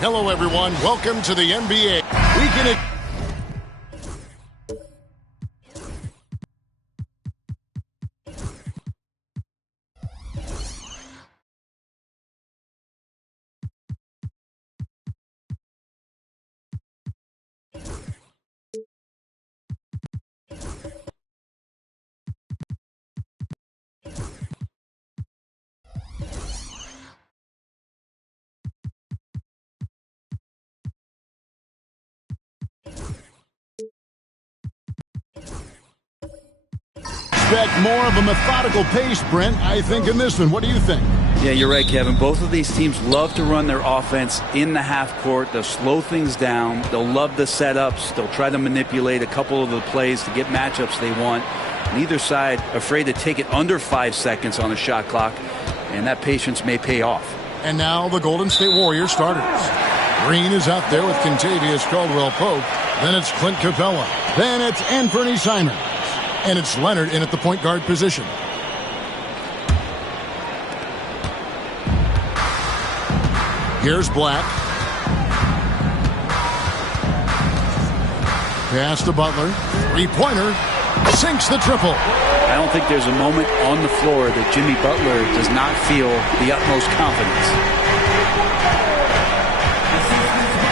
Hello, everyone. Welcome to the NBA. We can... Expect more of a methodical pace, Brent, I think, in this one. What do you think? Yeah, you're right, Kevin. Both of these teams love to run their offense in the half court. They'll slow things down. They'll love the setups. They'll try to manipulate a couple of the plays to get matchups they want. Neither side afraid to take it under 5 seconds on the shot clock, and that patience may pay off. And now the Golden State Warriors starters. Green is out there with Kentavious Caldwell-Pope. Then it's Clint Capella. Then it's Anthony Simons. And it's Leonard in at the point guard position. Here's Black. Pass to Butler. Three-pointer. Sinks the triple. I don't think there's a moment on the floor that Jimmy Butler does not feel the utmost confidence.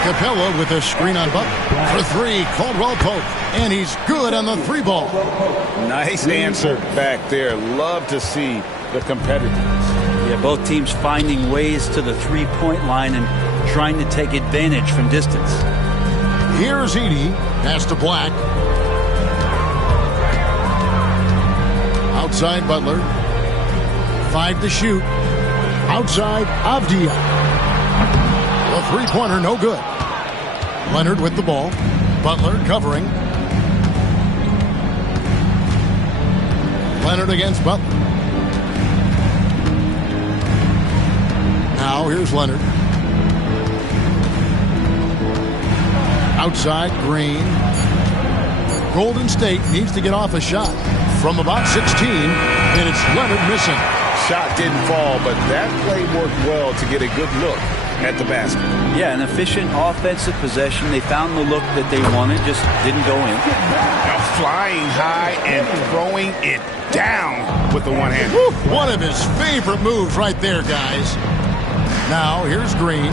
Capella with a screen on Butler. For three, Caldwell-Pope. And he's good on the three ball. Nice answer back there. Love to see the competitiveness. Yeah, both teams finding ways to the three-point line and trying to take advantage from distance. Here's Edey. Pass to Black. Outside Butler. 5 to shoot. Outside Avdia. The three-pointer, no good. Leonard with the ball. Butler covering. Leonard against Butler. Now here's Leonard. Outside, Green. Golden State needs to get off a shot from about 16, and it's Leonard missing. Shot didn't fall, but that play worked well to get a good look at the basket. Yeah, an efficient offensive possession. They found the look that they wanted, just didn't go in. Now flying high and throwing it down with the one hand. One of his favorite moves right there, guys. Now here's Green.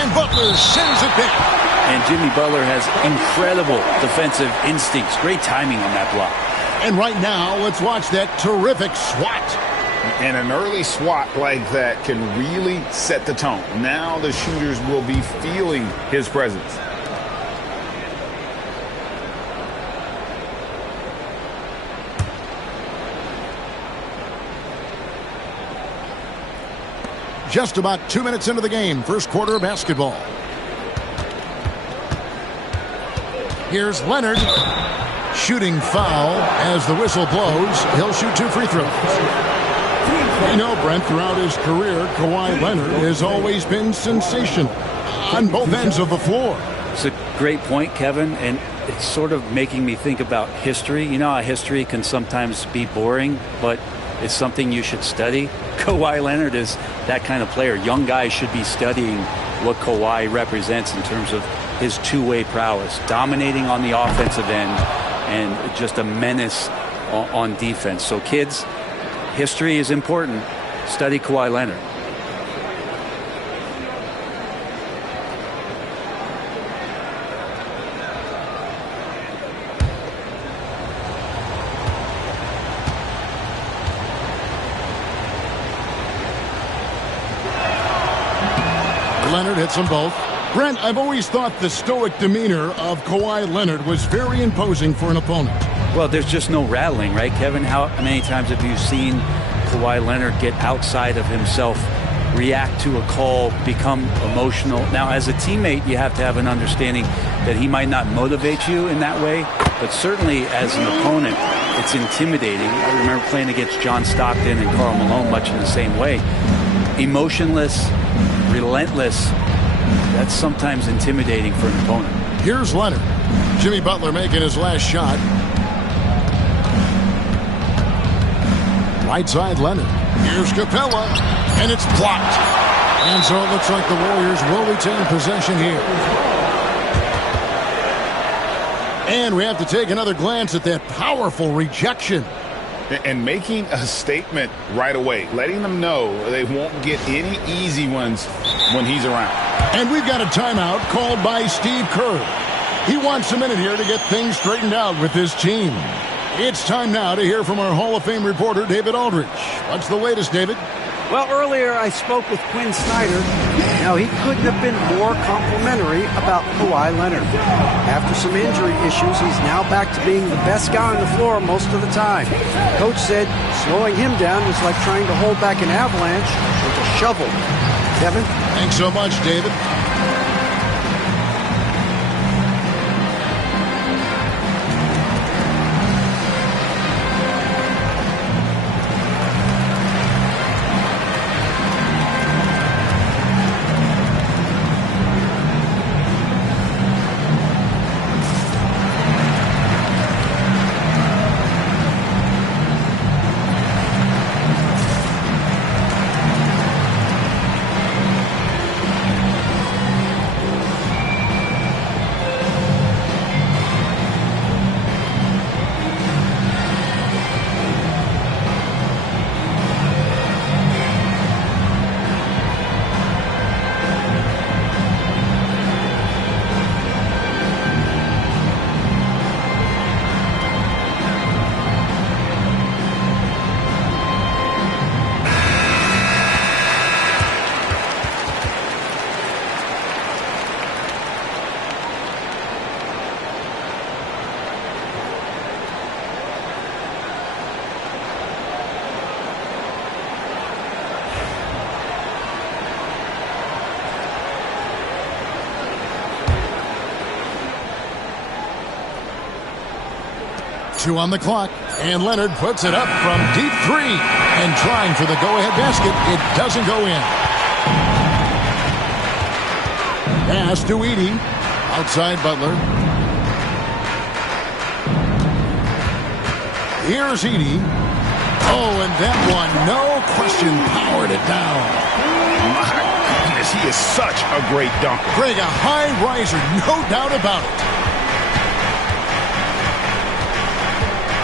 And Butler sends it back. And Jimmy Butler has incredible defensive instincts. Great timing on that block. And right now, let's watch that terrific swat. And an early swat like that can really set the tone. Now the shooters will be feeling his presence. Just about 2 minutes into the game, first quarter of basketball. Here's Leonard. Shooting foul as the whistle blows. He'll shoot 2 free throws. You know, Brent, throughout his career, Kawhi Leonard has always been sensational on both ends of the floor. It's a great point, Kevin, and it's sort of making me think about history. You know how history can sometimes be boring, but it's something you should study. Kawhi Leonard is that kind of player. Young guys should be studying what Kawhi represents in terms of his two-way prowess, dominating on the offensive end and just a menace on defense. So kids, history is important. Study Kawhi Leonard. Leonard hits them both. Brent, I've always thought the stoic demeanor of Kawhi Leonard was very imposing for an opponent. Well, there's just no rattling, right, Kevin? How many times have you seen Kawhi Leonard get outside of himself, react to a call, become emotional? Now, as a teammate, you have to have an understanding that he might not motivate you in that way, but certainly as an opponent, it's intimidating. I remember playing against John Stockton and Karl Malone much in the same way. Emotionless, relentless, that's sometimes intimidating for an opponent. Here's Leonard. Jimmy Butler making his last shot. Right side Leonard. Here's Capella, and it's blocked. And so it looks like the Warriors will retain possession here. And we have to take another glance at that powerful rejection. And making a statement right away, letting them know they won't get any easy ones when he's around. And we've got a timeout called by Steve Kerr. He wants a minute here to get things straightened out with his team. It's time now to hear from our Hall of Fame reporter, David Aldridge. What's the latest, David? Well, earlier I spoke with Quinn Snyder. Now, he couldn't have been more complimentary about Kawhi Leonard. After some injury issues, he's now back to being the best guy on the floor most of the time. Coach said slowing him down was like trying to hold back an avalanche with a shovel. Kevin? Thanks so much, David. 2 on the clock, and Leonard puts it up from deep 3. And trying for the go-ahead basket, it doesn't go in. Pass to Edey. Outside Butler. Here's Edey. Oh, and that one, no question, powered it down. My goodness, he is such a great dunker. Greg, a high riser, no doubt about it.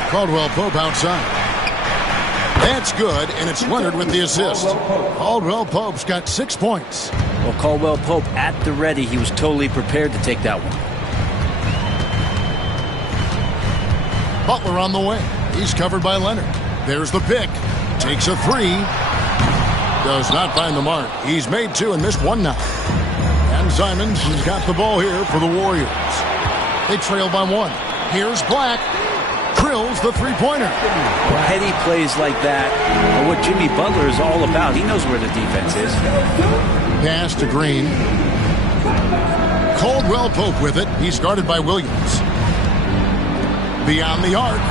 Caldwell Pope outside. That's good, and it's Leonard with the assist. Caldwell Pope's got 6 points. Well, Caldwell Pope at the ready. He was totally prepared to take that one. Butler on the way. He's covered by Leonard. There's the pick. Takes a 3. Does not find the mark. He's made 2 and missed 1 now. And Simons has got the ball here for the Warriors. They trail by 1. Here's Black. Drills the three-pointer. Well, heady plays like that are what Jimmy Butler is all about. He knows where the defense is. Pass to Green. Caldwell Pope with it. He's guarded by Williams. Beyond the arc.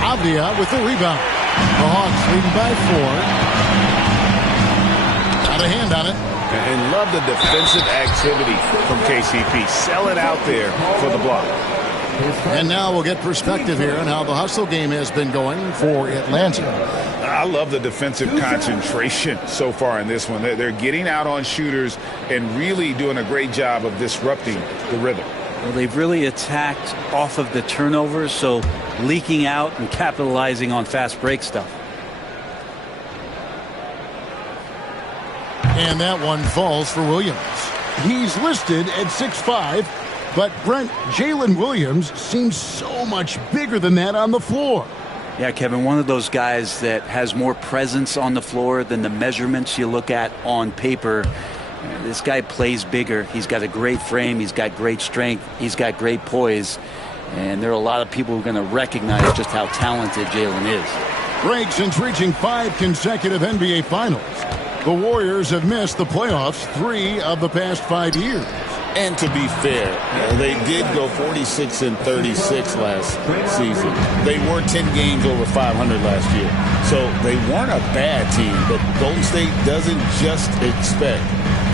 Avdia with the rebound. The Hawks leading by 4. Got a hand on it. And love the defensive activity from KCP. Sell it out there for the block. And now we'll get perspective here on how the hustle game has been going for Atlanta. I love the defensive concentration so far in this one. They're getting out on shooters and really doing a great job of disrupting the rhythm. Well, they've really attacked off of the turnovers, so leaking out and capitalizing on fast break stuff. And that one falls for Williams. He's listed at 6'5", but Brent, Jalen Williams seems so much bigger than that on the floor. Yeah, Kevin, one of those guys that has more presence on the floor than the measurements you look at on paper. This guy plays bigger. He's got a great frame. He's got great strength. He's got great poise. And there are a lot of people who are going to recognize just how talented Jalen is. Greg, since reaching 5 consecutive NBA Finals, the Warriors have missed the playoffs 3 of the past 5 years. And to be fair, they did go 46-36 last season. They were 10 games over 500 last year. So they weren't a bad team, but Golden State doesn't just expect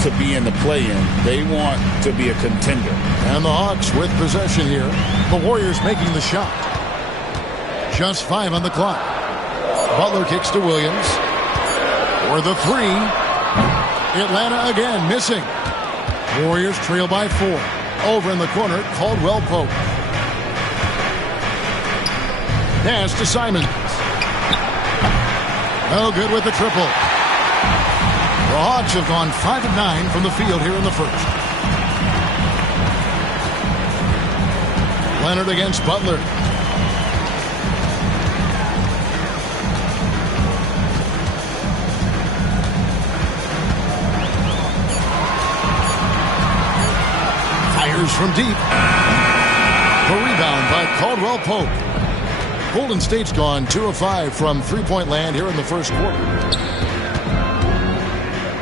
to be in the play-in. They want to be a contender. And the Hawks with possession here. The Warriors making the shot. Just 5 on the clock. Butler kicks to Williams. For the 3. Atlanta again missing. Warriors trail by 4. Over in the corner, Caldwell Pope. Pass to Simons. No good with the triple. The Hawks have gone 5 of 9 from the field here in the first. Leonard against Butler. From deep. The rebound by Caldwell Pope. Golden State's gone 2 of 5 from three-point land here in the first quarter.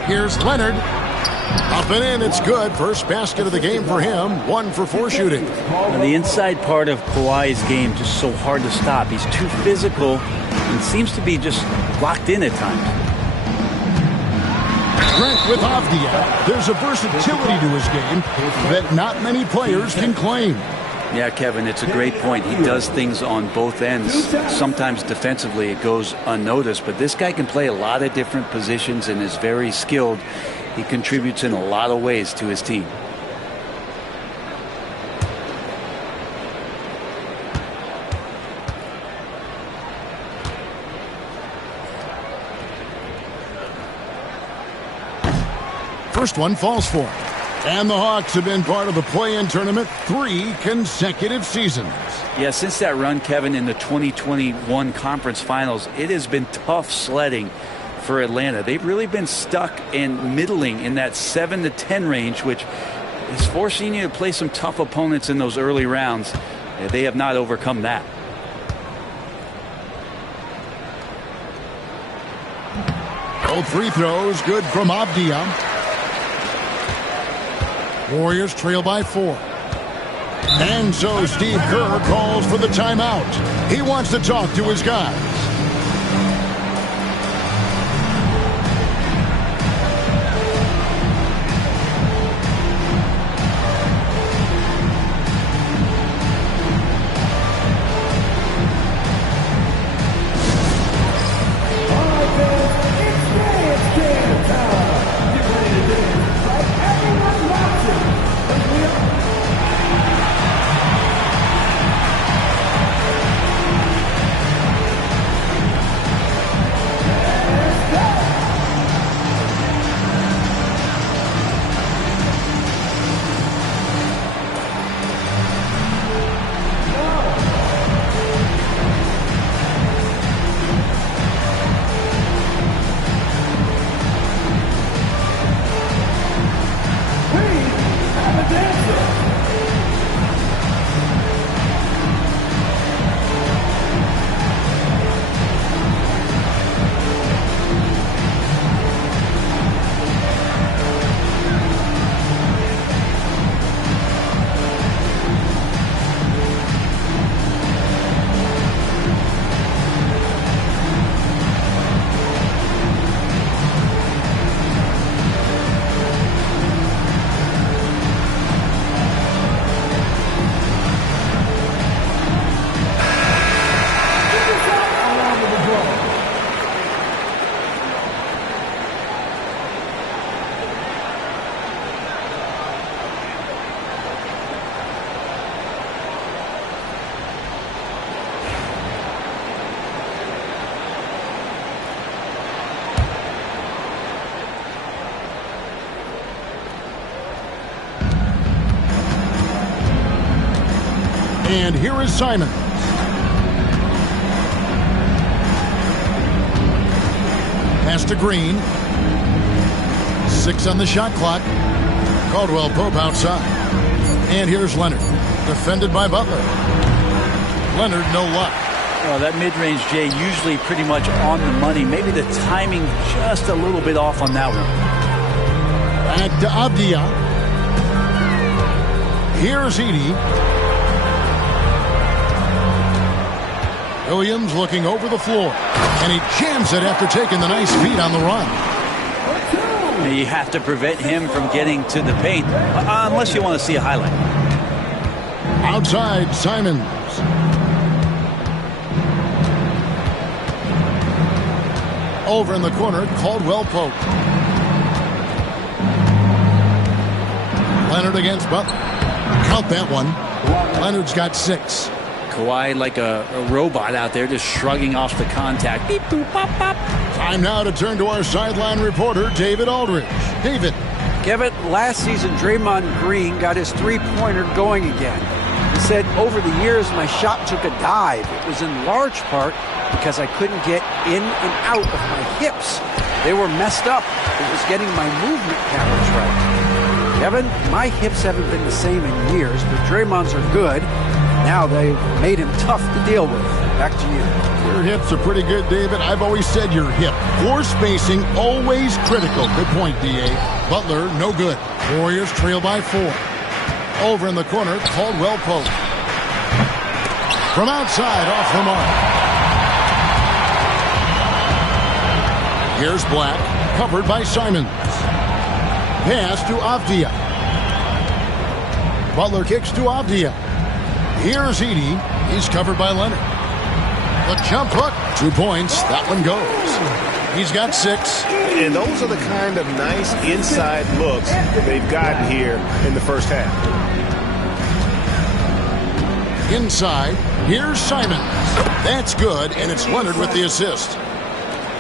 Here's Leonard. Up and in, it's good. First basket of the game for him. 1 for 4 shooting. Now, the inside part of Kawhi's game just so hard to stop. He's too physical and seems to be just locked in at times. Brent with Avdia. There's a versatility to his game that not many players can claim. Yeah, Kevin, it's a great point. He does things on both ends. Sometimes defensively it goes unnoticed, but this guy can play a lot of different positions and is very skilled. He contributes in a lot of ways to his team. First one falls for him. And the Hawks have been part of the play-in tournament 3 consecutive seasons. Yeah, since that run, Kevin, in the 2021 conference finals, it has been tough sledding for Atlanta. They've really been stuck in middling in that 7 to 10 range, which is forcing you to play some tough opponents in those early rounds. They have not overcome that. Both free throws good from Avdia. Warriors trail by 4. And so Steve Kerr calls for the timeout. He wants to talk to his guys. And here is Simon. Pass to Green. 6 on the shot clock. Caldwell Pope outside. And here's Leonard. Defended by Butler. Leonard, no luck. Oh, that mid-range, Jay, usually pretty much on the money. Maybe the timing just a little bit off on that one. Back to Avdia. Here's Edey. Williams looking over the floor. And he jams it after taking the nice feed on the run. You have to prevent him from getting to the paint, unless you want to see a highlight. Outside, Simons. Over in the corner, Caldwell Pope. Leonard against Butler. Count that one. Leonard's got 6. Kawhi like a robot out there just shrugging off the contact. Beep, boop, pop, pop. Time now to turn to our sideline reporter, David Aldridge. David. Kevin, last season, Draymond Green got his three-pointer going again. He said, over the years, my shot took a dive. It was in large part because I couldn't get in and out of my hips. They were messed up. It was getting my movement patterns right. Kevin, my hips haven't been the same in years, but Draymond's are good. Now they've made him tough to deal with. Back to you. Your hips are pretty good, David. I've always said your hip. Floor spacing, always critical. Good point, D.A. Butler, no good. Warriors trail by 4. Over in the corner, Caldwell Pope. From outside, off the mark. Here's Black, covered by Simons. Pass to Avdia. Butler kicks to Avdia. Here's Edey. He's covered by Leonard. The jump hook. 2 points. That one goes. He's got 6. And those are the kind of nice inside looks they've gotten here in the first half. Inside. Here's Simons. That's good, and it's Leonard with the assist.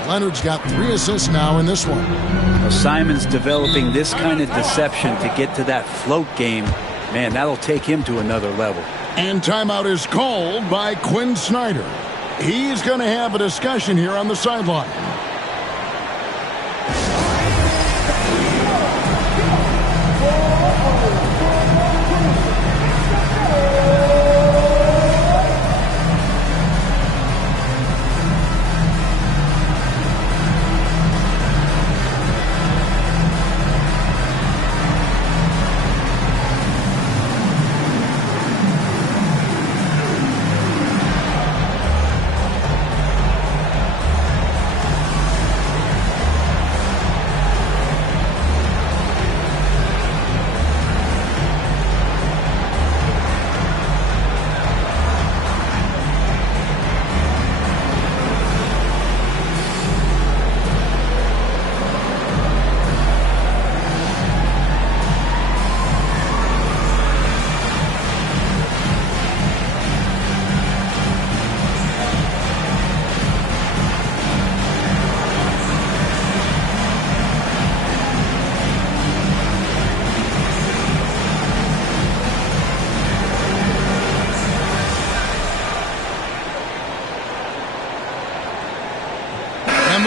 Leonard's got 3 assists now in this one. Well, Simons developing this kind of deception to get to that float game. Man, that'll take him to another level. And timeout is called by Quinn Snyder. He's going to have a discussion here on the sideline.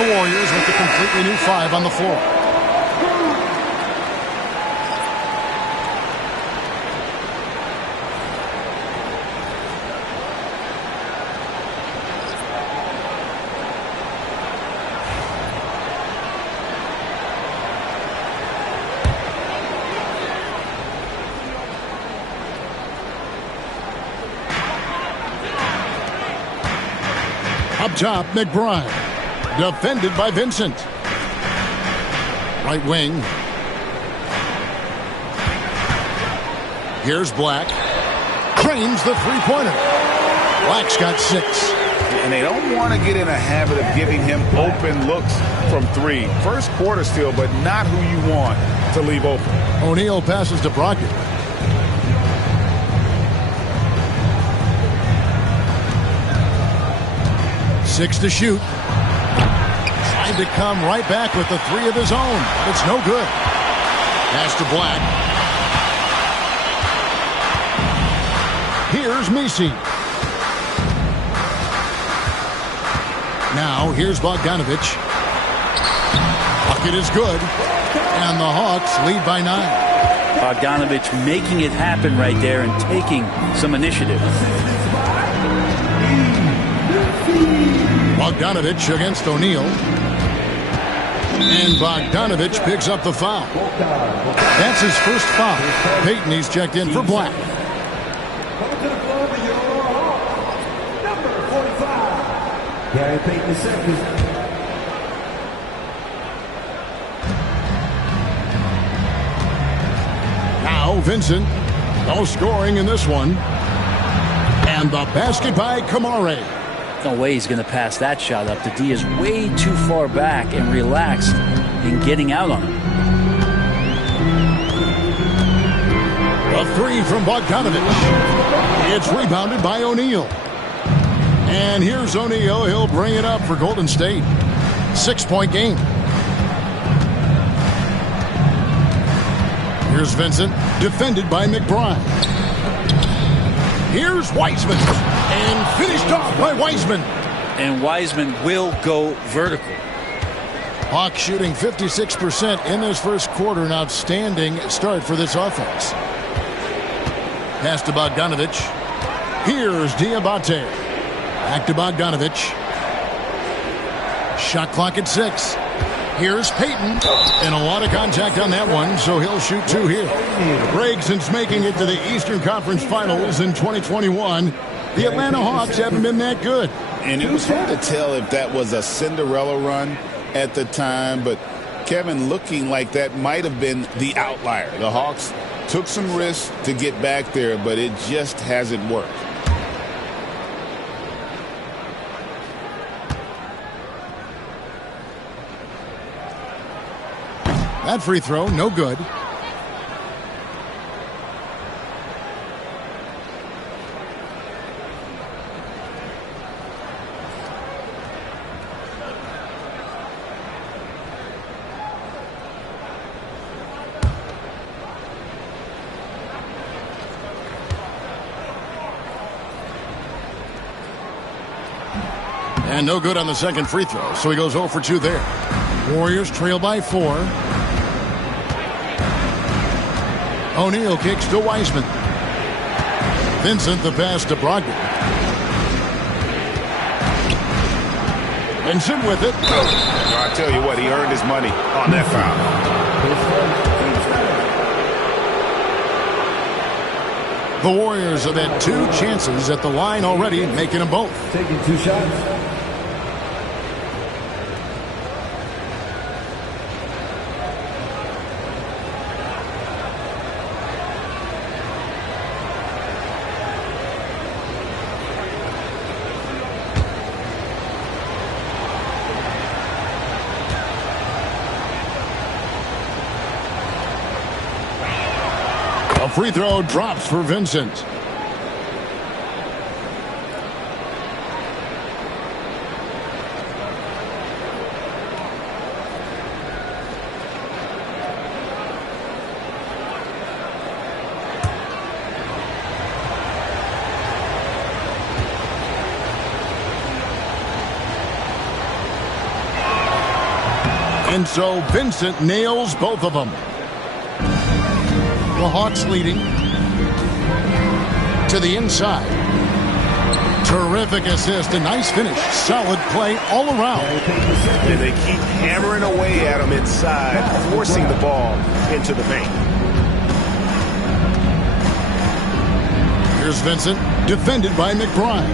Warriors with a completely new 5 on the floor. Up top, McBride. Defended by Vincent. Right wing. Here's Black. Trains the three-pointer. Black's got 6. And they don't want to get in a habit of giving him open looks from 3. First quarter still, but not who you want to leave open. O'Neal passes to Brogdon. Six to shoot. Trying to come right back with the 3 of his own, but it's no good. Pass to Black. Here's Messi. Now here's Bogdanovich. Bucket is good, and the Hawks lead by 9. Bogdanovich making it happen right there and taking some initiative. Bogdanovich against O'Neal. And Bogdanovich picks up the foul. That's his first foul. Payton, he's checked in for Black. Number 45. Gary Payton II. Now Vincent. No scoring in this one. And the basket by Kamare. No way he's going to pass that shot up. The D is way too far back and relaxed in getting out on him. A 3 from Bogdanovich. It's rebounded by O'Neal. And here's O'Neal. He'll bring it up for Golden State. 6-point game. Here's Vincent, defended by McBride. Here's Wiseman, and finished off by Wiseman. And Wiseman will go vertical. Hawks shooting 56% in this first quarter. An outstanding start for this offense. Pass to Bogdanovich. Here's Diabate. Back to Bogdanovich. Shot clock at 6. Here's Payton. And a lot of contact on that one, so he'll shoot 2 here. Greg, since making it to the Eastern Conference Finals in 2021, the Atlanta Hawks haven't been that good. And it was hard to tell if that was a Cinderella run at the time, but Kevin, looking like that might have been the outlier. The Hawks took some risks to get back there, but it just hasn't worked. That free throw, no good. And no good on the second free throw, so he goes 0 for 2 there. Warriors trail by 4. O'Neal kicks to Wiseman. Vincent the pass to Brogdon. Vincent with it. I tell you what, he earned his money on that foul. The Warriors have had 2 chances at the line already, making them both. Taking 2 shots. A free throw drops for Vincent. And so Vincent nails both of them. The Hawks leading to the inside. Terrific assist, a nice finish. Solid play all around. And they keep hammering away at him inside, forcing the ball into the paint. Here's Vincent, defended by McBride.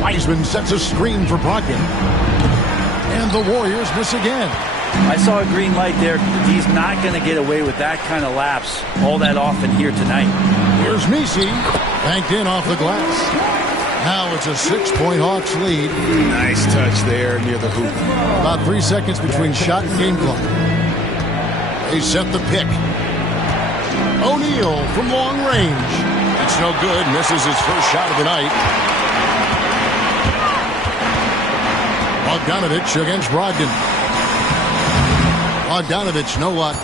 Wiseman sets a screen for Brogdon. And the Warriors miss again. I saw a green light there. He's not going to get away with that kind of lapse all that often here tonight. Here's Messi, banked in off the glass. Now it's a 6-point Hawks lead. Nice touch there near the hoop. About 3 seconds between shot and game clock. They set the pick. O'Neal from long range. It's no good. Misses his first shot of the night. Bogdanovich against Brogdon. Bogdanovich, no luck.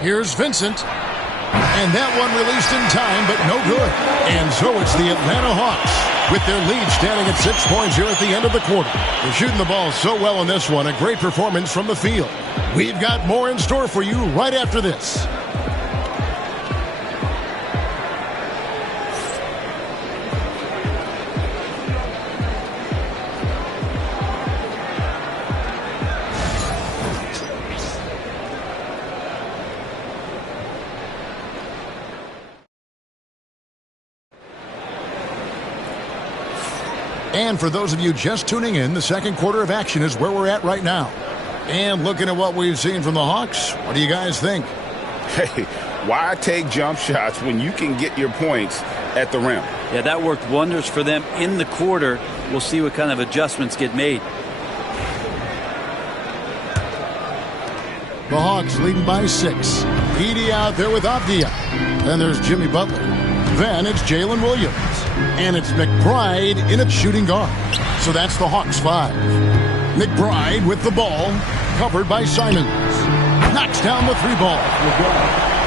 Here's Vincent. And that one released in time, but no good. And so it's the Atlanta Hawks with their lead standing at 6 points here at the end of the quarter. They're shooting the ball so well in this one. A great performance from the field. We've got more in store for you right after this. And for those of you just tuning in, the second quarter of action is where we're at right now. And looking at what we've seen from the Hawks, what do you guys think? Hey, why take jump shots when you can get your points at the rim? Yeah, that worked wonders for them in the quarter. We'll see what kind of adjustments get made. The Hawks leading by 6. Edey out there with Avdia. Then there's Jimmy Butler. Then it's Jalen Williams. And it's McBride in at shooting guard. So that's the Hawks 5. McBride with the ball, covered by Simons. Knocks down the 3-ball.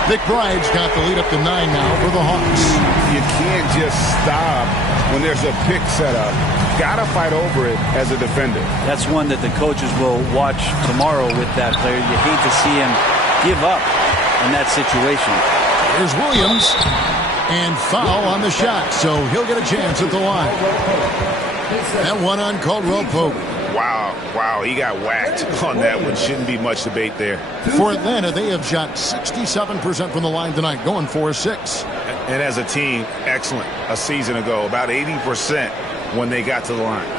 McBride's got the lead up to 9 now for the Hawks. You can't just stop when there's a pick set up. Got to fight over it as a defender. That's one that the coaches will watch tomorrow with that player. You hate to see him give up in that situation. Here's Williams. And foul on the shot, so he'll get a chance at the line. That one on Caldwell Pope. Wow, he got whacked on that one. Shouldn't be much debate there. For Atlanta, they have shot 67% from the line tonight, going 4-6. And as a team, excellent. A season ago, about 80% when they got to the line.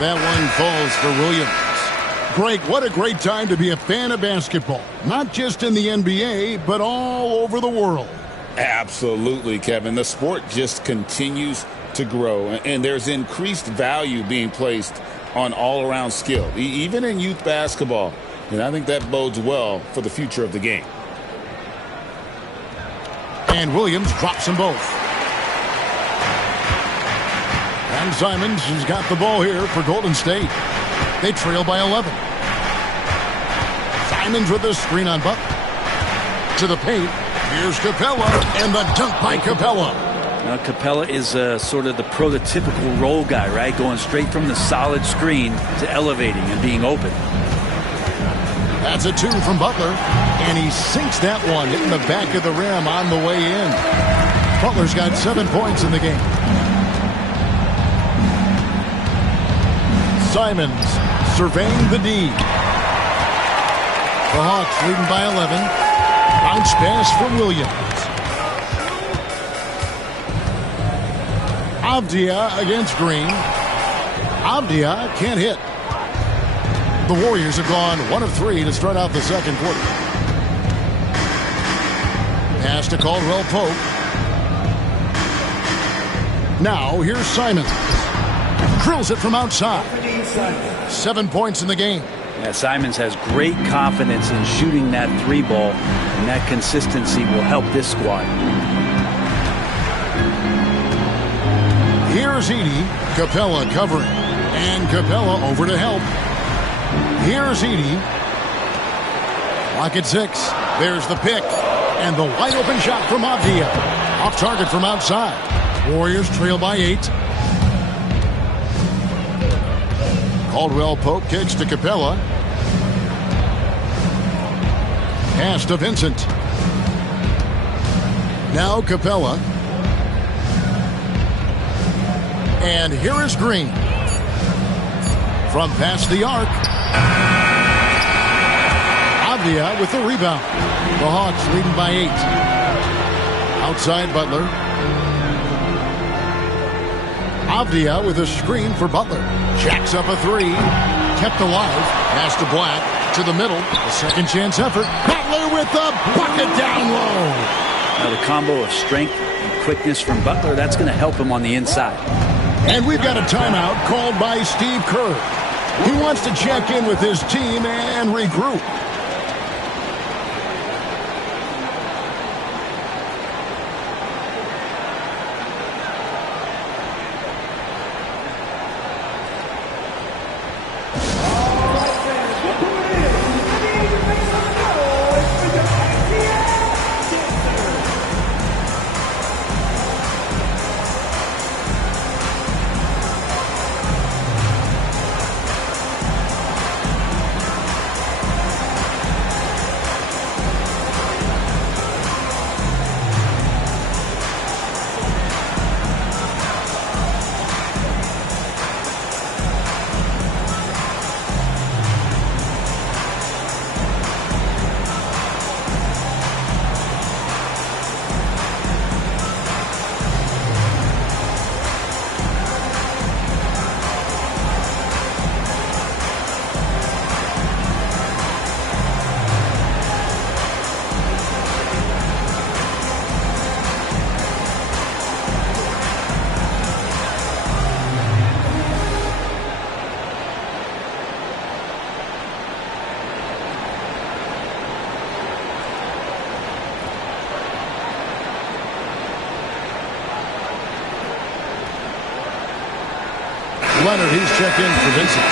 That one falls for Williams. Greg, what a great time to be a fan of basketball. Not just in the NBA, but all over the world. Absolutely, Kevin. The sport just continues to grow, and there's increased value being placed on all-around skill, even in youth basketball. And I think that bodes well for the future of the game. And Williams drops them both. And Simons has got the ball here for Golden State. They trail by 11. Simons with the screen on Butler. To the paint. Here's Capella, and the dunk by Capella. Now, Capella is sort of the prototypical role guy, right? Going straight from the solid screen to elevating and being open. That's a 2 from Butler, and he sinks that one, hitting the back of the rim on the way in. Butler's got 7 points in the game. Simons surveying the D. The Hawks leading by 11. Bounce pass from Williams. Avdia against Green. Avdia can't hit. The Warriors have gone 1 of 3 to start out the second quarter. Pass to Caldwell Pope. Now here's Simons. Drills it from outside. 7 points in the game. Yeah, Simons has great confidence in shooting that 3-ball, and that consistency will help this squad. Here's Edey. Capella covering. And Capella over to help. Here's Edey. Clock at 6. There's the pick. And the wide open shot from Avdia. Off target from outside. Warriors trail by 8. Caldwell Pope kicks to Capella. Pass to Vincent. Now Capella. And here is Green. From past the arc. Avdia with the rebound. The Hawks leading by 8. Outside Butler. Avdia with a screen for Butler. Jacks up a 3. Kept alive. Pass to Black. To the middle. A second chance effort. Butler with the bucket down low. Now the combo of strength and quickness from Butler, that's going to help him on the inside. And we've got a timeout called by Steve Kerr. He wants to check in with his team and regroup. Leonard, he's checked in for Vincent.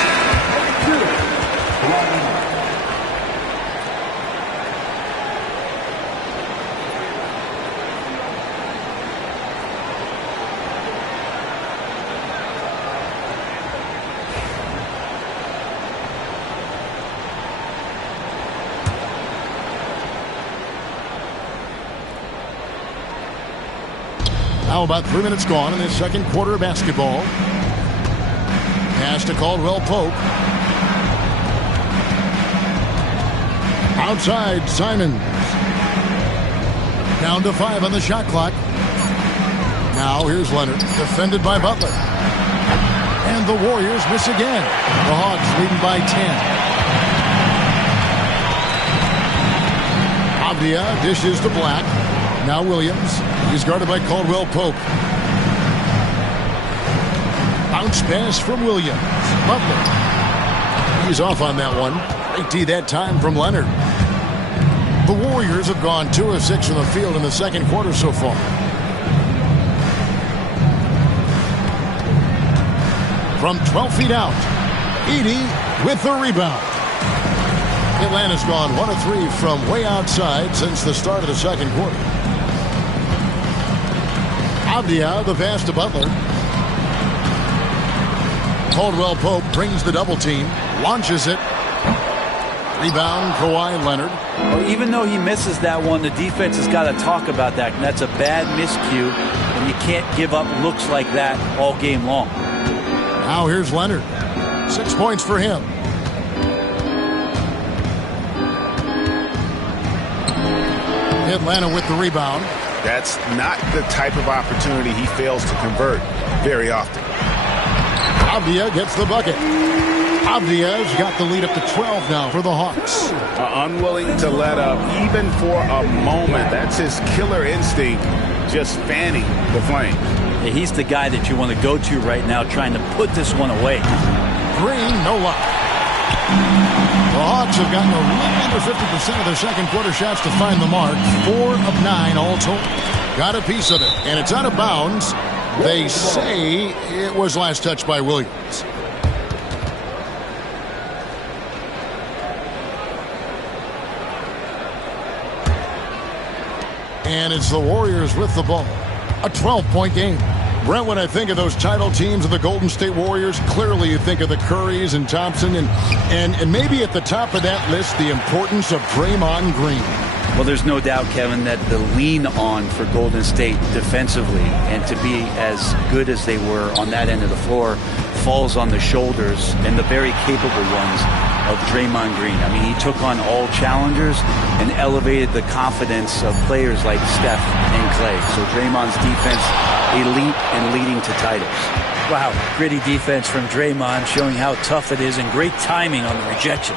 Now about 3 minutes gone in this second quarter of basketball. Pass to Caldwell Pope. Outside, Simons. Down to 5 on the shot clock. Now here's Leonard, defended by Butler. And the Warriors miss again. The Hawks leading by 10. Avdia dishes to Black. Now Williams. He's guarded by Caldwell Pope. Bounce pass from Williams. Butler. He's off on that one. Great D that time from Leonard. The Warriors have gone 2 of 6 from the field in the second quarter so far. From 12 feet out, Edey with the rebound. Atlanta's gone 1 of 3 from way outside since the start of the second quarter. Avdia, the pass to Butler. Caldwell Pope brings the double team, launches it. Rebound, Kawhi Leonard. Well, even though he misses that one, the defense has got to talk about that. And that's a bad miscue, and you can't give up looks like that all game long. Now here's Leonard. 6 points for him. Atlanta with the rebound. That's not the type of opportunity he fails to convert very often. Avdia gets the bucket. Avdia's got the lead up to 12 now for the Hawks. Unwilling to let up even for a moment. That's his killer instinct, just fanning the flame. Yeah, he's the guy that you want to go to right now, trying to put this one away. Green, no luck. The Hawks have gotten a little under 50% of their second quarter shots to find the mark. 4 of 9 all told. Got a piece of it, and it's out of bounds. They say it was last touched by Williams. And it's the Warriors with the ball. A 12-point game. Brent, when I think of those title teams of the Golden State Warriors, clearly you think of the Currys and Thompson, and maybe at the top of that list, the importance of Draymond Green. Well, there's no doubt, Kevin, that the lean on for Golden State defensively and to be as good as they were on that end of the floor falls on the shoulders and the very capable ones of Draymond Green. I mean, he took on all challengers and elevated the confidence of players like Steph and Clay. So Draymond's defense, elite and leading to titles. Wow, gritty defense from Draymond, showing how tough it is and great timing on the rejection.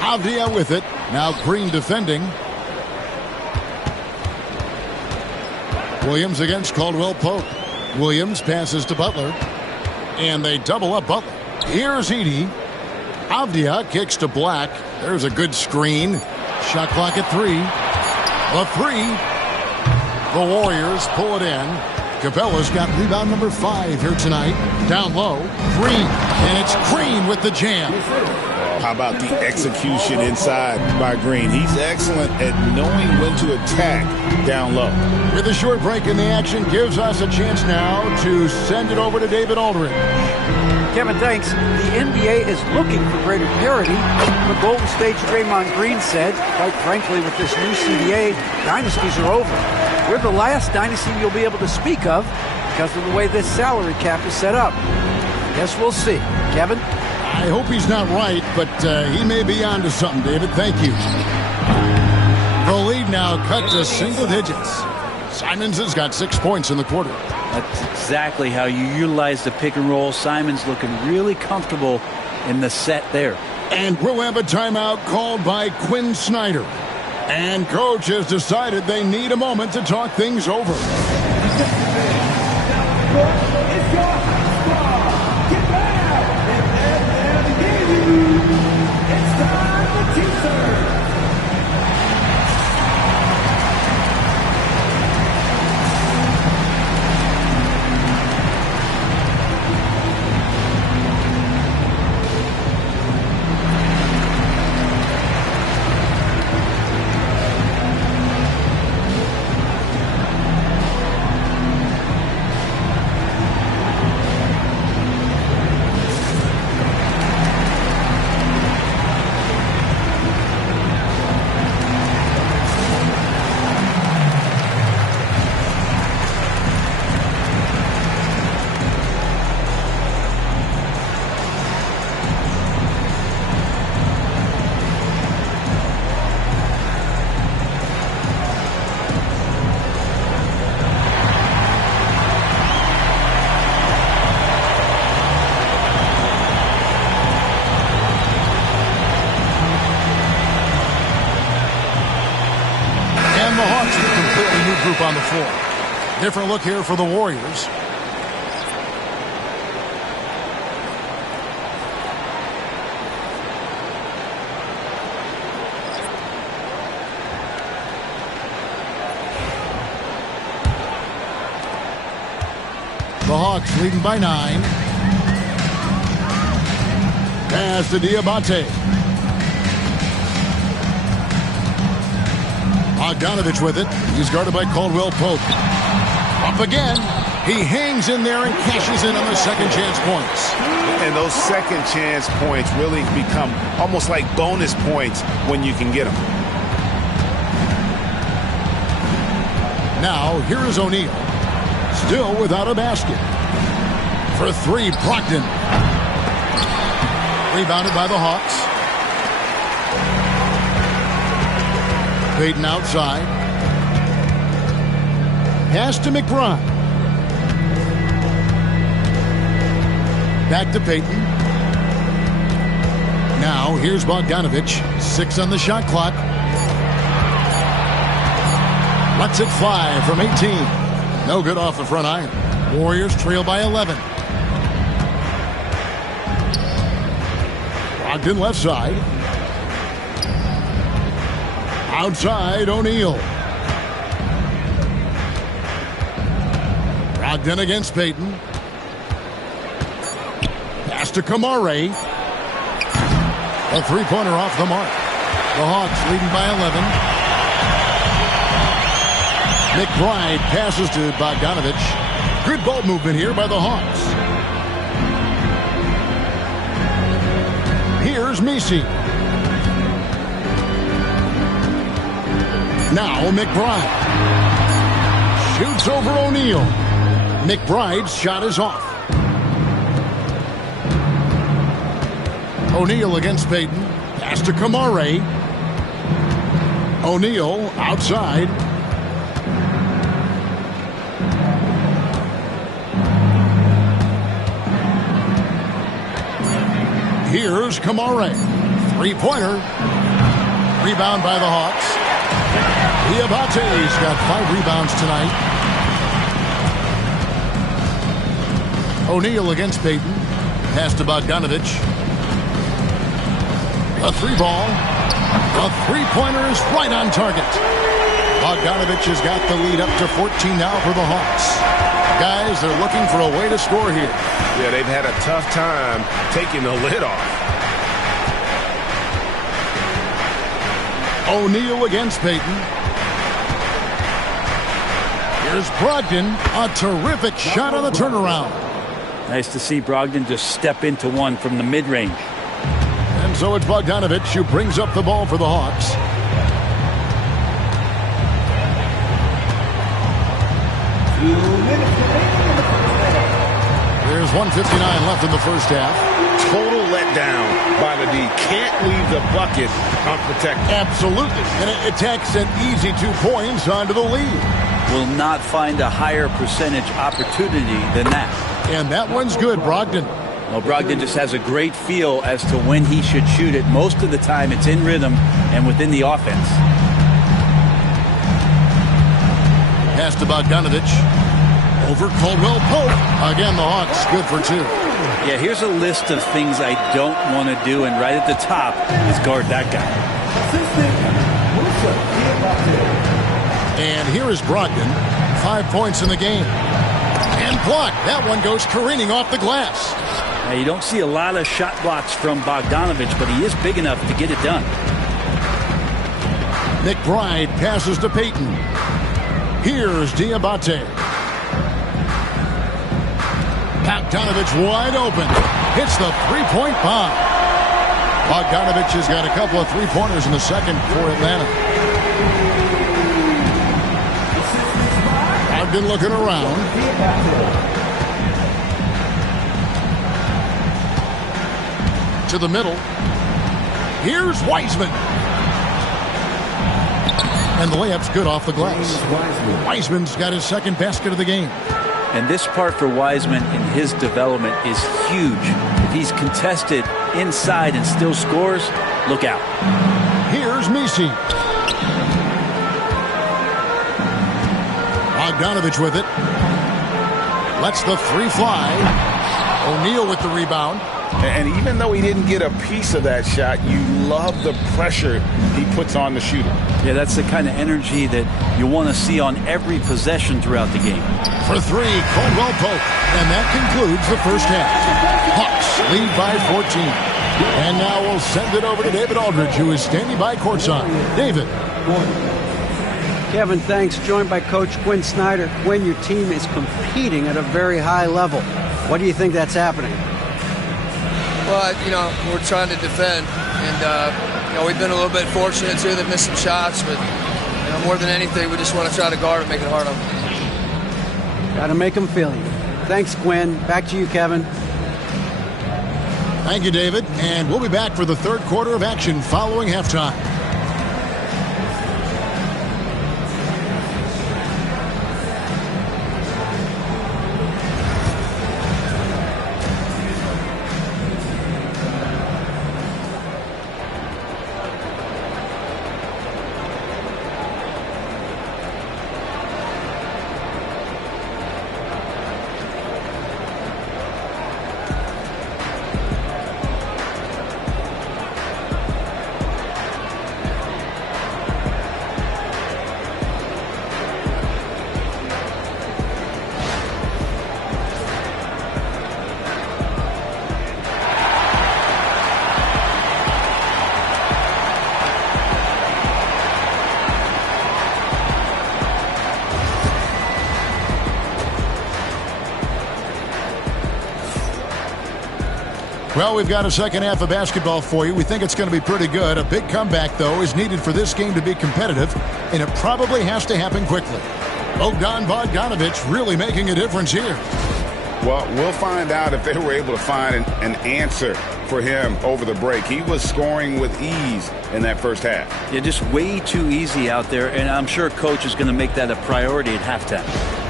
Avdia with it. Now Green defending. Williams against Caldwell Pope. Williams passes to Butler. And they double up Butler. Here's Edey. Avdia kicks to Black. There's a good screen. Shot clock at 3. A 3. The Warriors pull it in. Capella's got rebound number 5 here tonight. Down low. Green. And it's Green with the jam. How about the execution inside by Green? He's excellent at knowing when to attack down low. With a short break in the action, gives us a chance now to send it over to David Aldridge. Kevin, thanks. The NBA is looking for greater parity. The Golden State's Draymond Green said, quite frankly, with this new CBA, dynasties are over. We're the last dynasty you'll be able to speak of because of the way this salary cap is set up. Guess we'll see. Kevin? I hope he's not right, but he may be onto something, David. Thank you. The lead now cut to single digits. Simons has got 6 points in the quarter. That's exactly how you utilize the pick and roll. Simons looking really comfortable in the set there. And we'll have a timeout called by Quinn Snyder. And coach has decided they need a moment to talk things over. It's time for teaser. Group on the floor. Different look here for the Warriors. The Hawks leading by 9. Pass to Diabate. Bogdanovich with it. He's guarded by Caldwell Pope. Up again. He hangs in there and cashes in on the second chance points. And those second chance points really become almost like bonus points when you can get them. Now, here is O'Neal. Still without a basket. For 3, Brogdon. Rebounded by the Hawks. Payton outside. Pass to McBride. Back to Payton. Now, here's Bogdanovich. 6 on the shot clock. Lets it fly from 18. No good off the front iron. Warriors trail by 11. Brogdon left side. Outside, O'Neal. Brogdon against Payton. Pass to Kamare. A three-pointer off the mark. The Hawks leading by 11. McBride passes to Bogdanovich. Good ball movement here by the Hawks. Here's Messi. Now McBride. Shoots over O'Neal. McBride's shot is off. O'Neal against Payton. Pass to Kamare. O'Neal outside. Here's Kamare. Three-pointer. Rebound by the Hawks. Diabate's got 5 rebounds tonight. O'Neal against Payton. Pass to Bogdanovich. A 3-ball. A 3-pointer is right on target. Bogdanovich has got the lead up to 14 now for the Hawks. Guys, they're looking for a way to score here. Yeah, they've had a tough time taking the lid off. O'Neal against Payton. Here's Brogdon. A terrific shot on the turnaround. Nice to see Brogdon just step into one from the mid-range. And so it's Bogdanovich who brings up the ball for the Hawks. There's 1:59 left in the first half. Total letdown by the D. Can't leave the bucket unprotected. Absolutely. And it takes an easy 2 points onto the lead. Will not find a higher percentage opportunity than that. And that one's good, Brogdon. Well, Brogdon just has a great feel as to when he should shoot it. Most of the time it's in rhythm and within the offense. Pass to Bogdanovich. Over Caldwell Pope. Again, the Hawks good for 2. Yeah, here's a list of things I don't want to do, and right at the top is guard that guy. And here is Brogdon. 5 points in the game. And blocked. That one goes careening off the glass. Now, you don't see a lot of shot blocks from Bogdanovich, but he is big enough to get it done. McBride passes to Payton. Here's Diabate. Bogdanovich wide open. Hits the three-point bomb. Bogdanovich has got a couple of three-pointers in the second for Atlanta. Brogdon looking around. To the middle. Here's Wiseman. And the layup's good off the glass. Wiseman's got his second basket of the game. And this part for Wiseman in his development is huge. If he's contested inside and still scores, look out. Here's Messi. Bogdanovich with it. Lets the 3 fly. O'Neal with the rebound. And even though he didn't get a piece of that shot, you love the pressure he puts on the shooter. Yeah, that's the kind of energy that you want to see on every possession throughout the game. For 3, Caldwell Pope. And that concludes the first half. Hawks lead by 14. And now we'll send it over to David Aldridge, who is standing by courtside. David. Kevin, thanks. Joined by Coach Quinn Snyder. Quinn, your team is competing at a very high level. What do you think that's happening? Well, we're trying to defend, and we've been a little bit fortunate too that missed some shots, but more than anything, we just want to try to guard and make it hard on them. Got to make them feel you. Thanks, Quinn. Back to you, Kevin. Thank you, David. And we'll be back for the third quarter of action following halftime. Well, we've got a second half of basketball for you. We think it's going to be pretty good. A big comeback, though, is needed for this game to be competitive, and it probably has to happen quickly. Bogdan Bogdanovic really making a difference here. Well, we'll find out if they were able to find an answer for him over the break. He was scoring with ease in that first half. Yeah, just way too easy out there, and I'm sure coach is going to make that a priority at halftime.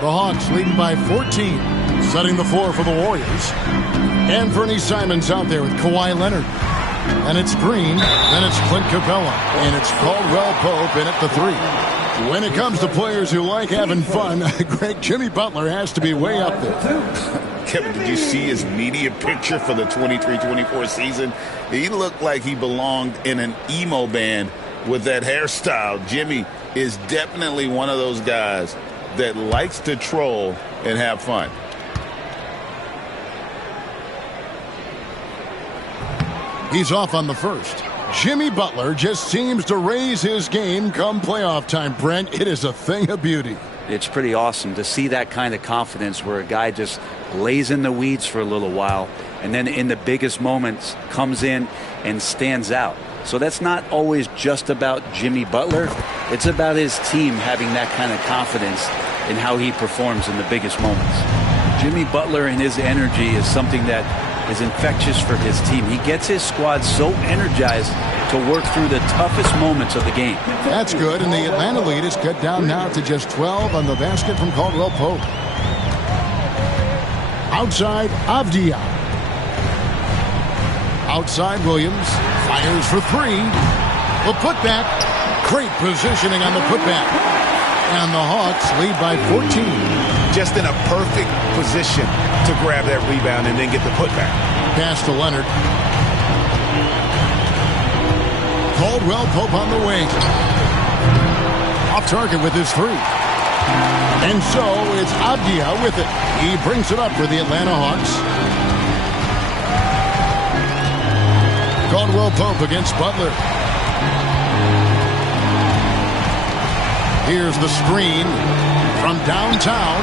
The Hawks leading by 14, setting the floor for the Warriors. Anthony Simons out there with Kawhi Leonard. And it's Green, then it's Clint Capella, and it's Caldwell Pope in at the three. When it comes to players who like having fun, Greg, Jimmy Butler has to be way up there. Kevin, did you see his media picture for the 23-24 season? He looked like he belonged in an emo band with that hairstyle. Jimmy is definitely one of those guys that likes to troll and have fun. He's off on the first. Jimmy Butler just seems to raise his game come playoff time, Brent. It is a thing of beauty. It's pretty awesome to see that kind of confidence where a guy just lays in the weeds for a little while and then in the biggest moments comes in and stands out. So that's not always just about Jimmy Butler. It's about his team having that kind of confidence in how he performs in the biggest moments. Jimmy Butler and his energy is something that is infectious for his team. He gets his squad so energized to work through the toughest moments of the game. That's good, and the Atlanta lead is cut down now to just 12 on the basket from Caldwell Pope. Outside, Avdia. Outside, Williams fires for three. The putback. Great positioning on the putback. And the Hawks lead by 14. Just in a perfect position to grab that rebound and then get the putback. Pass to Leonard. Caldwell Pope on the wing. Off target with his three. And so it's Avdia with it. He brings it up for the Atlanta Hawks. Caldwell Pope against Butler. Here's the screen from downtown.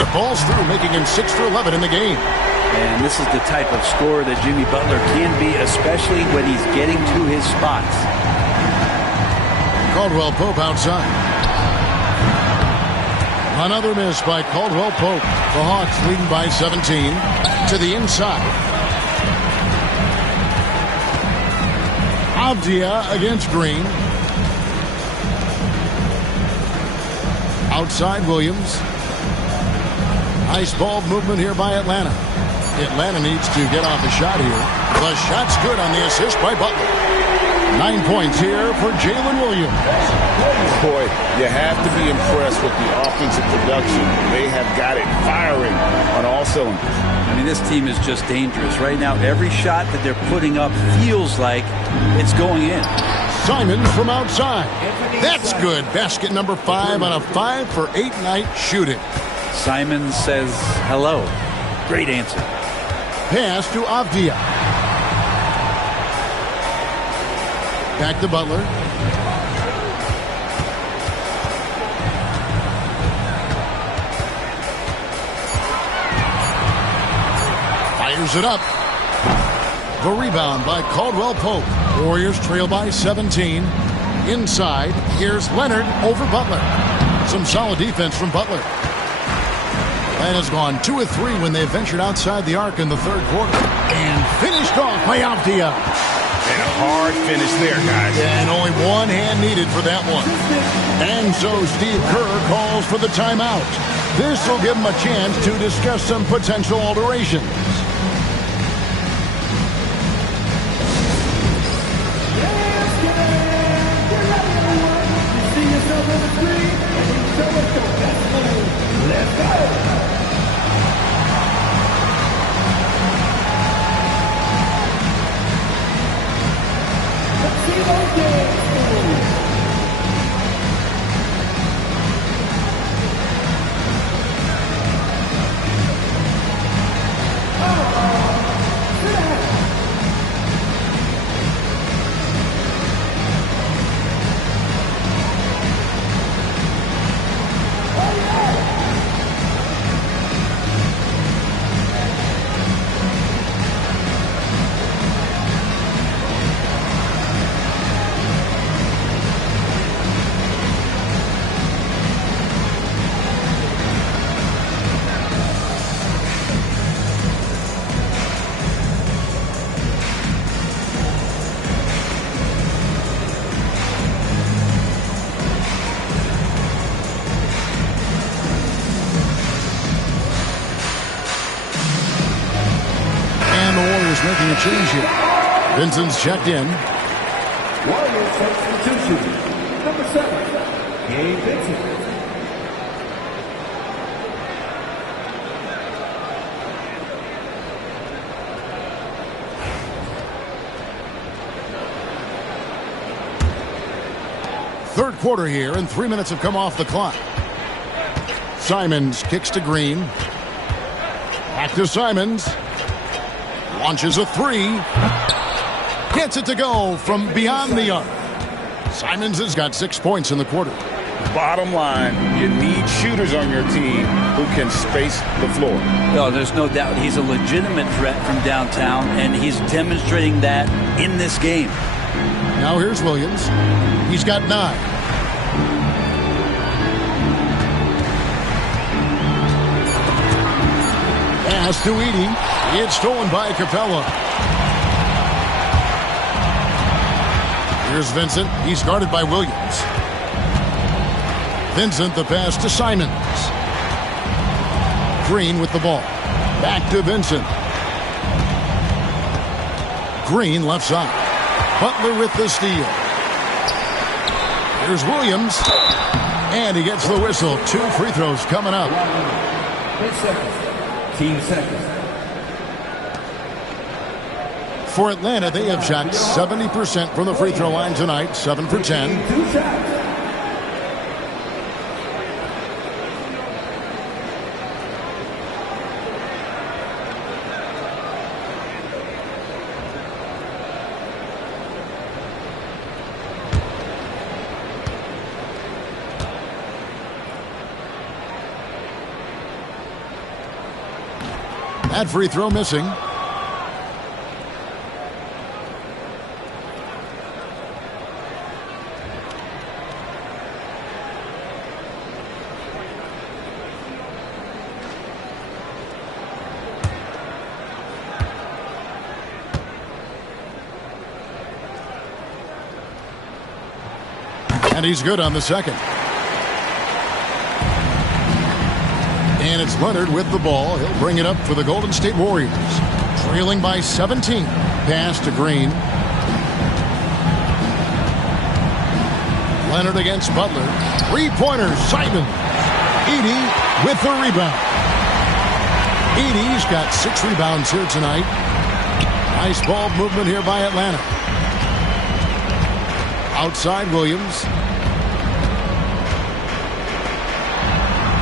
It balls through, making him 6 for 11 in the game. And this is the type of scorer that Jimmy Butler can be, especially when he's getting to his spots. Caldwell Pope outside. Another miss by Caldwell Pope. The Hawks leading by 17 to the inside. Avdia against Green. Outside Williams. Nice ball movement here by Atlanta. Atlanta needs to get off a shot here. The shot's good on the assist by Butler. 9 points here for Jalen Williams. Boy, you have to be impressed with the offensive production. They have got it firing on all cylinders. I mean, this team is just dangerous. Right now, every shot that they're putting up feels like it's going in. Simons from outside. That's good. Basket number 5 on a 5 for 8 night shooting. Simons says hello. Great answer. Pass to Avdia. Back to Butler. Fires it up. The rebound by Caldwell Pope. Warriors trail by 17. Inside, here's Leonard over Butler. Some solid defense from Butler. And has gone 2 of 3 when they ventured outside the arc in the third quarter. And finished off by Avdia. And a hard finish there, guys. And only one hand needed for that one. And so Steve Kerr calls for the timeout. This will give him a chance to discuss some potential alterations. Let's go! Warriors making a change here. Vincent's checked in. Warriors substitution. Number 7, Gabe Vincent. Third quarter here, and 3 minutes have come off the clock. Simons kicks to Green. Back to Simons. Launches a three. Gets it to go from beyond the arc. Simons has got 6 points in the quarter. Bottom line, you need shooters on your team who can space the floor. No, there's no doubt he's a legitimate threat from downtown, and he's demonstrating that in this game. Now here's Williams. He's got 9. Pass to Edey. It's stolen by Capella. Here's Vincent. He's guarded by Williams. Vincent, the pass to Simons. Green with the ball. Back to Vincent. Green left side. Butler with the steal. Here's Williams. And he gets the whistle. 2 free throws coming up. 8 seconds. Team seconds. For Atlanta, they have shot 70% from the free throw line tonight. 7 for 10. 2 shots. That free throw missing. And he's good on the second. And it's Leonard with the ball. He'll bring it up for the Golden State Warriors. Trailing by 17. Pass to Green. Leonard against Butler. 3-pointers. Simons. Edey with the rebound. Edey's got 6 rebounds here tonight. Nice ball movement here by Atlanta. Outside Williams.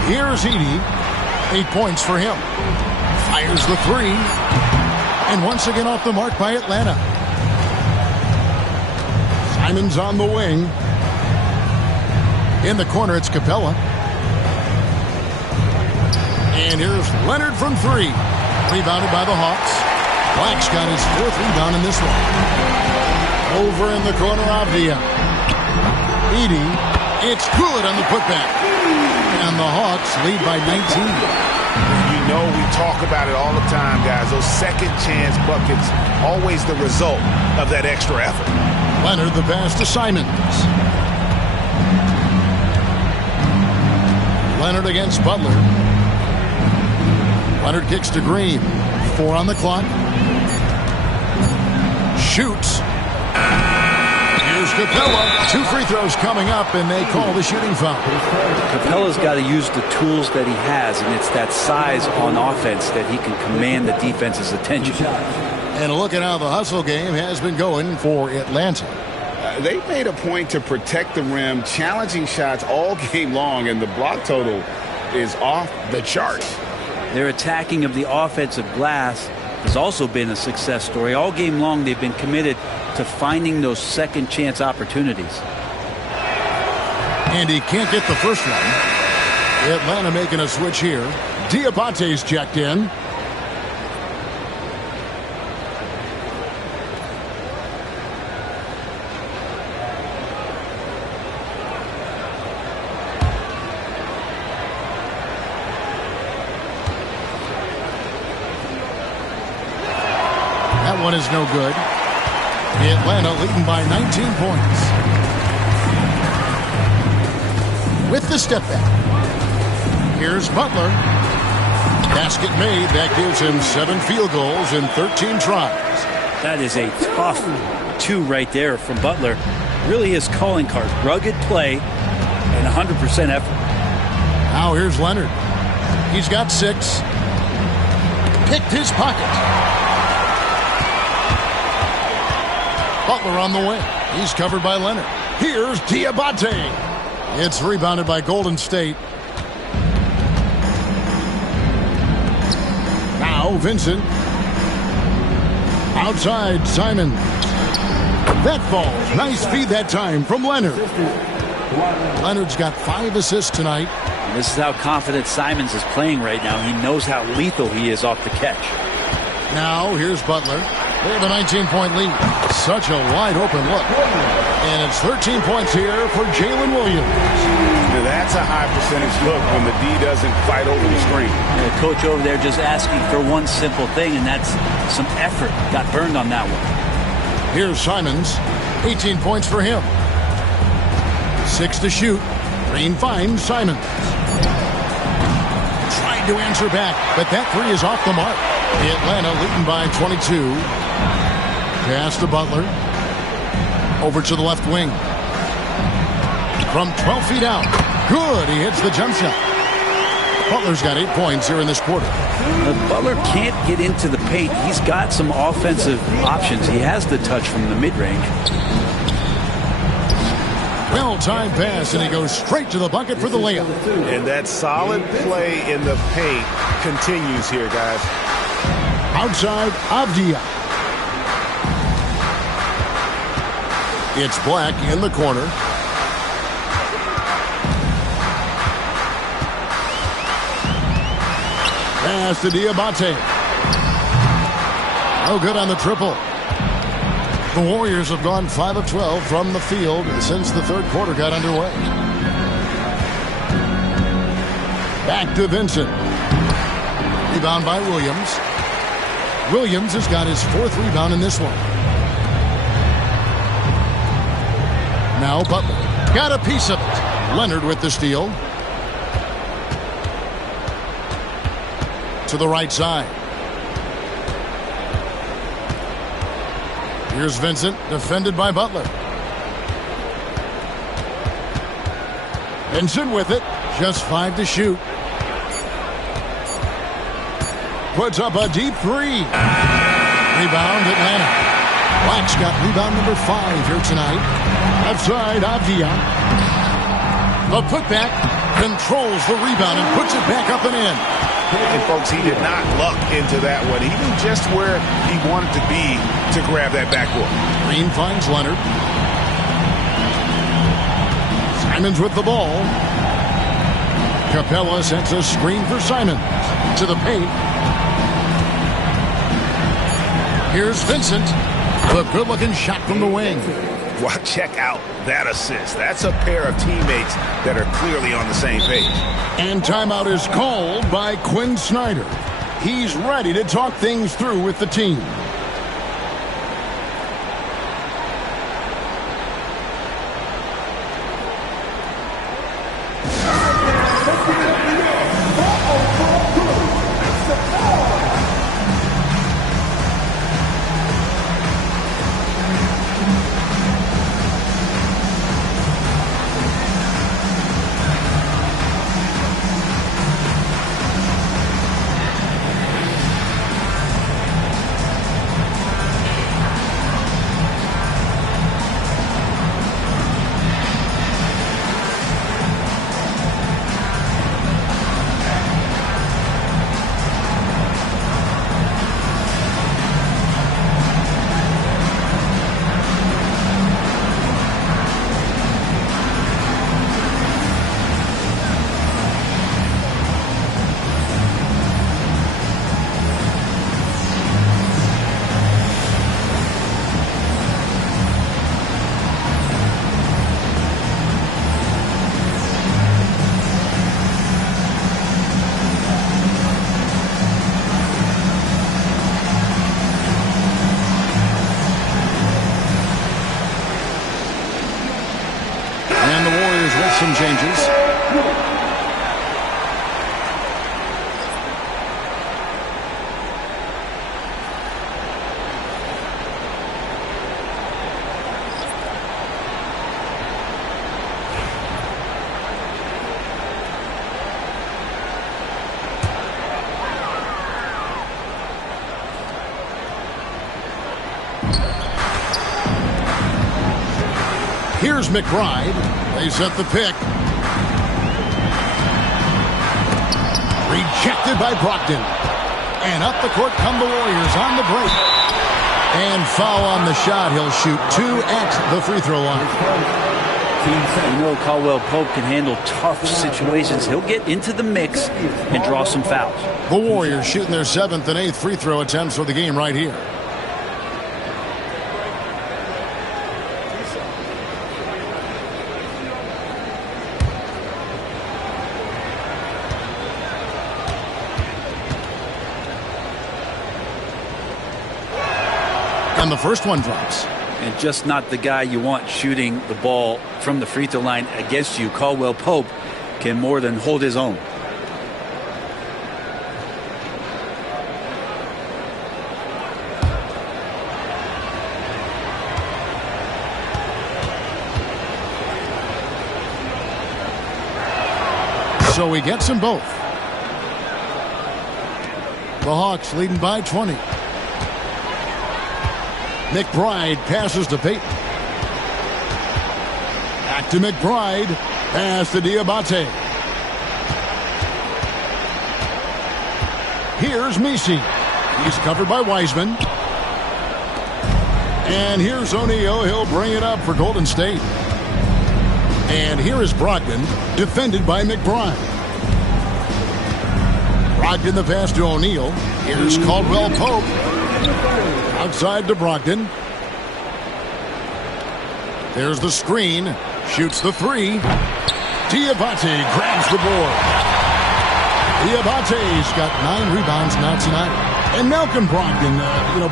Here's Edey. 8 points for him. Fires the 3. And once again off the mark by Atlanta. Simons on the wing. In the corner, it's Capella. And here's Leonard from 3. Rebounded by the Hawks. Black's got his 4th rebound in this one. Over in the corner, Avdia. Edey. It's good on the putback. And the Hawks lead by 19. You know, we talk about it all the time, guys. Those second chance buckets, always the result of that extra effort. Leonard the pass to Simons. Leonard against Butler. Leonard kicks to Green. 4 on the clock. Shoots. Here's Capella. 2 free throws coming up, and they call the shooting foul. Capella's got to use the tools that he has, and it's that size on offense that he can command the defense's attention. And look at how the hustle game has been going for Atlanta. They made a point to protect the rim, challenging shots all game long, and the block total is off the charts. Their attacking of the offensive glass has also been a success story. All game long, they've been committed to finding those second chance opportunities. And he can't get the first one. Atlanta making a switch here. Diabate's checked in. That one is no good. Atlanta leading by 19 points. With the step back. Here's Butler. Basket made. That gives him 7 field goals in 13 tries. That is a tough 2 right there from Butler. Really his calling card. Rugged play and 100% effort. Now here's Leonard. He's got 6. Picked his pocket. Butler on the wing. He's covered by Leonard. Here's Diabate. It's rebounded by Golden State. Now Vincent. Outside, Simon. That falls. Nice feed that time from Leonard. Leonard's got 5 assists tonight. And this is how confident Simons is playing right now. He knows how lethal he is off the catch. Now here's Butler. They have a 19-point lead. Such a wide-open look. And it's 13 points here for Jalen Williams. Now that's a high percentage look when the D doesn't fight over the screen. The coach over there just asking for one simple thing, and that's some effort. Got burned on that one. Here's Simons. 18 points for him. 6 to shoot. Green finds Simons. Tried to answer back, but that 3 is off the mark. Atlanta leading by 22. Pass to Butler. Over to the left wing. From 12 feet out. Good. He hits the jump shot. Butler's got 8 points here in this quarter. But Butler can't get into the paint. He's got some offensive options. He has the touch from the mid-range. Well-timed pass, and he goes straight to the bucket for the layup. And that solid play in the paint continues here, guys. Outside, Avdia. It's Black in the corner. Pass to Diabate. No good on the triple. The Warriors have gone 5 of 12 from the field since the third quarter got underway. Back to Vincent. Rebound by Williams. Williams has got his 4th rebound in this one. Now Butler. Got a piece of it. Leonard with the steal. To the right side. Here's Vincent, defended by Butler. Vincent with it. Just 5 to shoot. Puts up a deep 3. Rebound, Atlanta. Black's got rebound number 5 here tonight. Outside, Avdia. The putback controls the rebound and puts it back up and in. And folks, he did not luck into that one. He knew just where he wanted to be to grab that backboard. Green finds Leonard. Simons with the ball. Capella sets a screen for Simons. To the paint. Here's Vincent. The good-looking shot from the wing. Well, check out that assist. That's a pair of teammates that are clearly on the same page. And timeout is called by Quinn Snyder. He's ready to talk things through with the team. Some changes. Here's McBride. They set the pick. Rejected by Brogdon. And up the court come the Warriors on the break. And foul on the shot. He'll shoot 2 at the free throw line. You know Caldwell Pope can handle tough situations. He'll get into the mix and draw some fouls. The Warriors shooting their 7th and 8th free throw attempts for the game right here. And the first one drops. And just not the guy you want shooting the ball from the free throw line against you. Caldwell Pope can more than hold his own. So he gets them both. The Hawks leading by 20. McBride passes to Payton. Back to McBride. Pass to Diabate. Here's Messi. He's covered by Wiseman. And here's O'Neal. He'll bring it up for Golden State. And here is Brogdon, defended by McBride. Brogdon the pass to O'Neal. Here's Caldwell Pope. Outside to Brogdon. There's the screen. Shoots the 3. Diabate grabs the board. Diabate's got 9 rebounds now tonight. And Malcolm Brogdon,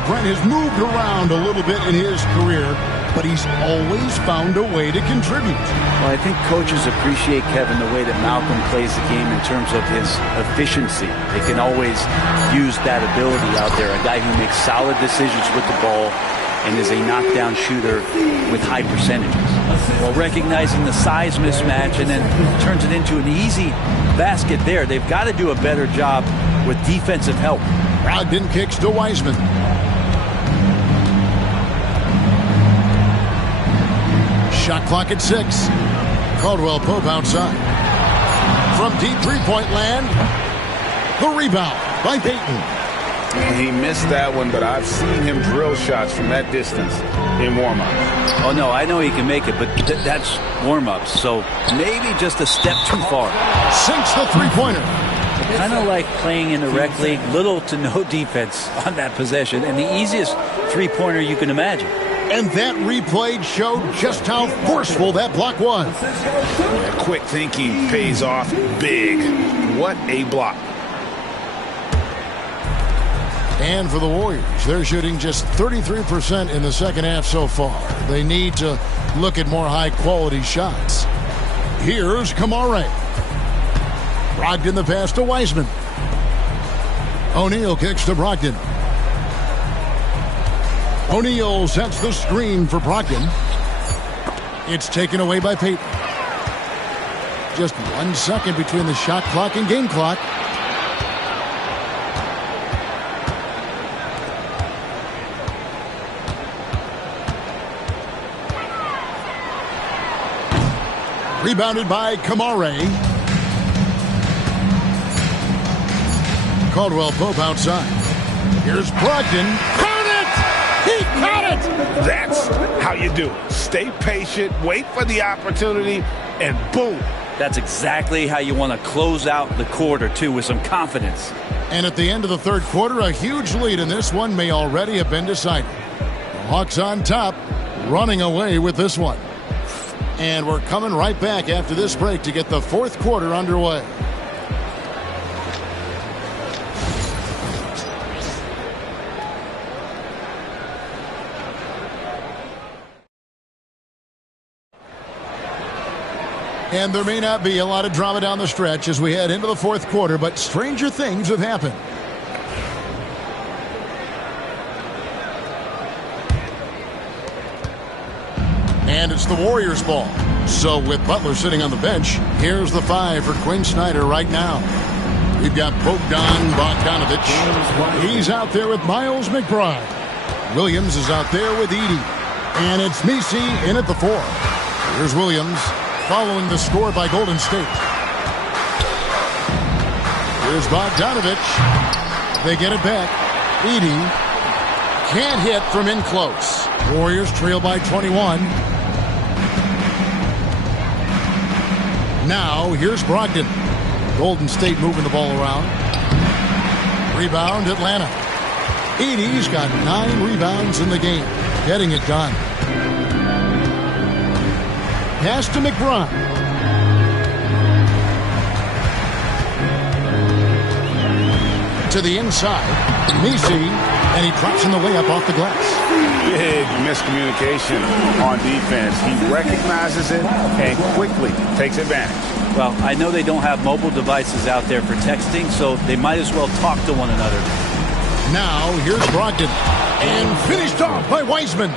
Brent has moved around a little bit in his career, but he's always found a way to contribute. Well, I think coaches appreciate, Kevin, the way that Malcolm plays the game in terms of his efficiency. They can always use that ability out there. A guy who makes solid decisions with the ball and is a knockdown shooter with high percentages. Well, recognizing the size mismatch and then turns it into an easy basket there. They've got to do a better job with defensive help. Brogdon kicks to Wiseman. Shot clock at 6. Caldwell Pope outside. From deep three-point land. The rebound by Payton. He missed that one, but I've seen him drill shots from that distance in warm-up. Oh, no, I know he can make it, but that's warm-ups, so maybe just a step too far. Sinks the three-pointer. Kind of like playing in the rec league, little to no defense on that possession, and the easiest three-pointer you can imagine. And that replay showed just how forceful that block was. Quick thinking pays off big. What a block. And for the Warriors, they're shooting just 33% in the second half so far. They need to look at more high-quality shots. Here's Kamare. Brogdon the pass to Wiseman. O'Neal kicks to Brogdon. O'Neal sets the screen for Brogdon. It's taken away by Payton. Just 1 second between the shot clock and game clock. Rebounded by Kamare. Caldwell Pope outside. Here's Brogdon. Caught it! He caught it! That's how you do it. Stay patient, wait for the opportunity, and boom. That's exactly how you want to close out the quarter, too, with some confidence. And at the end of the third quarter, a huge lead in this one may already have been decided. The Hawks on top, running away with this one. And we're coming right back after this break to get the fourth quarter underway. And there may not be a lot of drama down the stretch as we head into the fourth quarter, but stranger things have happened. And it's the Warriors' ball. So with Butler sitting on the bench, here's the 5 for Quinn Snyder right now. We've got Bogdan Bogdanovic. He's out there with Miles McBride. Williams is out there with Edey. And it's Messi in at the 4. Here's Williams following the score by Golden State. Here's Bogdanovich. They get it back. Edey can't hit from in close. Warriors trail by 21. Now here's Brogdon. Golden State moving the ball around. Rebound Atlanta. Edey's got 9 rebounds in the game. Getting it done. Pass to McBride. To the inside. Messi, and he drops in the layup off the glass. Big miscommunication on defense. He recognizes it and quickly takes advantage. Well, I know they don't have mobile devices out there for texting, so they might as well talk to one another. Now, here's Brogdon. And finished off by Wiseman.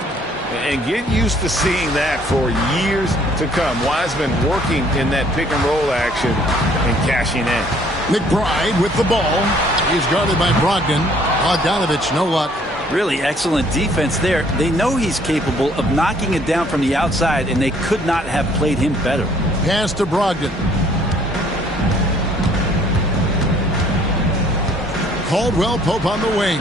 And get used to seeing that for years to come. Wiseman working in that pick and roll action and cashing in. McBride with the ball. He's guarded by Brogdon. Bogdanovich, no luck. Really excellent defense there. They know he's capable of knocking it down from the outside, and they could not have played him better. Pass to Brogdon. Caldwell Pope on the wing.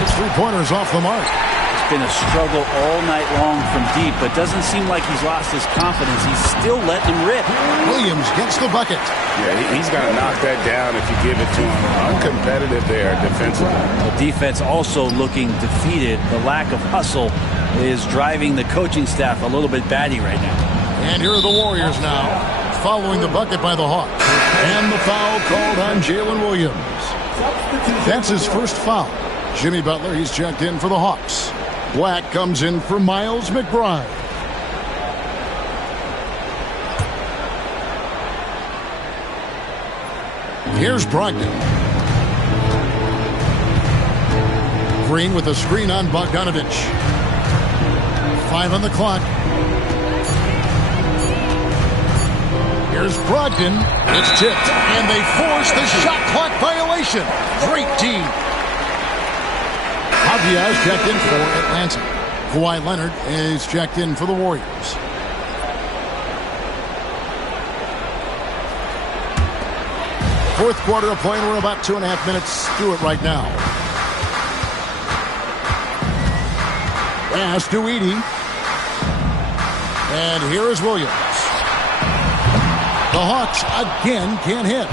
His three-pointers off the mark. It's been a struggle all night long from deep, but doesn't seem like he's lost his confidence. He's still letting him rip. Williams gets the bucket. Yeah, he's going to knock that down if you give it to him. Uncompetitive there defensively. The defense also looking defeated. The lack of hustle is driving the coaching staff a little bit batty right now. And here are the Warriors now, following the bucket by the Hawks. And the foul called on Jalen Williams. That's his first foul. Jimmy Butler, he's checked in for the Hawks. Black comes in for Miles McBride. Here's Brogdon. Green with a screen on Bogdanovich. 5 on the clock. Here's Brogdon. It's tipped, and they force the shot clock violation. Great team. Javier is checked in for Atlanta. Kawhi Leonard is checked in for the Warriors. Fourth quarter of play, and we're about 2.5 minutes through it right now. Pass to Edey. And here is Williams. The Hawks again can't hit.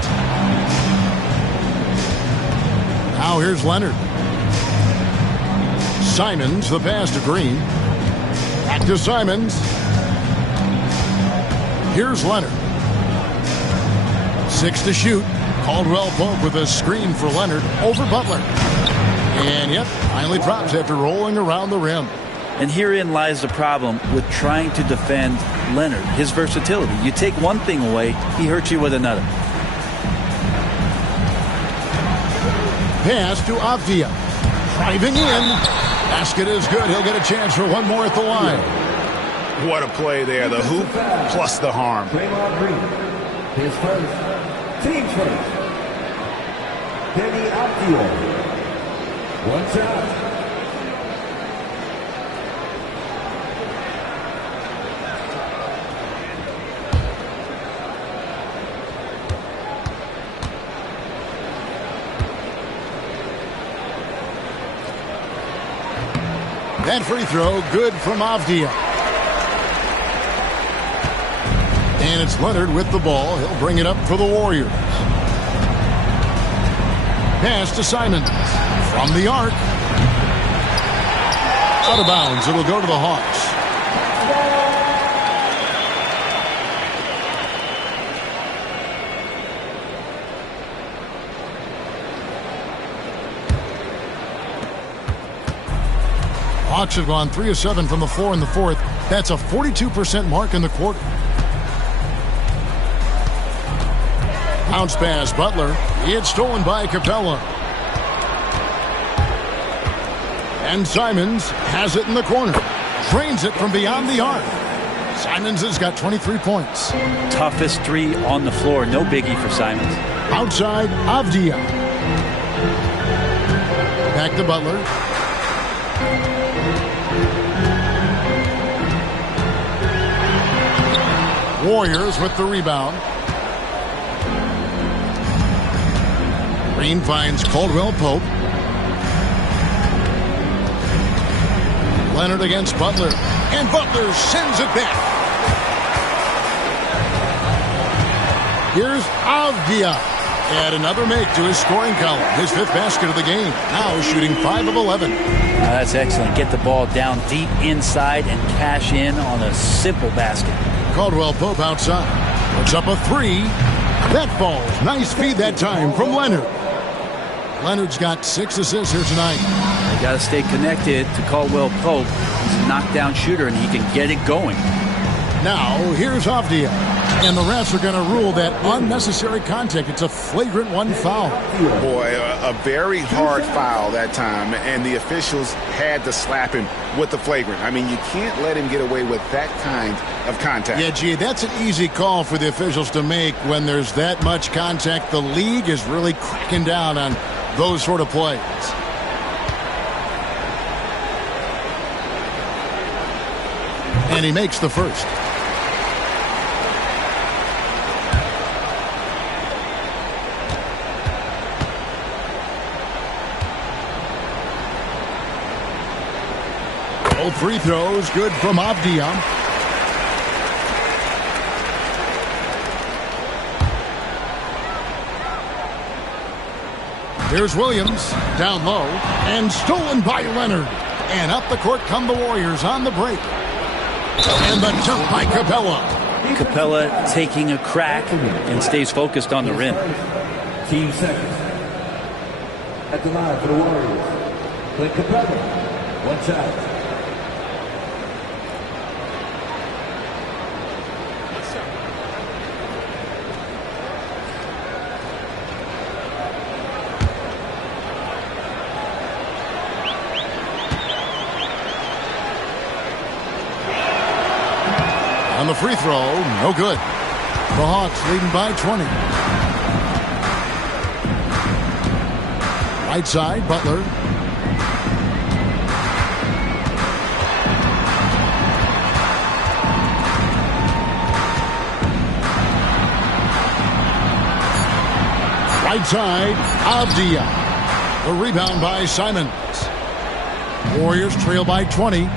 Now here's Leonard. Simons, the pass to Green. Back to Simons. Here's Leonard. 6 to shoot. Caldwell Pope with a screen for Leonard over Butler. And yep, finally drops after rolling around the rim. And herein lies the problem with trying to defend Leonard, his versatility. You take one thing away, he hurts you with another. Pass to Avdia. Driving in. Basket is good. He'll get a chance for one more at the line. What a play there. The hoop plus the harm. Draymond Green, his first, team first. Penny Avdia. One shot. That free throw, good from Avdia. And it's Leonard with the ball. He'll bring it up for the Warriors. Pass to Simons. From the arc. Out of bounds. It'll go to the Hawks. Hawks have gone 3 of 7 from the floor in the fourth. That's a 42% mark in the quarter. Bounce pass, Butler. It's stolen by Capella. And Simons has it in the corner. Drains it from beyond the arc. Simons has got 23 points. Toughest 3 on the floor. No biggie for Simons. Outside, Avdia. Back to Butler. Warriors with the rebound. Green finds Caldwell Pope. Leonard against Butler. And Butler sends it back. Here's Avdia. Add another make to his scoring column. His 5th basket of the game. Now shooting 5 of 11. That's excellent. Get the ball down deep inside and cash in on a simple basket. Caldwell Pope outside. Puts up a 3. That falls. Nice feed that time from Leonard. Leonard's got 6 assists here tonight. You got to stay connected to Caldwell Pope. He's a knockdown shooter, and he can get it going. Now, here's Avdia. And the refs are going to rule that unnecessary contact. It's a flagrant 1 foul. Boy, a very hard foul that time, and the officials had to slap him with the flagrant. I mean, you can't let him get away with that kind of contact. Yeah, gee, that's an easy call for the officials to make when there's that much contact. The league is really cracking down on those sort of plays. And he makes the first. Both free throws good from Avdia. Here's Williams, down low, and stolen by Leonard. And up the court come the Warriors on the break. And the jump by Capella. Capella taking a crack and stays focused on the rim. Team seconds. At the line for the Warriors, Clint Capella. 1 shot. On the free throw, no good. The Hawks leading by 20. Right side, Butler. Right side, Avdia. The rebound by Simons. Warriors trail by 20.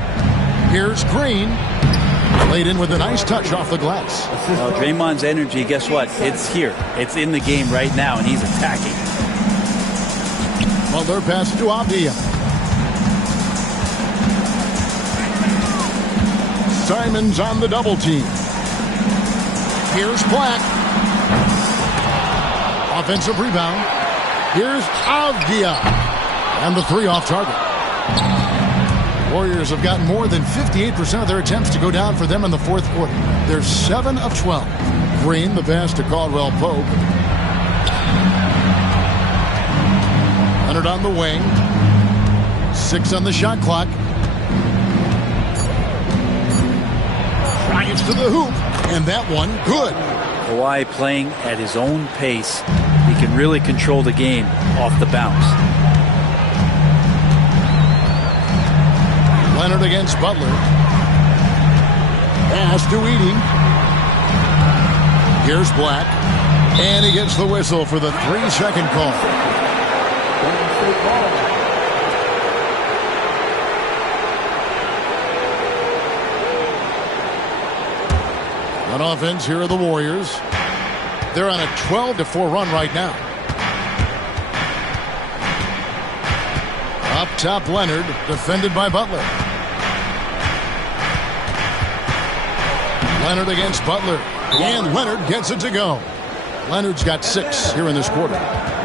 Here's Green. Laid in with a nice touch off the glass. Well, Draymond's energy, guess what? It's here. It's in the game right now, and he's attacking. Butler pass to Avdia. Simons on the double team. Here's Black. Offensive rebound. Here's Avdia. And the 3 off target. Warriors have gotten more than 58% of their attempts to go down for them in the 4th quarter. They're 7 of 12. Green, the pass to Caldwell Pope. Leonard on the wing. 6 on the shot clock. Drives to the hoop. And that one, good. Kawhi playing at his own pace. He can really control the game off the bounce. Leonard against Butler. Pass to Edey. Here's Black. And he gets the whistle for the 3-second call. On offense, here are the Warriors. They're on a 12-4 run right now. Up top, Leonard, defended by Butler. Leonard against Butler. And Leonard gets it to go. Leonard's got 6 here in this quarter.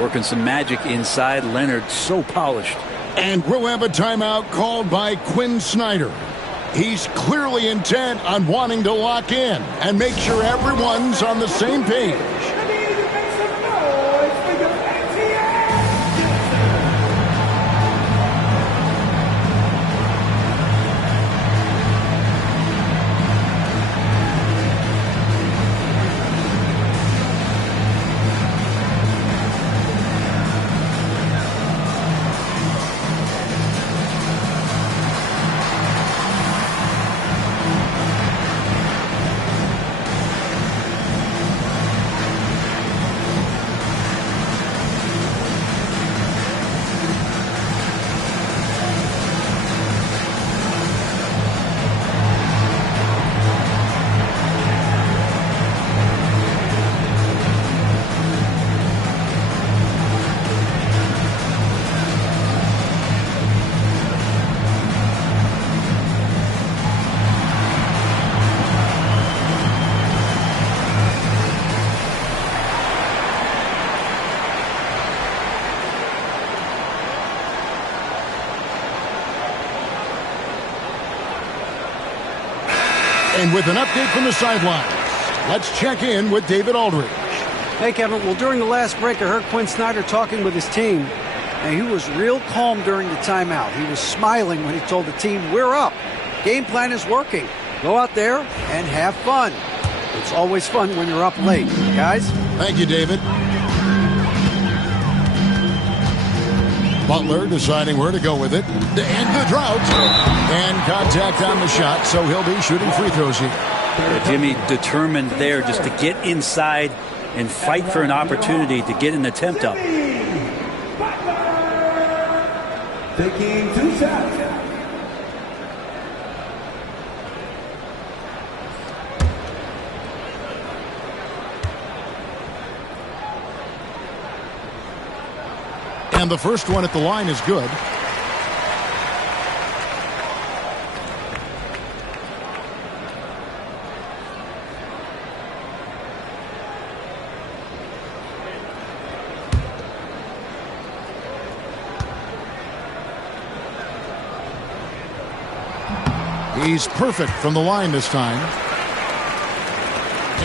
Working some magic inside. Leonard so polished. And we'll have a timeout called by Quinn Snyder. He's clearly intent on wanting to lock in and make sure everyone's on the same page. And with an update from the sidelines, let's check in with David Aldridge. Hey, Kevin. Well, during the last break, I heard Quinn Snyder talking with his team, and he was real calm during the timeout. He was smiling when he told the team, we're up. Game plan is working. Go out there and have fun. It's always fun when you're up late. Guys? Thank you, David. Butler deciding where to go with it. And the drought. And contact on the shot, so he'll be shooting free throws here. Jimmy determined there just to get inside and fight for an opportunity to get an attempt up. Taking 2 shots. And the first one at the line is good. He's perfect from the line this time.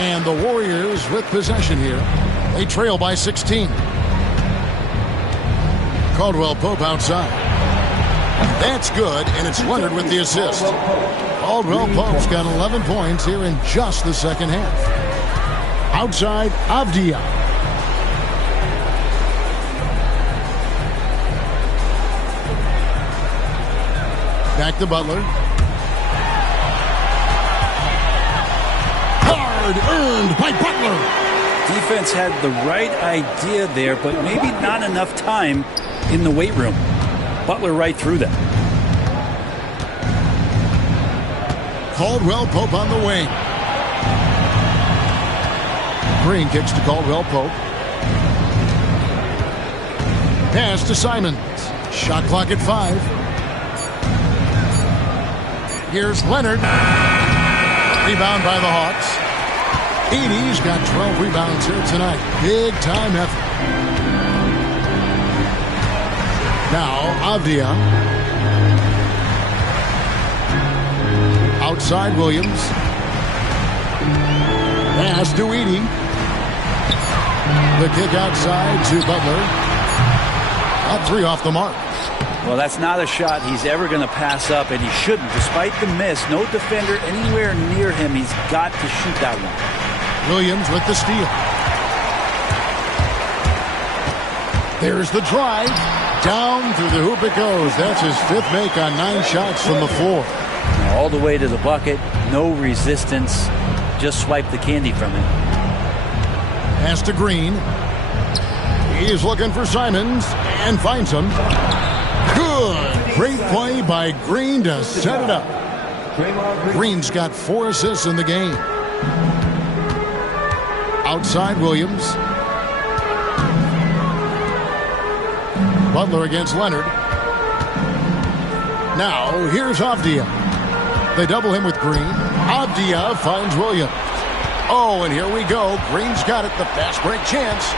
And the Warriors with possession here. They trail by 16. Caldwell Pope outside. That's good, and it's Leonard with the assist. Caldwell Pope's got 11 points here in just the second half. Outside, Avdia. Back to Butler. Hard earned by Butler. Defense had the right idea there, but maybe not enough time in the weight room. Butler right through them. Caldwell Pope on the wing. Green kicks to Caldwell Pope. Pass to Simons. Shot clock at 5. Here's Leonard. Rebound by the Hawks. Edey's got 12 rebounds here tonight. Big time effort. Now Avdia. Outside Williams. Pass to Edey. The kick outside to Butler. A 3 off the mark. Well, that's not a shot he's ever going to pass up, and he shouldn't. Despite the miss, no defender anywhere near him. He's got to shoot that one. Williams with the steal. There's the drive. Down through the hoop it goes. That's his 5th make on 9 shots from the floor. All the way to the bucket. No resistance. Just swipe the candy from it. Pass to Green. He's looking for Simons and finds him. Good. Great play by Green to set it up. Green's got 4 assists in the game. Outside Williams. Butler against Leonard. Now here's Avdia. They double him with Green. Avdia finds Williams. Oh, and here we go. Green's got it. The fast break chance.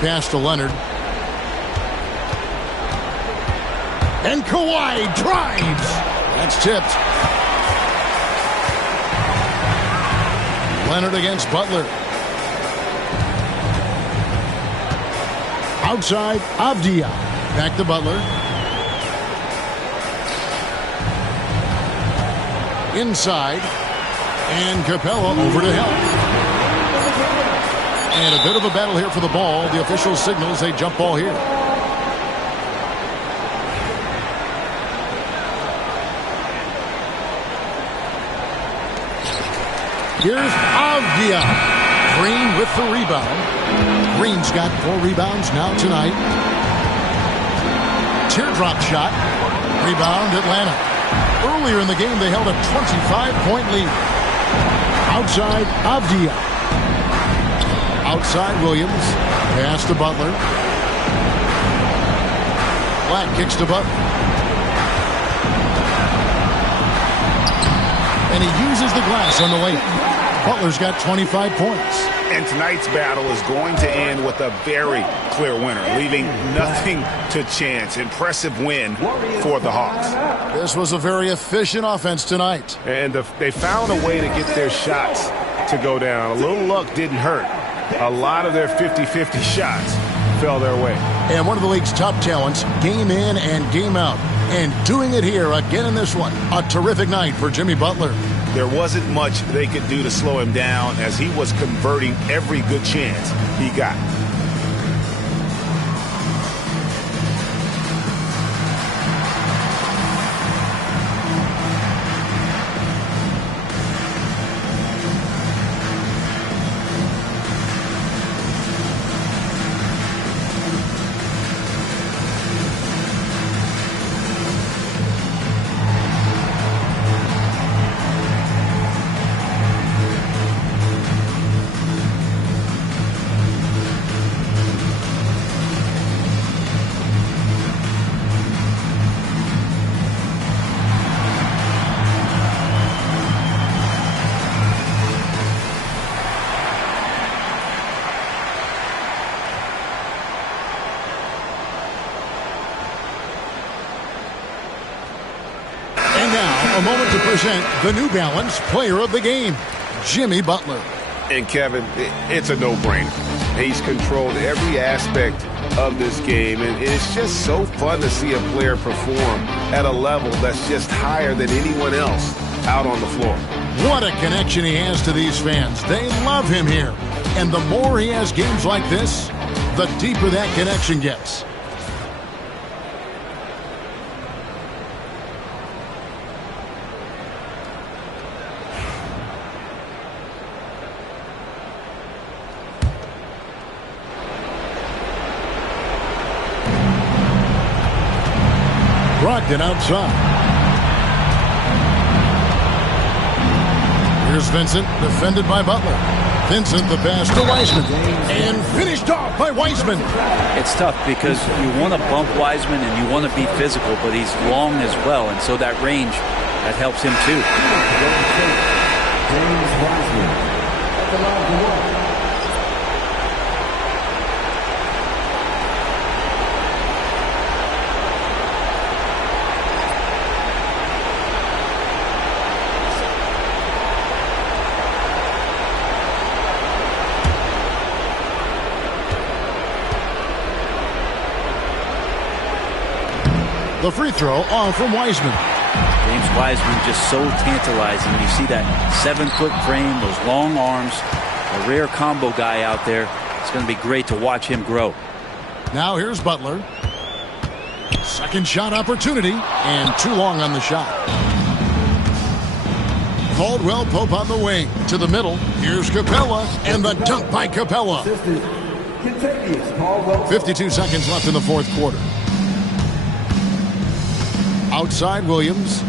Pass to Leonard. And Kawhi drives. That's tipped. Leonard against Butler. Outside, Avdia. Back to Butler. Inside. And Capella over to help. And a bit of a battle here for the ball. The official signals a jump ball here. Here's Avdia. Green with the rebound. Green's got 4 rebounds now tonight. Teardrop shot. Rebound Atlanta. Earlier in the game, they held a 25-point lead. Outside, Avdia. Outside, Williams. Pass to Butler. Black kicks to Butler. And he uses the glass on the layup. Butler's got 25 points. And tonight's battle is going to end with a very clear winner, leaving nothing to chance. Impressive win for the Hawks. This was a very efficient offense tonight. And they found a way to get their shots to go down. A little luck didn't hurt. A lot of their 50-50 shots fell their way. And one of the league's top talents, game in and game out. And doing it here again in this one. A terrific night for Jimmy Butler. There wasn't much they could do to slow him down as he was converting every good chance he got. A moment to present the New Balance Player of the Game, Jimmy Butler. And Kevin, it's a no-brainer. He's controlled every aspect of this game, and it's just so fun to see a player perform at a level that's just higher than anyone else out on the floor. What a connection he has to these fans. They love him here. And the more he has games like this, the deeper that connection gets. Brogdon outside. Here's Vincent, defended by Butler. Vincent the pass to Wiseman. And finished off by Wiseman. It's tough because you want to bump Wiseman and you want to be physical, but he's long as well, and so that range, that helps him too. James Wiseman at the line to work. The free throw off from Wiseman. James Wiseman just so tantalizing. You see that 7-foot frame, those long arms, a rare combo guy out there. It's going to be great to watch him grow. Now here's Butler. Second shot opportunity, and too long on the shot. Caldwell Pope on the wing to the middle. Here's Capella, and the dunk by Capella. 52 seconds left in the fourth quarter. Outside Williams.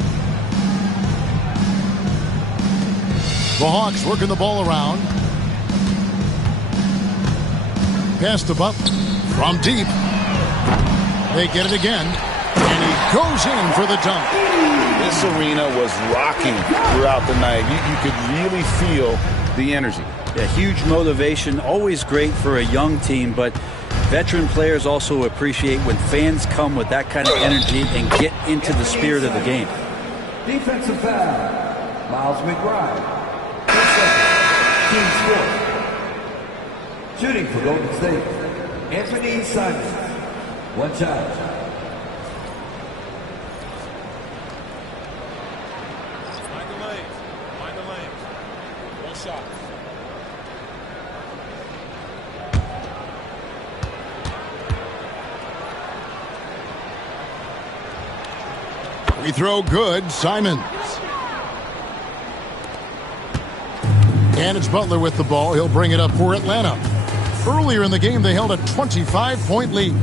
The Hawks working the ball around. Pass to Butler. From deep. They get it again. And he goes in for the dunk. This arena was rocking throughout the night. You could really feel the energy. Yeah, huge motivation. Always great for a young team, but veteran players also appreciate when fans come with that kind of energy and get into the spirit of the game. Defensive foul. Miles McBride. Team score. Shooting for Golden State. Anthony Simons. One shot. Mind the lanes. One shot. Free throw good. Simons. And it's Butler with the ball. He'll bring it up for Atlanta. Earlier in the game, they held a 25-point lead.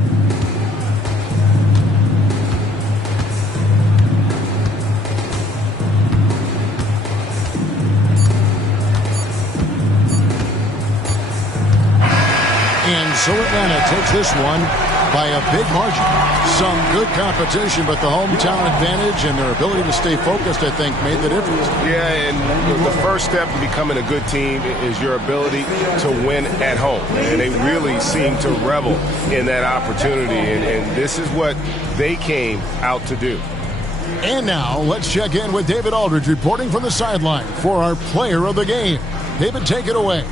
And So Atlanta takes this one by a big margin. Some good competition, but the hometown advantage and their ability to stay focused, I think, made the difference. Yeah, and the first step in becoming a good team is your ability to win at home. And they really seem to revel in that opportunity, and this is what they came out to do. And now, let's check in with David Aldridge reporting from the sideline for our player of the game. David, take it away.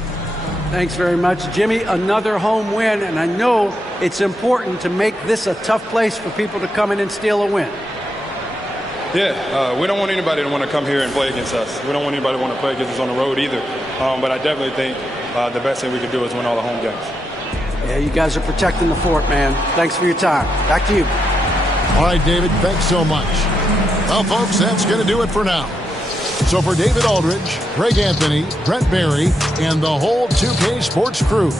Thanks very much, Jimmy. Another home win, and I know it's important to make this a tough place for people to come in and steal a win. Yeah, we don't want anybody to want to come here and play against us. We don't want anybody to want to play against us on the road either. But I definitely think the best thing we could do is win all the home games. Yeah, you guys are protecting the fort, man. Thanks for your time. Back to you. All right, David, thanks so much. Well, folks, that's going to do it for now. So for David Aldridge, Greg Anthony, Brent Barry, and the whole 2K Sports crew,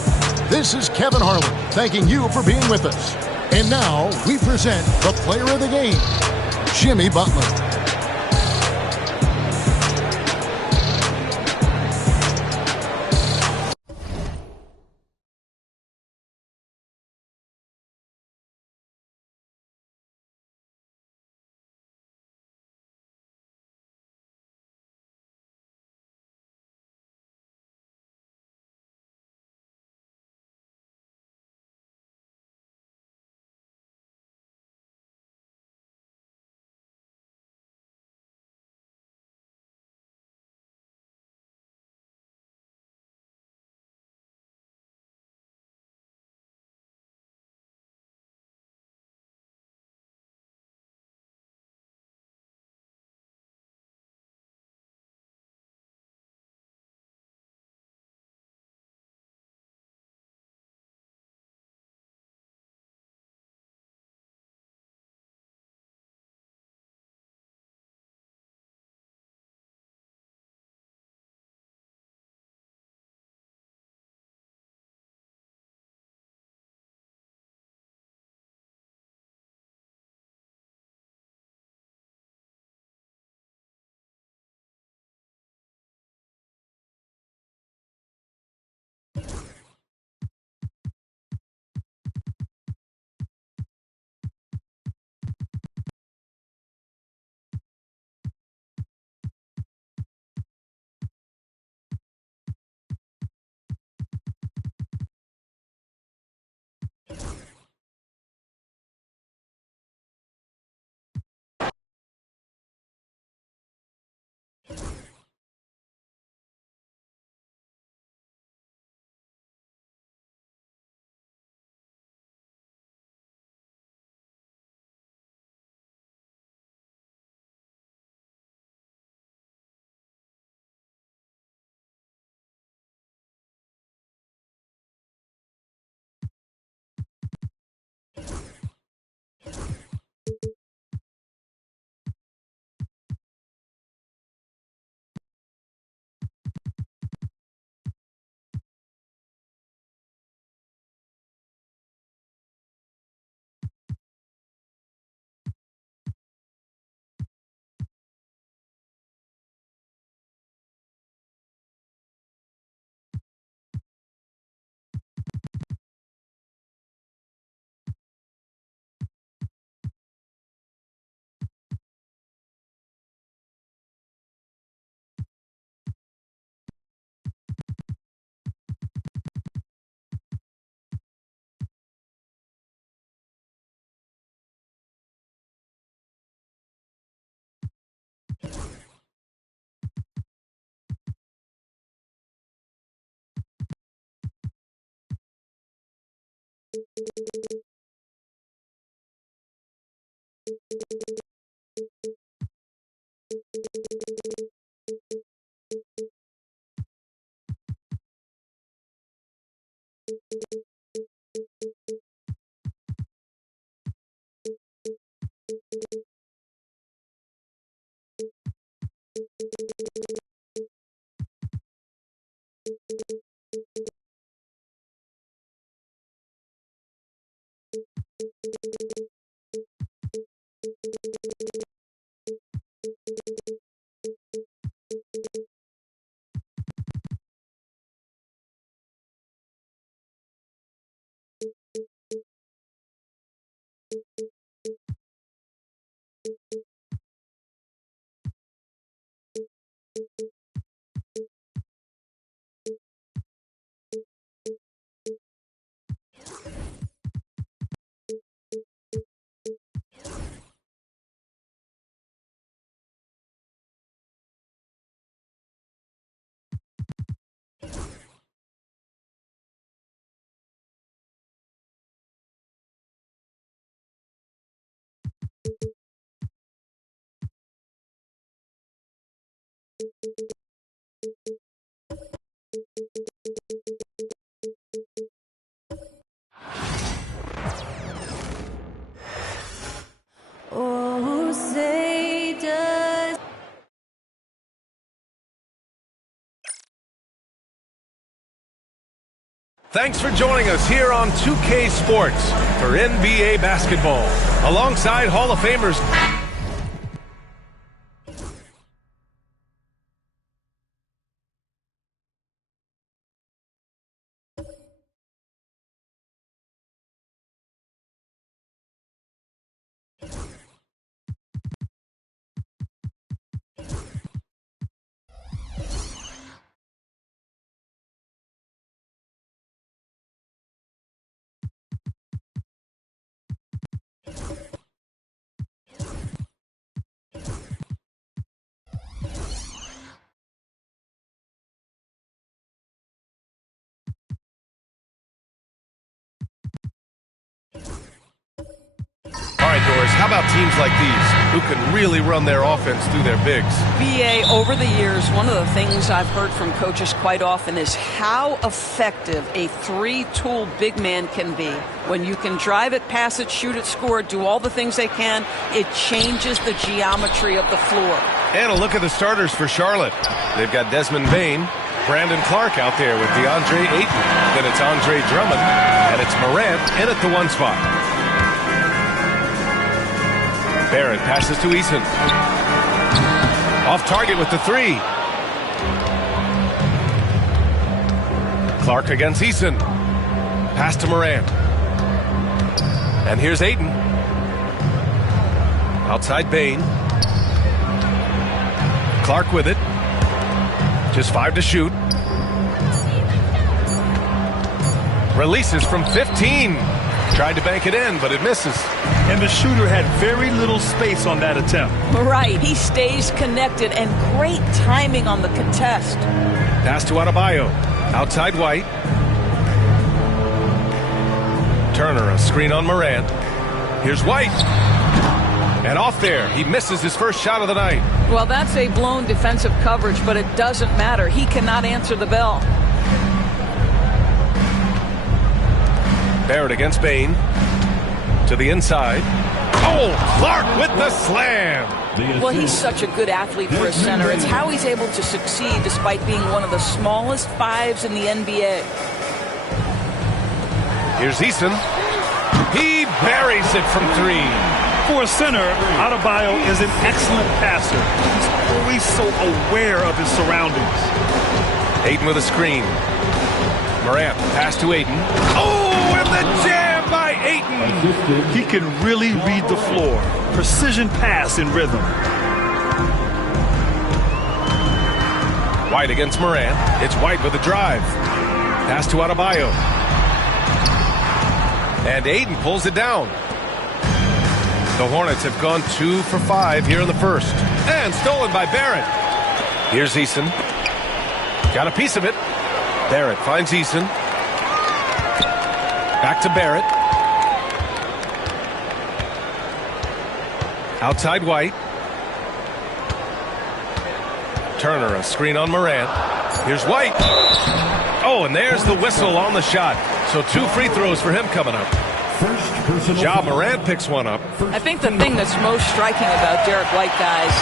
this is Kevin Harlan thanking you for being with us. And now we present the player of the game, Jimmy Butler. Thanks for joining us here on 2K Sports for NBA basketball. Alongside Hall of Famers Doors, how about teams like these who can really run their offense through their bigs? BA, over the years, one of the things I've heard from coaches quite often is how effective a three-tool big man can be. When you can drive it, pass it, shoot it, score it, do all the things they can, it changes the geometry of the floor. And a look at the starters for Charlotte. They've got Desmond Bane, Brandon Clark out there with DeAndre Ayton. Then it's Andre Drummond, and it's Morant in at the 1 spot. Barrett passes to Eason. Off target with the 3. Clark against Eason. Pass to Morant. And here's Ayton. Outside Bane. Clark with it. Just 5 to shoot. Releases from 15. Tried to bank it in, but it misses. And the shooter had very little space on that attempt. Right. He stays connected, and great timing on the contest. Pass to Adebayo. Outside White. Turner, a screen on Morant. Here's White. And off there. He misses his first shot of the night. Well, that's a blown defensive coverage, but it doesn't matter. He cannot answer the bell. Barrett against Bane. To the inside. Oh, Clark with the slam. Well, he's such a good athlete for a center. It's how he's able to succeed despite being one of the smallest 5s in the NBA. Here's Eason. He buries it from 3. For a center, Adebayo is an excellent passer. He's always so aware of his surroundings. Ayton with a screen. Morant, pass to Ayton. Oh, and the jam by Ayton. He can really read the floor. Precision pass in rhythm. White against Morant. It's White with a drive. Pass to Adebayo. And Ayton pulls it down. The Hornets have gone 2 for 5 here in the first. And stolen by Barrett. Here's Eason. Got a piece of it. Barrett finds Eason. Back to Barrett. Outside White. Turner, a screen on Morant. Here's White. Oh, and there's the whistle on the shot. So 2 free throws for him coming up. Ja Morant picks one up. I think the thing that's most striking about Derek White, guys,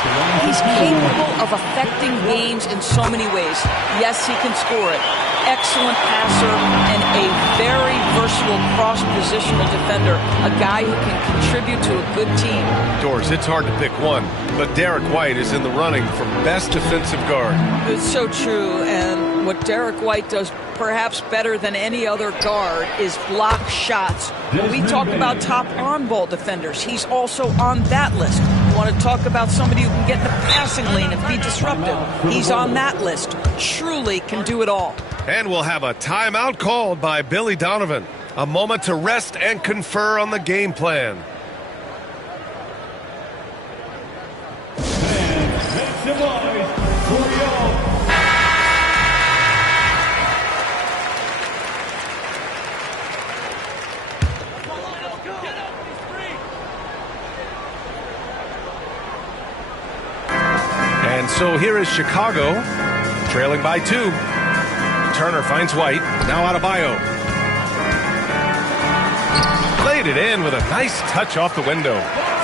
he's capable of affecting games in so many ways. Yes, he can score it. Excellent passer and a very versatile cross-positional defender. A guy who can contribute to a good team. Doors, it's hard to pick one, but Derek White is in the running for best defensive guard. It's so true, and what Derek White does perhaps better than any other guard is block shots. When we talk about top on-ball defenders, he's also on that list. You want to talk about somebody who can get in the passing lane and be disruptive. He's on that list. Truly can do it all. And we'll have a timeout called by Billy Donovan. A moment to rest and confer on the game plan. And so here is Chicago, trailing by 2. Turner finds White. Now Adebayo. Laid it in with a nice touch off the window.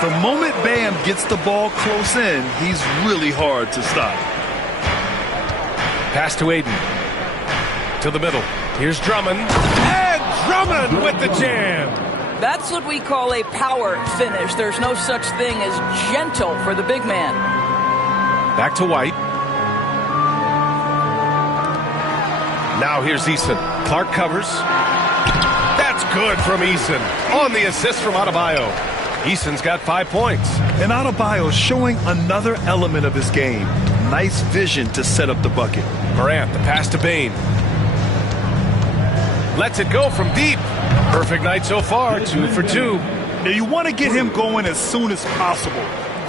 The moment Bam gets the ball close in, he's really hard to stop. Pass to Ayton. To the middle. Here's Drummond. And Drummond with the jam. That's what we call a power finish. There's no such thing as gentle for the big man. Back to White. Now here's Eason. Clark covers. That's good from Eason. On the assist from Adebayo. Eason's got 5 points. And Adebayo showing another element of his game. Nice vision to set up the bucket. Morant, the pass to Bane. Lets it go from deep. Perfect night so far, 2 for 2. Now you want to get him going as soon as possible.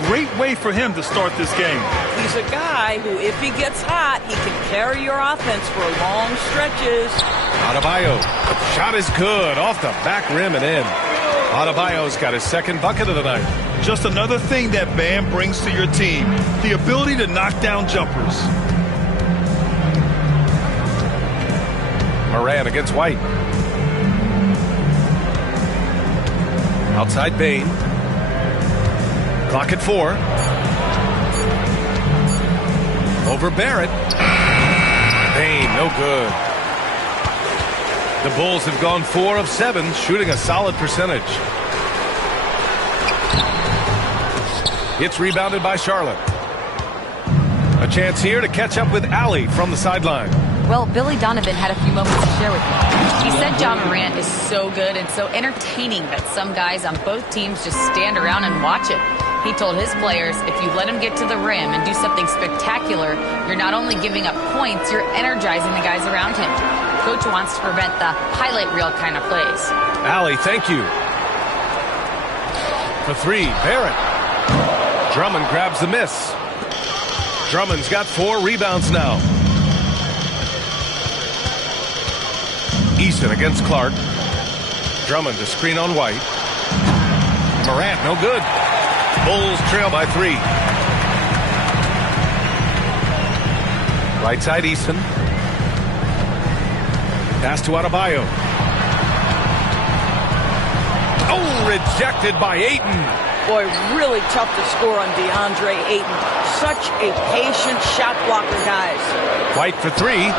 Great way for him to start this game. He's a guy who, if he gets hot, he can carry your offense for long stretches. Adebayo. Shot is good. Off the back rim and in. Adebayo's got his second bucket of the night. Just another thing that Bam brings to your team. The ability to knock down jumpers. Morant against White. Outside Bane. Clock at 4. Over Barrett. Bane, no good. The Bulls have gone 4 of 7, shooting a solid percentage. It's rebounded by Charlotte. A chance here to catch up with Allie from the sideline. Well, Billy Donovan had a few moments to share with me. He said John Morant is so good and so entertaining that some guys on both teams just stand around and watch him. He told his players, if you let him get to the rim and do something spectacular, you're not only giving up points, you're energizing the guys around him. Coach wants to prevent the highlight reel kind of plays. Allie, thank you. For 3, Barrett. Drummond grabs the miss. Drummond's got 4 rebounds now. Eason against Clark. Drummond to screen on White. Morant, no good. Bulls trail by 3. Right side Eason. Pass to Adebayo. Oh, rejected by Ayton. Boy, really tough to score on DeAndre Ayton. Such a patient shot blocker, guys. White for 3.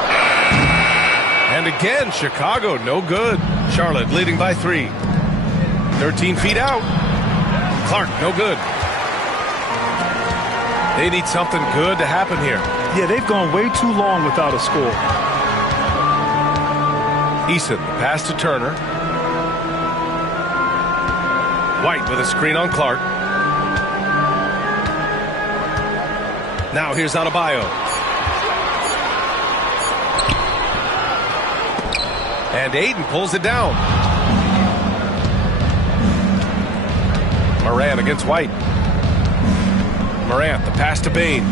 And again, Chicago, no good. Charlotte leading by 3. 13 feet out. Clark, no good. They need something good to happen here. Yeah, they've gone way too long without a score. Eason, pass to Turner. White with a screen on Clark. Now here's Adebayo. And Ayton pulls it down. Morant against White. Morant, the pass to Bane.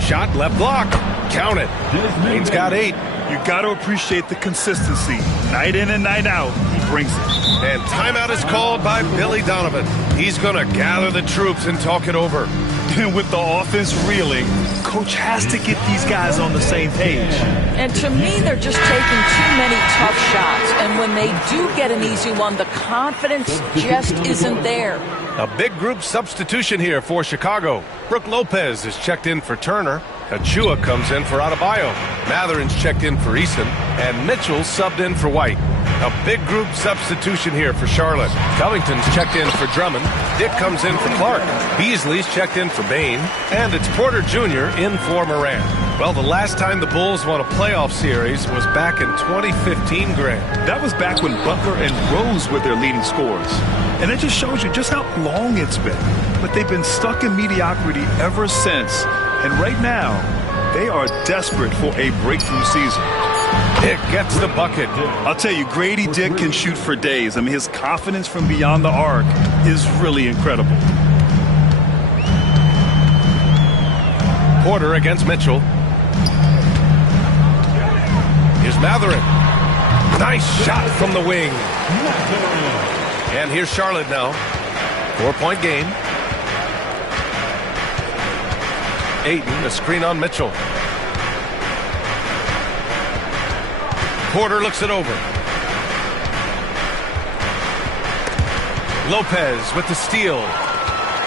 Shot, left block. Count it. Bane's got 8. You got to appreciate the consistency. Night in and night out, he brings it. And timeout is called by Billy Donovan. He's going to gather the troops and talk it over. And with the offense reeling, coach has to get these guys on the same page. And to me, they're just taking too many tough shots. And when they do get an easy one, the confidence just isn't there. A big group substitution here for Chicago. Brook Lopez is checked in for Turner. Achua comes in for Adebayo. Matherin's checked in for Eason. And Mitchell subbed in for White. A big group substitution here for Charlotte. Covington's checked in for Drummond. Dick comes in for Clark. Beasley's checked in for Bane. And it's Porter Jr. in for Morant. Well, the last time the Bulls won a playoff series was back in 2015, Grant. That was back when Butler and Rose were their leading scorers. And it just shows you just how long it's been. But they've been stuck in mediocrity ever since. And right now, they are desperate for a breakthrough season. Dick gets the bucket. I'll tell you, Grady Dick can shoot for days. I mean, his confidence from beyond the arc is really incredible. Porter against Mitchell. Here's Matherin. Nice shot from the wing. And here's Charlotte now. 4-point game. Ayton, a screen on Mitchell. Porter looks it over. Lopez with the steal.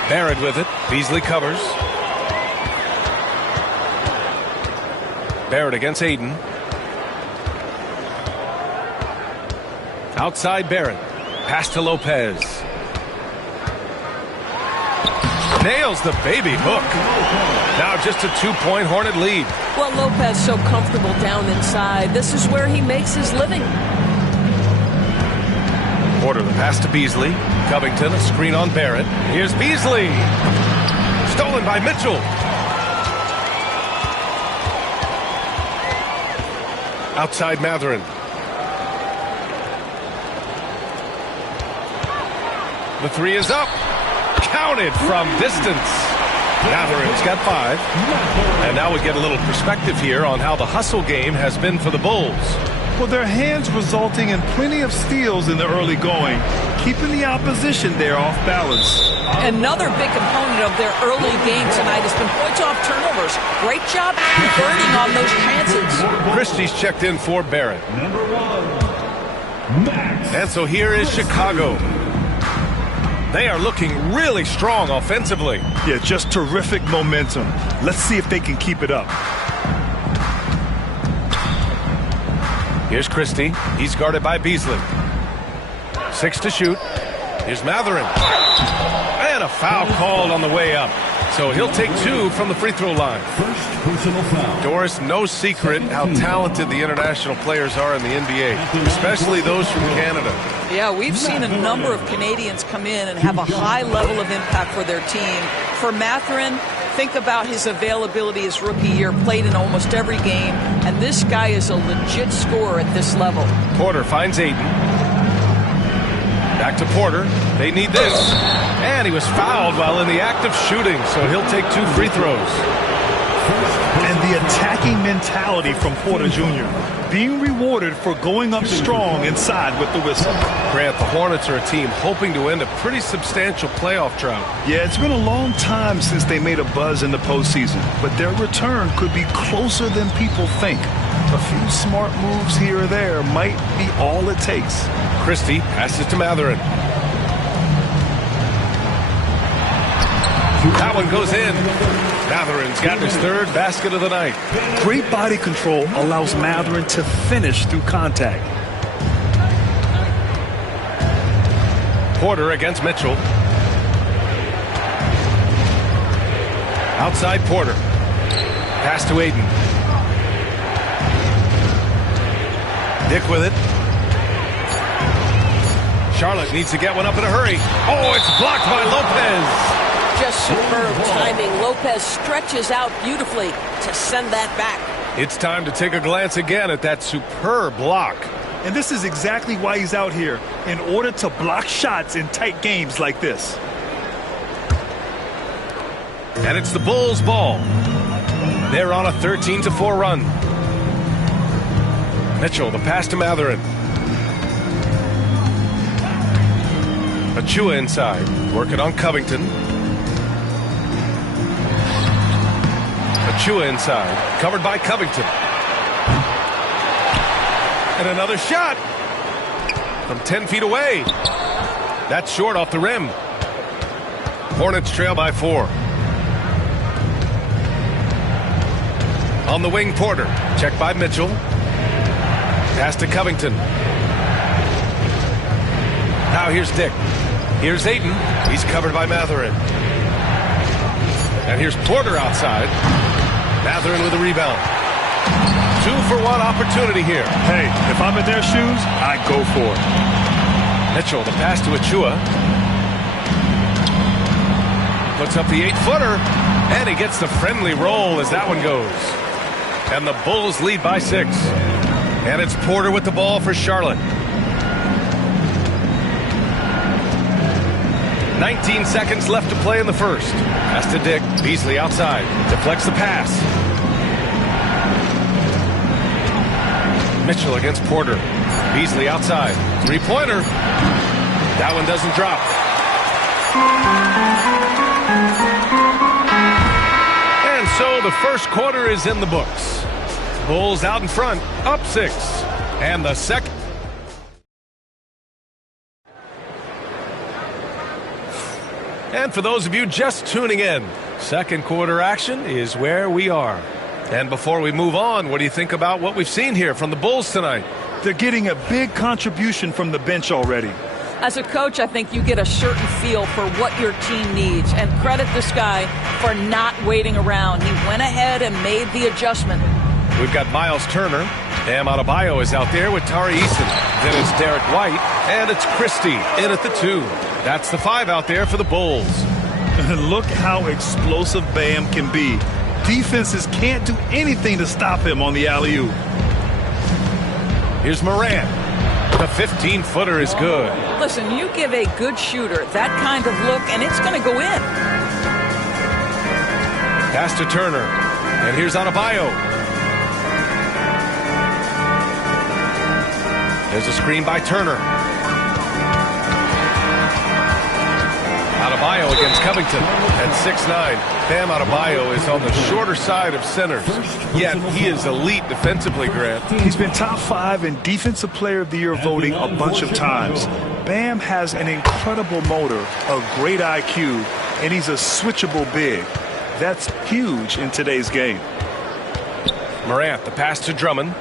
Barrett with it. Beasley covers. Barrett against Aiden. Outside Barrett. Pass to Lopez. Nails the baby hook. Now just a 2-point Hornet lead. Well, Lopez so comfortable down inside. This is where he makes his living. Porter, the pass to Beasley. Covington, a screen on Barrett. Here's Beasley. Stolen by Mitchell. Outside Matherin. The three is up. Counted from distance. Matherin's got 5. And now we get a little perspective here on how the hustle game has been for the Bulls. Well, their hands resulting in plenty of steals in the early going, keeping the opposition there off balance. Another big component of their early game tonight has been points off turnovers. Great job converting on those chances. Christie's checked in for Barrett. And so here is Chicago. They are looking really strong offensively. Yeah, just terrific momentum. Let's see if they can keep it up. Here's Christie. He's guarded by Beasley. 6 to shoot. Here's Matherin. And a foul called on the way up. So he'll take 2 from the free throw line. First personal foul. Doris, no secret how talented the international players are in the NBA, especially those from Canada. Yeah, we've seen a number of Canadians come in and have a high level of impact for their team. For Matherin, think about his availability his rookie year, played in almost every game, and this guy is a legit scorer at this level. Porter finds Aiden. Back to Porter. They need this. And he was fouled while in the act of shooting, so he'll take 2 free throws. And the attacking mentality from Porter Jr. being rewarded for going up strong inside with the whistle. Grant, the Hornets are a team hoping to end a pretty substantial playoff drought. Yeah, it's been a long time since they made a buzz in the postseason, but their return could be closer than people think. A few smart moves here or there might be all it takes. Christie passes to Matherin. That one goes in. Matherin's got his 3rd basket of the night. Great body control allows Matherin to finish through contact. Porter against Mitchell. Outside Porter. Pass to Aiden. Dick with it. Charlotte needs to get one up in a hurry. Oh, it's blocked by Lopez. Just superb timing. Lopez stretches out beautifully to send that back. It's time to take a glance again at that superb block. And this is exactly why he's out here, in order to block shots in tight games like this. And it's the Bulls' ball. They're on a 13-4 run. Mitchell, the pass to Matherin. Achua inside, working on Covington. Achua inside, covered by Covington. And another shot from 10 feet away. That's short off the rim. Hornets trail by 4. On the wing, Porter. Checked by Mitchell. Pass to Covington. Now here's Dick. Here's Aiden. He's covered by Matherin. And here's Porter outside. Matherin with a rebound. 2-for-1 opportunity here. Hey, if I'm in their shoes, I go for it. Mitchell, the pass to Achua. Puts up the 8-footer. And he gets the friendly roll as that one goes. And the Bulls lead by 6. And it's Porter with the ball for Charlotte. 19 seconds left to play in the first. Pass to Dick. Beasley outside. Deflects the pass. Mitchell against Porter. Beasley outside. 3-pointer. That one doesn't drop. And so the first quarter is in the books. Bulls out in front, up 6. And the second. And for those of you just tuning in, second quarter action is where we are. And before we move on, what do you think about what we've seen here from the Bulls tonight? They're getting a big contribution from the bench already. As a coach, I think you get a certain feel for what your team needs. And credit this guy for not waiting around. He went ahead and made the adjustment. We've got Miles Turner. Bam Adebayo is out there with Tari Eason. Then it's Derek White. And it's Christie in at the 2. That's the 5 out there for the Bulls. Look how explosive Bam can be. Defenses can't do anything to stop him on the alley-oop. Here's Morant. The 15-footer is good. Listen, you give a good shooter that kind of look, and it's going to go in. Pass to Turner. And here's Adebayo. There's a screen by Turner. Adebayo against Covington at 6'9". Bam Adebayo is on the shorter side of centers, yet he is elite defensively, Grant. He's been top 5 in Defensive Player of the Year voting a bunch of times. Bam has an incredible motor, a great IQ, and he's a switchable big. That's huge in today's game. Morant, the pass to Drummond.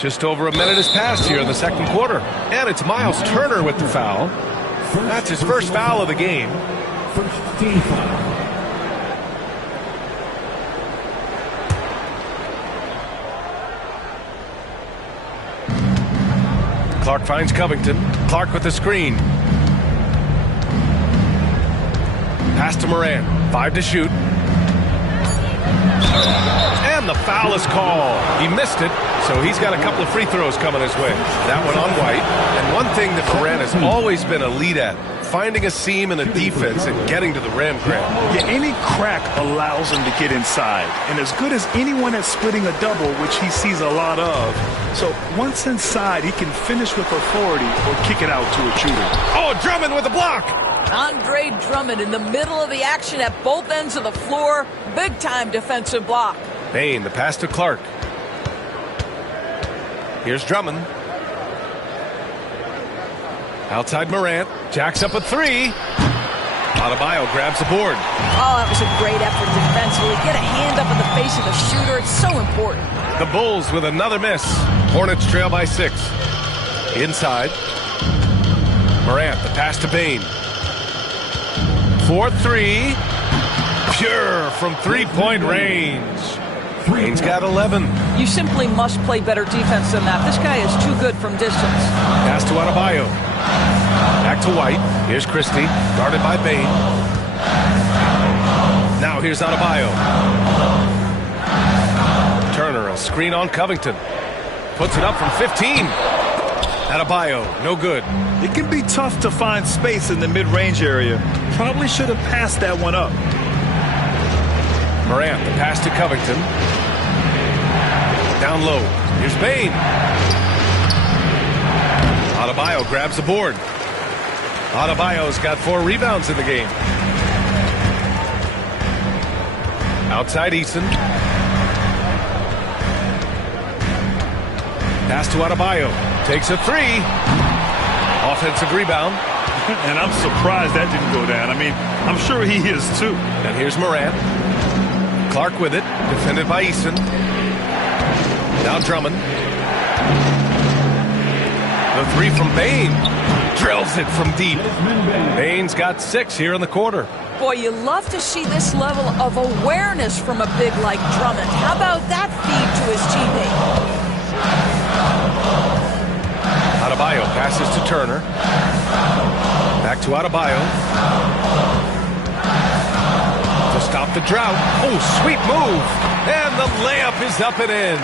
Just over a minute has passed here in the second quarter. And it's Miles Turner with the foul. That's his first foul of the game. First team foul. Clark finds Covington. Clark with the screen. Pass to Morant. 5 to shoot. And the foul is called. He missed it, so he's got a couple of free throws coming his way. That one on White. And one thing that Morant has always been elite at, finding a seam in a defense and getting to the rim, Grant. Yeah, any crack allows him to get inside. And as good as anyone at splitting a double, which he sees a lot of. So once inside, he can finish with authority or kick it out to a shooter. Oh, Drummond with the block. Andre Drummond in the middle of the action at both ends of the floor. Big-time defensive block. Bane, the pass to Clark. Here's Drummond. Outside Morant. Jacks up a 3. Adebayo grabs the board. Oh, that was a great effort defensively. Get a hand up in the face of the shooter. It's so important. The Bulls with another miss. Hornets trail by 6. Inside. Morant, the pass to Bane. 4-3. Pure from three-point range. Bane's got 11. You simply must play better defense than that. This guy is too good from distance. Pass to Adebayo. Back to White. Here's Christie, guarded by Bane. Now here's Adebayo. Turner, a screen on Covington. Puts it up from 15. Adebayo, no good. It can be tough to find space in the mid-range area. Probably should have passed that one up. Morant, the pass to Covington. Down low. Here's Bane. Adebayo grabs the board. Adebayo's got 4 rebounds in the game. Outside Eason. Pass to Adebayo. Takes a 3. Offensive rebound. And I'm surprised that didn't go down. I mean, I'm sure he is too. And here's Morant. Clark with it. Defended by Eason. Now Drummond. The 3 from Bane. Drills it from deep. Bane's got 6 here in the quarter. Boy, you love to see this level of awareness from a big like Drummond. How about that feed to his teammate? Adebayo passes to Turner. Back to Adebayo. To stop the drought. Oh, sweet move. And the layup is up and in.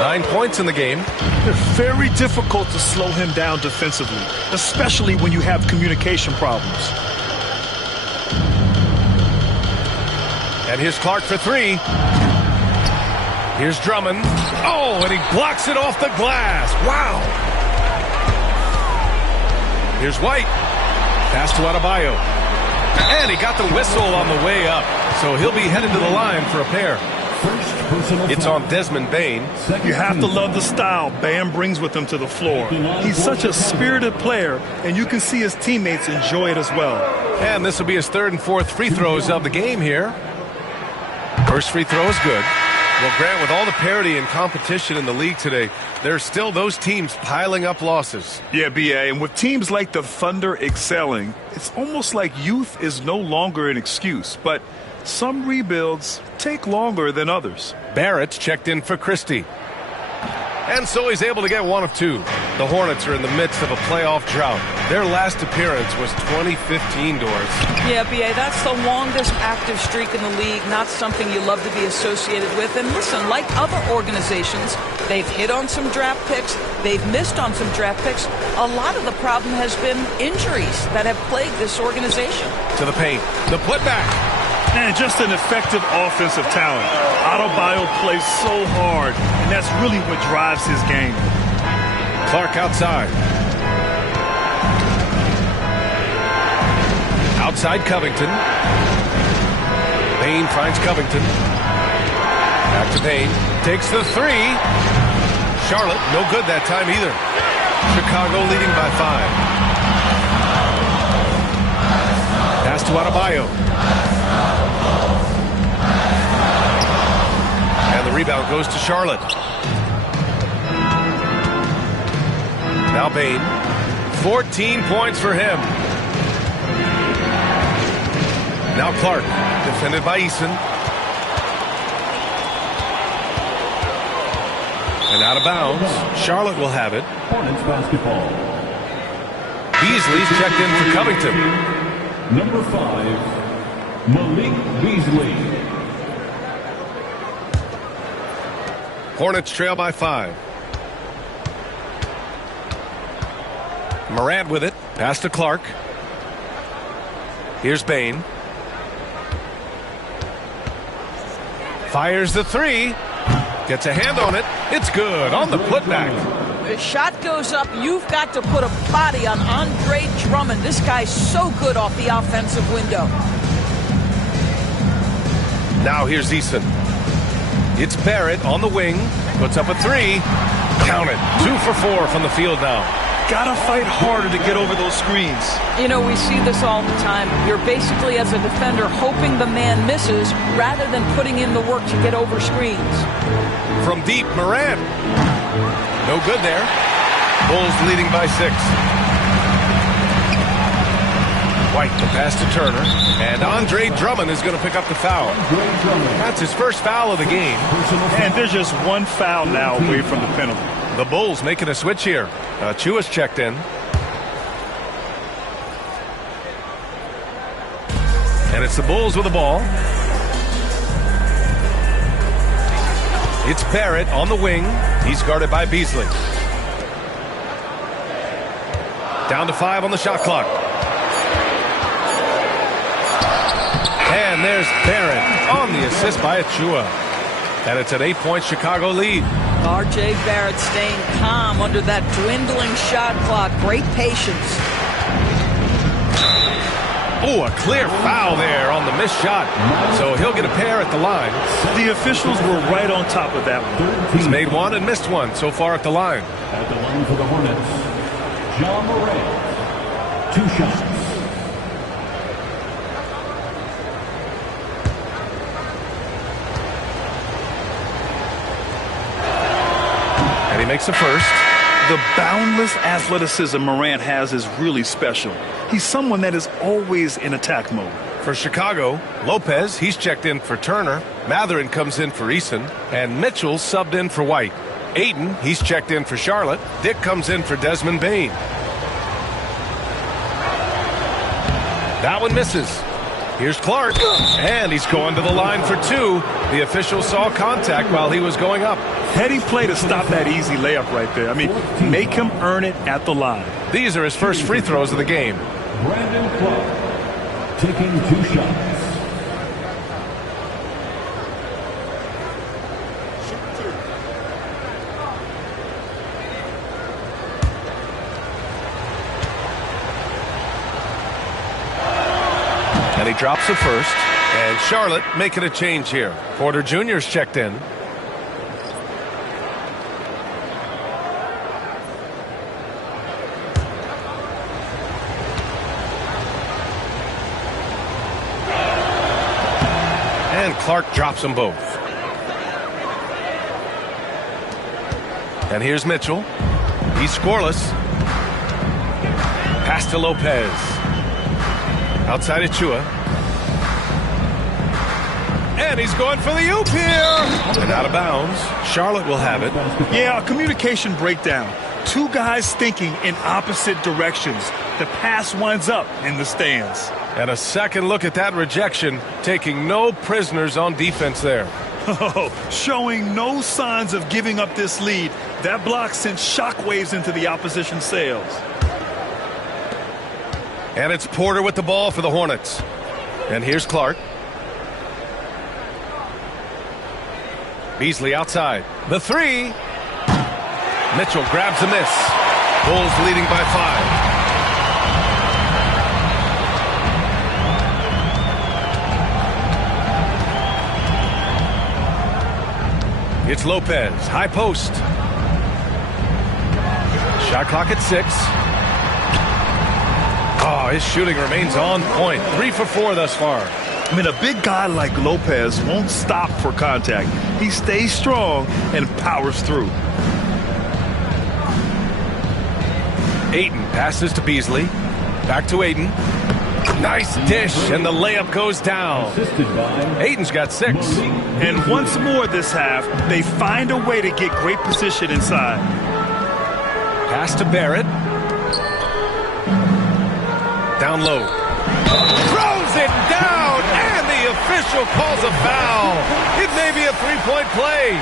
9 points in the game. It's very difficult to slow him down defensively, especially when you have communication problems. And here's Clark for 3. Here's Drummond. Oh, and he blocks it off the glass. Wow. Here's White. Pass to Adebayo. And he got the whistle on the way up. So he'll be headed to the line for a pair. It's on Desmond Bane. You have to love the style Bam brings with him to the floor. He's such a spirited player, and you can see his teammates enjoy it as well. And this will be his third and fourth free throws of the game here. First free throw is good. Well, Grant, with all the parity and competition in the league today, there's still those teams piling up losses. Yeah, B.A., and with teams like the Thunder excelling, it's almost like youth is no longer an excuse. But some rebuilds take longer than others. Barrett's checked in for Christie. And so he's able to get one of two. The Hornets are in the midst of a playoff drought. Their last appearance was 2015, Doris. Yeah, B.A., that's the longest active streak in the league, not something you love to be associated with. And listen, like other organizations, they've hit on some draft picks, they've missed on some draft picks. A lot of the problem has been injuries that have plagued this organization. To the paint, the putback. And just an effective offensive talent. Adebayo plays so hard, and that's really what drives his game. Clark outside. Outside Covington. Payne finds Covington. Back to Payne. Takes the three. Charlotte, no good that time either. Chicago leading by 5. Pass to Adebayo. And the rebound goes to Charlotte. Now Payne. 14 points for him. Now Clark, defended by Eason. And out of bounds. Charlotte will have it. Hornets basketball. Beasley's checked in for Covington. Number 5, Malik Beasley. Hornets trail by 5. Morant with it. Pass to Clark. Here's Payne. Fires the three. Gets a hand on it. It's good on the putback. The shot goes up. You've got to put a body on Andre Drummond. This guy's so good off the offensive window. Now here's Eason. It's Barrett on the wing. Puts up a three. Count it. 2 for 4 from the field now. Gotta fight harder to get over those screens. You know, we see this all the time. You're basically, as a defender, hoping the man misses rather than putting in the work to get over screens. From deep, Morant. No good there. Bulls leading by 6. White, the pass to Turner. And Andre Drummond is going to pick up the foul. That's his first foul of the game. And there's just one foul now away from the penalty. The Bulls making a switch here. Chua's checked in. And it's the Bulls with the ball. It's Barrett on the wing. He's guarded by Beasley. Down to 5 on the shot clock. And there's Barrett on the assist by Achua. And it's an 8-point Chicago lead. R.J. Barrett staying calm under that dwindling shot clock. Great patience. Oh, a clear foul there on the missed shot. So he'll get a pair at the line. The officials were right on top of that one. He's made one and missed one so far at the line. At the line for the Hornets, Ja Morant. 2 shots. And he makes the first. The boundless athleticism Morant has is really special. He's someone that is always in attack mode. For Chicago, Lopez, he's checked in for Turner. Matherin comes in for Eason. And Mitchell subbed in for White. Ayton, he's checked in for Charlotte. Dick comes in for Desmond Bane. That one misses. Here's Clark. And he's going to the line for 2. The official saw contact while he was going up. Heady play to stop that easy layup right there. I mean, make him earn it at the line. These are his first free throws of the game. Brandon Clark taking 2 shots. And he drops the first. And Charlotte making a change here. Porter Jr.'s checked in. Clark drops them both. And here's Mitchell. He's scoreless. Pass to Lopez. Outside Achua. And he's going for the oop here. And out of bounds. Charlotte will have it. Yeah, a communication breakdown. Two guys thinking in opposite directions. The pass winds up in the stands. And a second look at that rejection, taking no prisoners on defense there. Oh, showing no signs of giving up this lead. That block sent shockwaves into the opposition sails. And it's Porter with the ball for the Hornets. And here's Clark. Beasley outside. The three. Mitchell grabs the miss. Bulls leading by 5. It's Lopez, high post. Shot clock at 6. Oh, his shooting remains on point. 3 for 4 thus far. I mean, a big guy like Lopez won't stop for contact. He stays strong and powers through. Ayton passes to Beasley. Back to Ayton. Nice dish, and the layup goes down. Ayton's got 6. And once more this half, they find a way to get great position inside. Pass to Barrett. Down low. Throws it down, and the official calls a foul. It may be a 3-point play.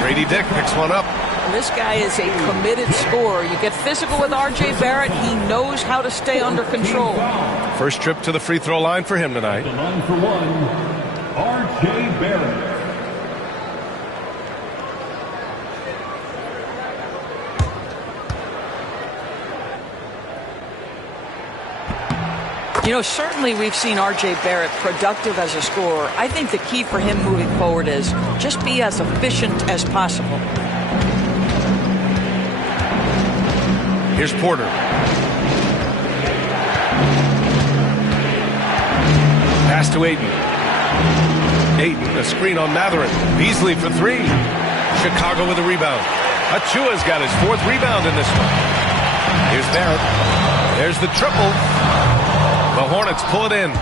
Grady Dick picks one up. This guy is a committed scorer. You get physical with R.J. Barrett. He knows how to stay under control. First trip to the free throw line for him tonight. The line for one, R.J. Barrett. You know, certainly we've seen R.J. Barrett productive as a scorer. I think the key for him moving forward is just be as efficient as possible. Here's Porter. Pass to Ayton. Ayton, a screen on Matherin. Beasley for 3. Chicago with a rebound. Achua's got his 4th rebound in this one. Here's Barrett. There's the triple. The Hornets pull it in.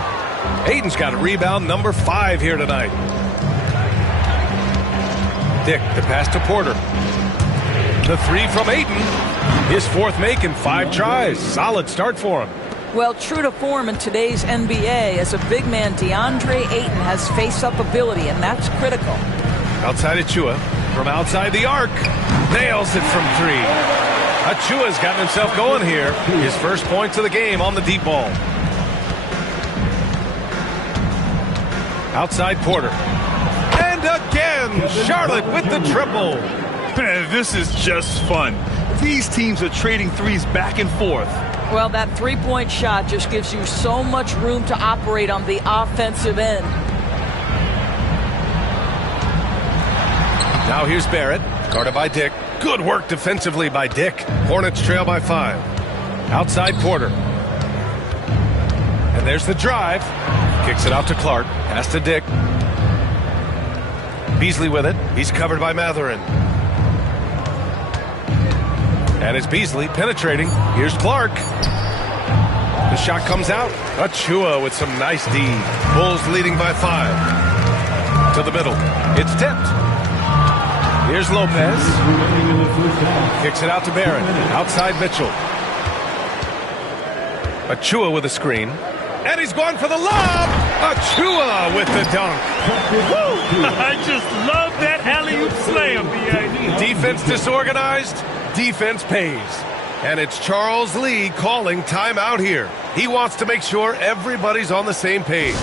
Ayton's got a rebound number 5 here tonight. Dick, the pass to Porter. The 3 from Ayton. His 4th make in 5 tries. Solid start for him. Well, true to form in today's NBA, as a big man, DeAndre Ayton has face-up ability, and that's critical. Outside Achua. From outside the arc. Nails it from 3. Achua's gotten himself going here. His first points of the game on the deep ball. Outside Porter. And again, Charlotte with the triple. Man, this is just fun. These teams are trading threes back and forth. Well, that 3-point shot just gives you so much room to operate on the offensive end. Now here's Barrett, guarded by Dick. Good work defensively by Dick. Hornets trail by 5. Outside Porter. And there's the drive. Kicks it out to Clark. Pass to Dick. Beasley with it. He's covered by Matherin. And it's Beasley penetrating. Here's Clark. The shot comes out. Achua with some nice D. Bulls leading by 5. To the middle. It's tipped. Here's Lopez. Kicks it out to Barrett. Outside Mitchell. Achua with a screen. And he's going for the lob. Achua with the dunk. Woo! I just love that alley-oop slam. Defense disorganized. Defense pays. And it's Charles Lee calling timeout here. He wants to make sure everybody's on the same page.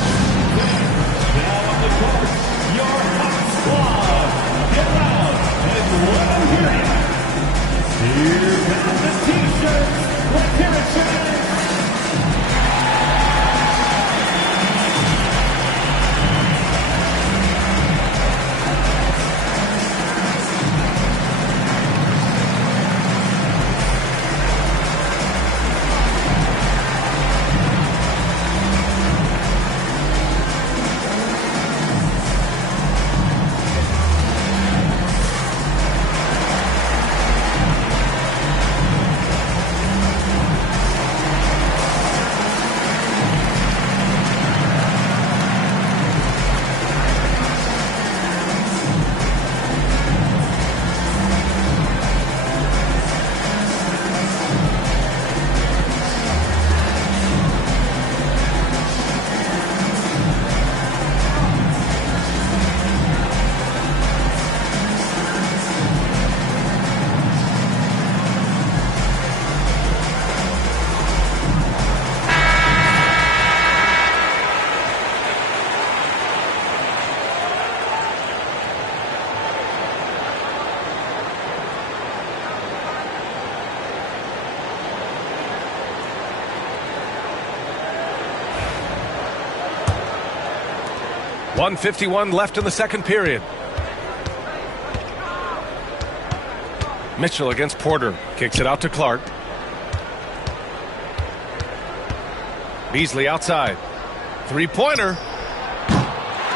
1:51 left in the second period. Mitchell against Porter. Kicks it out to Clark. Beasley outside. Three-pointer.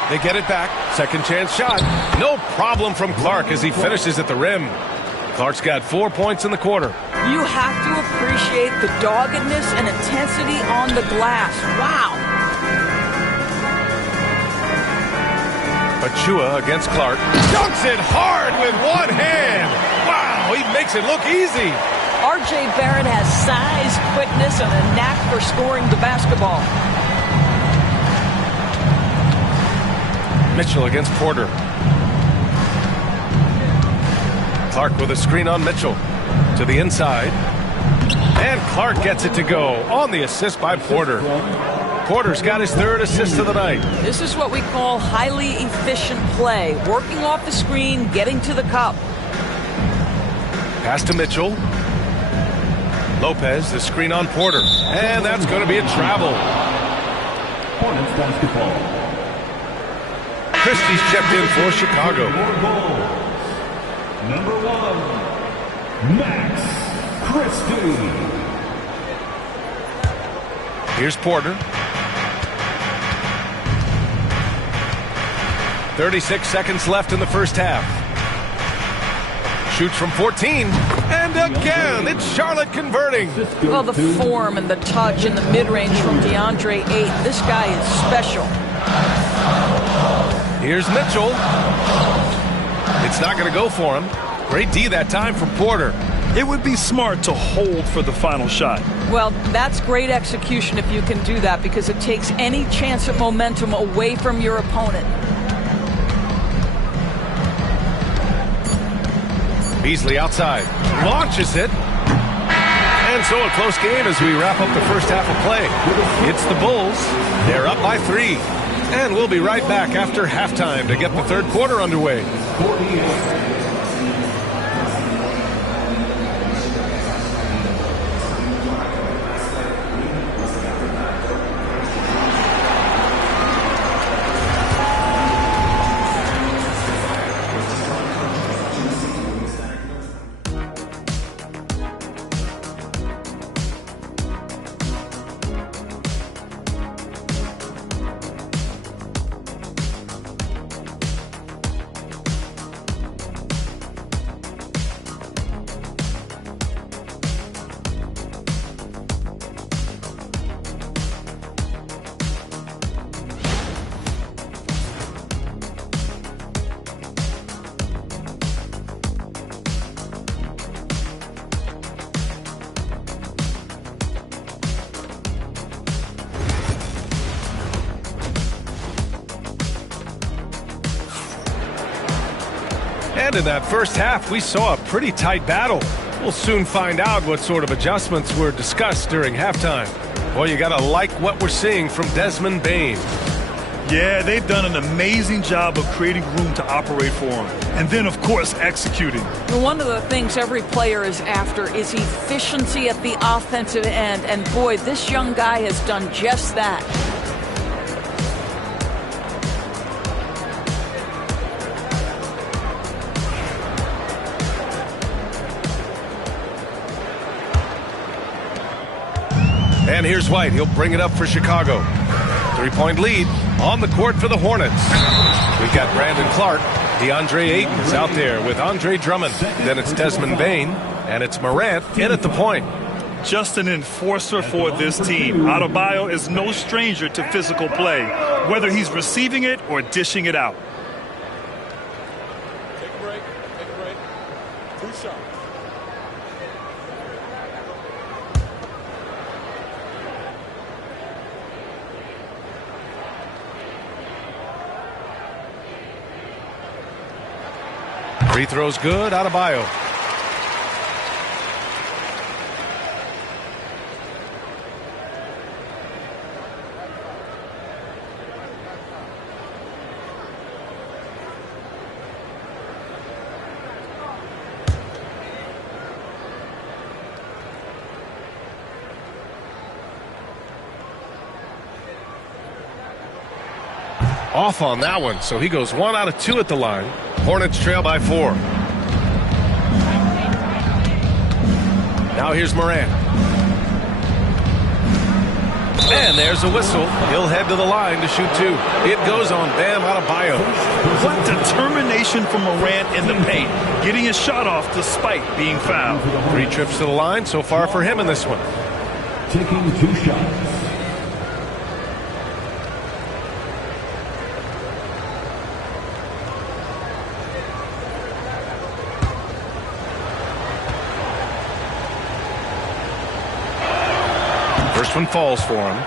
They get it back. Second chance shot. No problem from Clark as he finishes at the rim. Clark's got 4 points in the quarter. You have to appreciate the doggedness and intensity on the glass. Wow. Achua against Clark. Dunks it hard with one hand. Wow, he makes it look easy. R.J. Barrett has size, quickness, and a knack for scoring the basketball. Mitchell against Porter. Clark with a screen on Mitchell. To the inside. And Clark gets it to go on the assist by Porter. Porter's got his third assist of the night. This is what we call highly efficient play. Working off the screen, getting to the cup. Pass to Mitchell. Lopez, the screen on Porter. And that's going to be a travel. Hornets basketball. Christie's checked in for Chicago. Number 1, Max Christie. Here's Porter. 36 seconds left in the first half. Shoots from 14. And again, it's Charlotte converting. Well, the form and the touch and the mid-range from DeAndre Ayton. This guy is special. Here's Mitchell. It's not going to go for him. Great D that time from Porter. It would be smart to hold for the final shot. Well, that's great execution if you can do that, because it takes any chance of momentum away from your opponent. Beasley outside. Launches it. And so a close game as we wrap up the first half of play. It's the Bulls. They're up by 3. And we'll be right back after halftime to get the third quarter underway. 48. And in that first half, we saw a pretty tight battle. We'll soon find out what sort of adjustments were discussed during halftime. Well, you got to like what we're seeing from Desmond Bane. Yeah, they've done an amazing job of creating room to operate for him. And then, of course, executing. One of the things every player is after is efficiency at the offensive end. And boy, this young guy has done just that. And here's White. He'll bring it up for Chicago. 3-point lead on the court for the Hornets. We've got Brandon Clark. DeAndre Ayton is out there with Andre Drummond. Then it's Desmond Bane. And it's Morant in at the point. Just an enforcer for this team. Adebayo is no stranger to physical play, whether he's receiving it or dishing it out. Take a break. Take a break. 2 shots. Free throws good. Adebayo. off on that one, so he goes 1 out of 2 at the line. Hornets trail by 4. Now here's Morant. And there's a whistle. He'll head to the line to shoot 2. It goes on Bam Adebayo. What determination from Morant in the paint, getting his shot off despite being fouled. 3 trips to the line so far for him in this one. Taking 2 shots. First one falls for him.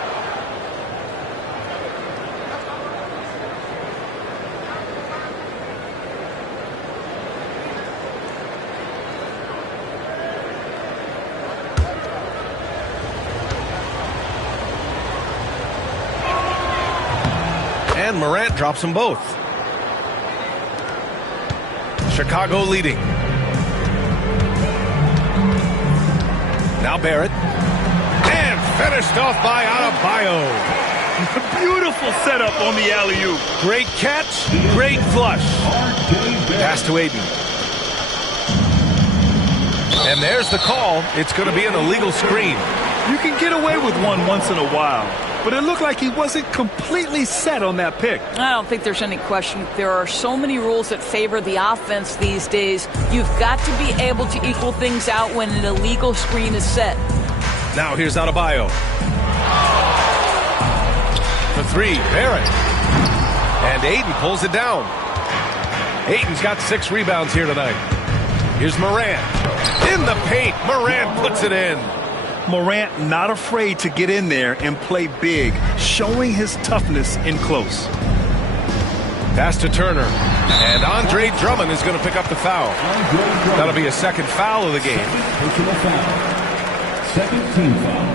And Morant drops them both. Chicago leading. Now Barrett. Finished off by Adebayo. Beautiful setup on the alley-oop. Great catch, great flush. Pass to Ayton. And there's the call. It's going to be an illegal screen. You can get away with one once in a while, but it looked like he wasn't completely set on that pick. I don't think there's any question. There are so many rules that favor the offense these days. You've got to be able to equal things out when an illegal screen is set. Now here's Adebayo. For 3, Barrett. And Ayton pulls it down. Ayton's got 6 rebounds here tonight. Here's Morant. In the paint, Morant puts it in. Morant not afraid to get in there and play big, showing his toughness in close. Pass to Turner. And Andre Drummond is going to pick up the foul. That'll be a second foul of the game. Personal foul. Second team foul.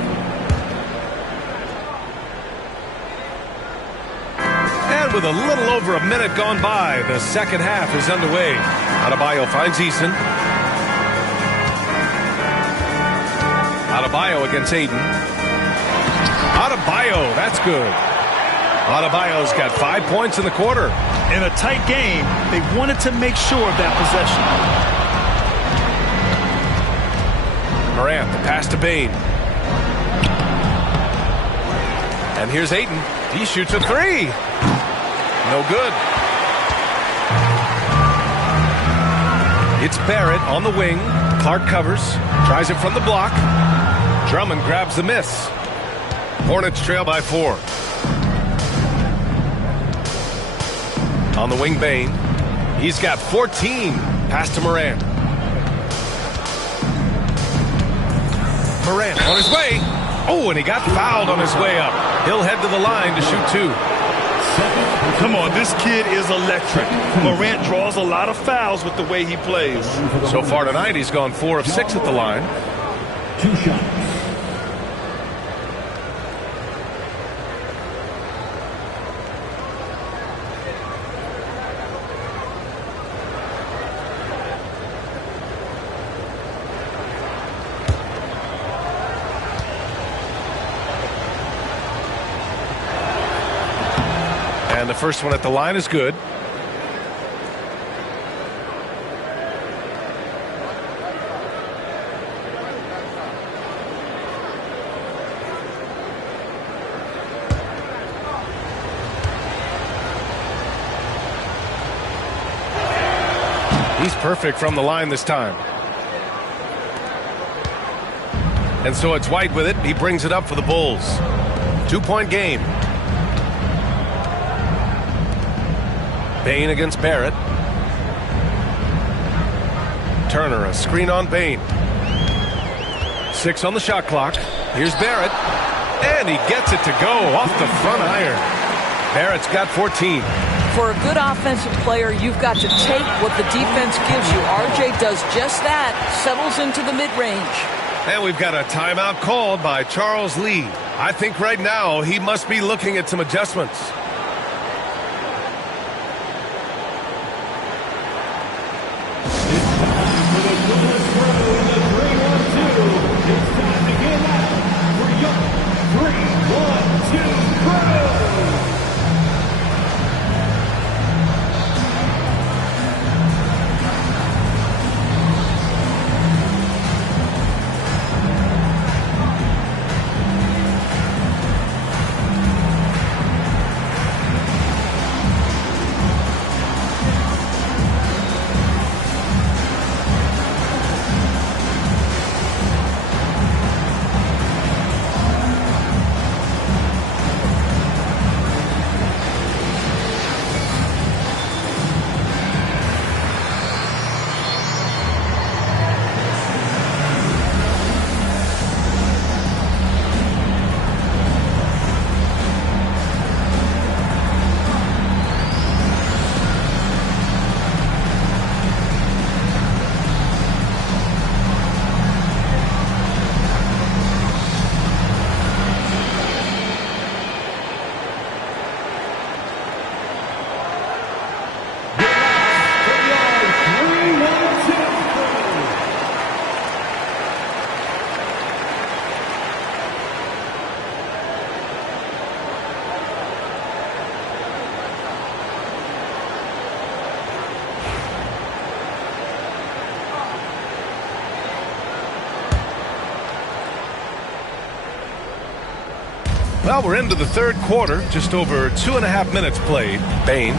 And with a little over a minute gone by, the second half is underway. Adebayo finds Eason. Adebayo against Ayton. Adebayo, that's good. Adebayo's got 5 points in the quarter. In a tight game, they wanted to make sure of that possession. Morant, the pass to Bane. And here's Ayton. He shoots a 3. No good. It's Barrett on the wing. Clark covers. Tries it from the block. Drummond grabs the miss. Hornets trail by 4. On the wing, Bane. He's got 14. Pass to Morant. Morant on his way. Oh, and he got fouled on his way up. He'll head to the line to shoot 2. Come on, this kid is electric. Morant draws a lot of fouls with the way he plays. So far tonight, he's gone 4 of 6 at the line. 2 shots. And the first one at the line is good. He's perfect from the line this time. And so it's White with it. He brings it up for the Bulls. 2-point game. Bane against Barrett. Turner, a screen on Bane. 6 on the shot clock. Here's Barrett. And he gets it to go off the front iron. Barrett's got 14. For a good offensive player, you've got to take what the defense gives you. RJ does just that, settles into the mid-range. And we've got a timeout called by Charles Lee. I think right now he must be looking at some adjustments. Well, we're into the third quarter, just over 2.5 minutes played. Bane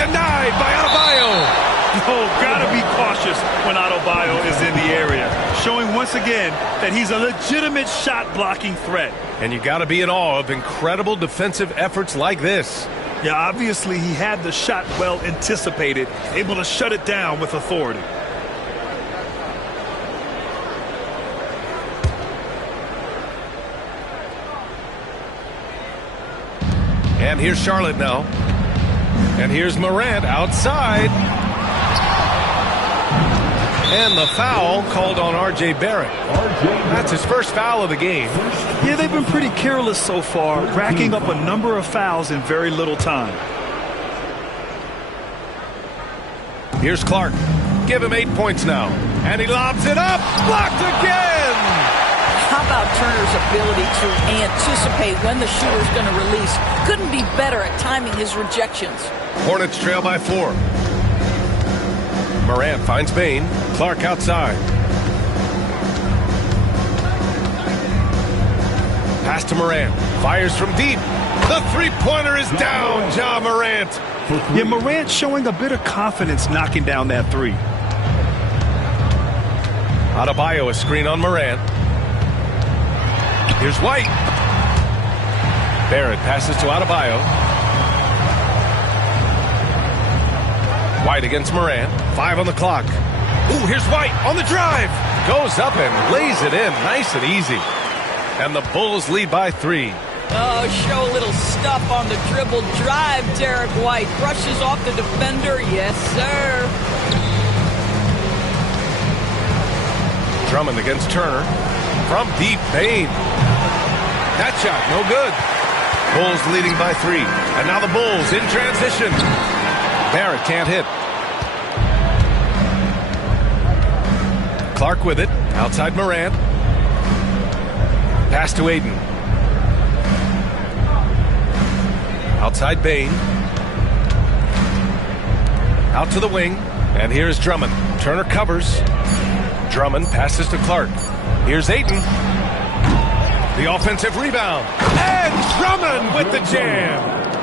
denied by Adebayo. Gotta be cautious when Adebayo is in the area, showing once again that he's a legitimate shot-blocking threat. And you gotta be in awe of incredible defensive efforts like this. Yeah, obviously he had the shot well anticipated, able to shut it down with authority. And here's Charlotte now. And here's Morant outside. And the foul called on R.J. Barrett. That's his first foul of the game. Yeah, they've been pretty careless so far, racking up a number of fouls in very little time. Here's Clark. Give him 8 points now. And he lobs it up. Blocked again. How about Turner's ability to anticipate when the shooter's going to release? Couldn't be better at timing his rejections. Hornets trail by 4. Morant finds Bane. Clark outside. Pass to Morant. Fires from deep. The three-pointer is down. Ja Morant. Yeah, Morant showing a bit of confidence knocking down that three. Adebayo a screen on Morant. Here's White. Barrett passes to Adebayo. White against Morant. 5 on the clock. Ooh, here's White on the drive. Goes up and lays it in. Nice and easy. And the Bulls lead by 3. Oh, show a little stuff on the dribble drive. Derek White brushes off the defender. Yes, sir. Drummond against Turner. From deep, Bane. That shot, no good. Bulls leading by 3. And now the Bulls in transition. Barrett can't hit. Clark with it. Outside Morant. Pass to Aiden. Outside Bane. Out to the wing. And here's Drummond. Turner covers. Drummond passes to Clark. Here's Ayton. The offensive rebound. And Drummond with the jam.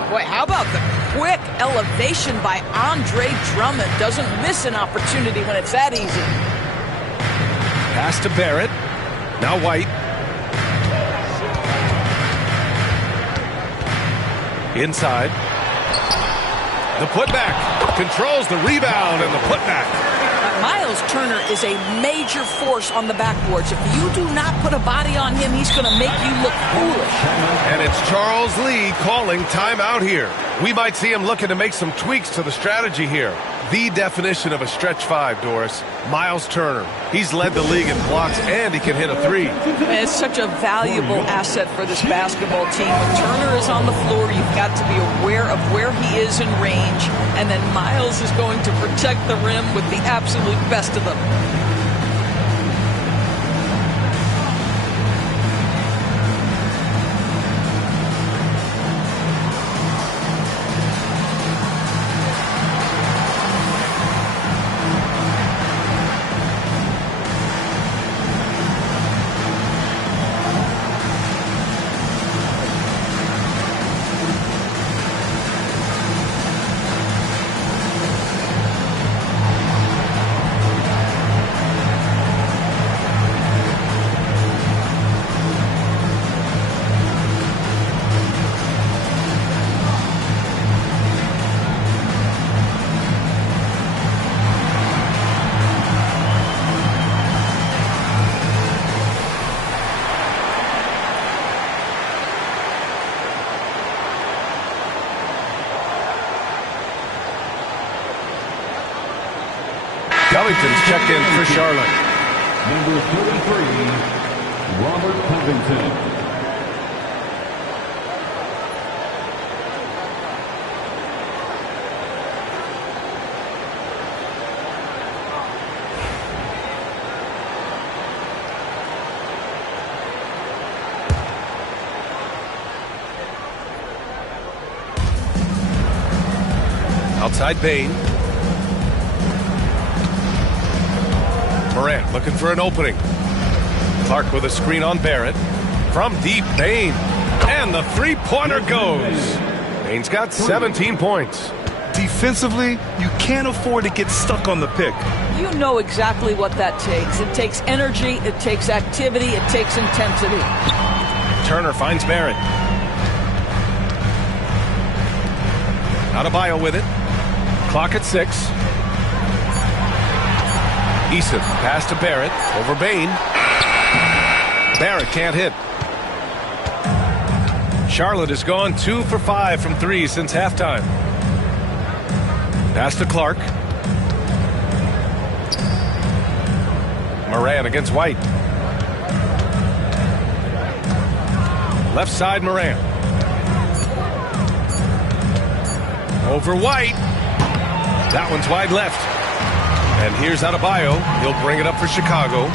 Boy, how about the quick elevation by Andre Drummond? Doesn't miss an opportunity when it's that easy. Pass to Barrett. Now White. Inside. The putback. Controls the rebound and the putback. Miles Turner is a major force on the backboards. If you do not put a body on him, he's going to make you look foolish. And it's Charles Lee calling timeout here. We might see him looking to make some tweaks to the strategy here. The definition of a stretch 5, Doris. Miles Turner. He's led the league in blocks, and he can hit a 3. It's such a valuable asset for this basketball team. When Turner is on the floor, you've got to be aware of where he is in range, and then Miles is going to protect the rim with the absolute best of them. Covington's checked in for Charlotte. Number 33, Robert Covington. Outside Bane. Morant looking for an opening. Clark with a screen on Barrett. From deep, Bane. And the three-pointer goes. Bain's got 17 points. Defensively, you can't afford to get stuck on the pick. You know exactly what that takes. It takes energy, it takes activity, it takes intensity. Turner finds Barrett. Adebayo with it. Clock at 6. Eason pass to Barrett over Bain. Barrett can't hit. Charlotte has gone 2 for 5 from 3 since halftime. Pass to Clark. Moran against White. Left side Moran. Over White. That one's wide left. And here's Adebayo. He'll bring it up for Chicago.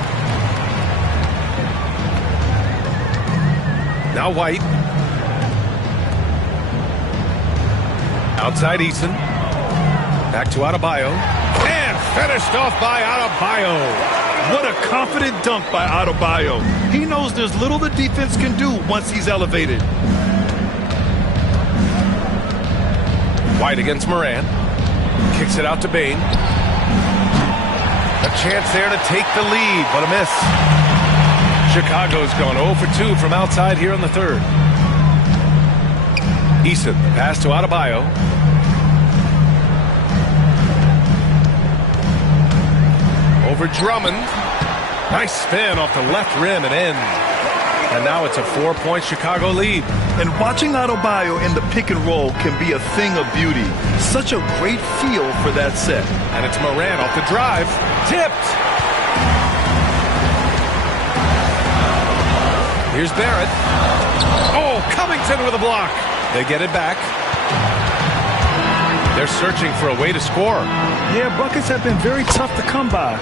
Now White. Outside Eason. Back to Adebayo. And finished off by Adebayo. What a confident dunk by Adebayo. He knows there's little the defense can do once he's elevated. White against Moran. Kicks it out to Bain. A chance there to take the lead, but a miss. Chicago's gone 0 for 2 from outside here in the third. Eason, pass to Adebayo. Over Drummond. Nice spin off the left rim and in. And now it's a 4-point Chicago lead. And watching Adebayo in the pick and roll can be a thing of beauty. Such a great feel for that set. And it's Moran off the drive. Tipped. Here's Barrett. Oh, Covington with a block. They get it back. They're searching for a way to score. Yeah, buckets have been very tough to come by.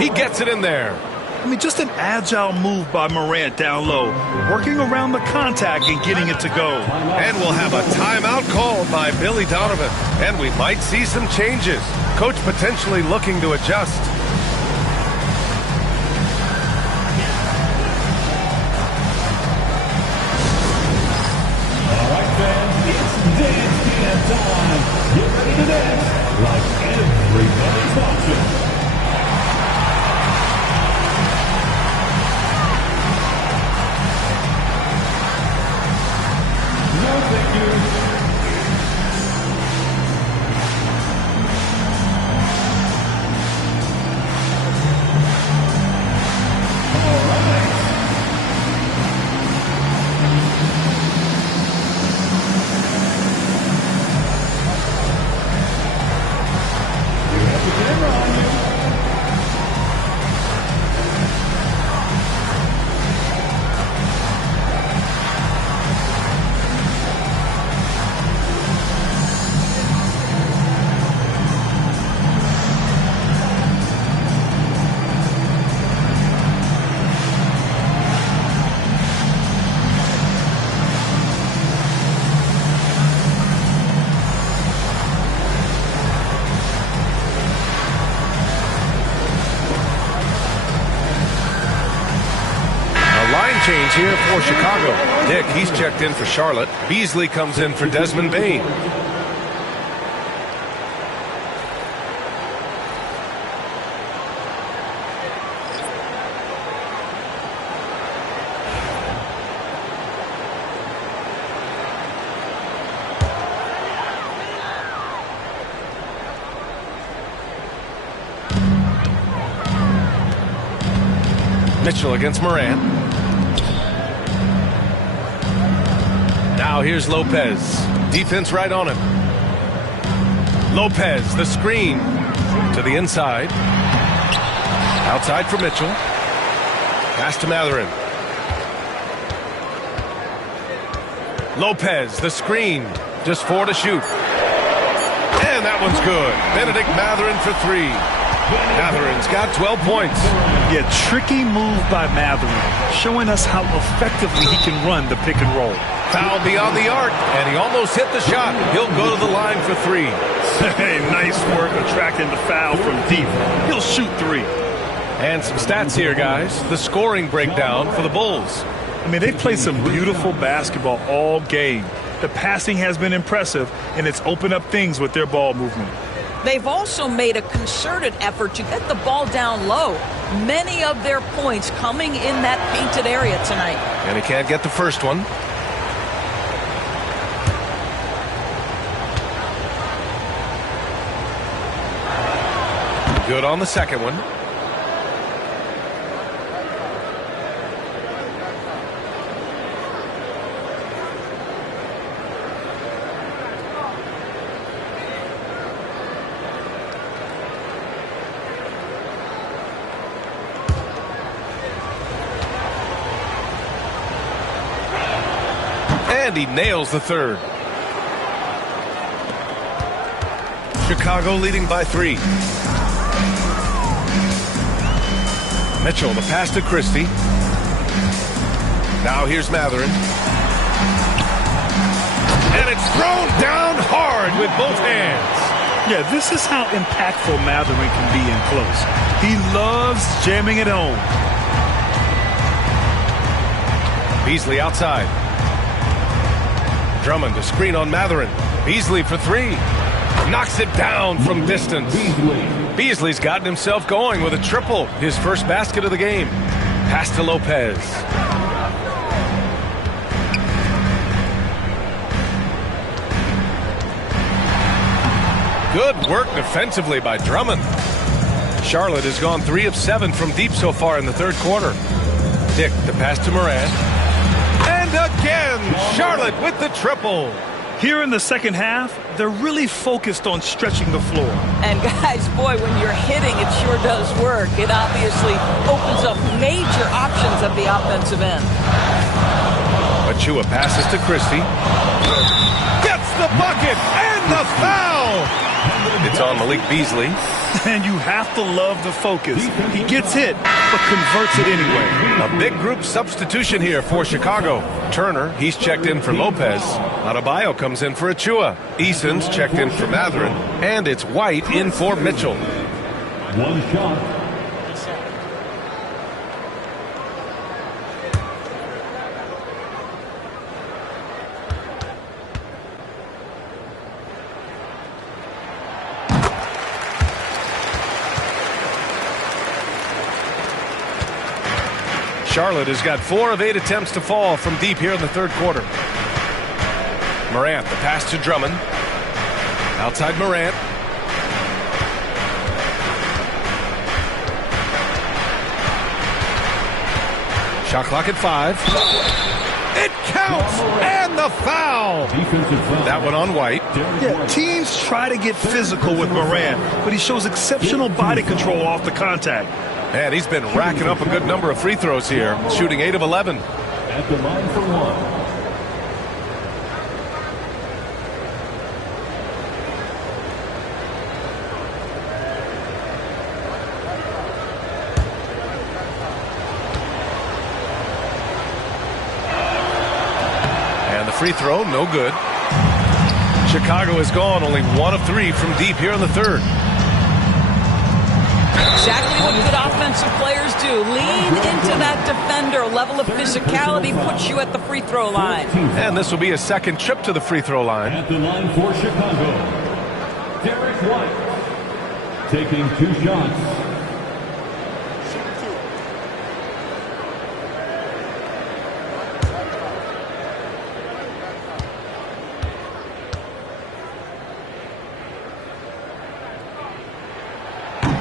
He gets it in there. I mean, just an agile move by Morant down low, working around the contact and getting it to go. And we'll have a timeout called by Billy Donovan. And we might see some changes. Coach potentially looking to adjust. All right, fans, it's dance camp time. Get ready to dance like everybody's watching. No, thank you. All right. You have the camera on you. Change here for Chicago. Dick, he's checked in for Charlotte. Beasley comes in for Desmond Bain. Mitchell against Moran. Now here's Lopez. Defense right on him. Lopez, the screen to the inside. Outside for Mitchell. Pass to Mathurin. Lopez, the screen. Just 4 to shoot. And that one's good. Benedict Mathurin for 3. Mathurin's got 12 points. Yeah, tricky move by Mathurin, showing us how effectively he can run the pick and roll. Foul beyond the arc, and he almost hit the shot. He'll go to the line for 3. Hey, nice work attracting the foul from deep. He'll shoot 3. And some stats here, guys. The scoring breakdown for the Bulls. I mean, they've played some beautiful basketball all game. The passing has been impressive, and it's opened up things with their ball movement. They've also made a concerted effort to get the ball down low. Many of their points coming in that painted area tonight. And he can't get the first one. Good on the second one. And he nails the third. Chicago leading by 3. Mitchell, the pass to Christie. Now here's Mathurin. And it's thrown down hard with both hands. Yeah, this is how impactful Mathurin can be in close. He loves jamming it home. Beasley outside. Drummond, a screen on Mathurin. Beasley for 3. Knocks it down from distance. Beasley's gotten himself going with a triple. His first basket of the game. Pass to Lopez. Good work defensively by Drummond. Charlotte has gone 3 of 7 from deep so far in the third quarter. Dick, the pass to Morant. And again, Charlotte with the triple. Here in the second half, they're really focused on stretching the floor. And guys, boy, when you're hitting, it sure does work. It obviously opens up major options at the offensive end. Achua passes to Christie. Gets the bucket and the foul. It's on Malik Beasley. And you have to love the focus. He gets hit, but converts it anyway. A big group substitution here for Chicago. Turner, he's checked in for Lopez. Adebayo comes in for Achua. Eason's checked in for Mathurin. And it's White in for Mitchell. One shot. Charlotte has got 4 of 8 attempts to fall from deep here in the third quarter. Morant, the pass to Drummond. Outside Morant. Shot clock at 5. It counts! And the foul! That one on White. Yeah, teams try to get physical with Morant, but he shows exceptional body control off the contact. Man, he's been racking up a good number of free throws here, shooting 8 of 11. At the line for 1. And the free throw, no good. Chicago has gone only 1 of 3 from deep here in the third. Exactly what good offensive players do. Lean into that defender. A level of physicality puts you at the free throw line. And this will be a second trip to the free throw line. At the line for Chicago, Derek White, taking 2 shots.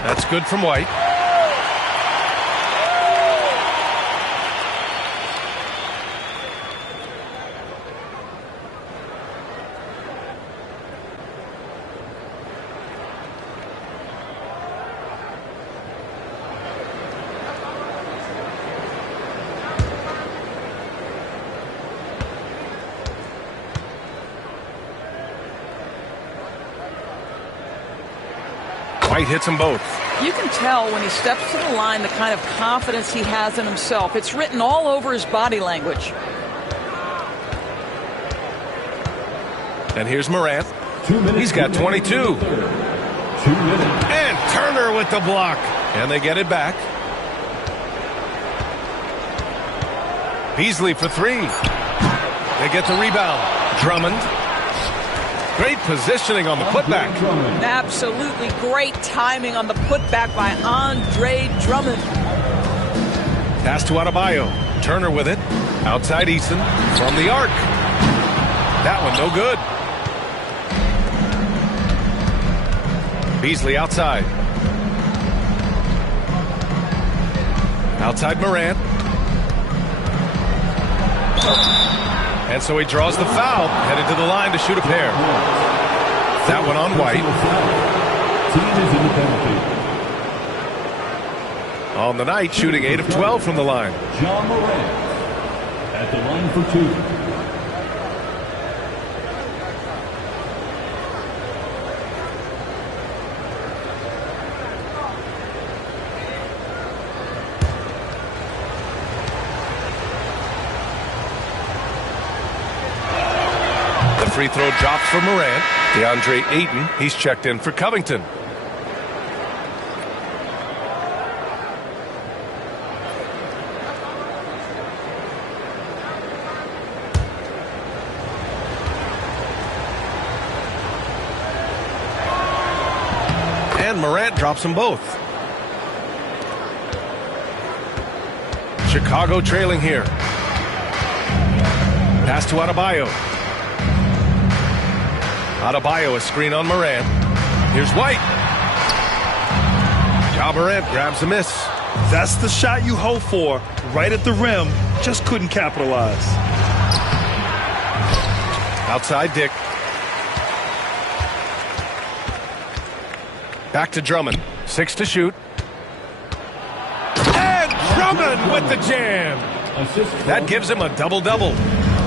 That's good from White. White hits them both. You can tell when he steps to the line the kind of confidence he has in himself. It's written all over his body language. And here's Morant. He's got 22. 2 minutes. And Turner with the block. And they get it back. Beasley for three. They get the rebound. Drummond. Great positioning on the putback. Absolutely great timing on the putback by Andre Drummond. Pass to Adebayo. Turner with it. Outside Eason from the arc. That one no good. Beasley outside. Outside Morant. And so he draws the foul, headed to the line to shoot a pair. That one on White. On the night, shooting 8 of 12 from the line. Ja Morant at the line for two. Free throw drops for Morant. DeAndre Ayton, he's checked in for Covington. And Morant drops them both. Chicago trailing here. Pass to Adebayo. Adebayo, a screen on Morant. Here's White. Ja Morant grabs a miss. That's the shot you hope for. Right at the rim. Just couldn't capitalize. Outside Dick. Back to Drummond. 6 to shoot. And Drummond with the jam. That gives him a double-double.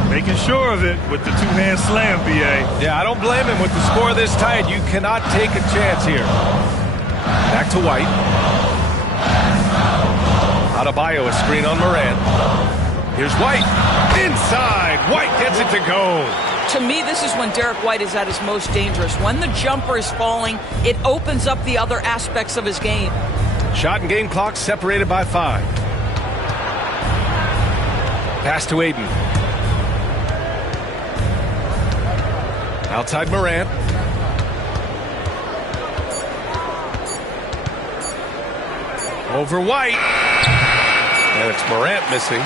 Making sure of it with the two-hand slam, B.A. Yeah, I don't blame him. With the score this tight, you cannot take a chance here. Back to White. Adebayo, a screen on Morant. Here's White. Inside. White gets it to go. To me, this is when Derek White is at his most dangerous. When the jumper is falling, it opens up the other aspects of his game. Shot and game clock separated by 5. Pass to Ayton. Outside Morant. Over White. And it's Morant missing.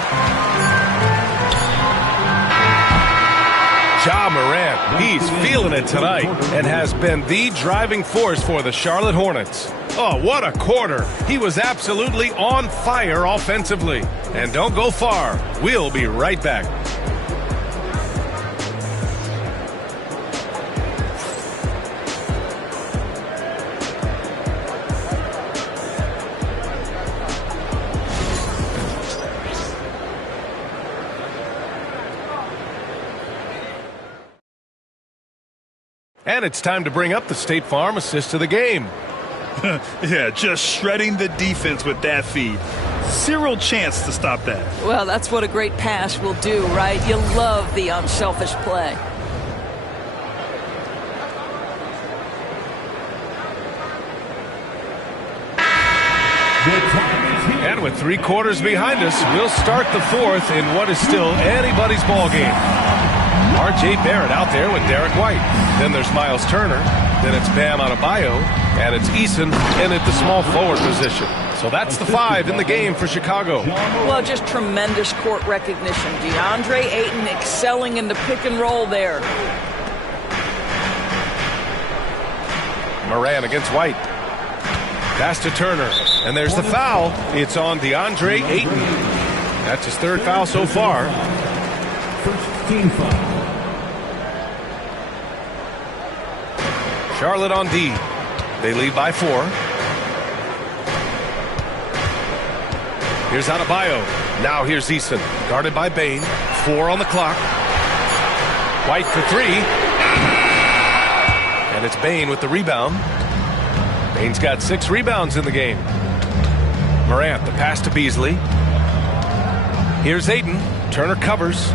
Ja Morant, he's feeling it tonight and has been the driving force for the Charlotte Hornets. Oh, what a quarter. He was absolutely on fire offensively. And don't go far. We'll be right back. And it's time to bring up the State Farm assist to the game. Yeah, just shredding the defense with that feed. Zero chance to stop that. Well, that's what a great pass will do, right? You love the unselfish play. And with 3 quarters behind us, we'll start the 4th in what is still anybody's ball game. R.J. Barrett out there with Derek White. Then there's Miles Turner. Then it's Bam Adebayo. And it's Eason in at the small forward position. So that's the 5 in the game for Chicago. Well, just tremendous court recognition. DeAndre Ayton excelling in the pick and roll there. Morant against White. Pass to Turner. And there's the foul. It's on DeAndre Ayton. That's his 3rd foul so far. First team foul. Charlotte on D. They lead by 4. Here's Adebayo. Now here's Eason. Guarded by Bane. 4 on the clock. White for 3. And it's Bane with the rebound. Bane's got 6 rebounds in the game. Morant, the pass to Beasley. Here's Ayton. Turner covers.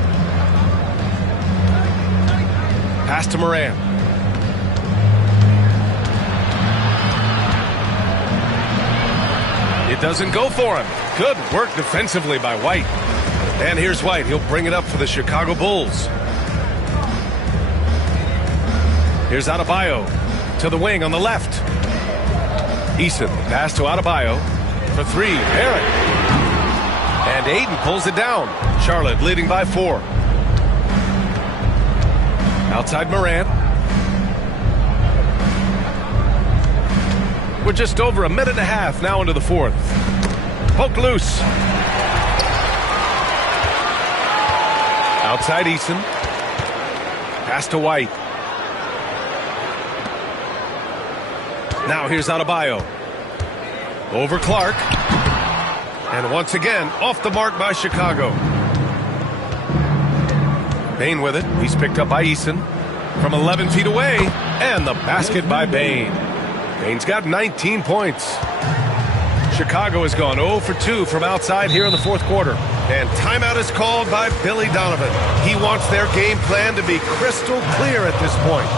Pass to Morant. It doesn't go for him. Good work defensively by White. And here's White. He'll bring it up for the Chicago Bulls. Here's Adebayo to the wing on the left. Eason, pass to Adebayo for 3. Barrett. And Ayton pulls it down. Charlotte leading by 4. Outside Morant. We're just over a minute and a half now into the 4th. Poke loose. Outside Eason. Pass to White. Now here's Adebayo. Over Clark. And once again, off the mark by Chicago. Bane with it. He's picked up by Eason from 11 feet away. And the basket by Bane. Bane's got 19 points. Chicago has gone 0 for 2 from outside here in the 4th quarter. And timeout is called by Billy Donovan. He wants their game plan to be crystal clear at this point.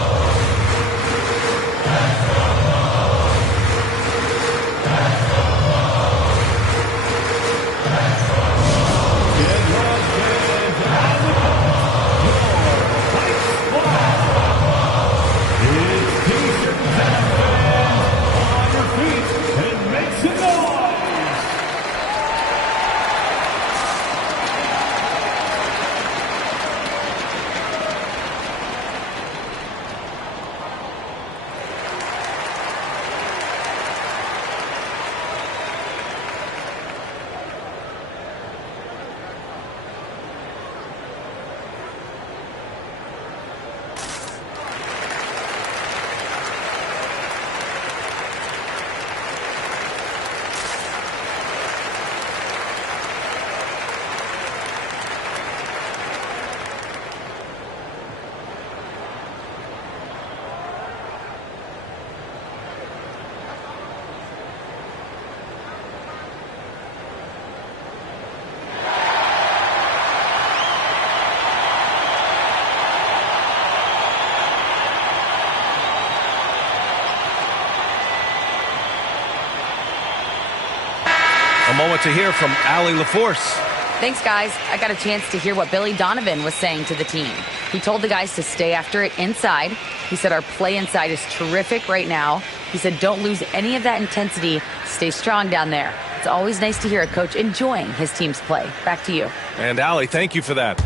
A moment to hear from Allie LaForce. Thanks, guys. I got a chance to hear what Billy Donovan was saying to the team. He told the guys to stay after it inside. He said our play inside is terrific right now. He said don't lose any of that intensity. Stay strong down there. It's always nice to hear a coach enjoying his team's play. Back to you. And Allie, thank you for that.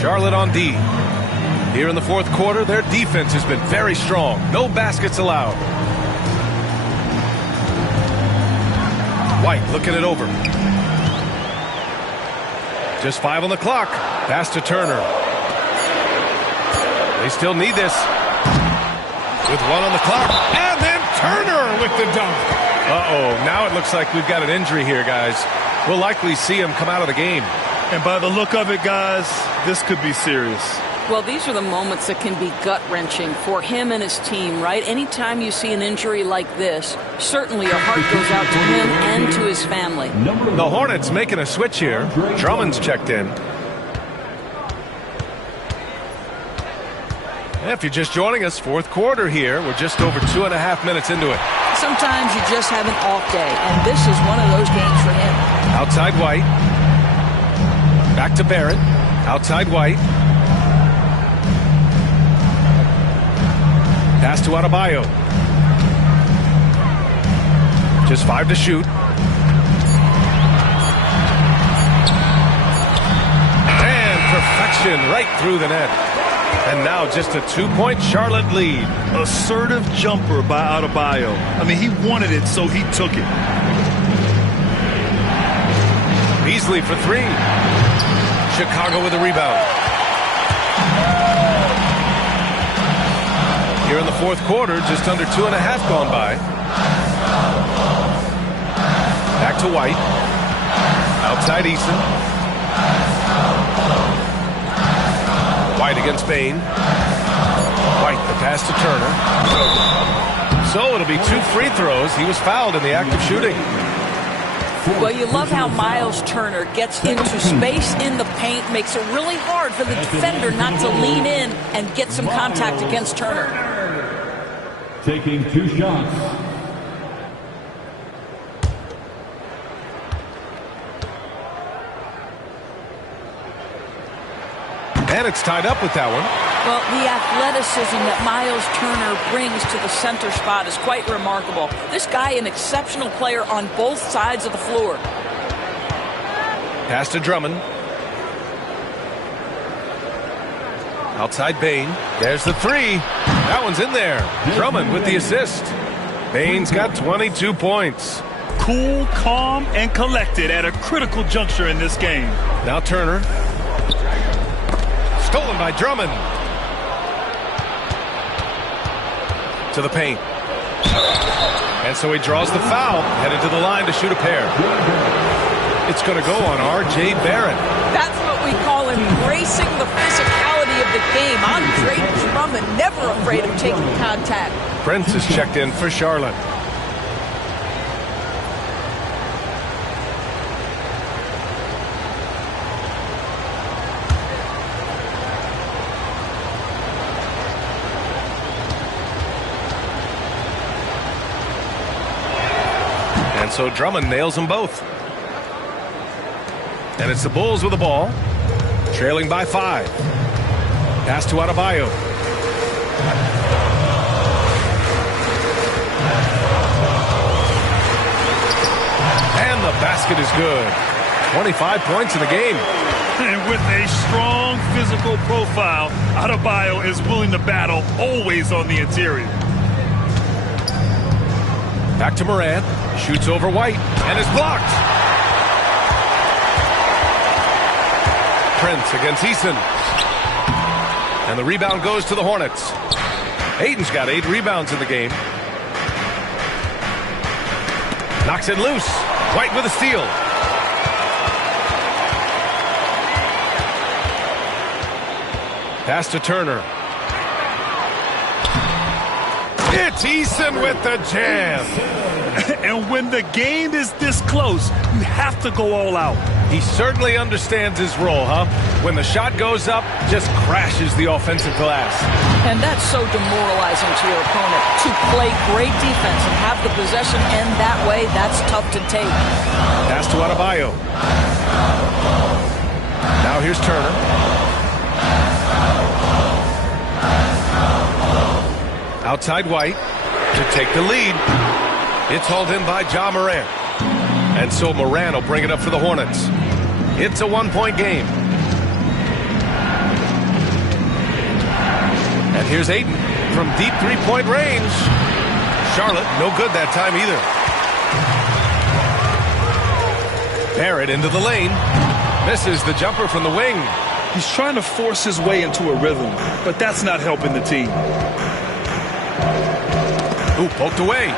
Charlotte on D. Here in the 4th quarter, their defense has been very strong. No baskets allowed. White looking it over. Just 5 on the clock. Pass to Turner. They still need this. With 1 on the clock. And then Turner with the dunk. Uh-oh. Now it looks like we've got an injury here, guys. We'll likely see him come out of the game. And by the look of it, guys, this could be serious. Well, these are the moments that can be gut-wrenching for him and his team, right? Anytime you see an injury like this, certainly your heart goes out to him and to his family. The Hornets making a switch here. Drummond's checked in. If you're just joining us, 4th quarter here. We're just over 2.5 minutes into it. Sometimes you just have an off day, and this is one of those games for him. Outside White. Back to Barrett. Outside White. Pass to Adebayo. Just 5 to shoot. And perfection right through the net. And now just a 2-point Charlotte lead. Assertive jumper by Adebayo. I mean, he wanted it, so he took it. Beasley for 3. Chicago with a rebound. Here in the 4th quarter, just under 2.5 gone by. Back to White. Outside Eason. White against Bane. White, the pass to Turner. So it'll be 2 free throws. He was fouled in the act of shooting. Well, you love how Miles Turner gets into space in the paint, makes it really hard for the defender not to lean in and get some contact against Turner. Taking 2 shots. And it's tied up with that one. Well, the athleticism that Miles Turner brings to the center spot is quite remarkable. This guy, an exceptional player on both sides of the floor. Pass to Drummond. Outside Bane. There's the three. That one's in there. Drummond with the assist. Bane's got 22 points. Cool, calm, and collected at a critical juncture in this game. Now Turner. Stolen by Drummond. To the paint. And so he draws the foul. Headed to the line to shoot a pair. It's going to go on R.J. Barrett. That's what we call embracing the physicality of the game. Andre Drummond, never afraid of taking contact. Prince is checked in for Charlotte. And so Drummond nails them both. And it's the Bulls with the ball, trailing by 5. Pass to Adebayo. And the basket is good. 25 points in the game. And with a strong physical profile, Adebayo is willing to battle, always on the interior. Back to Morant. Shoots over White and is blocked. Prince against Eason. And the rebound goes to the Hornets. Ayton's got 8 rebounds in the game. Knocks it loose. White with a steal. Pass to Turner. It's Eason with the jam. And when the game is this close, you have to go all out. He certainly understands his role, huh? When the shot goes up, just crashes the offensive glass. And that's so demoralizing to your opponent. To play great defense and have the possession end that way, that's tough to take. Pass to Adebayo. Now here's Turner. Outside White to take the lead. It's hauled in by Ja Morant. And so Morant will bring it up for the Hornets. It's a 1-point game. And here's Ayton from deep 3-point range. Charlotte, no good that time either. Barrett into the lane. Misses the jumper from the wing. He's trying to force his way into a rhythm, but that's not helping the team. Ooh, poked away.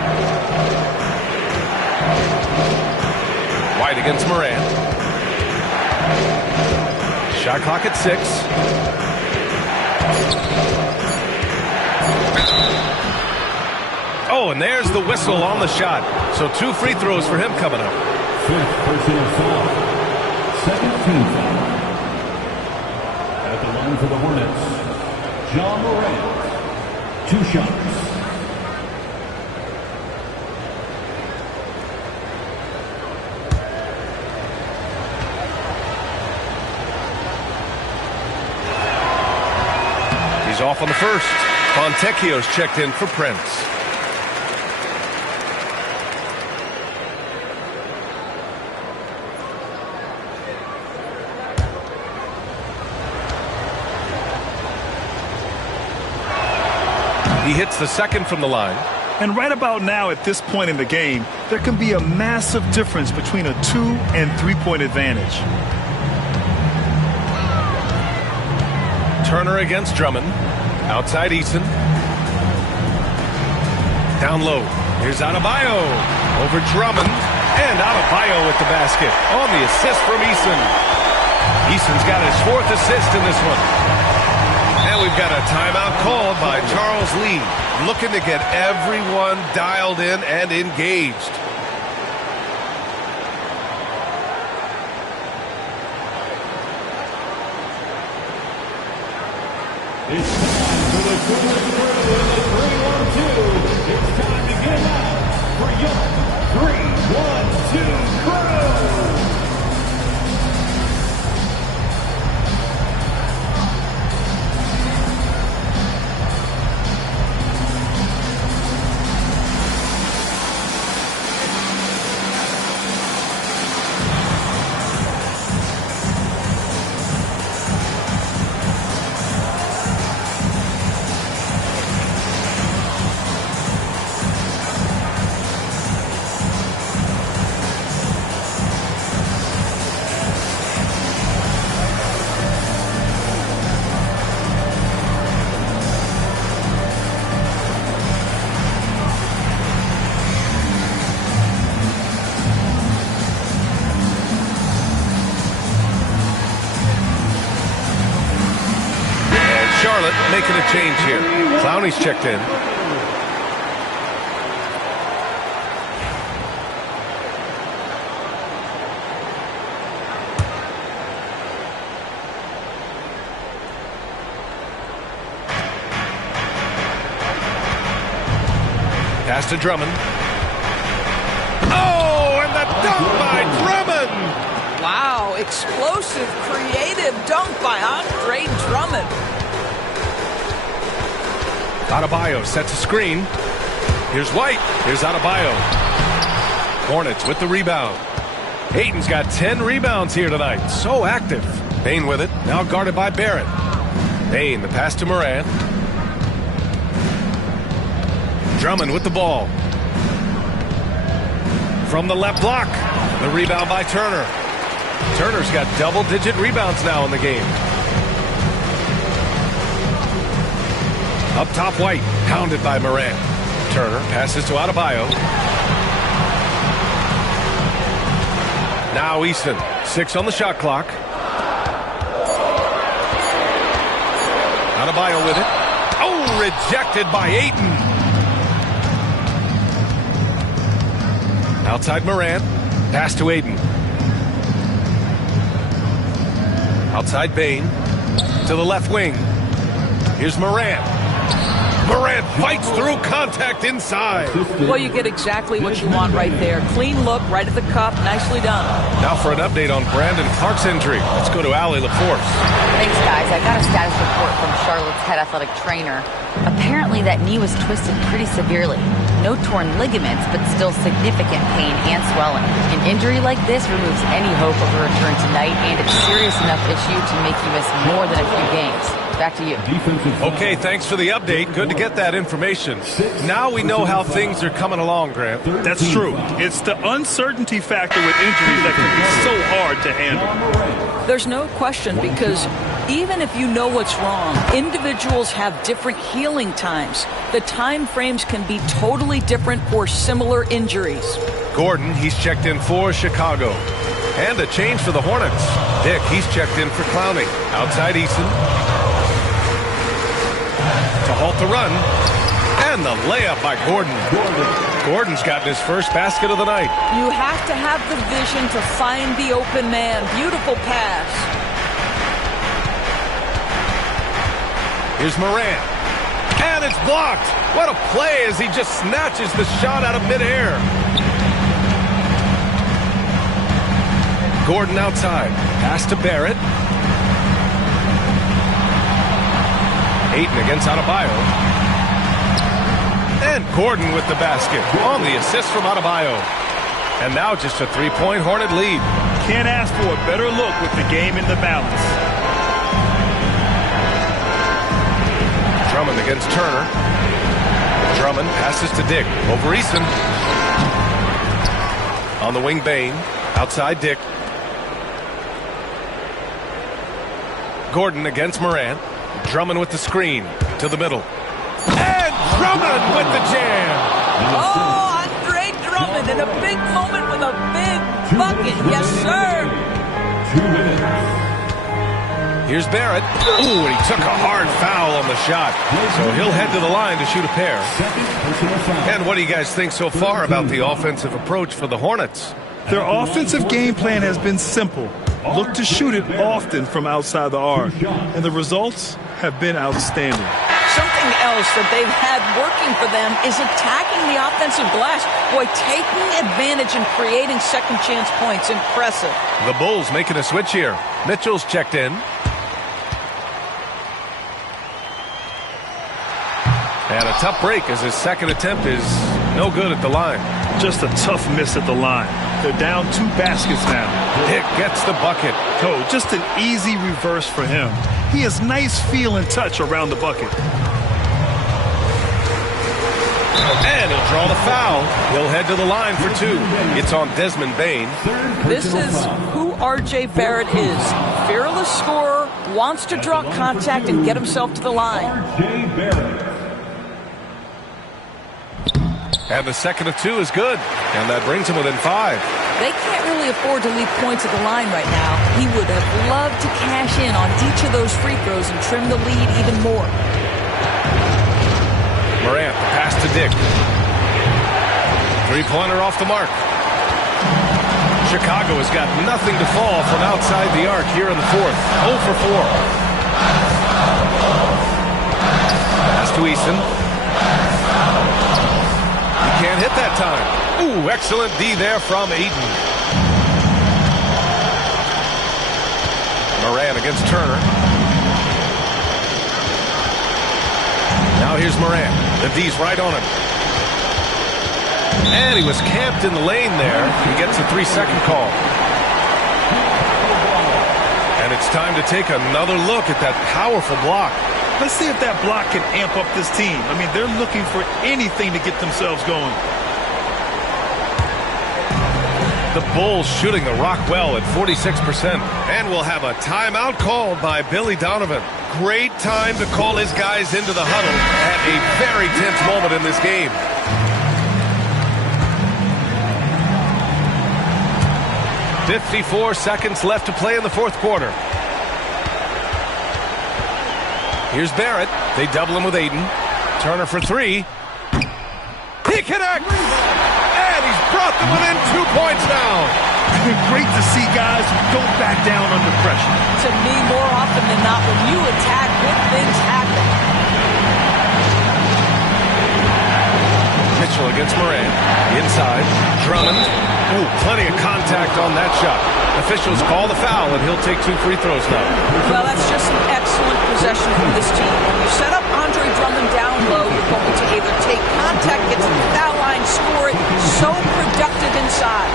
White against Morant. Shot clock at 6. Oh, and there's the whistle on the shot. So 2 free throws for him coming up. 5th personal foul. 2nd team foul. At the line for the Hornets, Ja Morant. 2 shots. He's off on the first. Fontecchio's checked in for Prince. He hits the second from the line. And right about now, at this point in the game, there can be a massive difference between a 2- and 3-point advantage. Turner against Drummond. Outside Eason. Down low. Here's Adebayo. Over Drummond. And Adebayo with the basket. On the assist from Eason. Eason's got his 4th assist in this one. And we've got a timeout called by Charles Lee. Looking to get everyone dialed in and engaged. It's time for the Thriller Crew in the 3-1-2. It's time to get out for your 3-1-2 crew. making a change here. Clowney's checked in. Pass to Drummond. Oh, and the dunk by Drummond! Wow, explosive, creative dunk by Andre Drummond. Adebayo sets a screen. Here's White. Here's Adebayo. Hornets with the rebound. Ayton's got 10 rebounds here tonight. So active. Bane with it. Now guarded by Barrett. Bane, the pass to Morant. Drummond with the ball. From the left block. The rebound by Turner. Turner's got double-digit rebounds now in the game. Up top, White. Pounded by Morant. Turner passes to Adebayo. Now Easton. 6 on the shot clock. Adebayo with it. Oh, rejected by Ayton. Outside Morant. Pass to Ayton. Outside Bane. To the left wing. Here's Morant. Morant fights through contact inside. Well, you get exactly what you want right there. Clean look, right at the cup. Nicely done. Now for an update on Brandon Clark's injury. Let's go to Allie LaForce. Thanks, guys. I got a status report from Charlotte's head athletic trainer. Apparently that knee was twisted pretty severely. No torn ligaments, but still significant pain and swelling. An injury like this removes any hope of a return tonight, and it's a serious enough issue to make you miss more than a few games. Back to you. Okay, thanks for the update. Good to get that information. Now we know how things are coming along, Grant. That's true. It's the uncertainty factor with injuries that can be so hard to handle. There's no question, because even if you know what's wrong, individuals have different healing times. The time frames can be totally different for similar injuries. Gordon, he's checked in for Chicago. And a change for the Hornets. Dick, he's checked in for Clowney. Outside Easton. To halt the run. And the layup by Gordon. Gordon's gotten his first basket of the night. You have to have the vision to find the open man. Beautiful pass. Here's Morant. And it's blocked. What a play as he just snatches the shot out of midair. Gordon outside. Pass to Barrett. Ayton against Adebayo. And Gordon with the basket on the assist from Adebayo. And now just a three-point Hornet lead. Can't ask for a better look with the game in the balance. Drummond against Turner. Drummond passes to Dick. Over Easton. On the wing, Bane. Outside Dick. Gordon against Morant. Drummond with the screen. To the middle. And Drummond with the jam. Oh, Andre Drummond in a big moment with a big bucket. Yes, sir. 2 minutes. Here's Barrett. Ooh, and he took a hard foul on the shot. So he'll head to the line to shoot a pair. And what do you guys think so far about the offensive approach for the Hornets? Their offensive game plan has been simple. Look to shoot it often from outside the arc. And the results have been outstanding. Something else that they've had working for them is attacking the offensive glass. Boy, taking advantage and creating second chance points. Impressive. The Bulls making a switch here. Mitchell's checked in. And a tough break as his second attempt is no good at the line. Just a tough miss at the line. They're down 2 baskets now. Dick gets the bucket. Oh, just an easy reverse for him. He has nice feel and touch around the bucket. And he'll draw the foul. He'll head to the line for 2. It's on Desmond Bane. This is who R.J. Barrett is. Fearless scorer, wants to draw contact and get himself to the line. R.J. Barrett. And the second of 2 is good. And that brings him within 5. They can't really afford to leave points at the line right now. He would have loved to cash in on each of those free throws and trim the lead even more. Morant, the pass to Dick. Three-pointer off the mark. Chicago has got nothing to fall from outside the arc here in the fourth. 0 for 4. Pass to Eason. He can't hit that time. Ooh, excellent D there from Ayton. Morant against Turner. Now here's Morant. The D's right on him. And he was camped in the lane there. He gets a 3-second call. And it's time to take another look at that powerful block. Let's see if that block can amp up this team. I mean, they're looking for anything to get themselves going. The Bulls shooting the rock well at 46%. And we'll have a timeout called by Billy Donovan. Great time to call his guys into the huddle at a very tense moment in this game. "54 seconds left to play in the fourth quarter. Here's Barrett. They double him with Ayton. Turner for three. He connects! And he's brought them within 2 points now. Great to see guys who don't back down under pressure. To me, more often than not, when you attack, good things happen. Mitchell against Morant. Inside. Drummond. Ooh, plenty of contact on that shot. Officials call the foul, and he'll take 2 free throws now. Well, that's just an excellent possession from this team. When you set up Andre Drummond down low, you're going to either take contact, get to the foul line, score it. So productive inside.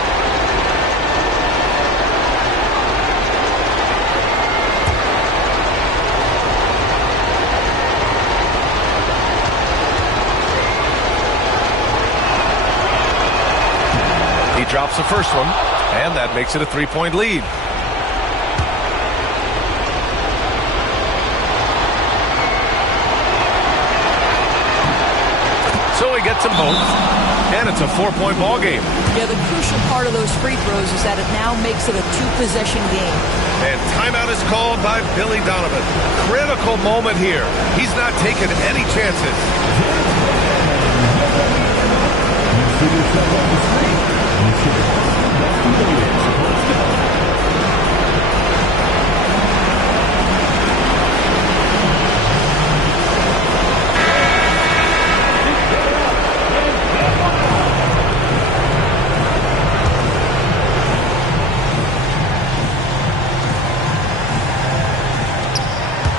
He drops the first one, and that makes it a 3-point lead. So he gets them both, and it's a 4-point ball game. Yeah, the crucial part of those free throws is that it now makes it a 2-possession game. And timeout is called by Billy Donovan. Critical moment here. He's not taking any chances.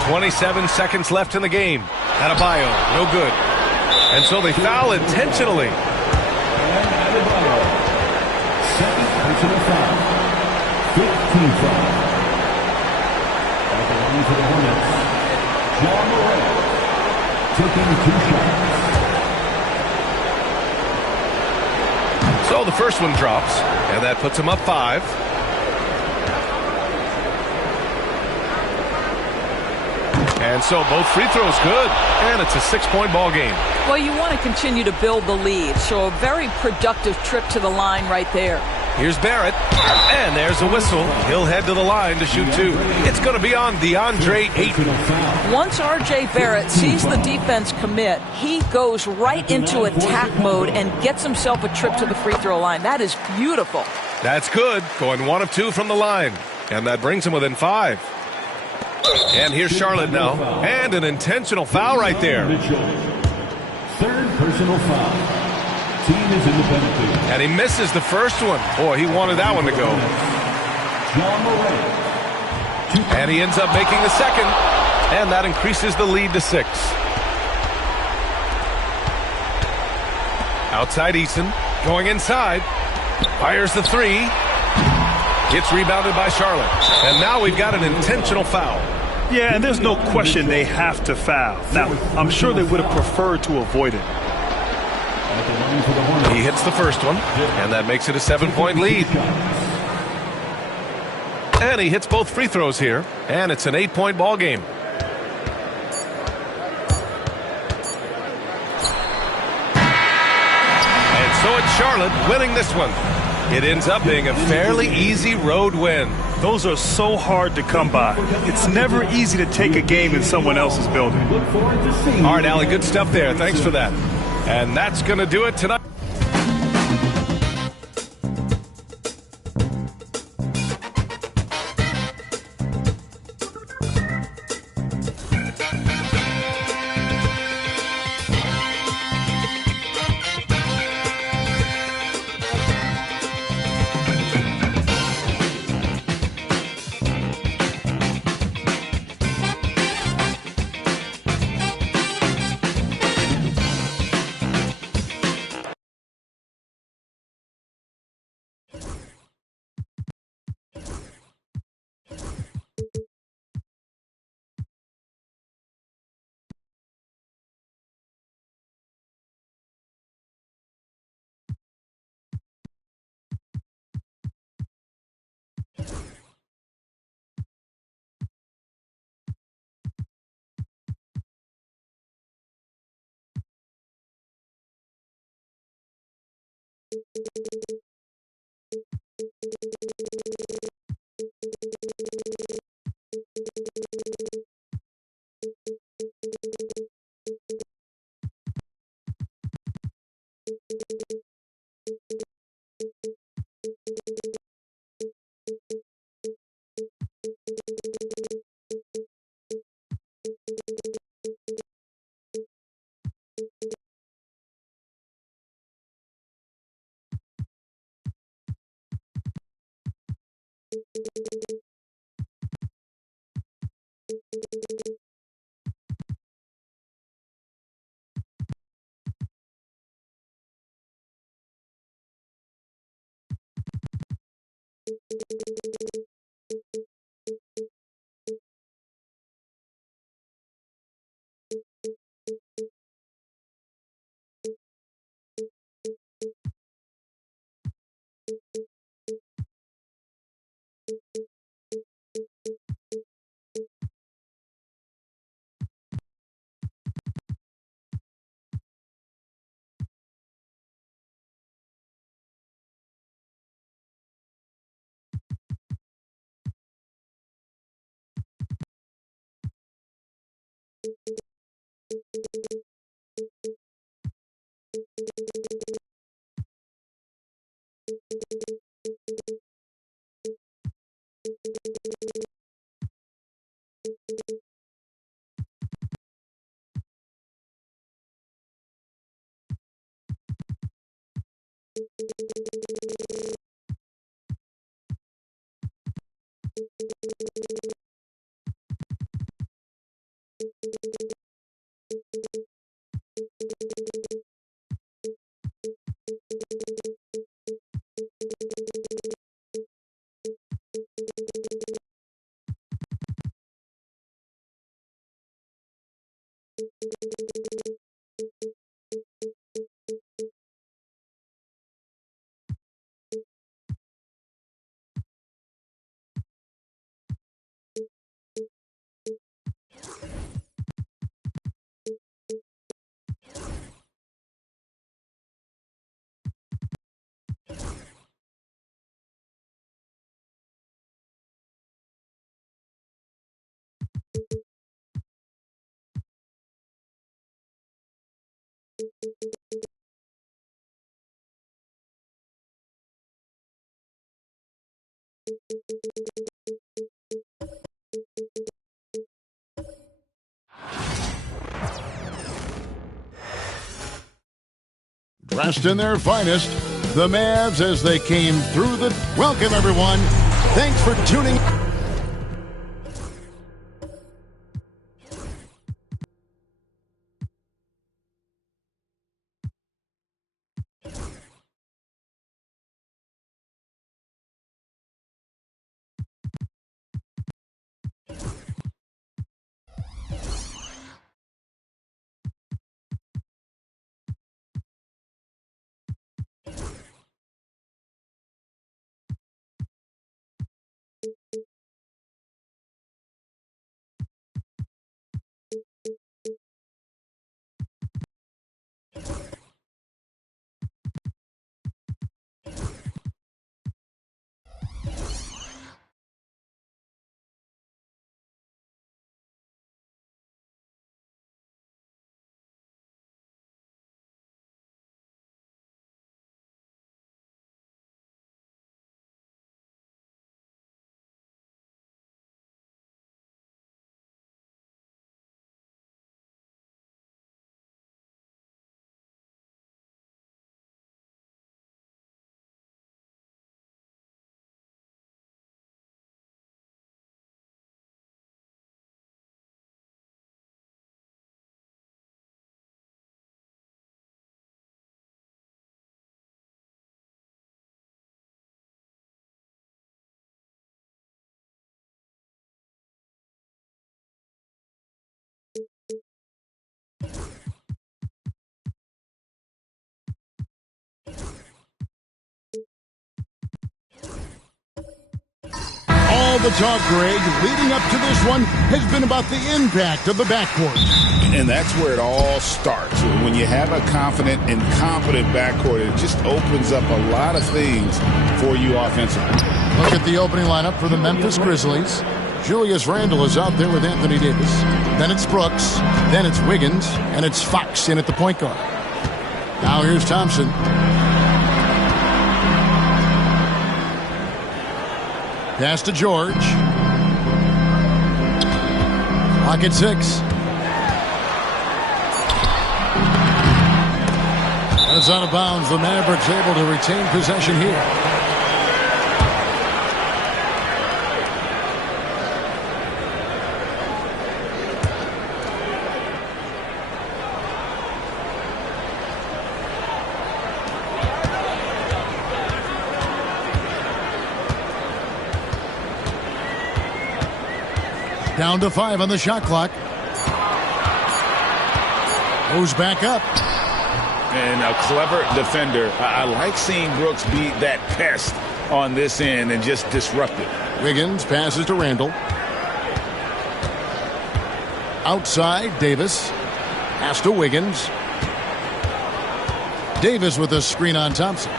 27 seconds left in the game. Adebayo, no good. And so they foul intentionally. Second personal foul. 15 foul. At the line for the Hornets, John Morant taking 2 shots. So the first one drops, and that puts him up 5. And so both free throws good, and it's a 6-point ball game. Well, you want to continue to build the lead, so a very productive trip to the line right there. Here's Barrett, and there's a whistle. He'll head to the line to shoot 2. It's going to be on DeAndre Ayton. Once R.J. Barrett sees the defense commit, he goes right into attack mode and gets himself a trip to the free throw line. That is beautiful. That's good, going 1 of 2 from the line, and that brings him within 5. And here's Charlotte now, and an intentional foul right there. Third personal foul. Team is in the penalty. And he misses the first one. Boy, he wanted that one to go. And he ends up making the second, and that increases the lead to 6. Outside Eason, going inside, fires the 3. Gets rebounded by Charlotte. And now we've got an intentional foul. Yeah, and there's no question they have to foul. Now, I'm sure they would have preferred to avoid it. He hits the first one, and that makes it a 7-point lead. And he hits both free throws here, and it's an 8-point ball game. And so it's Charlotte winning this one. It ends up being a fairly easy road win. Those are so hard to come by. It's never easy to take a game in someone else's building. All right, Allie, good stuff there. Thanks for that. And that's going to do it tonight. Dressed in their finest, the Mavs as they came through the... Welcome, everyone. Thanks for tuning... All the talk, Greg, leading up to this one has been about the impact of the backcourt. And that's where it all starts. When you have a confident and competent backcourt, it just opens up a lot of things for you offensively. Look at the opening lineup for the Memphis Grizzlies. Julius Randle is out there with Anthony Davis. Then it's Brooks. Then it's Wiggins. And it's Fox in at the point guard. Now here's Thompson. Pass to George. Clock at 6. And it's out of bounds. The Mavericks able to retain possession here. Down to 5 on the shot clock. Goes back up. And a clever defender. I like seeing Brooks be that pest on this end and just disrupt it. Wiggins passes to Randle. Outside, Davis. Pass to Wiggins. Davis with a screen on Thompson.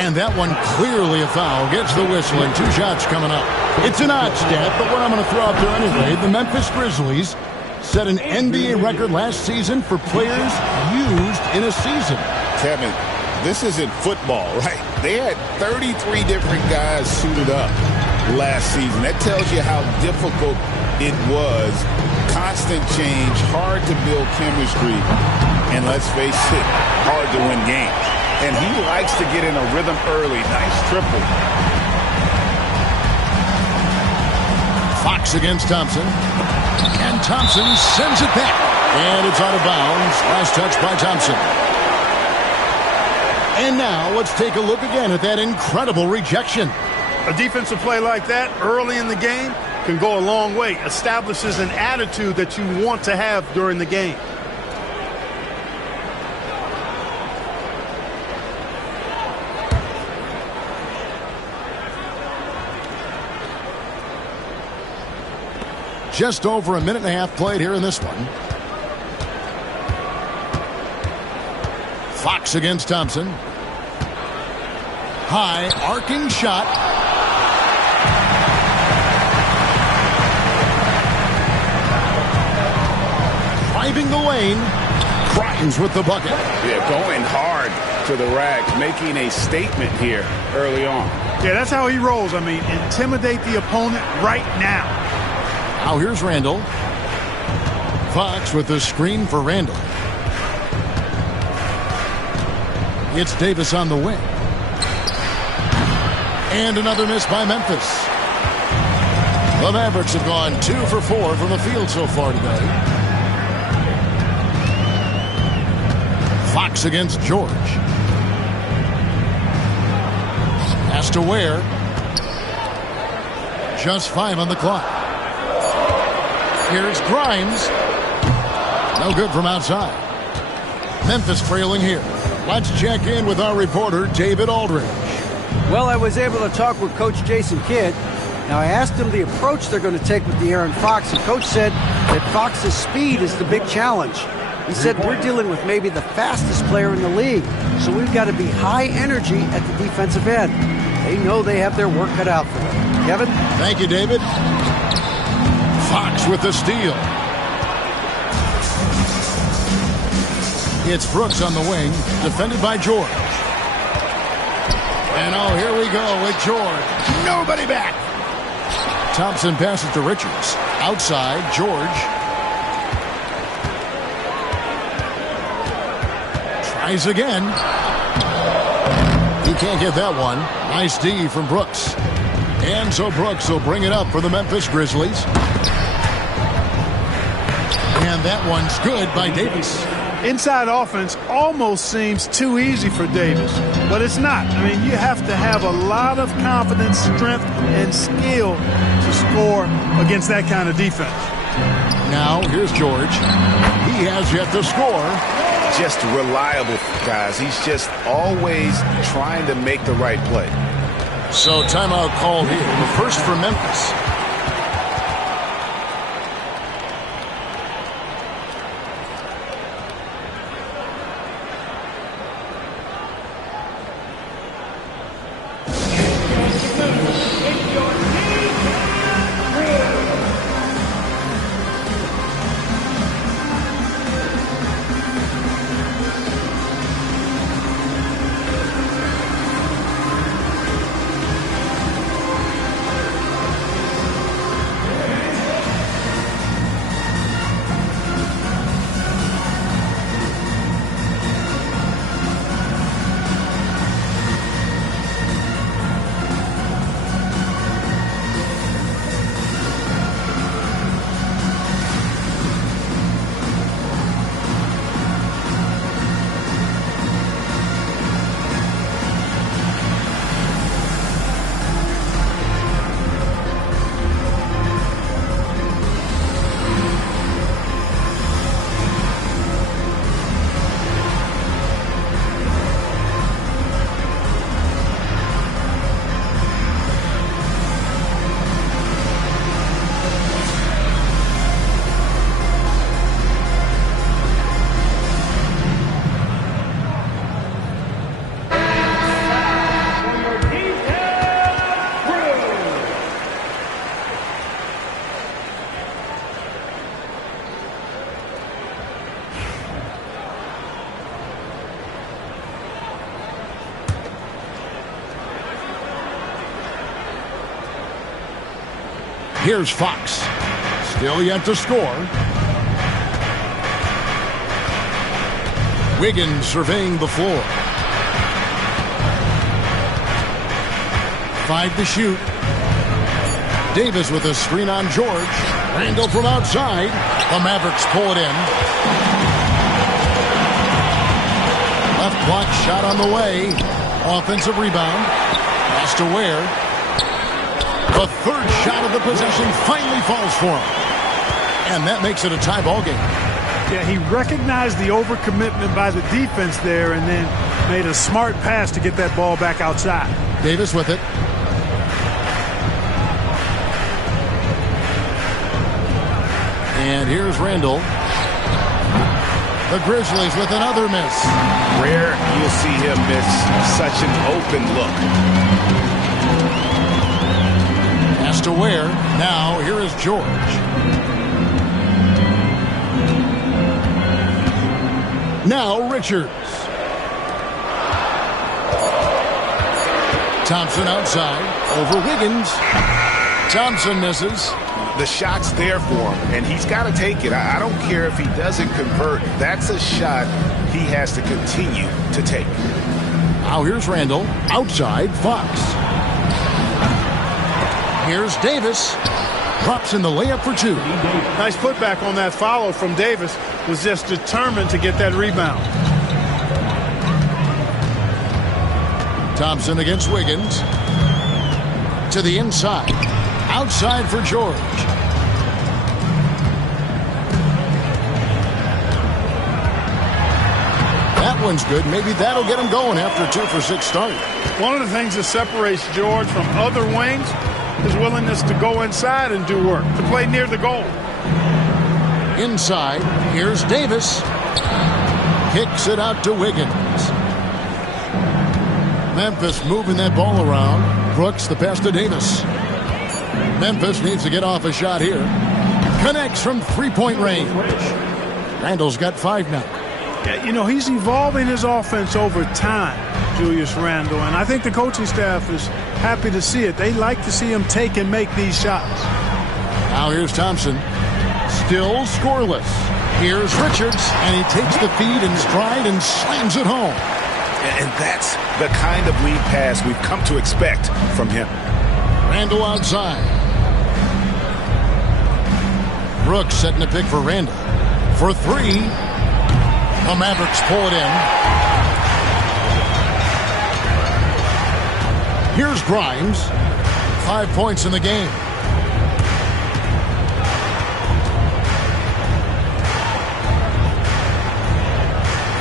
And that one clearly a foul. Gets the whistle and 2 shots coming up. It's an odd stat, but what I'm going to throw out there anyway. The Memphis Grizzlies set an NBA record last season for players used in a season. Kevin, this isn't football, right? They had 33 different guys suited up last season. That tells you how difficult it was. Constant change, hard to build chemistry, and let's face it, hard to win games. And he likes to get in a rhythm early. Nice triple. Fox against Thompson. And Thompson sends it back. And it's out of bounds. Last touch by Thompson. And now let's take a look again at that incredible rejection. A defensive play like that early in the game can go a long way. Establishes an attitude that you want to have during the game. Just over a minute and a half played here in this one. Fox against Thompson. High arcing shot. Driving the lane. Grimes with the bucket. Yeah, going hard to the rack, making a statement here early on. Yeah, that's how he rolls. I mean, intimidate the opponent right now. Now here's Randle. Fox with the screen for Randle. It's Davis on the wing. And another miss by Memphis. The Mavericks have gone 2 for 4 from the field so far today. Fox against George. Pass to Ware. Just 5 on the clock. Here's Grimes. No good from outside. Memphis trailing here. Let's check in with our reporter, David Aldridge. Well, I was able to talk with Coach Jason Kidd. Now, I asked him the approach they're going to take with De'Aaron Fox, and Coach said that Fox's speed is the big challenge. He said we're dealing with maybe the fastest player in the league, so we've got to be high energy at the defensive end. They know they have their work cut out for them. Kevin? Thank you, David. Fox with the steal. It's Brooks on the wing, defended by George. And oh, here we go with George. Nobody back. Thompson passes to Richards. Outside, George. Tries again. He can't get that one. Nice D from Brooks. And so Brooks will bring it up for the Memphis Grizzlies. And that one's good by Davis. Inside offense almost seems too easy for Davis, but it's not. I mean, you have to have a lot of confidence, strength, and skill to score against that kind of defense. Now, here's George. He has yet to score. just reliable, guys. He's just always trying to make the right play. So timeout called here. The first for Memphis. Here's Fox. Still yet to score. Wiggins surveying the floor. 5 to shoot. Davis with a screen on George. Randall from outside. The Mavericks pull it in. Left block shot on the way. Offensive rebound. Pass to Ware. The third shot of the possession finally falls for him. And that makes it a tie ball game. Yeah, he recognized the overcommitment by the defense there and then made a smart pass to get that ball back outside. Davis with it. And here's Randall. The Grizzlies with another miss. Rare you'll see him miss such an open look. Pass to Ware. Now here is George. Now Richards. Thompson outside. Over Wiggins. Thompson misses. The shot's there for him, and he's got to take it. I don't care if he doesn't convert. That's a shot he has to continue to take. Now here's Randall. Outside, Fox. Here's Davis. Drops in the layup for 2. Nice putback on that follow from Davis. Was just determined to get that rebound. Thompson against Wiggins. To the inside. Outside for George. That one's good. Maybe that'll get him going after a 2 for 6 start. One of the things that separates George from other wings is willingness to go inside and do work, to play near the goal. Inside, here's Davis. Kicks it out to Wiggins. Memphis moving that ball around. Brooks, the pass to Davis. Memphis needs to get off a shot here. Connects from three-point range. Randall's got 5 now. Yeah, you know, he's evolving his offense over time, Julius Randle, and I think the coaching staff is happy to see it. They like to see him take and make these shots. Now here's Thompson. Still scoreless. Here's Richards, and he takes the feed in stride and slams it home. And that's the kind of lead pass we've come to expect from him. Randall outside. Brooks setting a pick for Randall. For 3. The Mavericks pull it in. Here's Grimes. 5 points in the game.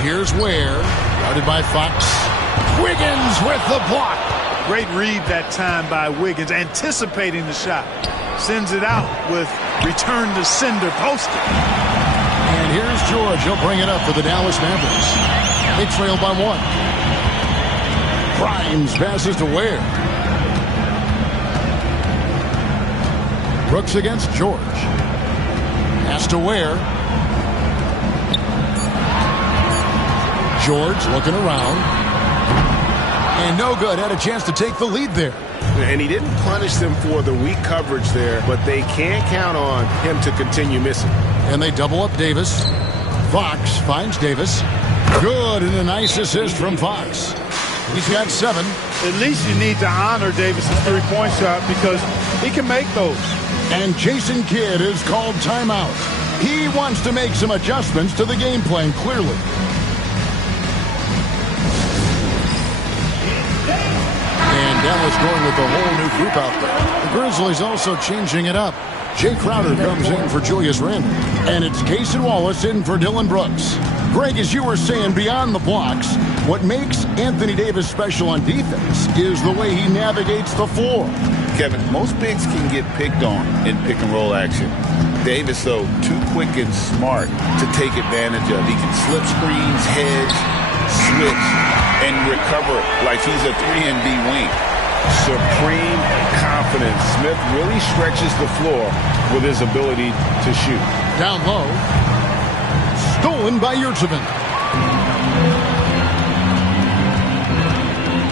Here's Ware, guarded by Fox. Wiggins with the block. Great read that time by Wiggins, anticipating the shot. Sends it out with return to sender posted. And here's George. He'll bring it up for the Dallas Mavericks. They trail by 1. Grimes passes to Ware. Brooks against George. Pass to Ware. George looking around. And no good. Had a chance to take the lead there. And he didn't punish them for the weak coverage there, but they can't count on him to continue missing. And they double up Davis. Fox finds Davis. Good, and a nice assist from Fox. He's got 7. At least you need to honor Davis' three-point shot because he can make those. And Jason Kidd is called timeout. He wants to make some adjustments to the game plan, clearly. And Dallas going with the whole new group out there. The Grizzlies also changing it up. Jay Crowder comes in for Julius Randle. And it's Cason Wallace in for Dillon Brooks. Greg, as you were saying, beyond the blocks, what makes Anthony Davis special on defense is the way he navigates the floor. Kevin, most bigs can get picked on in pick-and-roll action. Davis, though, too quick and smart to take advantage of. He can slip screens, hedge, switch, and recover like he's a 3-and-D wing. Supreme confidence. Smith really stretches the floor with his ability to shoot. Down low. Stolen by Yurtseven.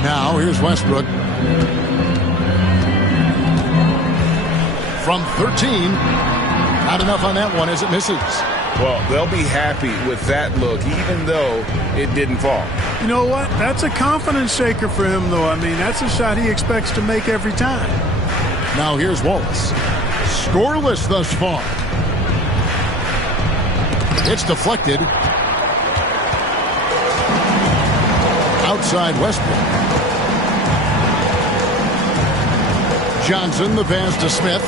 Now here's Westbrook. From 13. Not enough on that one as it misses. Well, they'll be happy with that look, even though it didn't fall. You know what? That's a confidence shaker for him, though. I mean, that's a shot he expects to make every time. Now here's Wallace. Scoreless thus far. It's deflected. Outside Westbrook. Johnson, the pass to Smith.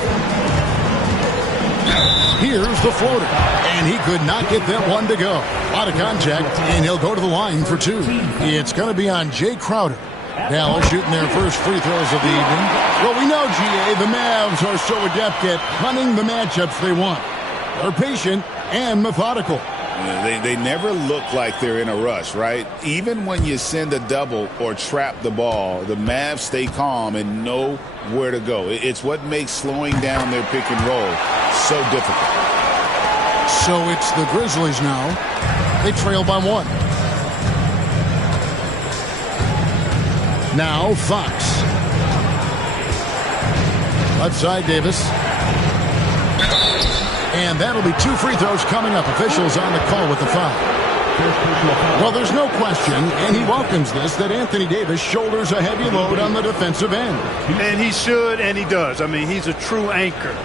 Here's the floater. And he could not get that one to go. A lot of contact, and he'll go to the line for 2. It's going to be on Jay Crowder. Dallas shooting their first free throws of the evening. Well, we know, GA, the Mavs are so adept at hunting the matchups they want. They're patient and methodical. They never look like they're in a rush, right? Even when you send a double or trap the ball, the Mavs stay calm and know where to go. It's what makes slowing down their pick and roll so difficult. So it's the Grizzlies now. They trail by 1. Now Fox. Left side Davis. And that'll be 2 free throws coming up. Officials on the call with the foul. Well, there's no question, and he welcomes this, that Anthony Davis shoulders a heavy load on the defensive end. And he should, and he does. I mean, he's a true anchor.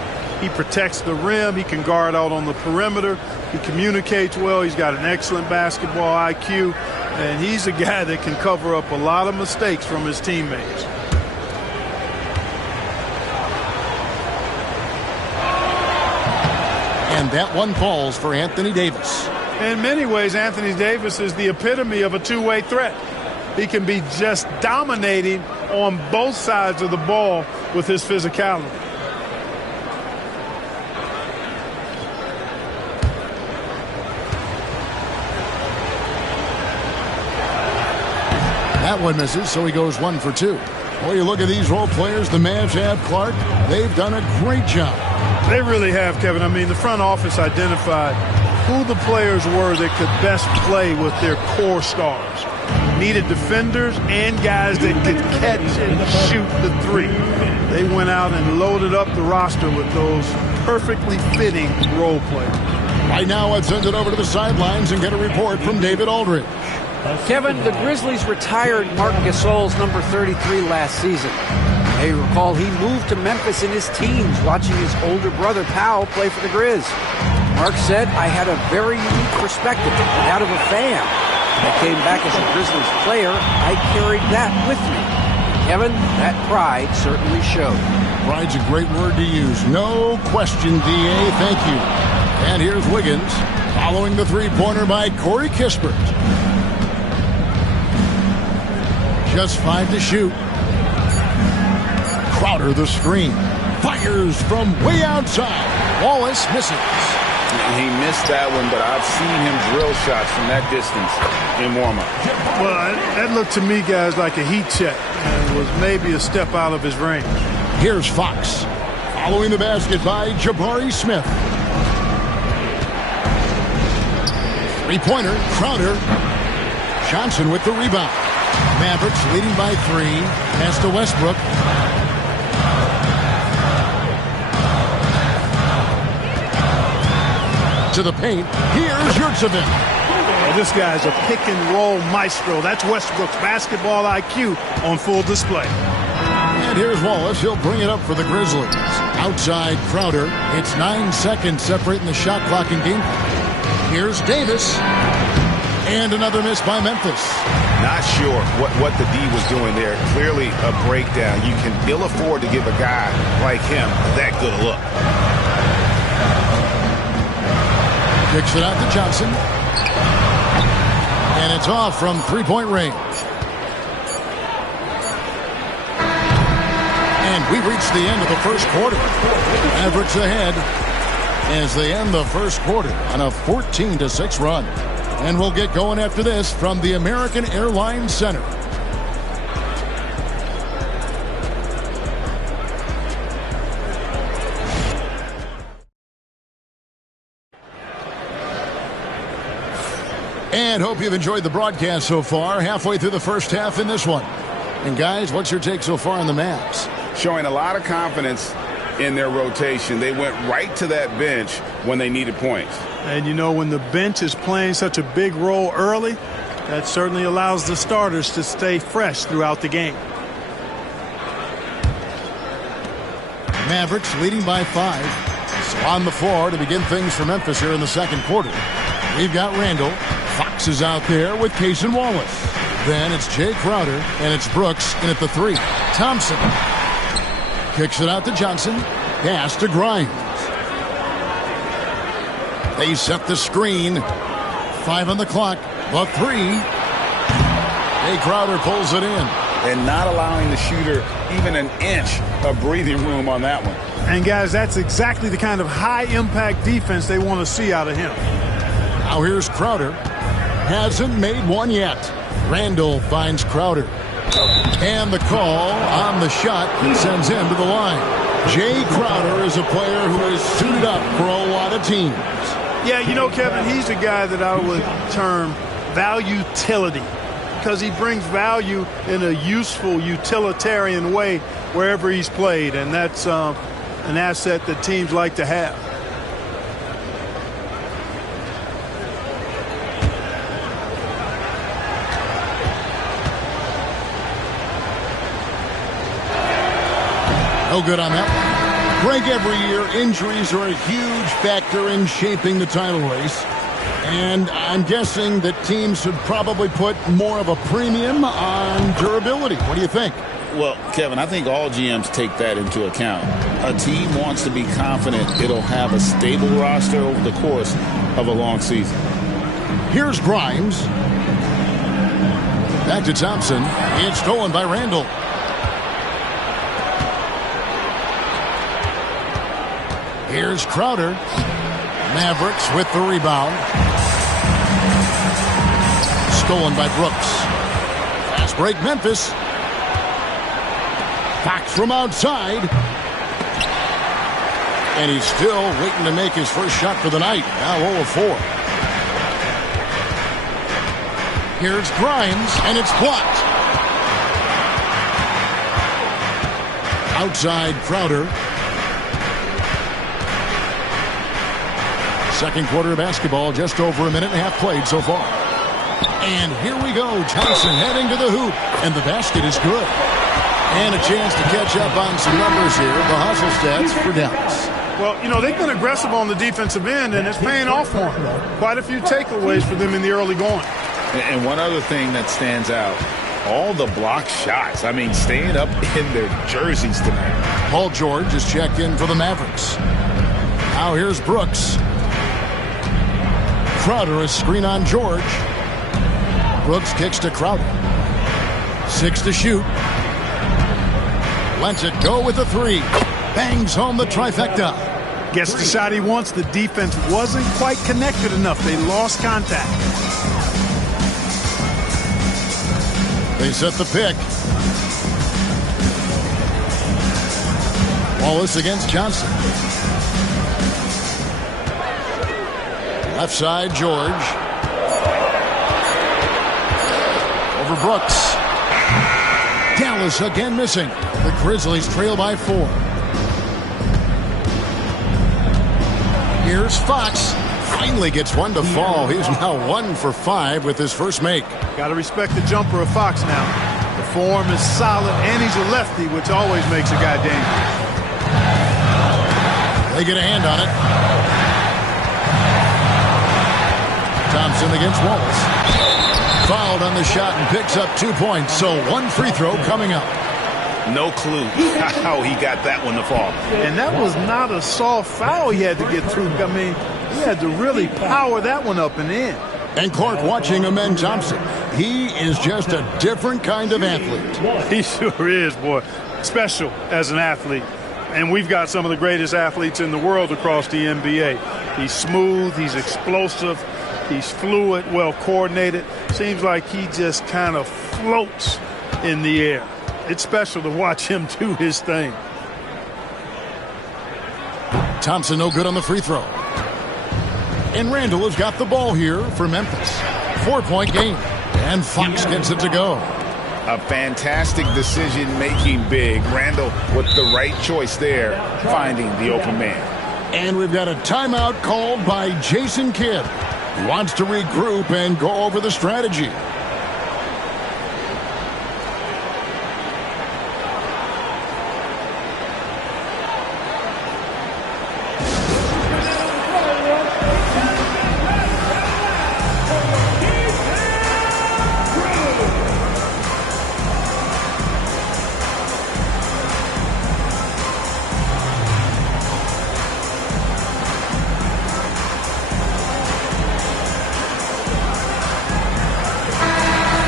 He protects the rim. He can guard out on the perimeter. He communicates well. He's got an excellent basketball IQ. And he's a guy that can cover up a lot of mistakes from his teammates. And that one falls for Anthony Davis. In many ways, Anthony Davis is the epitome of a two-way threat. He can be just dominating on both sides of the ball with his physicality. That one misses, so he goes 1 for 2. Well, you look at these role players the Mavs have, Clark. They've done a great job. They really have, Kevin. I mean, the front office identified who the players were that could best play with their core stars. Needed defenders and guys that could catch and shoot the three. They went out and loaded up the roster with those perfectly fitting role players. Right now, let's send it over to the sidelines and get a report from David Aldridge. Kevin, the Grizzlies retired Marc Gasol's number 33 last season. You may recall he moved to Memphis in his teens, watching his older brother Powell play for the Grizz. Marc said, "I had a very unique perspective, that of a fan. When I came back as a Grizzlies player, I carried that with me." Kevin, that pride certainly showed. Pride's a great word to use. No question, D.A. Thank you. And here's Wiggins, following the three-pointer by Corey Kispert. Just 5 to shoot. Crowder the screen. Fires from way outside. Wallace misses. He missed that one, but I've seen him drill shots from that distance in warm-up. Well, that looked to me, guys, like a heat check. And was maybe a step out of his range. Here's Fox. Following the basket by Jabari Smith. Three-pointer, Crowder. Johnson with the rebound. Mavericks leading by 3. Pass to Westbrook. To the paint. Here's Yurtseven. Well, this guy's a pick-and-roll maestro. That's Westbrook's basketball IQ on full display. And here's Wallace. He'll bring it up for the Grizzlies. Outside Crowder. It's 9 seconds separating the shot clock and game. Here's Davis. And another miss by Memphis. Not sure what the D was doing there. Clearly a breakdown. You can ill afford to give a guy like him that good a look. Kicks it out to Johnson. And it's off from three-point range. And we reached the end of the first quarter. Mavericks ahead as they end the first quarter on a 14-6 run. And we'll get going after this from the American Airlines Center. And hope you've enjoyed the broadcast so far. Halfway through the first half in this one. And guys, what's your take so far on the Mavs? Showing a lot of confidence in their rotation. They went right to that bench when they needed points. And you know, when the bench is playing such a big role early, that certainly allows the starters to stay fresh throughout the game. Mavericks leading by 5. So on the floor to begin things for Memphis here in the second quarter. We've got Randall. Fox is out there with Cason Wallace. Then it's Jay Crowder, and it's Brooks in at the 3. Thompson kicks it out to Johnson. Pass to Grimes. They set the screen. 5 on the clock. The 3. Jay Crowder pulls it in. And not allowing the shooter even an inch of breathing room on that one. And guys, that's exactly the kind of high-impact defense they want to see out of him. Now here's Crowder. Hasn't made one yet. Randall finds Crowder. And the call on the shot sends him to the line. Jay Crowder is a player who is suited up for a lot of teams. Yeah, you know, Kevin, he's a guy that I would term value-tility, because he brings value in a useful, utilitarian way wherever he's played, and that's an asset that teams like to have. No good on that one. Greg, every year, injuries are a huge factor in shaping the title race. And I'm guessing that teams should probably put more of a premium on durability. What do you think? Well, Kevin, I think all GMs take that into account. A team wants to be confident it'll have a stable roster over the course of a long season. Here's Grimes. Back to Thompson. It's stolen by Randall. Here's Crowder. Mavericks with the rebound. Stolen by Brooks. Fast break Memphis. Fox from outside. And he's still waiting to make his first shot for the night. Now 0 of 4. Here's Grimes, and it's blocked. Outside Crowder. Second quarter of basketball, just over a minute and a half played so far. And here we go. Johnson heading to the hoop. And the basket is good. And a chance to catch up on some numbers here. The hustle stats for Dallas. Well, you know, they've been aggressive on the defensive end, and it's paying off for them. Quite a few takeaways for them in the early going. And one other thing that stands out, all the block shots. I mean, staying up in their jerseys tonight. Paul George is checked in for the Mavericks. Now here's Brooks. Crowder, a screen on George. Brooks kicks to Crowder. 6 to shoot. Lets it go with the 3. Bangs home the trifecta. Gets the shot he wants. The defense wasn't quite connected enough. They lost contact. They set the pick. Wallace against Johnson. Left side, George. Over Brooks. Dallas again missing. The Grizzlies trail by 4. Here's Fox. Finally gets one to fall. He's now 1 for 5 with his first make. Got to respect the jumper of Fox now. The form is solid, and he's a lefty, which always makes a guy dangerous. They get a hand on it. Thompson against Wallace. Fouled on the shot and picks up 2 points. So 1 free throw coming up. No clue how he got that one to fall. And that was not a soft foul he had to get through. I mean, he had to really power that one up and in. And Clark watching Amen Thompson. He is just a different kind of athlete. He sure is, boy. Special as an athlete. And we've got some of the greatest athletes in the world across the NBA. He's smooth, he's explosive, he's fluid, well coordinated. Seems like he just kind of floats in the air. It's special to watch him do his thing. Thompson no good on the free throw. And Randall has got the ball here for Memphis. 4-point game. And Fox gets it to go. A fantastic decision-making big. Randall with the right choice there, finding the open man. And we've got a timeout called by Jason Kidd. He wants to regroup and go over the strategy.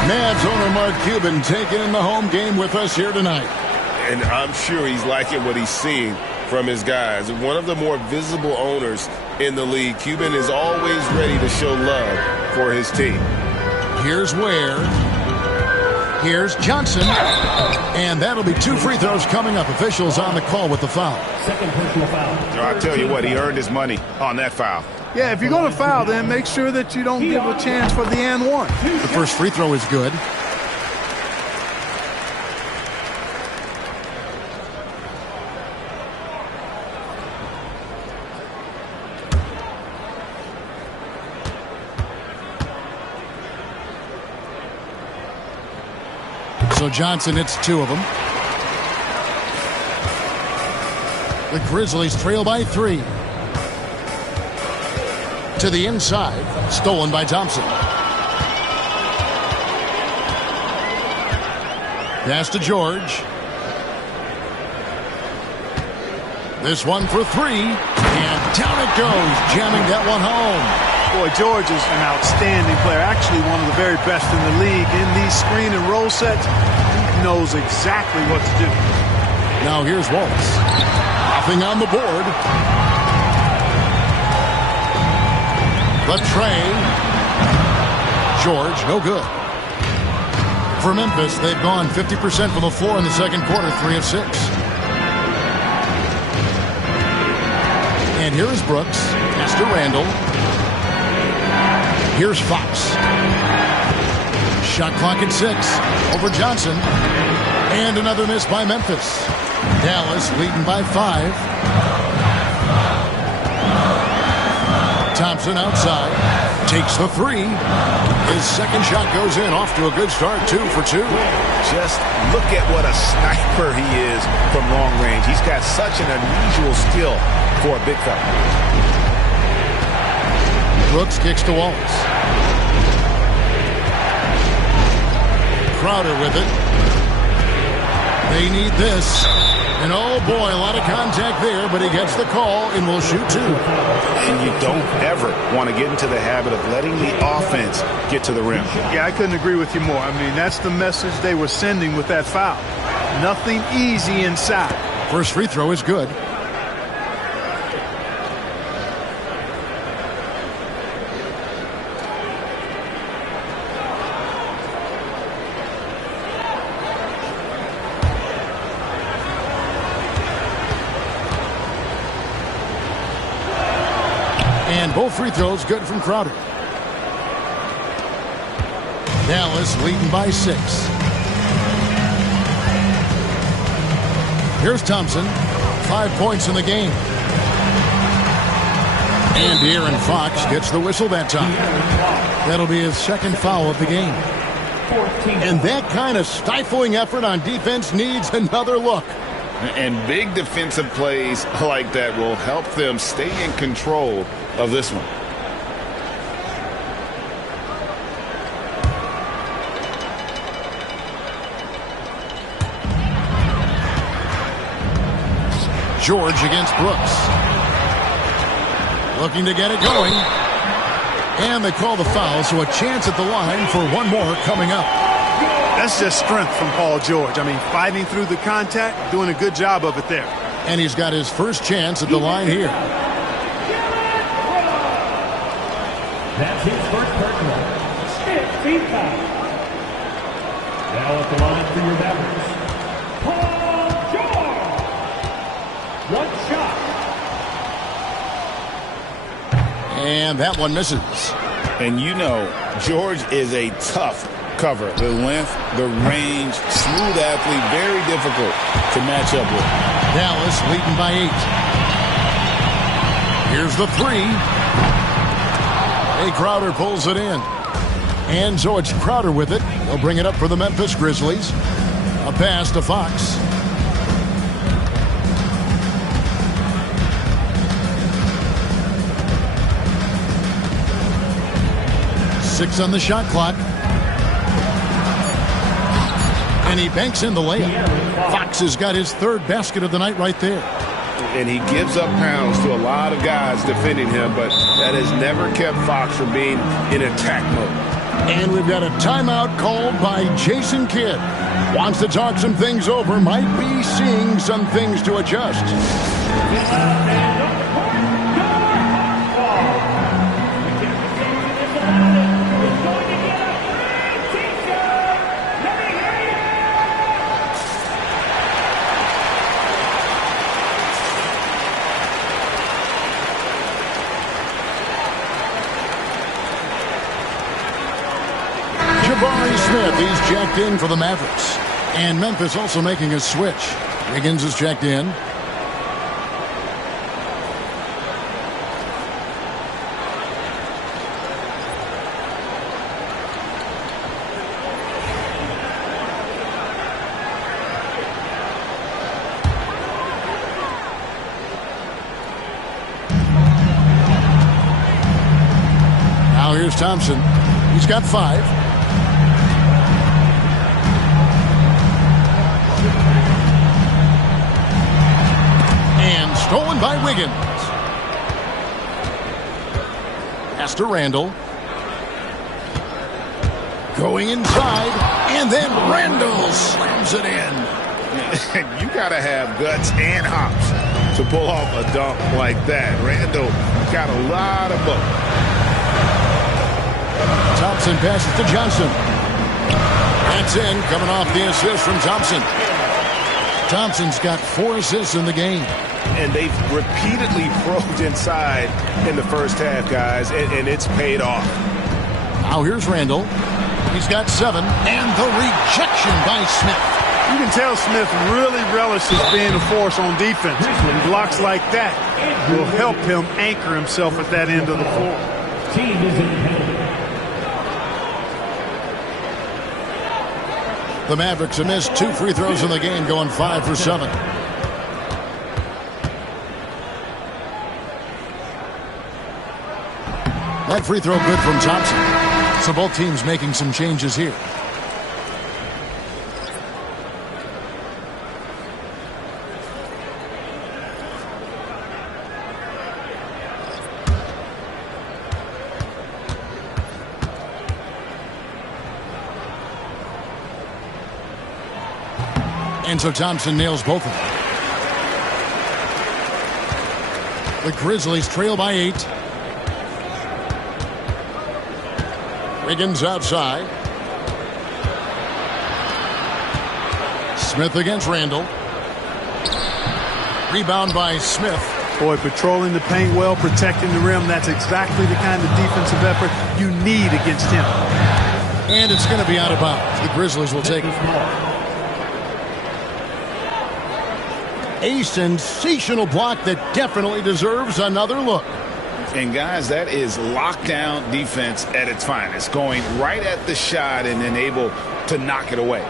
Mavs owner Mark Cuban taking in the home game with us here tonight. And I'm sure he's liking what he's seeing from his guys. One of the more visible owners in the league. Cuban is always ready to show love for his team. Here's Ware. Here's Johnson. And that'll be 2 free throws coming up. Officials on the call with the foul. Second personal foul. I'll tell you what, he earned his money on that foul. Yeah, if you're going to foul, then make sure that you don't give a chance for the and one. The first free throw is good. So Johnson hits 2 of them. The Grizzlies trail by 3. To the inside, stolen by Thompson. Pass to George. This one for 3, and down it goes, jamming that one home. Boy, George is an outstanding player, actually one of the very best in the league. In these screen and roll sets, he knows exactly what to do. Now here's Wallace. Nothing on the board. The tray. George, no good. For Memphis, they've gone 50% from the floor in the second quarter, 3 of 6. And here is Brooks. Pass to Randall. Here's Fox. Shot clock at 6. Over Johnson. And another miss by Memphis. Dallas leading by 5. Thompson outside, takes the 3. His second shot goes in, off to a good start, 2 for 2. Just look at what a sniper he is from long range. He's got such an unusual skill for a big fella. Brooks kicks to Wallace. Crowder with it. They need this. And oh boy, a lot of contact there, but he gets the call and will shoot 2. And you don't ever want to get into the habit of letting the offense get to the rim. Yeah, I couldn't agree with you more. I mean, that's the message they were sending with that foul. Nothing easy inside. First free throw is good. And both free throws good from Crowder. Dallas leading by 6. Here's Thompson. 5 points in the game. And De'Aaron Fox gets the whistle that time. That'll be his second foul of the game. And that kind of stifling effort on defense needs another look. And big defensive plays like that will help them stay in control of this one. George against Brooks. Looking to get it going. And they call the foul, so a chance at the line for one more coming up. That's just strength from Paul George. I mean, fighting through the contact, doing a good job of it there. And he's got his first chance at the line here. That's his first personal. 15 foul. Now at the line for your Mavericks, Paul George. One shot. And that one misses. And you know, George is a tough cover. The length, the range, smooth athlete, very difficult to match up with. Dallas leading by 8. Here's the 3. Crowder pulls it in. And so it's Crowder with it. He'll bring it up for the Memphis Grizzlies. A pass to Fox. Six on the shot clock. And he banks in the layup. Fox has got his third basket of the night right there. And he gives up pounds to a lot of guys defending him, but that has never kept Fox from being in attack mode. And we've got a timeout called by Jason Kidd. Wants to talk some things over, might be seeing some things to adjust. He's checked in for the Mavericks. And Memphis also making a switch. Wiggins is checked in. Now here's Thompson. He's got 5. Stolen by Wiggins. Pass to Randall. Going inside. And then Randall slams it in. You got to have guts and hops to pull off a dunk like that. Randall got a lot of both. Thompson passes to Johnson. That's in, coming off the assist from Thompson. Thompson's got 4 assists in the game. And they've repeatedly probed inside in the first half, guys, and it's paid off. Now here's Randall. He's got 7. And the rejection by Smith. You can tell Smith really relishes being a force on defense. And blocks like that will help him anchor himself at that end of the floor. Team is in penalty. The Mavericks have missed 2 free throws in the game, going 5 for 7. That free throw good from Thompson. So both teams making some changes here. And so Thompson nails both of them. The Grizzlies trail by 8. Wiggins outside. Smith against Randall. Rebound by Smith. Boy, patrolling the paint well, protecting the rim. That's exactly the kind of defensive effort you need against him. And it's going to be out of bounds. The Grizzlies will take it. A sensational block that definitely deserves another look. And guys, that is lockdown defense at its finest. Going right at the shot and then able to knock it away.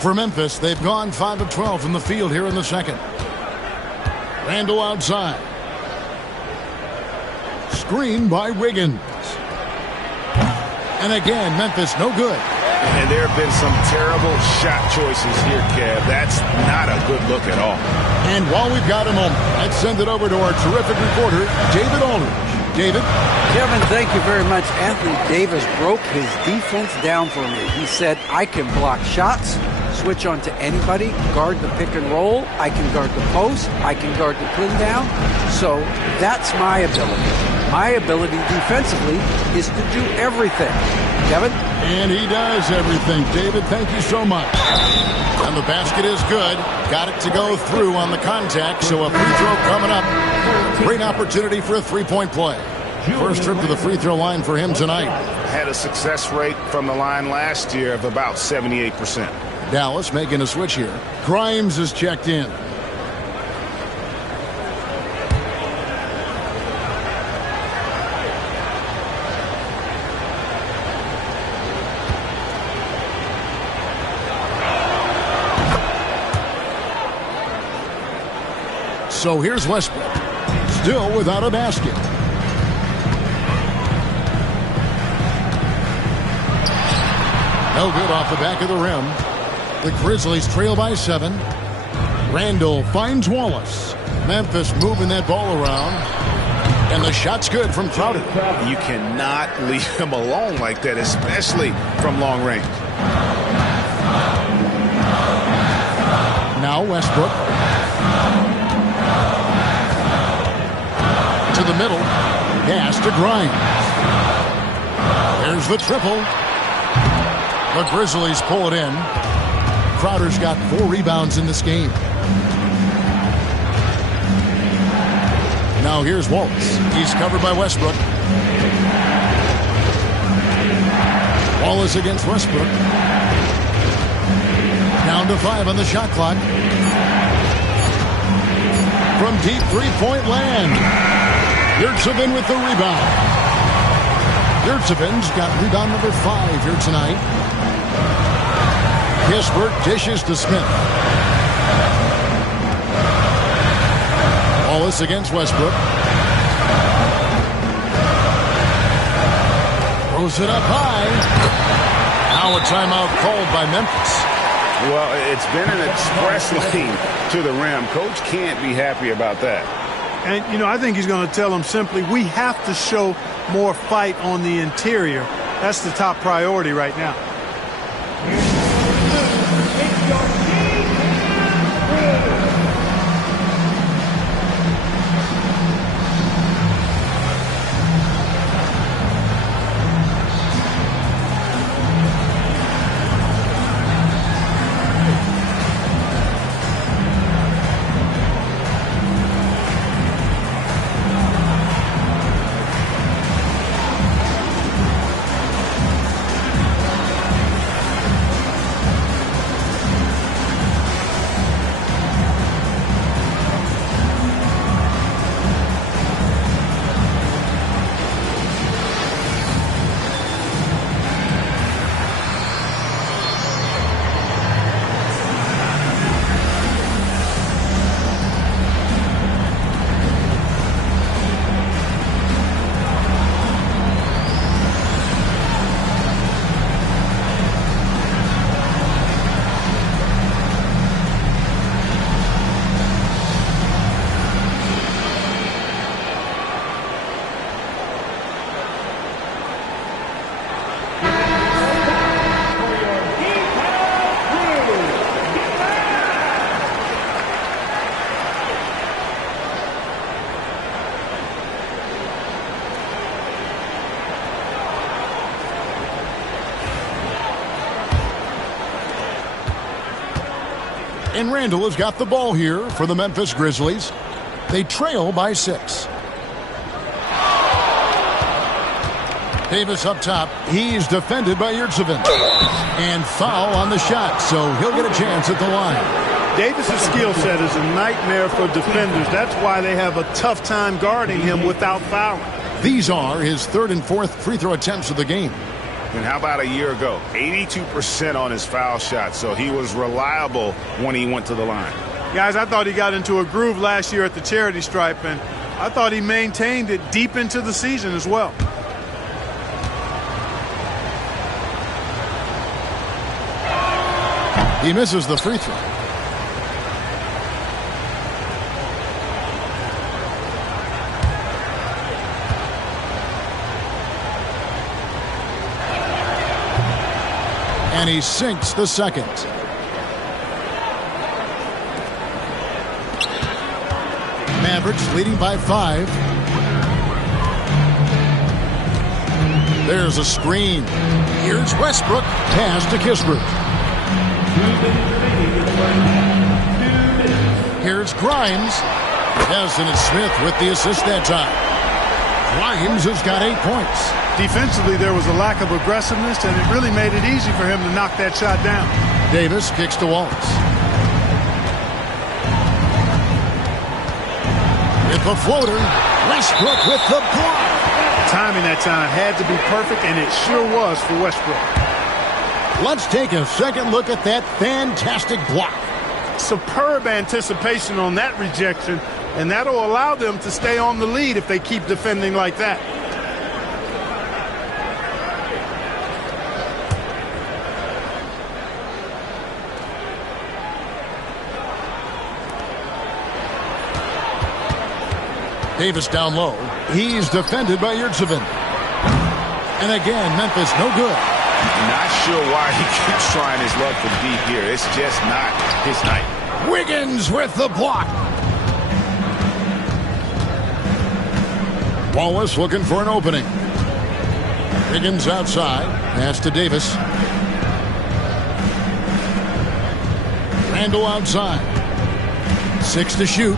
For Memphis, they've gone 5 of 12 from the field here in the second. Randall outside. Screen by Wiggins. And again, Memphis no good. And there have been some terrible shot choices here, Kev. That's not a good look at all. And while we've got a moment, let's send it over to our terrific reporter, David Aldridge. David? Kevin, thank you very much. Anthony Davis broke his defense down for me. He said, I can block shots, switch on to anybody, guard the pick and roll, I can guard the post, I can guard the pin down. So that's my ability. My ability defensively is to do everything. Kevin? And he does everything. David, thank you so much. And the basket is good. Got it to go through on the contact, so a free throw coming up. Great opportunity for a three-point play. First trip to the free throw line for him tonight. Had a success rate from the line last year of about 78%. Dallas making a switch here. Grimes is checked in. So here's Westbrook, still without a basket. No good off the back of the rim. The Grizzlies trail by 7. Randall finds Wallace. Memphis moving that ball around. And the shot's good from Crowder. You cannot leave him alone like that, especially from long range. Now Westbrook. To the middle. Pass to Grimes. There's the triple. The Grizzlies pull it in. Crowder's got 4 rebounds in this game. Now here's Wallace. He's covered by Westbrook. Wallace against Westbrook. Down to 5 on the shot clock. From deep three-point land. Yurtseven with the rebound. Yurtseven's got rebound number 5 here tonight. Kispert dishes to Smith. Wallace against Westbrook. Throws it up high. Now a timeout called by Memphis. Well, it's been an express lane to the rim. Coach can't be happy about that. And, you know, I think he's going to tell them simply, we have to show more fight on the interior. That's the top priority right now. And Randall has got the ball here for the Memphis Grizzlies. They trail by 6. Davis up top. He's defended by Yurtseven. And foul on the shot, so he'll get a chance at the line. Davis's skill set is a nightmare for defenders. That's why they have a tough time guarding him without fouling. These are his 3rd and 4th free throw attempts of the game. And how about a year ago? 82% on his foul shot, so he was reliable when he went to the line. Guys, I thought he got into a groove last year at the charity stripe, and I thought he maintained it deep into the season as well. He misses the free throw. And he sinks the second. Mavericks leading by 5. There's a screen. Here's Westbrook. Pass to Kispert. Here's Grimes. Yes, and it's Smith with the assist that time. Grimes has got 8 points. Defensively, there was a lack of aggressiveness, and it really made it easy for him to knock that shot down. Davis kicks to Wallace. With the floater, Westbrook with the block. Timing that time had to be perfect, and it sure was for Westbrook. Let's take a second look at that fantastic block. Superb anticipation on that rejection, and that'll allow them to stay on the lead if they keep defending like that. Davis down low. He's defended by Yurtseven. And again, Memphis no good. Not sure why he keeps trying his luck from deep here. It's just not his night. Wiggins with the block. Wallace looking for an opening. Wiggins outside. Pass to Davis. Randall outside. 6 to shoot.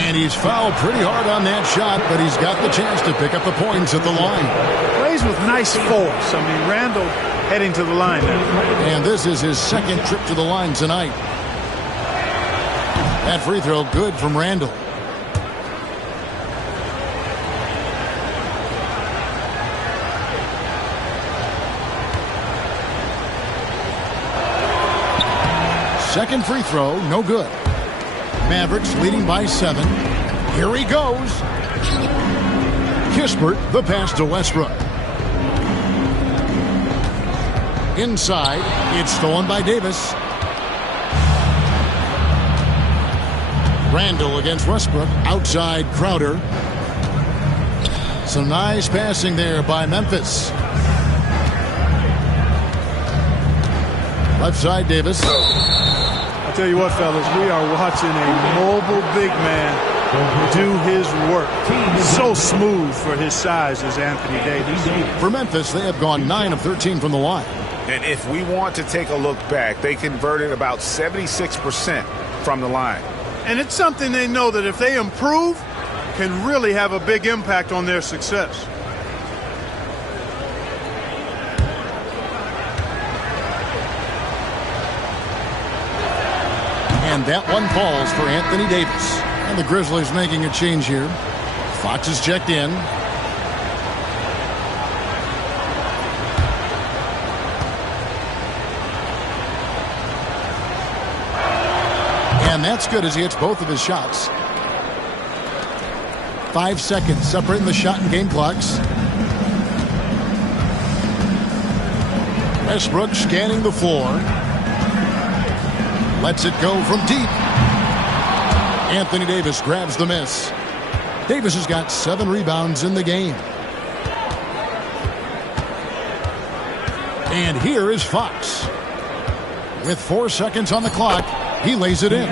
And he's fouled pretty hard on that shot, but he's got the chance to pick up the points at the line. Plays with nice force. I mean, Randall heading to the line now. And this is his 2nd trip to the line tonight. That free throw good from Randall. Second free throw, no good. Mavericks leading by 7. Here he goes. Kispert, the pass to Westbrook. Inside, it's stolen by Davis. Randall against Westbrook. Outside, Crowder. Some nice passing there by Memphis. Left side, Davis. I'll tell you what, fellas, we are watching a mobile big man do his work. So smooth for his size as Anthony Davis. For Memphis, they have gone 9 of 13 from the line. And if we want to take a look back, they converted about 76% from the line. And it's something they know that if they improve, can really have a big impact on their success. And that one falls for Anthony Davis. And the Grizzlies making a change here. Fox is checked in. And that's good as he hits both of his shots. 5 seconds separating the shot and game clocks. Westbrook scanning the floor. Lets it go from deep. Anthony Davis grabs the miss. Davis has got 7 rebounds in the game. And here is Fox. With 4 seconds on the clock, he lays it in.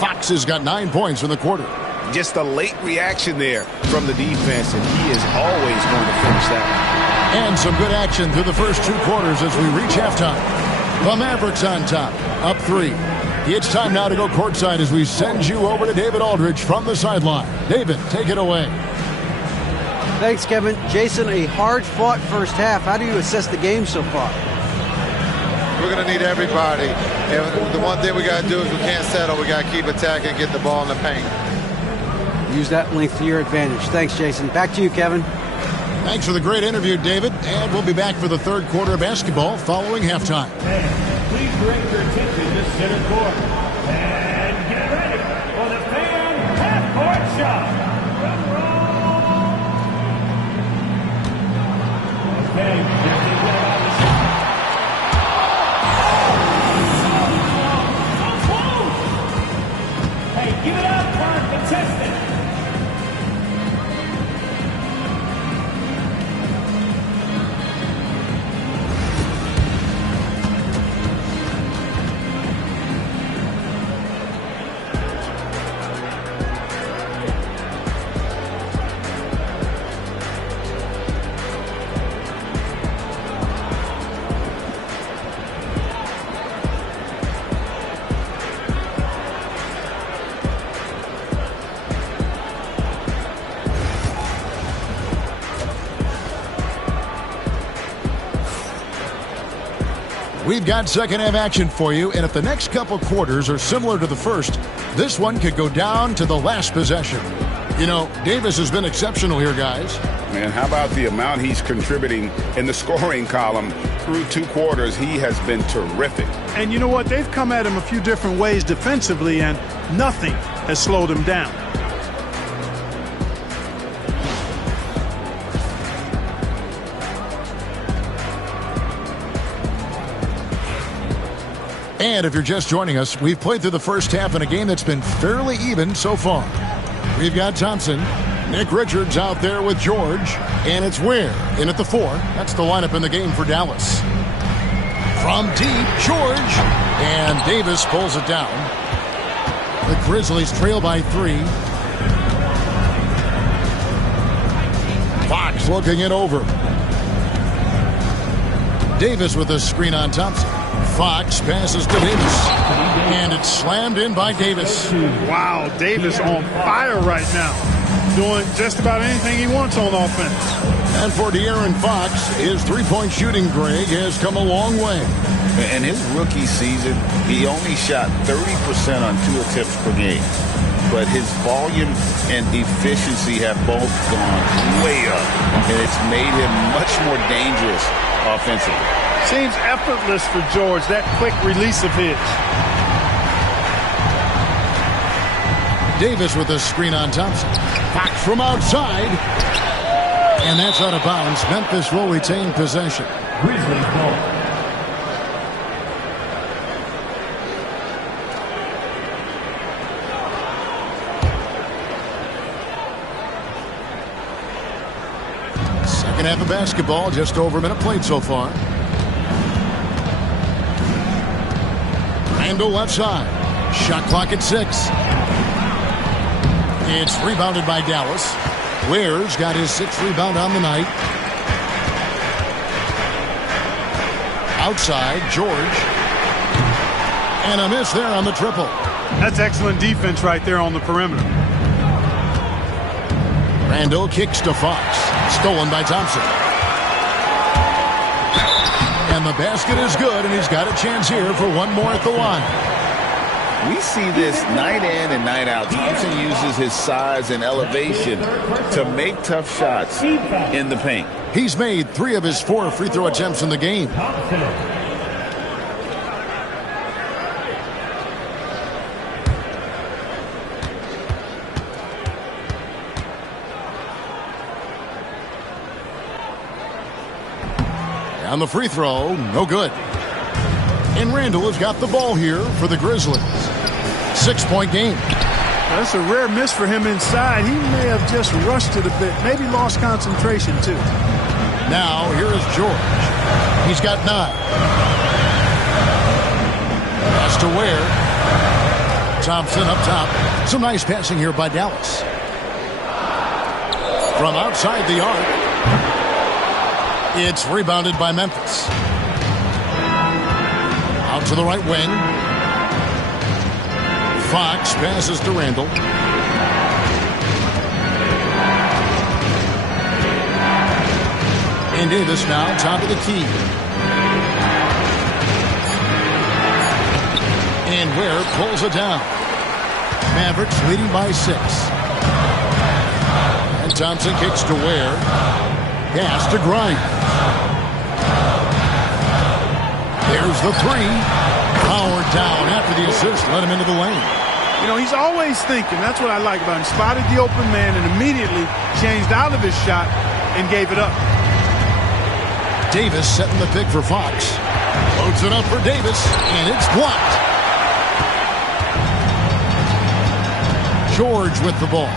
Fox has got 9 points in the quarter. Just a late reaction there from the defense, and he is always going to finish that one. And some good action through the first 2 quarters as we reach halftime. The Mavericks on top, up 3. It's time now to go courtside as we send you over to David Aldridge from the sideline. David, take it away. Thanks, Kevin. Jason, a hard-fought first half. How do you assess the game so far? We're going to need everybody. And the one thing we got to do is we can't settle. We got to keep attacking, get the ball in the paint. Use that length to your advantage. Thanks, Jason. Back to you, Kevin. Thanks for the great interview, David. And we'll be back for the third quarter of basketball following halftime. Please direct your attention to center court. And get ready for the fan half-court shot. Okay, hey, give it up for our contestant. We've got second half action for you, and if the next couple quarters are similar to the first, this one could go down to the last possession. You know, Davis has been exceptional here, guys. Man, how about the amount he's contributing in the scoring column through 2 quarters? He has been terrific. And you know what? They've come at him a few different ways defensively, and nothing has slowed him down. And if you're just joining us, we've played through the first half in a game that's been fairly even so far. We've got Thompson, Nick Richards out there with George, and it's Ware in at the 4. That's the lineup in the game for Dallas. From deep, George, and Davis pulls it down. The Grizzlies trail by 3. Fox looking it over. Davis with a screen on Thompson. Fox passes to Davis, and it's slammed in by Davis. Wow, Davis on fire right now, doing just about anything he wants on offense. And for De'Aaron Fox, his three-point shooting, Greg, has come a long way. In his rookie season, he only shot 30% on 2 attempts per game. But his volume and efficiency have both gone way up, and it's made him much more dangerous offensively. Seems effortless for George, that quick release of his. Davis with a screen on Thompson. Fox from outside. And that's out of bounds. Memphis will retain possession. Grizzlies ball. Second half of basketball, just over a minute played so far. Randall left side. Shot clock at 6. It's rebounded by Dallas. Ware's got his 6th rebound on the night. Outside, George. And a miss there on the triple. That's excellent defense right there on the perimeter. Randall kicks to Fox. Stolen by Thompson. And the basket is good, and he's got a chance here for one more at the line. We see this night in and night out. Thompson uses his size and elevation to make tough shots in the paint. He's made 3 of his 4 free throw attempts in the game. On the free throw, no good. And Randall has got the ball here for the Grizzlies. 6-point game. That's a rare miss for him inside. He may have just rushed it a bit. Maybe lost concentration, too. Now, here is George. He's got 9. Pass to Ware. Thompson up top. Some nice passing here by Dallas. From outside the arc. It's rebounded by Memphis. Out to the right wing. Fox passes to Randall. And Davis now top of the key. And Ware pulls it down. Mavericks leading by 6. And Thompson kicks to Ware. Pass to Grimes. There's the 3. Powered down after the assist. Let him into the lane. You know, he's always thinking. That's what I like about him. Spotted the open man and immediately changed out of his shot and gave it up. Davis setting the pick for Fox. Loads it up for Davis, and it's blocked. George with the ball.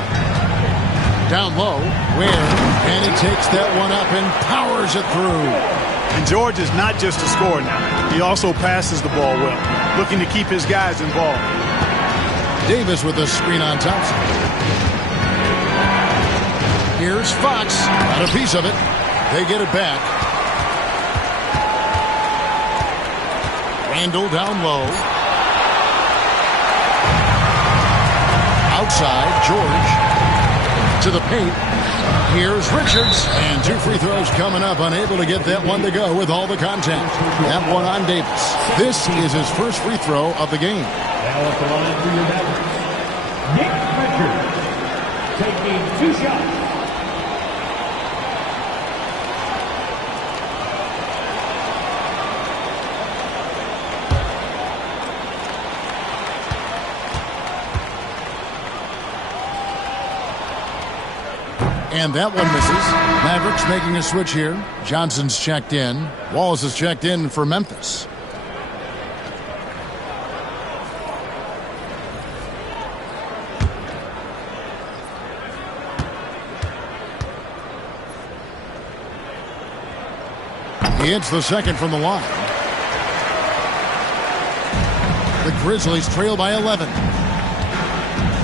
Down low, Ware, and he takes that one up and powers it through. And George is not just a scorer now. He also passes the ball well, looking to keep his guys involved. Davis with a screen on Thompson. Here's Fox. Got a piece of it. They get it back. Randall down low. Outside, George to the paint. Here's Richards, and 2 free throws coming up. Unable to get that one to go with all the contact. That one on Davis. This is his first free throw of the game. Now at the line for your Mavericks, Nick Richards, taking 2 shots. And that one misses. Mavericks making a switch here. Johnson's checked in. Wallace is checked in for Memphis. He hits the second from the line. The Grizzlies trail by 11.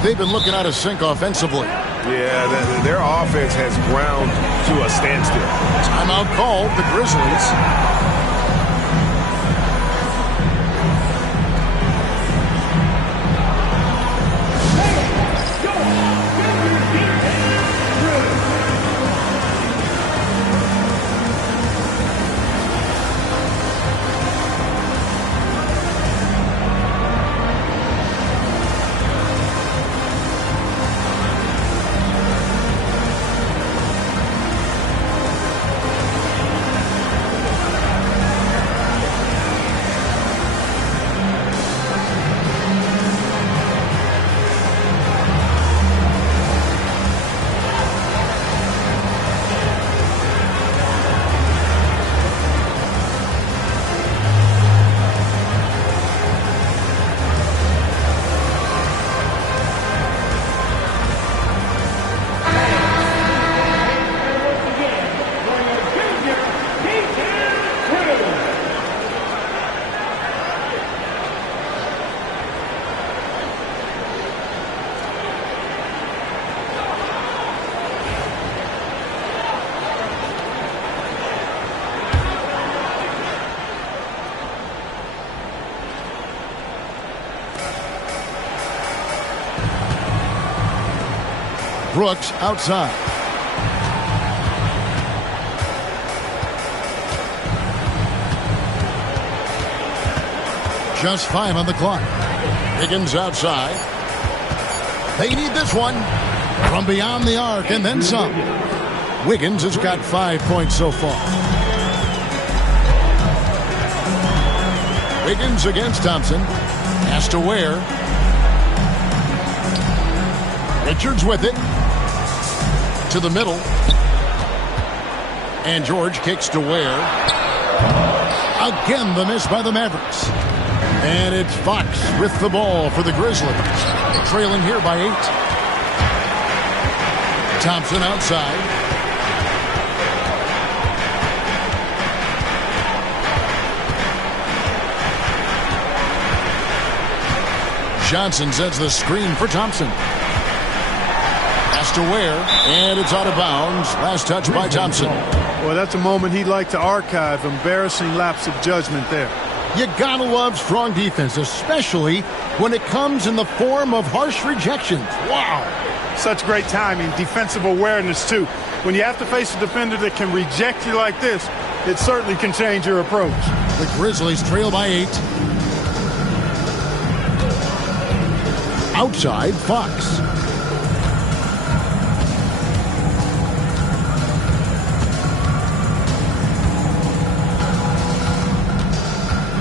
They've been looking out of sync offensively. Yeah, their offense has ground to a standstill. Timeout called, the Grizzlies. Brooks outside. Just 5 on the clock. Higgins outside. They need this one from beyond the arc and then some. Wiggins has got 5 points so far. Wiggins against Thompson. Has to Ware. Richards with it. To the middle. And George kicks to Ware. Again, the miss by the Mavericks. And it's Fox with the ball for the Grizzlies. Trailing here by 8. Thompson outside. Johnson sets the screen for Thompson. Pass to Ware, and it's out of bounds. Last touch by Thompson. Well, that's a moment he'd like to archive. Embarrassing lapse of judgment there. You gotta love strong defense, especially when it comes in the form of harsh rejections. Wow. Such great timing, defensive awareness, too. When you have to face a defender that can reject you like this, it certainly can change your approach. The Grizzlies trail by 8. Outside, Fox.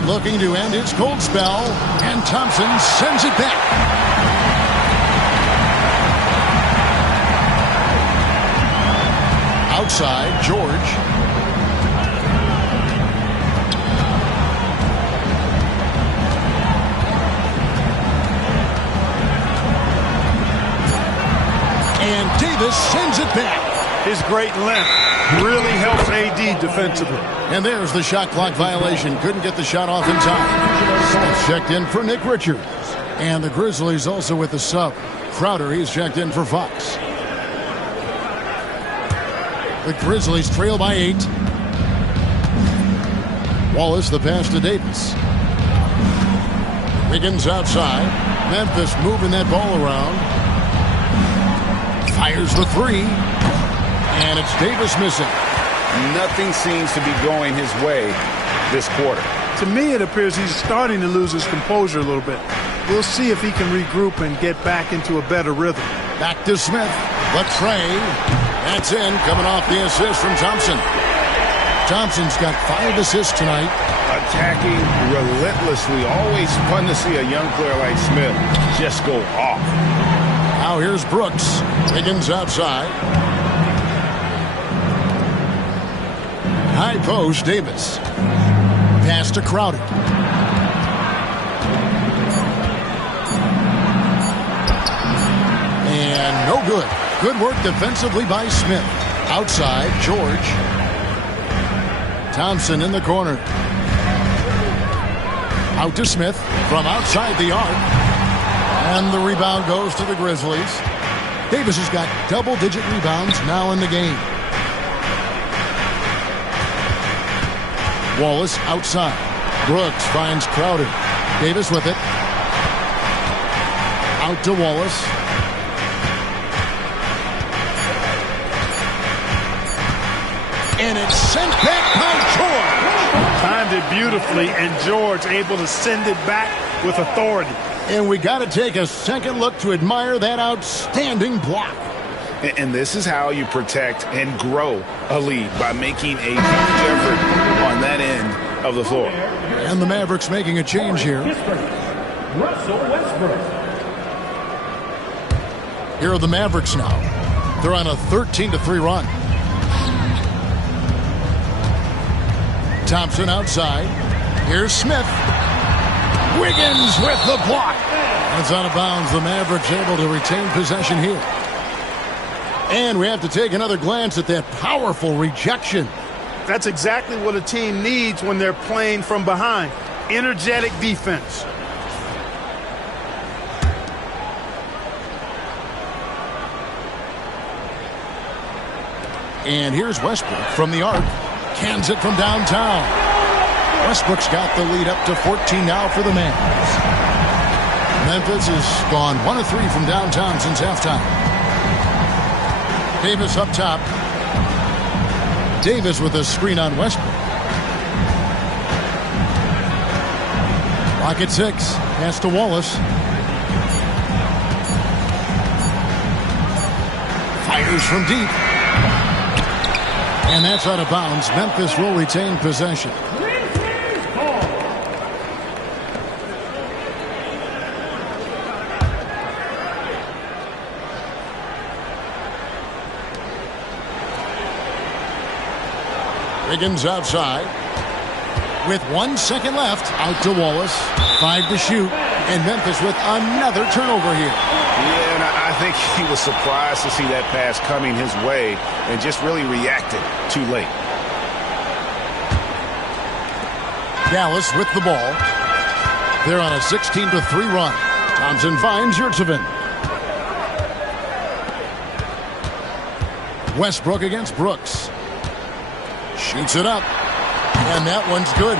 Looking to end his cold spell, and Thompson sends it back. Outside, George. And Davis sends it back. His great length really helps AD defensively. And there's the shot clock violation. Couldn't get the shot off in time. Smith checked in for Nick Richards. And the Grizzlies also with the sub. Crowder, he's checked in for Fox. The Grizzlies trail by 8. Wallace, the pass to Davis. Wiggins outside. Memphis moving that ball around. Fires the 3. And it's Davis missing. Nothing seems to be going his way this quarter. To me, it appears he's starting to lose his composure a little bit. We'll see if he can regroup and get back into a better rhythm. Back to Smith. Latrey. That's in, coming off the assist from Thompson. Thompson's got 5 assists tonight. Attacking relentlessly. Always fun to see a young player like Smith just go off. Now here's Brooks. Wiggins outside. High post, Davis. Pass to Crowder. And no good. Good work defensively by Smith. Outside, George. Thompson in the corner. Out to Smith from outside the arc. And the rebound goes to the Grizzlies. Davis has got double-digit rebounds now in the game. Wallace outside. Brooks finds Crowder. Davis with it. Out to Wallace. And it's sent back by George. Timed it beautifully, and George able to send it back with authority. And we got to take a second look to admire that outstanding block. And this is how you protect and grow a lead, by making a huge effort on that end of the floor. And the Mavericks making a change here. Russell Westbrook. Here are the Mavericks now. They're on a 13-3 run. Thompson outside. Here's Smith. Wiggins with the block. That's out of bounds. The Mavericks able to retain possession here. And we have to take another glance at that powerful rejection. That's exactly what a team needs when they're playing from behind. Energetic defense. And here's Westbrook from the arc. Cans it from downtown. Westbrook's got the lead up to 14 now for the Mavs. Memphis has gone 1 of 3 from downtown since halftime. Davis up top. Davis with a screen on Westbrook. Clock at 6. Pass to Wallace. Fires from deep. And that's out of bounds. Memphis will retain possession. Wiggins outside. With 1 second left, out to Wallace. 5 to shoot. And Memphis with another turnover here. Yeah, and I think he was surprised to see that pass coming his way and just really reacted too late. Dallas with the ball. They're on a 16-3 run. Thompson finds Yurtseven. Westbrook against Brooks. Shoots it up. And that one's good.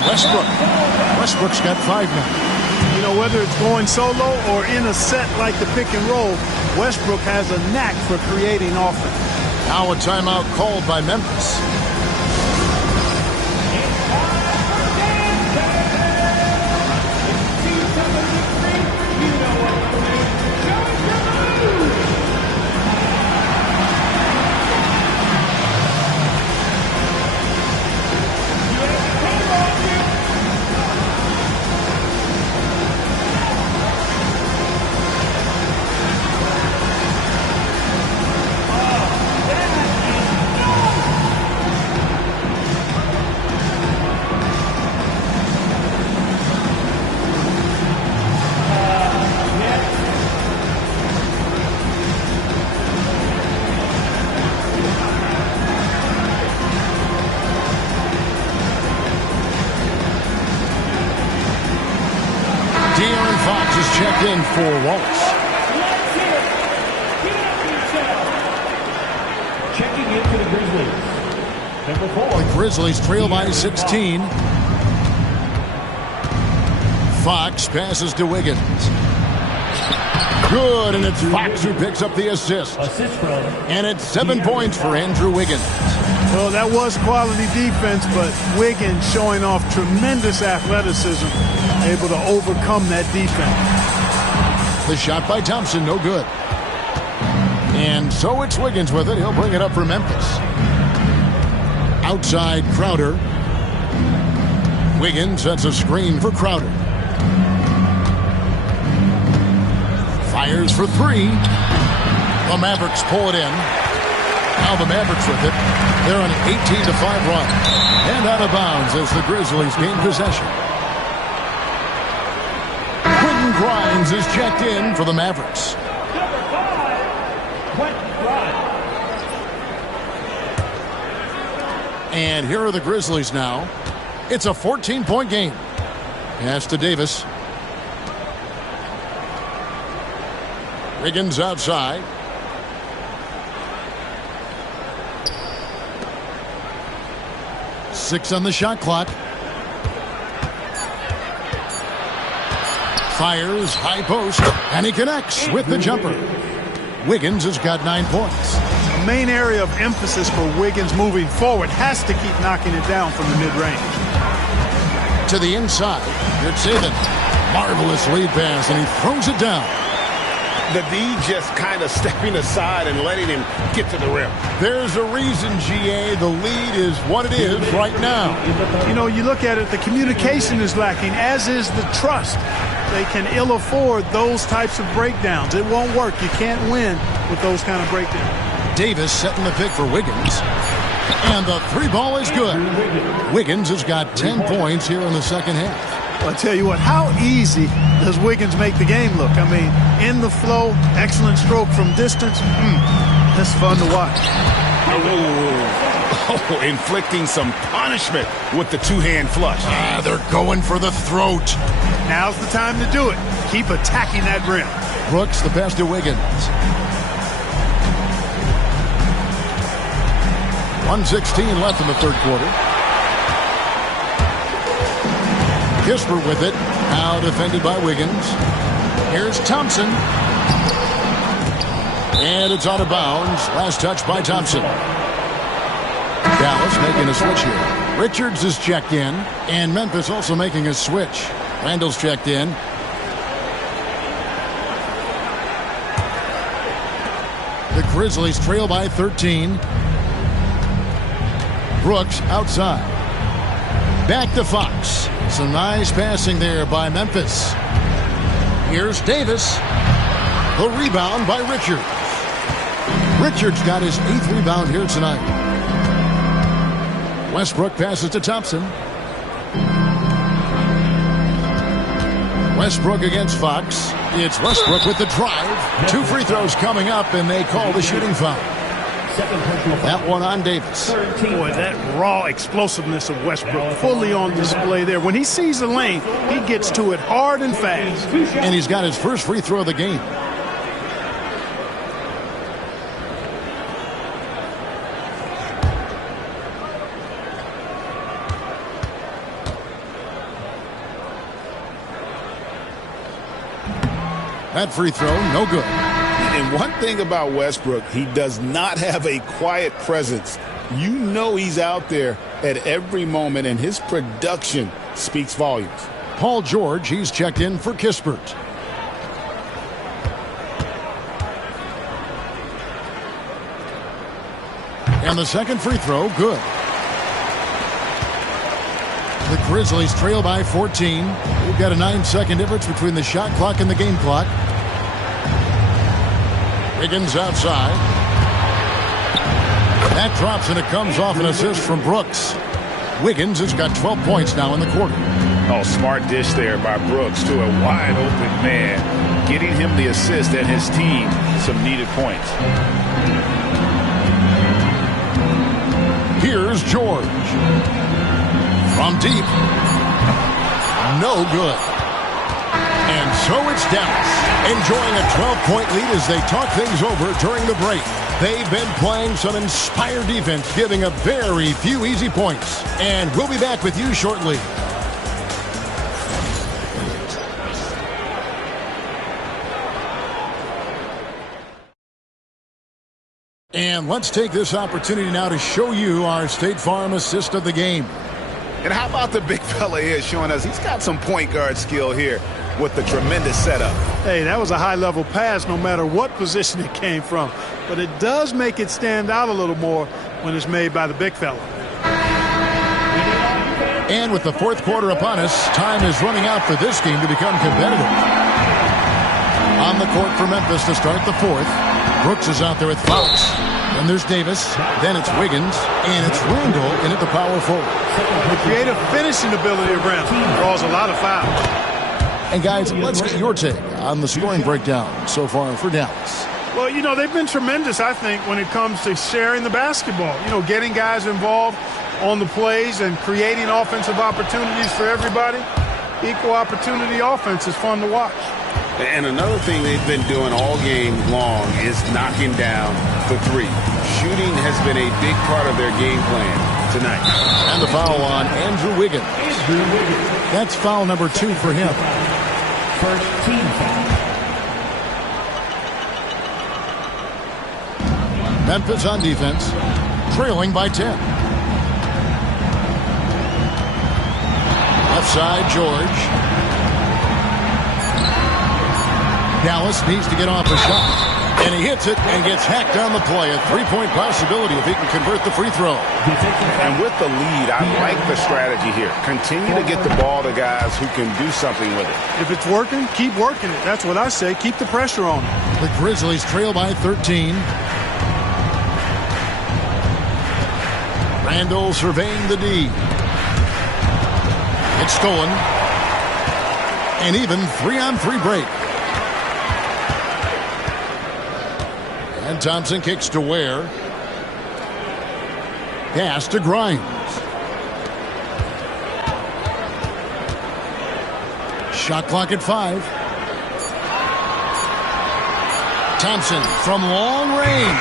Westbrook's got 5 now. You know, whether it's going solo or in a set like the pick and roll, Westbrook has a knack for creating offense. Now a timeout called by Memphis. Fox is checked in for Wallace. Checking in for the Grizzlies. Number 4. The Grizzlies trail by 16. Fox passes to Wiggins. Good, and it's Fox who picks up the assist. And it's 7 points for Andrew Wiggins. Well, that was quality defense, but Wiggins showing off tremendous athleticism, able to overcome that defense. The shot by Thompson, no good. And so it's Wiggins with it. He'll bring it up for Memphis. Outside Crowder. Wiggins sets a screen for Crowder. Fires for 3. The Mavericks pull it in. Now the Mavericks with it. They're on an 18-5 run. And out of bounds as the Grizzlies gain possession. Quentin Grimes is checked in for the Mavericks. Number 5, Quentin Grimes. And here are the Grizzlies now. It's a 14-point game. Pass to Davis. Wiggins outside. Six on the shot clock. Fires, high post, and he connects with the jumper. Wiggins has got 9 points. The main area of emphasis for Wiggins moving forward has to keep knocking it down from the mid-range. To the inside, here's Saban. Marvelous lead pass, and he throws it down. The D just kind of stepping aside and letting him get to the rim. There's a reason, GA, the lead is what it is right now. You know, you look at it, the communication is lacking, as is the trust. They can ill afford those types of breakdowns. It won't work. You can't win with those kind of breakdowns. Davis setting the pick for Wiggins. And the 3 ball is good. Wiggins has got 10 points here in the second half. I'll tell you what, how easy does Wiggins make the game look? I mean, in the flow, excellent stroke from distance. That's fun to watch. Oh, inflicting some punishment with the 2-hand flush. They're going for the throat. Now's the time to do it. Keep attacking that rim. Brooks, the pass to Wiggins. 1:16 left in the third quarter. Kisper with it. Now defended by Wiggins. Here's Thompson. And it's out of bounds. Last touch by Thompson. Dallas making a switch here. Richards is checked in. And Memphis also making a switch. Randall's checked in. The Grizzlies trail by 13. Brooks outside. Back to Fox. Some nice passing there by Memphis. Here's Davis. The rebound by Richards. Richards got his 8th rebound here tonight. Westbrook passes to Thompson. Westbrook against Fox. It's Westbrook with the drive. 2 free throws coming up, and they call the shooting foul. That one on Davis. Boy, that raw explosiveness of Westbrook fully on display there. When he sees the lane, he gets to it hard and fast. And he's got his first free throw of the game. That free throw, no good. And one thing about Westbrook, he does not have a quiet presence. You know he's out there at every moment, and his production speaks volumes. Paul George, he's checked in for Kispert. And the second free throw, good. The Grizzlies trail by 14. We've got a 9-second difference between the shot clock and the game clock. Wiggins outside. That drops and it comes off an assist from Brooks. Wiggins has got 12 points now in the quarter. Oh, smart dish there by Brooks to a wide open man, getting him the assist and his team some needed points. Here's George. From deep. No good. And so it's Dallas, enjoying a 12-point lead as they talk things over during the break. They've been playing some inspired defense, giving up very few easy points. And we'll be back with you shortly. And let's take this opportunity now to show you our State Farm assist of the game. And how about the big fella here showing us he's got some point guard skill here with the tremendous setup. Hey, that was a high-level pass no matter what position it came from. But it does make it stand out a little more when it's made by the big fella. And with the fourth quarter upon us, time is running out for this game to become competitive. On the court for Memphis to start the fourth. Brooks is out there with Fox. Then there's Davis. Then it's Wiggins. And it's Randall in at the power forward. The creative finishing ability of Randall draws a lot of fouls. And guys, let's get your take on the scoring breakdown so far for Dallas. Well, you know, they've been tremendous, I think, when it comes to sharing the basketball. You know, getting guys involved on the plays and creating offensive opportunities for everybody. Equal opportunity offense is fun to watch. And another thing they've been doing all game long is knocking down the three. Shooting has been a big part of their game plan tonight. And the foul on Andrew Wiggins. That's foul number 2 for him. First team foul. Memphis on defense, trailing by 10. Left side, George. Dallas needs to get off a shot. And he hits it and gets hacked on the play. A three-point possibility if he can convert the free throw. And with the lead, I like the strategy here. Continue to get the ball to guys who can do something with it. If it's working, keep working it. That's what I say. Keep the pressure on it. The Grizzlies trail by 13. Randall surveying the D. It's stolen. An even 3-on-3 break. And Thompson kicks to Ware. Pass to Grimes. Shot clock at 5. Thompson from long range.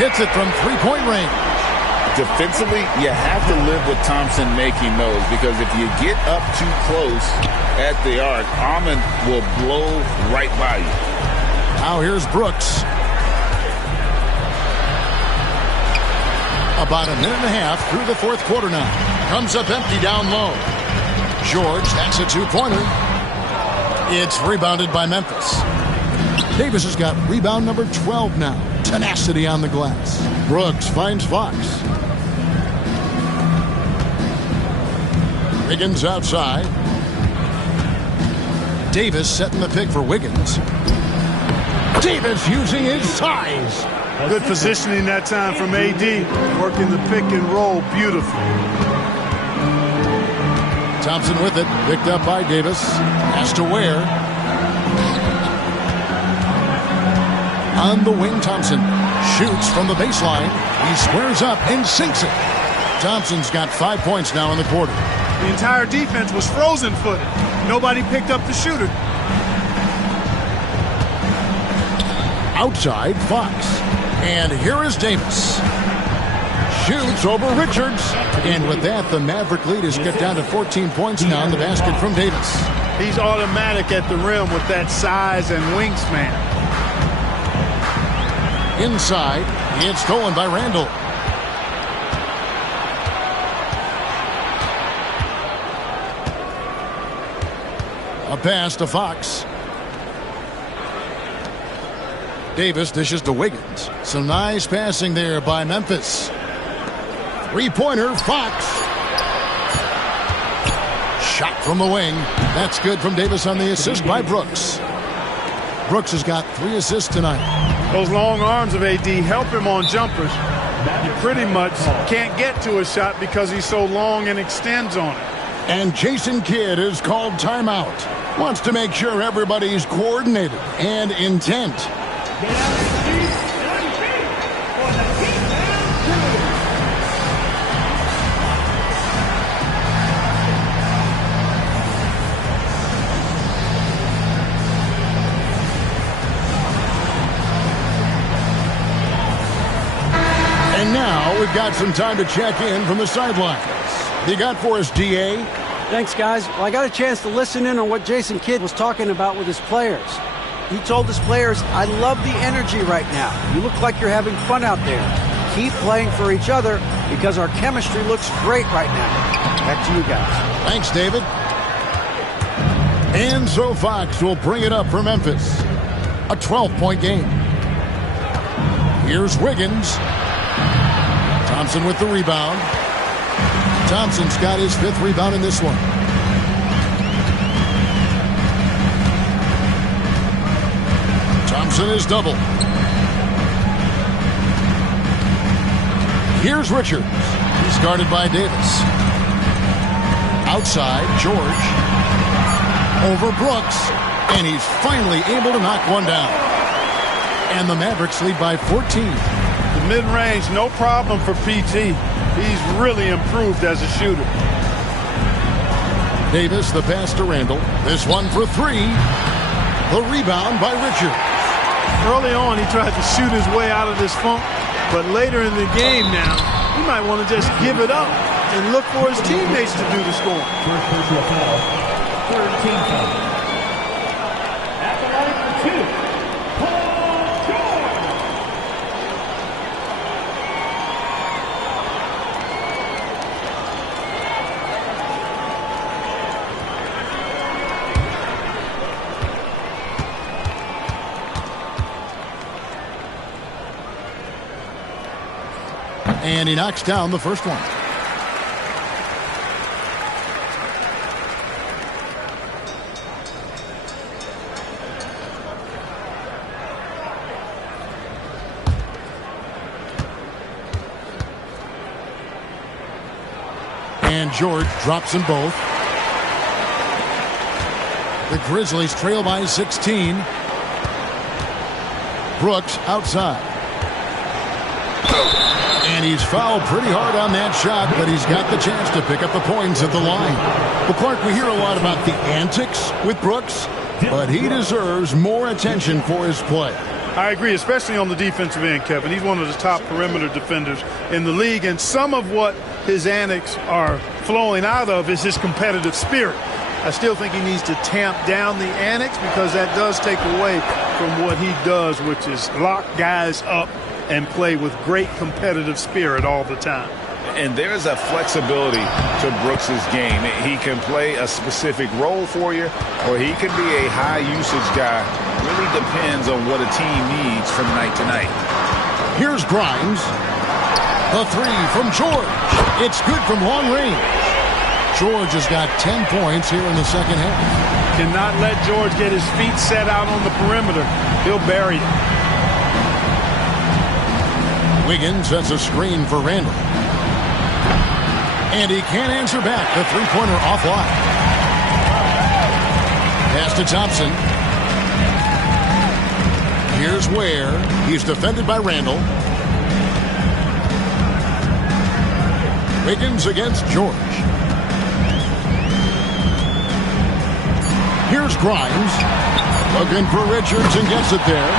Hits it from three-point range. Defensively, you have to live with Thompson making those, because if you get up too close at the arc, Ahmed will blow right by you. Now here's Brooks. About a minute and a half through the fourth quarter now. Comes up empty down low. George, that's a two-pointer. It's rebounded by Memphis. Davis has got rebound number 12 now. Tenacity on the glass. Brooks finds Fox. Wiggins outside. Davis setting the pick for Wiggins. Davis using his size. Good positioning that time from AD. Working the pick and roll beautifully. Thompson with it. Picked up by Davis. Has to Ware. On the wing, Thompson shoots from the baseline. He squares up and sinks it. Thompson's got 5 points now in the quarter. The entire defense was frozen-footed. Nobody picked up the shooter. Outside, Fox. And here is Davis. Shoots over Richards. And with that, the Maverick lead is cut down to 14 points now in the basket from Davis. He's automatic at the rim with that size and wingspan. Inside, it's stolen by Randall. A pass to Fox. Davis dishes to Wiggins. Some nice passing there by Memphis. Three-pointer, Fox. Shot from the wing. That's good from Davis on the assist by Brooks. Brooks has got 3 assists tonight. Those long arms of AD help him on jumpers. He pretty much can't get to a shot because he's so long and extends on it. And Jason Kidd is called timeout. Wants to make sure everybody's coordinated and intent. And now we've got some time to check in from the sidelines. You got for us, DA? Thanks, guys. Well, I got a chance to listen in on what Jason Kidd was talking about with his players. He told his players, I love the energy right now. You look like you're having fun out there. Keep playing for each other because our chemistry looks great right now. Back to you guys. Thanks, David. And so Fox will bring it up for Memphis. A 12-point game. Here's Wiggins. Thompson with the rebound. Thompson's got his 5th rebound in this one. Thompson is double. Here's Richards. He's guarded by Davis. Outside, George. Over Brooks. And he's finally able to knock one down. And the Mavericks lead by 14. The mid-range, no problem for PT. He's really improved as a shooter. Davis, the pass to Randall. This one for 3. The rebound by Richards. Early on, he tried to shoot his way out of this funk, but later in the game now, he might want to just give it up and look for his teammates to do the scoring. First personal foul. Third team foul. At the line for 2. And he knocks down the first one. And George drops them both. The Grizzlies trail by 16. Brooks outside. And he's fouled pretty hard on that shot, but he's got the chance to pick up the points at the line. Well, Clark, we hear a lot about the antics with Brooks, but he deserves more attention for his play. I agree, especially on the defensive end, Kevin. He's one of the top perimeter defenders in the league, and some of what his antics are flowing out of is his competitive spirit. I still think he needs to tamp down the antics because that does take away from what he does, which is lock guys up and play with great competitive spirit all the time. And there's a flexibility to Brooks's game. He can play a specific role for you, or he can be a high-usage guy. Really depends on what a team needs from night to night. Here's Grimes. The 3 from George. It's good from long range. George has got 10 points here in the second half. Cannot let George get his feet set out on the perimeter. He'll bury it. Wiggins sets a screen for Randall. And he can't answer back. The three-pointer offline. Pass to Thompson. Here's Ware. He's defended by Randall. Wiggins against George. Here's Grimes. Looking for Richards and gets it there.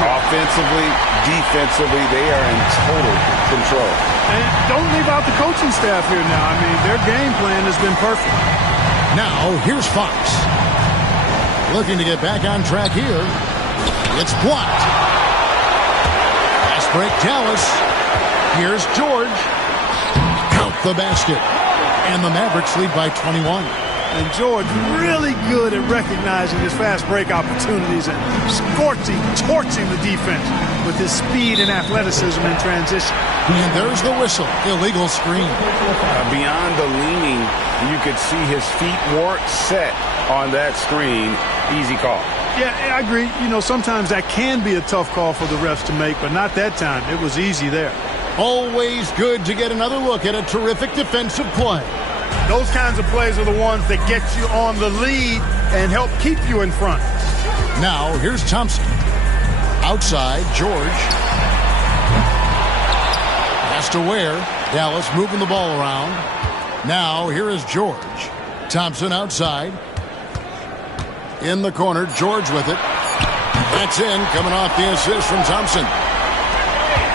Offensively, defensively, they are in total control. And don't leave out the coaching staff here now. I mean, their game plan has been perfect. Now, here's Fox. Looking to get back on track here. It's blocked. Fast break, Dallas. Here's George. Count the basket. And the Mavericks lead by 21. And George really good at recognizing his fast break opportunities and torching the defense with his speed and athleticism in transition. And there's the whistle. Illegal screen. Beyond the leaning, you could see his feet weren't set on that screen. Easy call. Yeah, I agree. You know, sometimes that can be a tough call for the refs to make, but not that time. It was easy there. Always good to get another look at a terrific defensive play. Those kinds of plays are the ones that get you on the lead and help keep you in front. Now, here's Thompson. Outside, George. Has to Ware. Dallas moving the ball around. Now, here is George. Thompson outside. In the corner, George with it. That's in, coming off the assist from Thompson.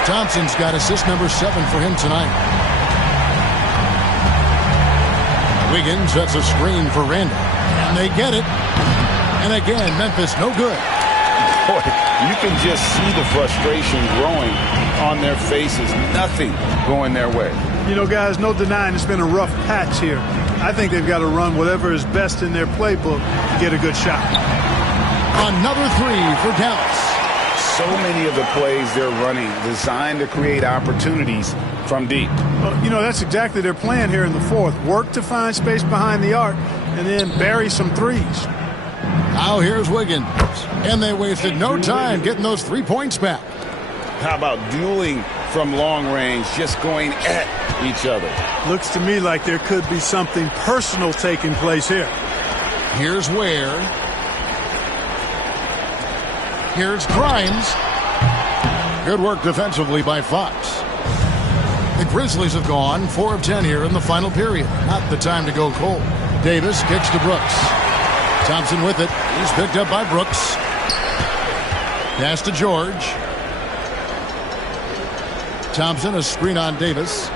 Thompson's got assist number 7 for him tonight. Wiggins sets a screen for Randall. And they get it. And again, Memphis no good. Boy, you can just see the frustration growing on their faces. Nothing going their way. You know, guys, no denying it's been a rough patch here. I think they've got to run whatever is best in their playbook to get a good shot. Another 3 for Dallas. So many of the plays they're running designed to create opportunities from deep. Well, you know, that's exactly their plan here in the fourth. Work to find space behind the arc and then bury some threes. Now here's Wiggins. And they wasted no time getting those 3 points back. How about dueling from long range, just going at each other? Looks to me like there could be something personal taking place here. Here's Ware. Here's Grimes. Good work defensively by Fox. The Grizzlies have gone 4 of 10 here in the final period. Not the time to go cold. Davis kicks to Brooks. Thompson with it. He's picked up by Brooks. Pass to George. Thompson, a screen on Davis.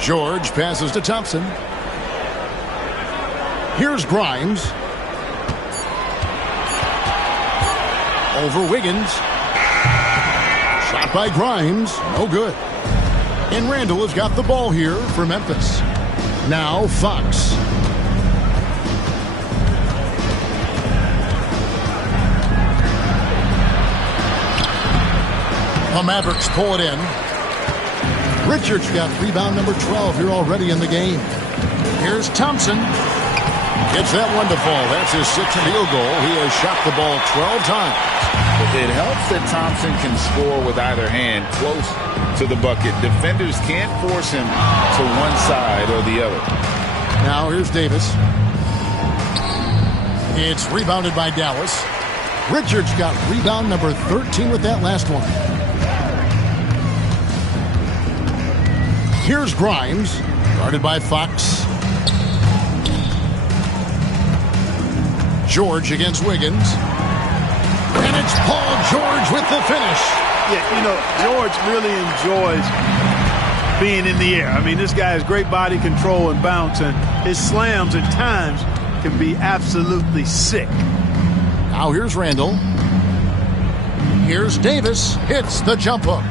George passes to Thompson. Here's Grimes. Over Wiggins. Shot by Grimes. No good. And Randall has got the ball here for Memphis. Now Fox. The Mavericks pull it in. Richards got rebound number 12 here already in the game. Here's Thompson. Gets that one to fall. That's his 6th field goal. He has shot the ball 12 times. It helps that Thompson can score with either hand close to the bucket. Defenders can't force him to one side or the other. Now here's Davis. It's rebounded by Dallas. Richards got rebound number 13 with that last one. Here's Grimes, guarded by Fox. George against Wiggins. And it's Paul George with the finish. Yeah, you know, George really enjoys being in the air. I mean, this guy has great body control and bounce, and his slams at times can be absolutely sick. Now here's Randall. Here's Davis. Hits the jump hook.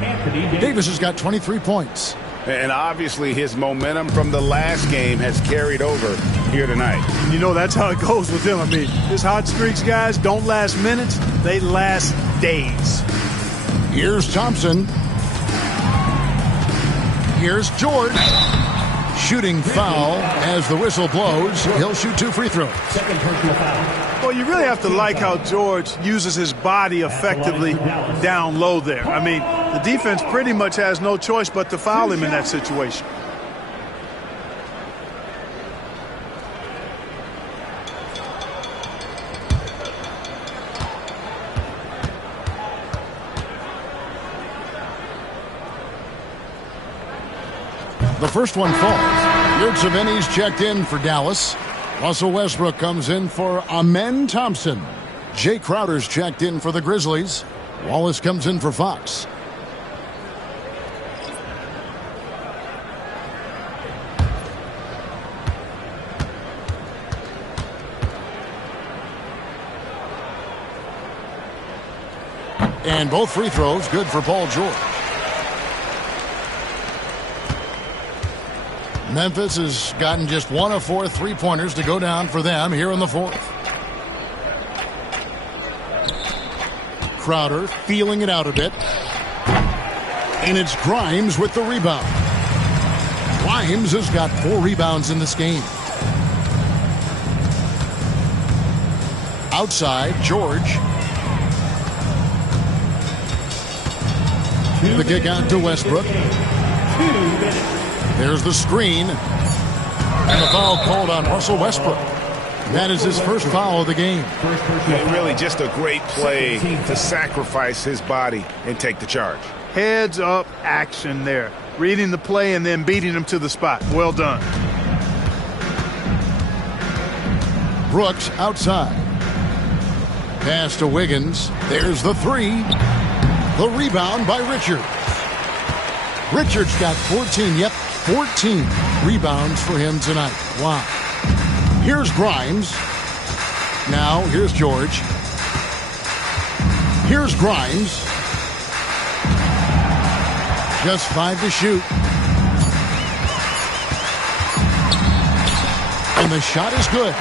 Davis has got 23 points. And obviously his momentum from the last game has carried over here tonight. You know, that's how it goes with him. I mean, his hot streaks, guys, don't last minutes. They last days. Here's Thompson. Here's George. Shooting foul as the whistle blows. He'll shoot 2 free throws. Well, you really have to like how George uses his body effectively down low there. I mean, the defense pretty much has no choice but to foul him in that situation. The first one falls. Yurtseven's checked in for Dallas. Russell Westbrook comes in for Amen Thompson. Jay Crowder's checked in for the Grizzlies. Wallace comes in for Fox. And both free throws good for Paul George. Memphis has gotten just 1 of 4 3-pointers to go down for them here in the fourth. Crowder feeling it out a bit. And it's Grimes with the rebound. Grimes has got 4 rebounds in this game. Outside, George. The kick out to Westbrook. There's the screen. And the foul called on Russell Westbrook. That is his first foul of the game. And really just a great play to sacrifice his body and take the charge. Heads up action there. Reading the play and then beating him to the spot. Well done. Brooks outside. Pass to Wiggins. There's the 3. The rebound by Richards. Richards got 14. Yep, 14 rebounds for him tonight. Wow. Here's Grimes. Now, here's George. Here's Grimes. Just 5 to shoot. And the shot is good.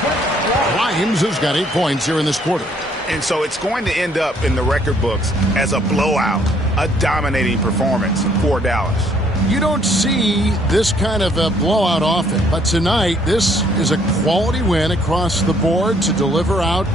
Grimes has got 8 points here in this quarter. And so it's going to end up in the record books as a blowout, a dominating performance for Dallas. You don't see this kind of a blowout often, but tonight this is a quality win across the board to deliver out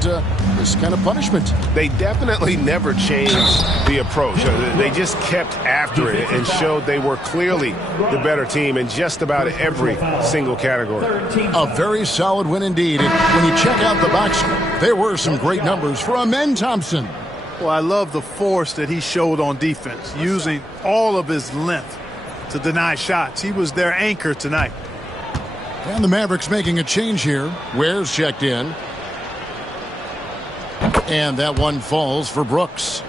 this kind of punishment. They definitely never changed the approach. They just kept after it and showed they were clearly the better team in just about every single category. A very solid win indeed. And when you check out the box score, there were some great numbers for Amen Thompson. Well, I love the force that he showed on defense, using all of his length to deny shots. He was their anchor tonight. And the Mavericks making a change here. Ware's checked in. And that one falls for Brooks.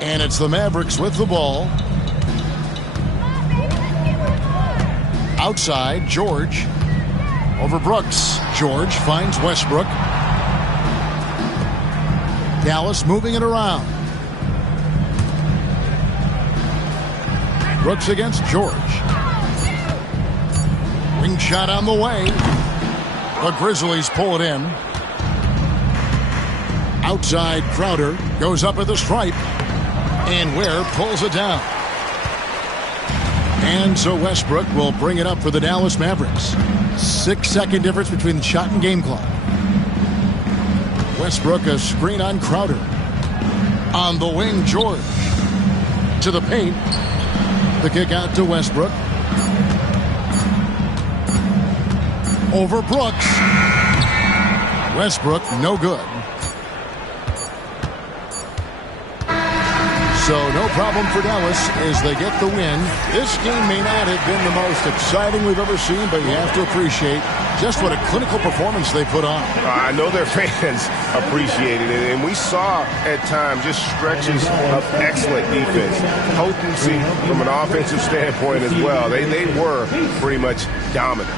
And it's the Mavericks with the ball. Outside, George. Over Brooks. George finds Westbrook. Dallas moving it around. Brooks against George. Wing shot on the way. The Grizzlies pull it in. Outside, Crowder goes up at the stripe. And Ware pulls it down. And so Westbrook will bring it up for the Dallas Mavericks. 6-second difference between the shot and game clock. Westbrook a screen on Crowder. On the wing, George. To the paint. The kick out to Westbrook. Over Brooks. Westbrook, no good. So no problem for Dallas as they get the win. This game may not have been the most exciting we've ever seen, but you have to appreciate just what a clinical performance they put on. I know their fans appreciated it, and we saw at times just stretches of excellent defense, potency from an offensive standpoint as well. They were pretty much dominant.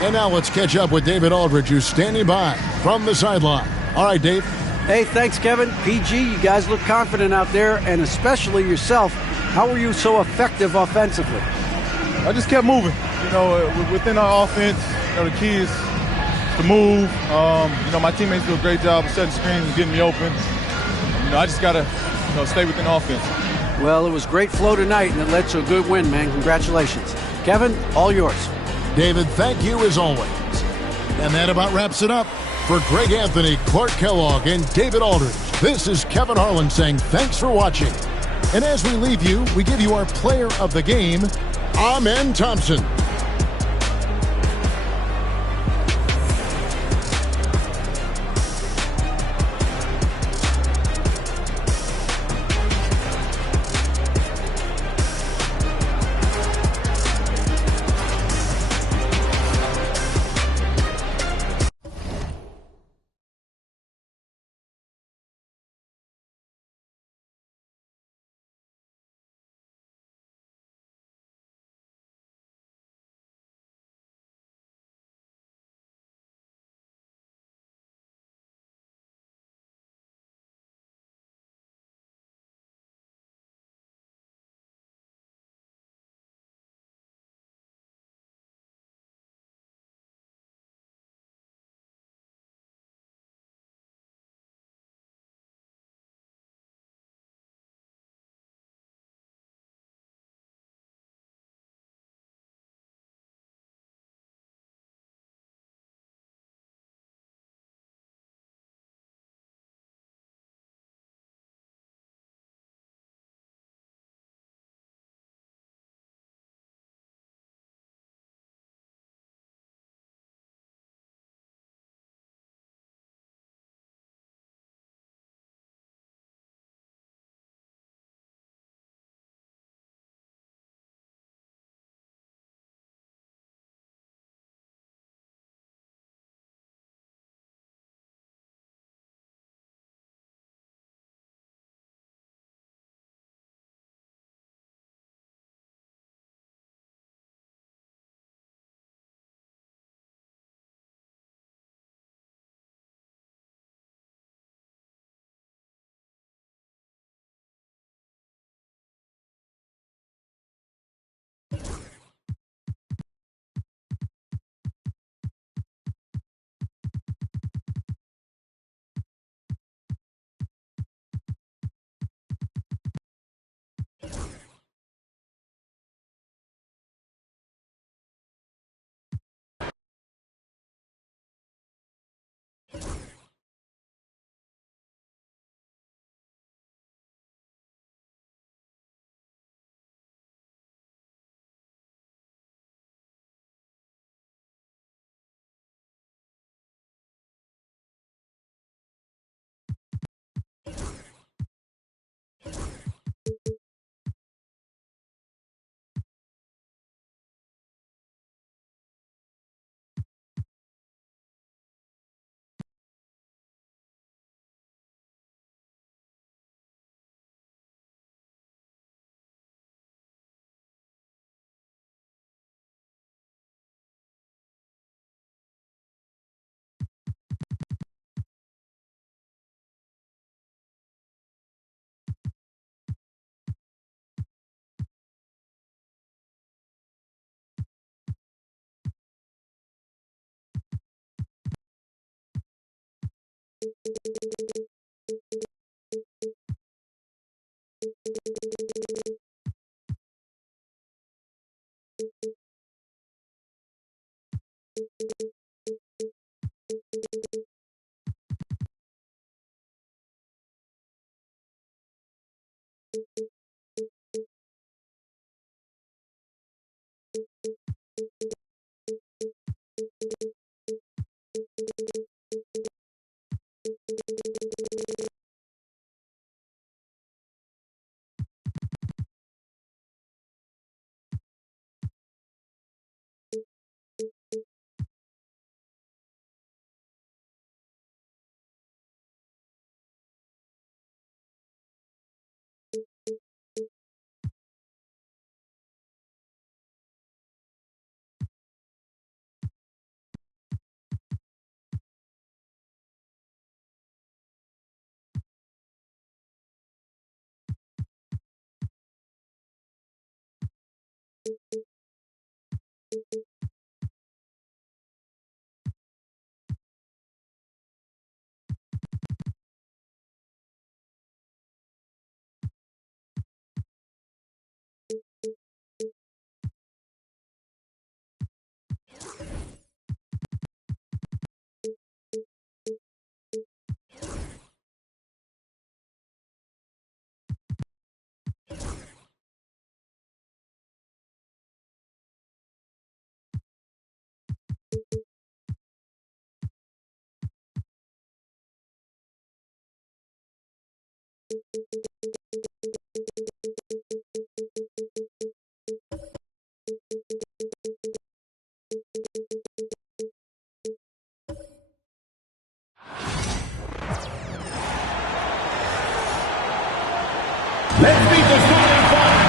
And now let's catch up with David Aldridge, who's standing by from the sideline. All right, Dave. Hey, thanks, Kevin. PG, you guys look confident out there, and especially yourself. How were you so effective offensively? I just kept moving. You know, within our offense, you know, the key is to move. You know, my teammates do a great job of setting screens and getting me open. You know, I just got to, you know, stay within offense. Well, it was great flow tonight, and it led to a good win, man. Congratulations. Kevin, all yours. David, thank you as always. And that about wraps it up. For Greg Anthony, Clark Kellogg, and David Aldridge, this is Kevin Harlan saying thanks for watching. And as we leave you, we give you our player of the game, Amen Thompson. Let's meet the starting five.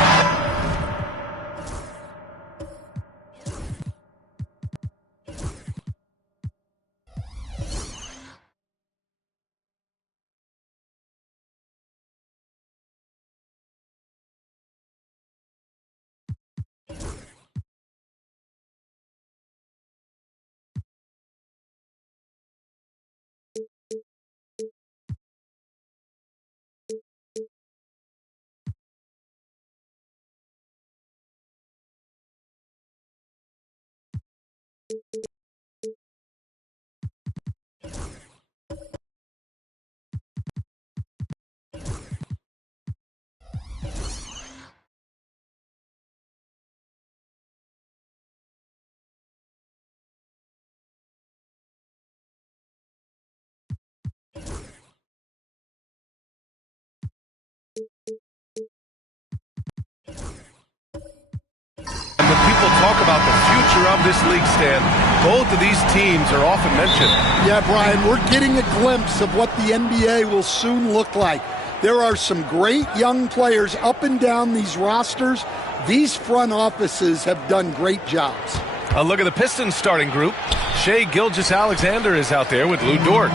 And when people talk about the future of this league, Stan, both of these teams are often mentioned. Yeah, Brian, we're getting a glimpse of what the NBA will soon look like. There are some great young players up and down these rosters. These front offices have done great jobs. A look at the Pistons starting group. Shai Gilgeous-Alexander is out there with Lou Dort.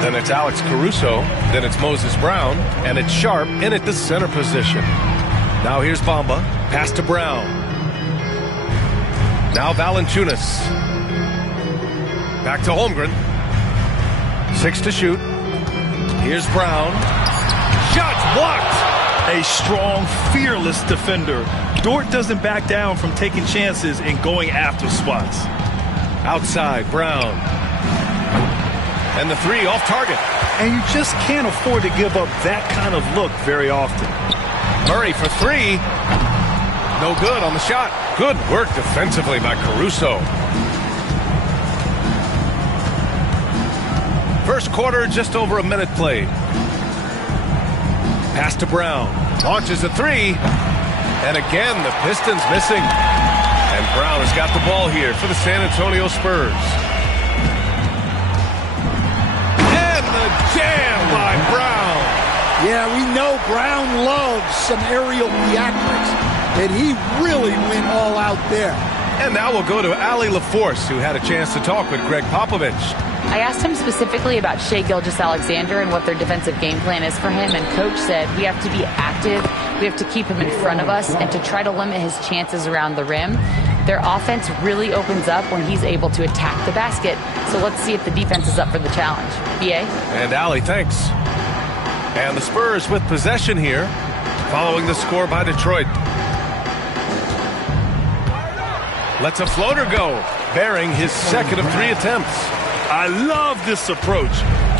Then it's Alex Caruso. Then it's Moses Brown. And it's Sharp in at the center position. Now here's Bamba. Pass to Brown. Now Valanciunas. Back to Holmgren. 6 to shoot. Here's Brown. Shots blocked. A strong, fearless defender. Dort doesn't back down from taking chances and going after spots. Outside, Brown. And the three off target. And you just can't afford to give up that kind of look very often. Murray for three. No good on the shot. Good work defensively by Caruso. First quarter, just over a minute played. Pass to Brown. Launches a three. And again, the Pistons missing. And Brown has got the ball here for the San Antonio Spurs. And the jam by Brown. Yeah, we know Brown loves some aerial theatrics, and he really went all out there. And now we'll go to Allie LaForce, who had a chance to talk with Greg Popovich. I asked him specifically about Shai Gilgeous-Alexander and what their defensive game plan is for him, and Coach said we have to be active, we have to keep him in front of us, and to try to limit his chances around the rim. Their offense really opens up when he's able to attack the basket, so let's see if the defense is up for the challenge. B.A.? And Allie, thanks. And the Spurs with possession here, following the score by Detroit. Lets a floater go, bearing his second of 3 attempts. I love this approach.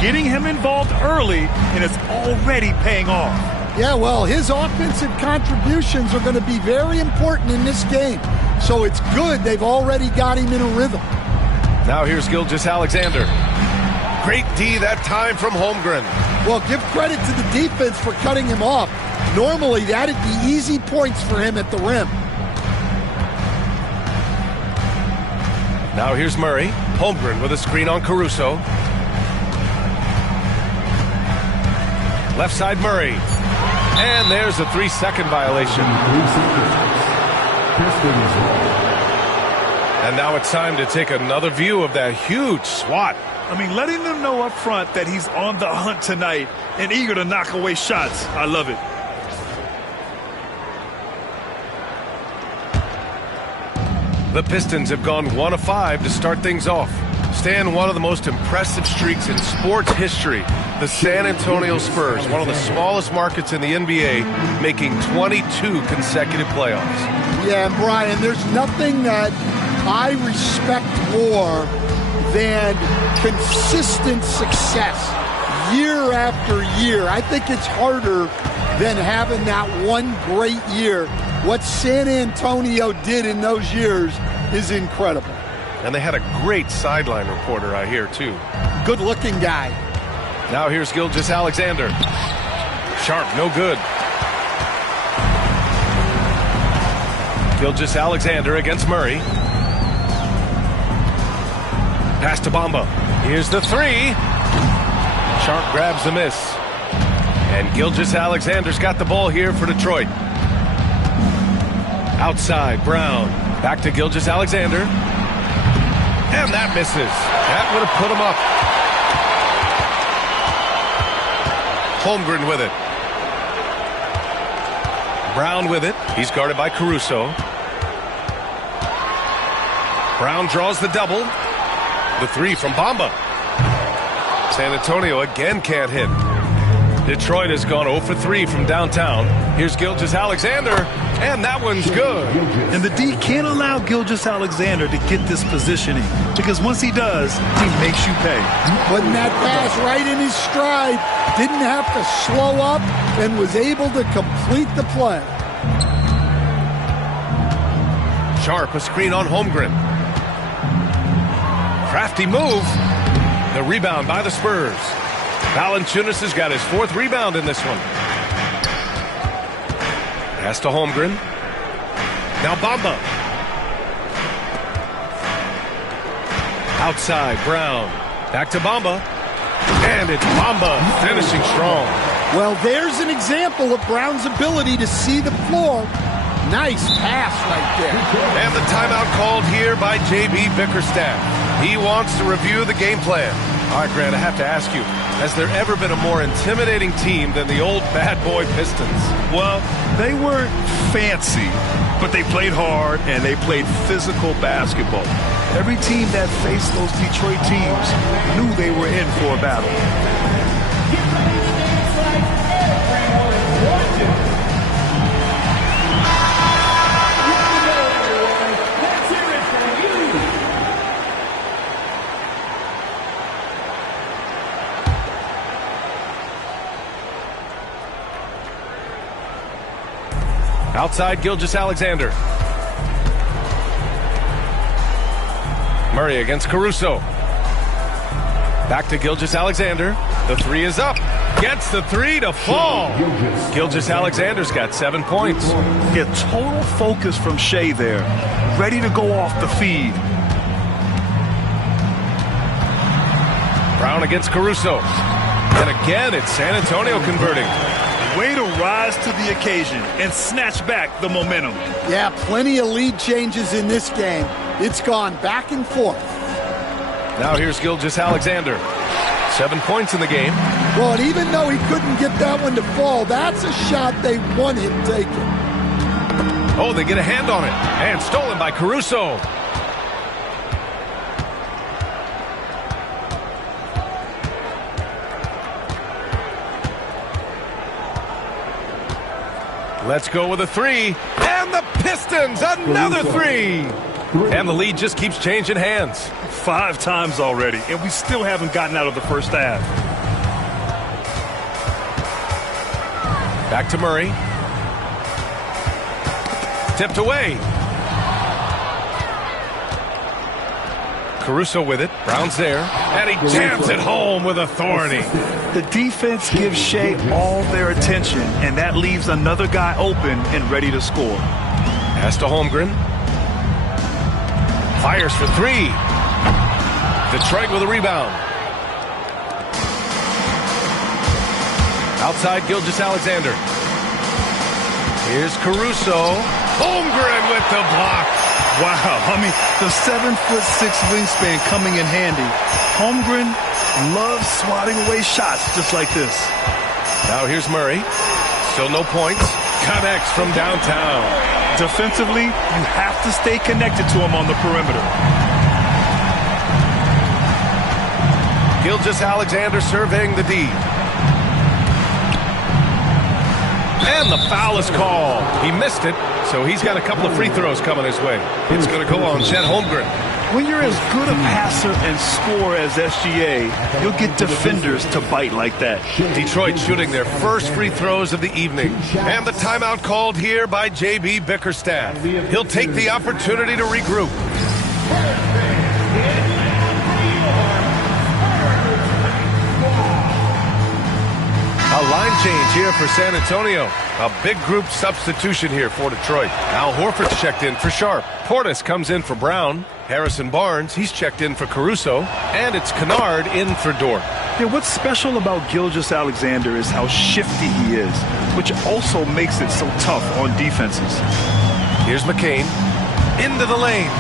Getting him involved early, and it's already paying off. Yeah, well, his offensive contributions are going to be very important in this game. So it's good they've already got him in a rhythm. Now here's Gilgeous-Alexander. Great D that time from Holmgren. Well, give credit to the defense for cutting him off. Normally, that'd be easy points for him at the rim. Now here's Murray. Holmgren with a screen on Caruso. Left side Murray. And there's a 3-second violation. And now it's time to take another view of that huge swat. I mean, letting them know up front that he's on the hunt tonight and eager to knock away shots. I love it. The Pistons have gone 1 of 5 to start things off. Stan, one of the most impressive streaks in sports history. The San Antonio Spurs, one of the smallest markets in the NBA, making 22 consecutive playoffs. Yeah, and Brian, there's nothing that I respect more than consistent success year after year. I think it's harder than having that one great year. What San Antonio did in those years is incredible. And they had a great sideline reporter, I hear, too. Good-looking guy. Now here's Gilgeous-Alexander. Sharp, no good. Gilgeous-Alexander against Murray. Pass to Bamba. Here's the 3. Sharp grabs the miss. And Gilgeous-Alexander's got the ball here for Detroit. Outside, Brown. Back to Gilgeous-Alexander. And that misses. That would have put him up. Holmgren with it. Brown with it. He's guarded by Caruso. Brown draws the double. The 3 from Bamba. San Antonio again can't hit. Detroit has gone 0 for 3 from downtown. Here's Gilgeous-Alexander, and that one's good. And the D can't allow Gilgeous-Alexander to get this positioning, because once he does, he makes you pay. Putting that pass right in his stride, didn't have to slow up, and was able to complete the play. Sharp, a screen on Holmgren. Crafty move. The rebound by the Spurs. Valanciunas has got his 4th rebound in this one. Pass to Holmgren. Now Bamba. Outside, Brown. Back to Bamba. And it's Bamba finishing strong. Well, there's an example of Brown's ability to see the floor. Nice pass right there. And the timeout called here by J.B. Bickerstaff. He wants to review the game plan. All right, Grant, I have to ask you, has there ever been a more intimidating team than the old bad boy Pistons? Well, they weren't fancy, but they played hard and they played physical basketball. Every team that faced those Detroit teams knew they were in for a battle. Outside, Gilgeous-Alexander. Murray against Caruso. Back to Gilgeous-Alexander. The 3 is up. Gets the 3 to fall. Gilgeous-Alexander's got 7 points. Yeah, total focus from Shea there. Ready to go off the feed. Brown against Caruso. And again, it's San Antonio converting. Way to rise to the occasion and snatch back the momentum. Yeah, plenty of lead changes in this game. It's gone back and forth. Now here's Gilgeous-Alexander. 7 points in the game. Well, and even though he couldn't get that one to fall, that's a shot they want him taking. Oh, they get a hand on it. And stolen by Caruso. Let's go with a 3. And the Pistons, another 3. And the lead just keeps changing hands. 5 times already, and we still haven't gotten out of the first half. Back to Murray. Tipped away. Caruso with it. Brown's there. And he jams it home with authority. The defense gives Shea all their attention, and that leaves another guy open and ready to score. Pass to Holmgren. Fires for three. Detroit with a rebound. Outside Gilgeous-Alexander. Here's Caruso. Holmgren with the block. Wow, I mean, the 7'6" wingspan coming in handy. Holmgren loves swatting away shots just like this. Now here's Murray. Still no points. Connects from downtown. Defensively, you have to stay connected to him on the perimeter. Gilgeous-Alexander surveying the D. And the foul is called. He missed it, so he's got a couple of free throws coming his way. It's going to go on Chet Holmgren. When you're as good a passer and scorer as SGA, you'll get defenders to bite like that. Detroit shooting their first free throws of the evening. And the timeout called here by J.B. Bickerstaff. He'll take the opportunity to regroup. A line change here for San Antonio. A big group substitution here for Detroit. Al Horford's checked in for Sharp. Portis comes in for Brown. Harrison Barnes, he's checked in for Caruso. And it's Kennard in for Dort. Yeah, what's special about Gilgeous-Alexander is how shifty he is, which also makes it so tough on defenses. Here's McCain. Into the lane.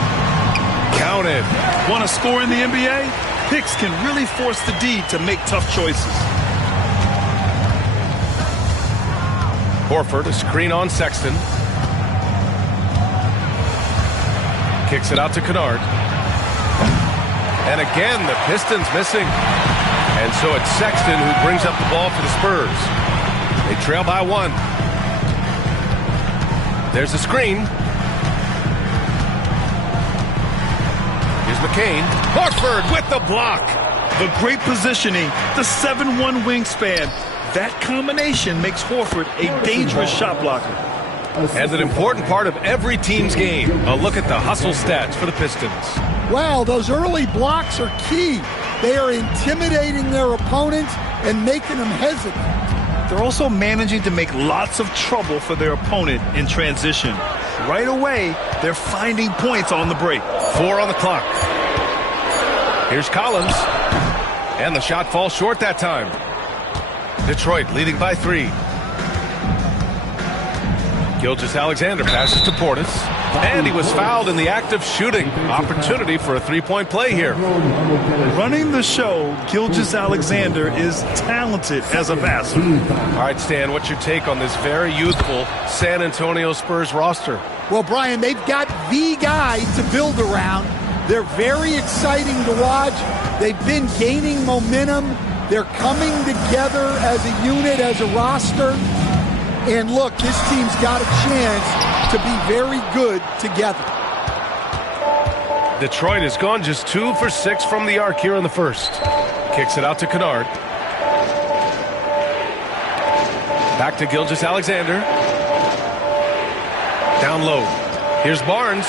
Counted. Want to score in the NBA? Picks can really force the D to make tough choices. Horford, a screen on Sexton. Kicks it out to Kennard. And again, the Pistons missing. And so it's Sexton who brings up the ball for the Spurs. They trail by one. There's a screen. Here's McCain. Horford with the block. The great positioning, the 7'1" wingspan. That combination makes Horford a dangerous shot blocker. And an important part of every team's game. A look at the hustle stats for the Pistons. Wow, those early blocks are key. They are intimidating their opponents and making them hesitant. They're also managing to make lots of trouble for their opponent in transition. Right away, they're finding points on the break. 4 on the clock. Here's Collins. And the shot falls short that time. Detroit leading by 3. Gilgeous-Alexander passes to Portis. And he was fouled in the act of shooting. Opportunity for a three-point play here. Running the show, Gilgeous-Alexander is talented as a passer. All right, Stan, what's your take on this very youthful San Antonio Spurs roster? Well, Brian, they've got the guy to build around. They're very exciting to watch. They've been gaining momentum. They're coming together as a unit, as a roster. And look, this team's got a chance to be very good together. Detroit has gone just 2 for 6 from the arc here in the first. Kicks it out to Kennard. Back to Gilgeous-Alexander. Down low. Here's Barnes.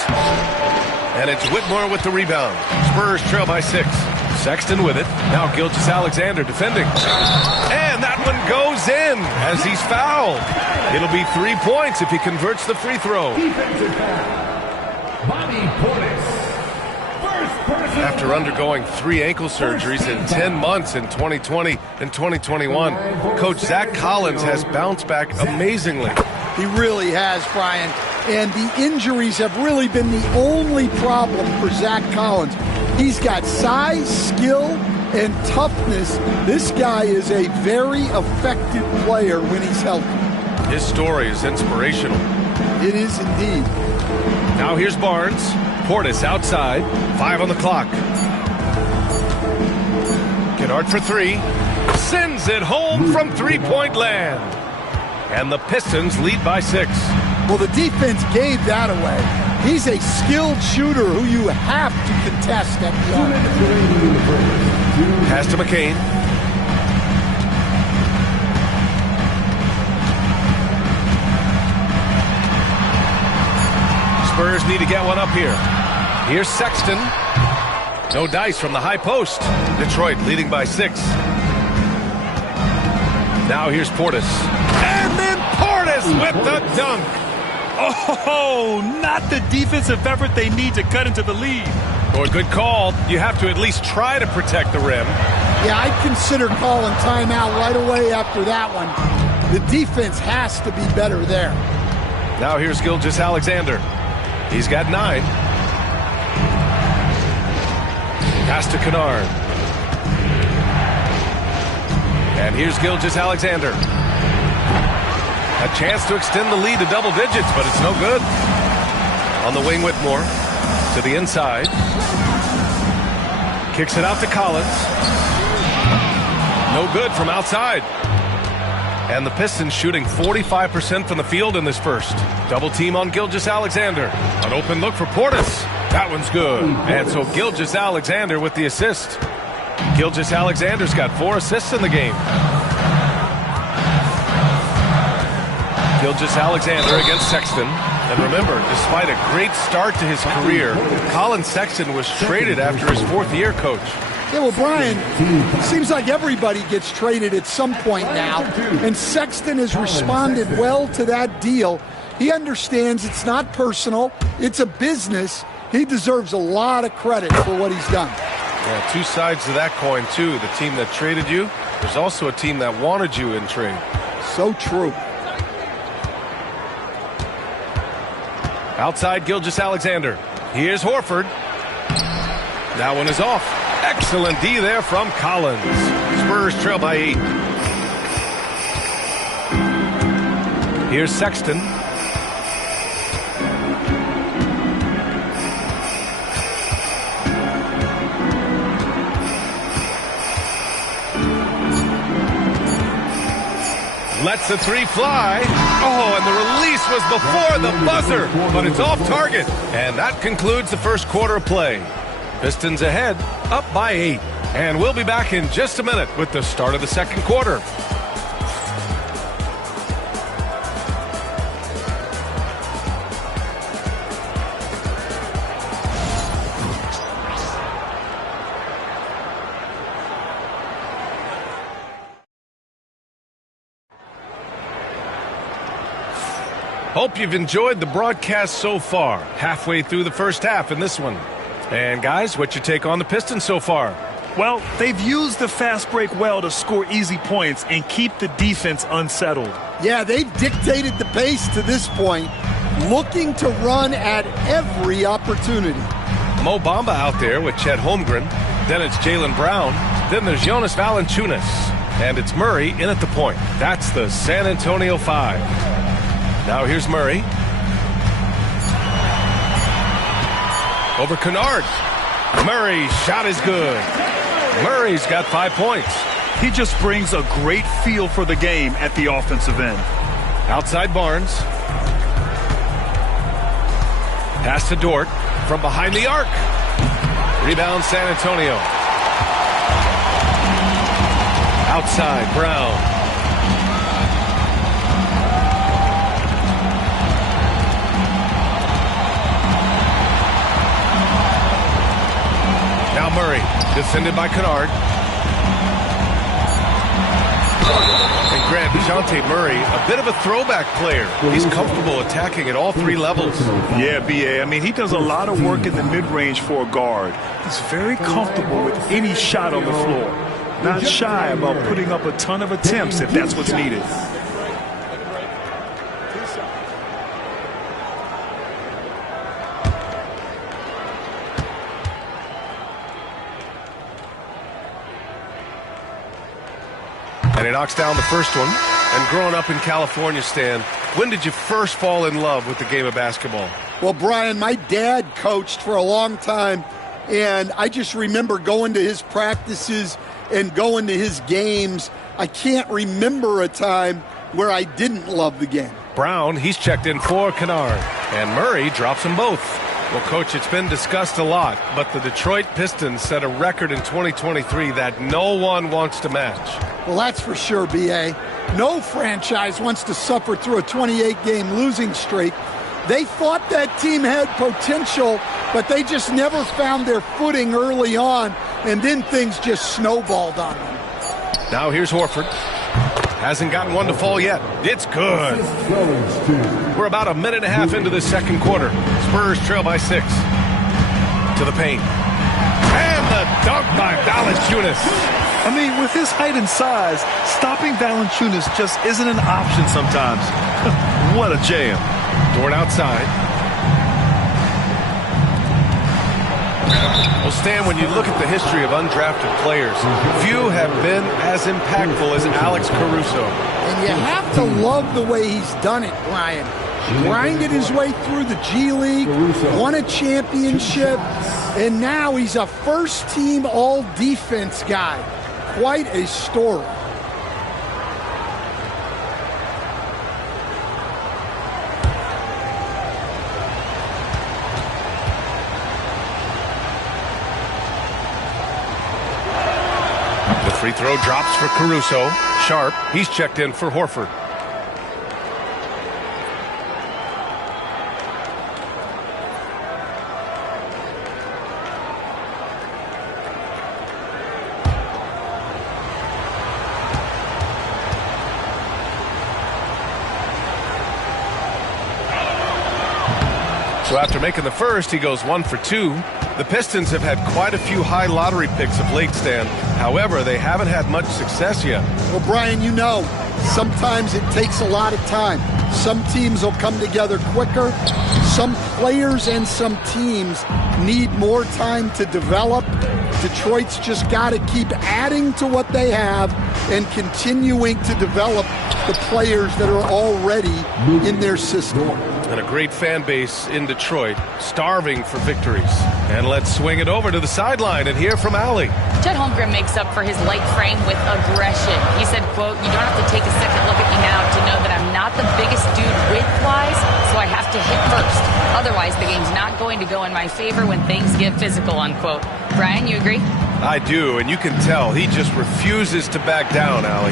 And it's Whitmore with the rebound. Spurs trail by 6. Sexton with it. Now Gilgeous-Alexander defending. And that one goes in as he's fouled. It'll be 3 points if he converts the free throw. After undergoing 3 ankle surgeries in 10 months in 2020 and 2021, Coach Zach Collins has bounced back amazingly. He really has, Brian. And the injuries have really been the only problem for Zach Collins. He's got size, skill, and toughness. This guy is a very effective player when he's healthy. His story is inspirational. It is indeed. Now here's Barnes. Portis outside. 5 on the clock. Kennard for 3. Sends it home from three-point land. And the Pistons lead by 6. Well, the defense gave that away. He's a skilled shooter who you have to contest at the arc. Pass to McCain. Spurs need to get one up here. Here's Sexton. No dice from the high post. Detroit leading by 6. Now here's Portis. And then Portis with the dunk. Oh, not the defensive effort they need to cut into the lead. Boy, good call. You have to at least try to protect the rim. Yeah, I'd consider calling timeout right away after that one. The defense has to be better there. Now here's Gilgeous-Alexander. He's got 9. Pass to Kennard. And here's Gilgeous-Alexander. A chance to extend the lead to double digits, but it's no good. On the wing, Whitmore. To the inside. Kicks it out to Collins. No good from outside. And the Pistons shooting 45% from the field in this first. Double team on Gilgeous-Alexander. An open look for Portis. That one's good. And so Gilgeous-Alexander with the assist. Gilgeous-Alexander's got 4 assists in the game. Gilgeous-Alexander against Sexton. And remember, despite a great start to his career, Colin Sexton was traded after his 4th year, Coach. Yeah, well, Brian, it seems like everybody gets traded at some point now, and Sexton has responded well to that deal. He understands it's not personal, it's a business. He deserves a lot of credit for what he's done. Yeah, 2 sides to that coin, too. The team that traded you, there's also a team that wanted you in trade. So true. Outside Gilgeous-Alexander. Here's Horford. That one is off. Excellent D there from Collins. Spurs trail by 8. Here's Sexton. Lets the 3 fly. Oh, and the release was before the buzzer, but it's off target. And that concludes the first quarter of play. Pistons ahead, up by 8. And we'll be back in just a minute with the start of the second quarter. Hope you've enjoyed the broadcast so far. Halfway through the first half in this one. And guys, what's your take on the Pistons so far? Well, they've used the fast break well to score easy points and keep the defense unsettled. Yeah, they've dictated the pace to this point, looking to run at every opportunity. Mo Bamba out there with Chet Holmgren. Then it's Jaylen Brown. Then there's Jonas Valanciunas. And it's Murray in at the point. That's the San Antonio 5. Now here's Murray. Over Kennard. Murray's shot is good. Murray's got 5 points. He just brings a great feel for the game at the offensive end. Outside Barnes. Pass to Dort from behind the arc. Rebound San Antonio. Outside Brown. Now Murray, defended by Kennard. And Grant, DeJounte Murray, a bit of a throwback player. He's comfortable attacking at all 3 levels. Yeah, B.A. I mean, he does a lot of work in the mid-range for a guard. He's very comfortable with any shot on the floor. Not shy about putting up a ton of attempts if that's what's needed. And he knocks down the first one. And growing up in California, Stan, when did you first fall in love with the game of basketball? Well, Brian, my dad coached for a long time, and I just remember going to his practices and going to his games. I can't remember a time where I didn't love the game. Brown, he's checked in for Kennard. And Murray drops them both. Well, Coach, it's been discussed a lot, but the Detroit Pistons set a record in 2023 that no one wants to match. Well, that's for sure, B.A. No franchise wants to suffer through a 28-game losing streak. They thought that team had potential, but they just never found their footing early on, and then things just snowballed on them. Now here's Horford. Hasn't gotten one to fall yet. It's good. We're about a minute and a half into the second quarter. Spurs trail by 6. To the paint. And the dunk by Valanciunas. I mean, with his height and size, stopping Valanciunas just isn't an option sometimes. What a jam. Dort outside. Well, Stan, when you look at the history of undrafted players, few have been as impactful as Alex Caruso. And you have to love the way he's done it, Brian. Grinded his way through the G League, won a championship, and now he's a first-team all-defense guy. Quite a story. The free throw drops for Caruso. Sharp, he's checked in for Horford. So after making the first, he goes 1 for 2. The Pistons have had quite a few high lottery picks of late, Stan. However, they haven't had much success yet. Well, Brian, you know, sometimes it takes a lot of time. Some teams will come together quicker. Some players and some teams need more time to develop. Detroit's just got to keep adding to what they have and continuing to develop the players that are already in their system. And a great fan base in Detroit, starving for victories. And let's swing it over to the sideline and hear from Allie. Chet Holmgren makes up for his light frame with aggression. He said, quote, "You don't have to take a second look at me now to know that I'm not the biggest dude width-wise, so I have to hit first. Otherwise, the game's not going to go in my favor when things get physical," unquote. Brian, you agree? I do, and you can tell he just refuses to back down, Allie.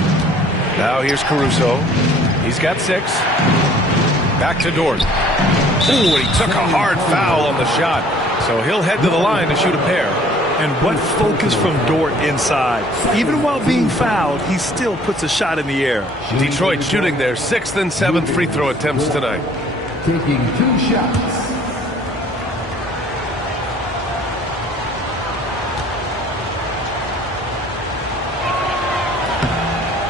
Now here's Caruso. He's got 6. Back to Dort. Ooh, he took a hard foul on the shot. So he'll head to the line to shoot a pair. And what focus from Dort inside. Even while being fouled, he still puts a shot in the air. Detroit shooting their 6th and 7th free throw attempts tonight. Taking 2 shots.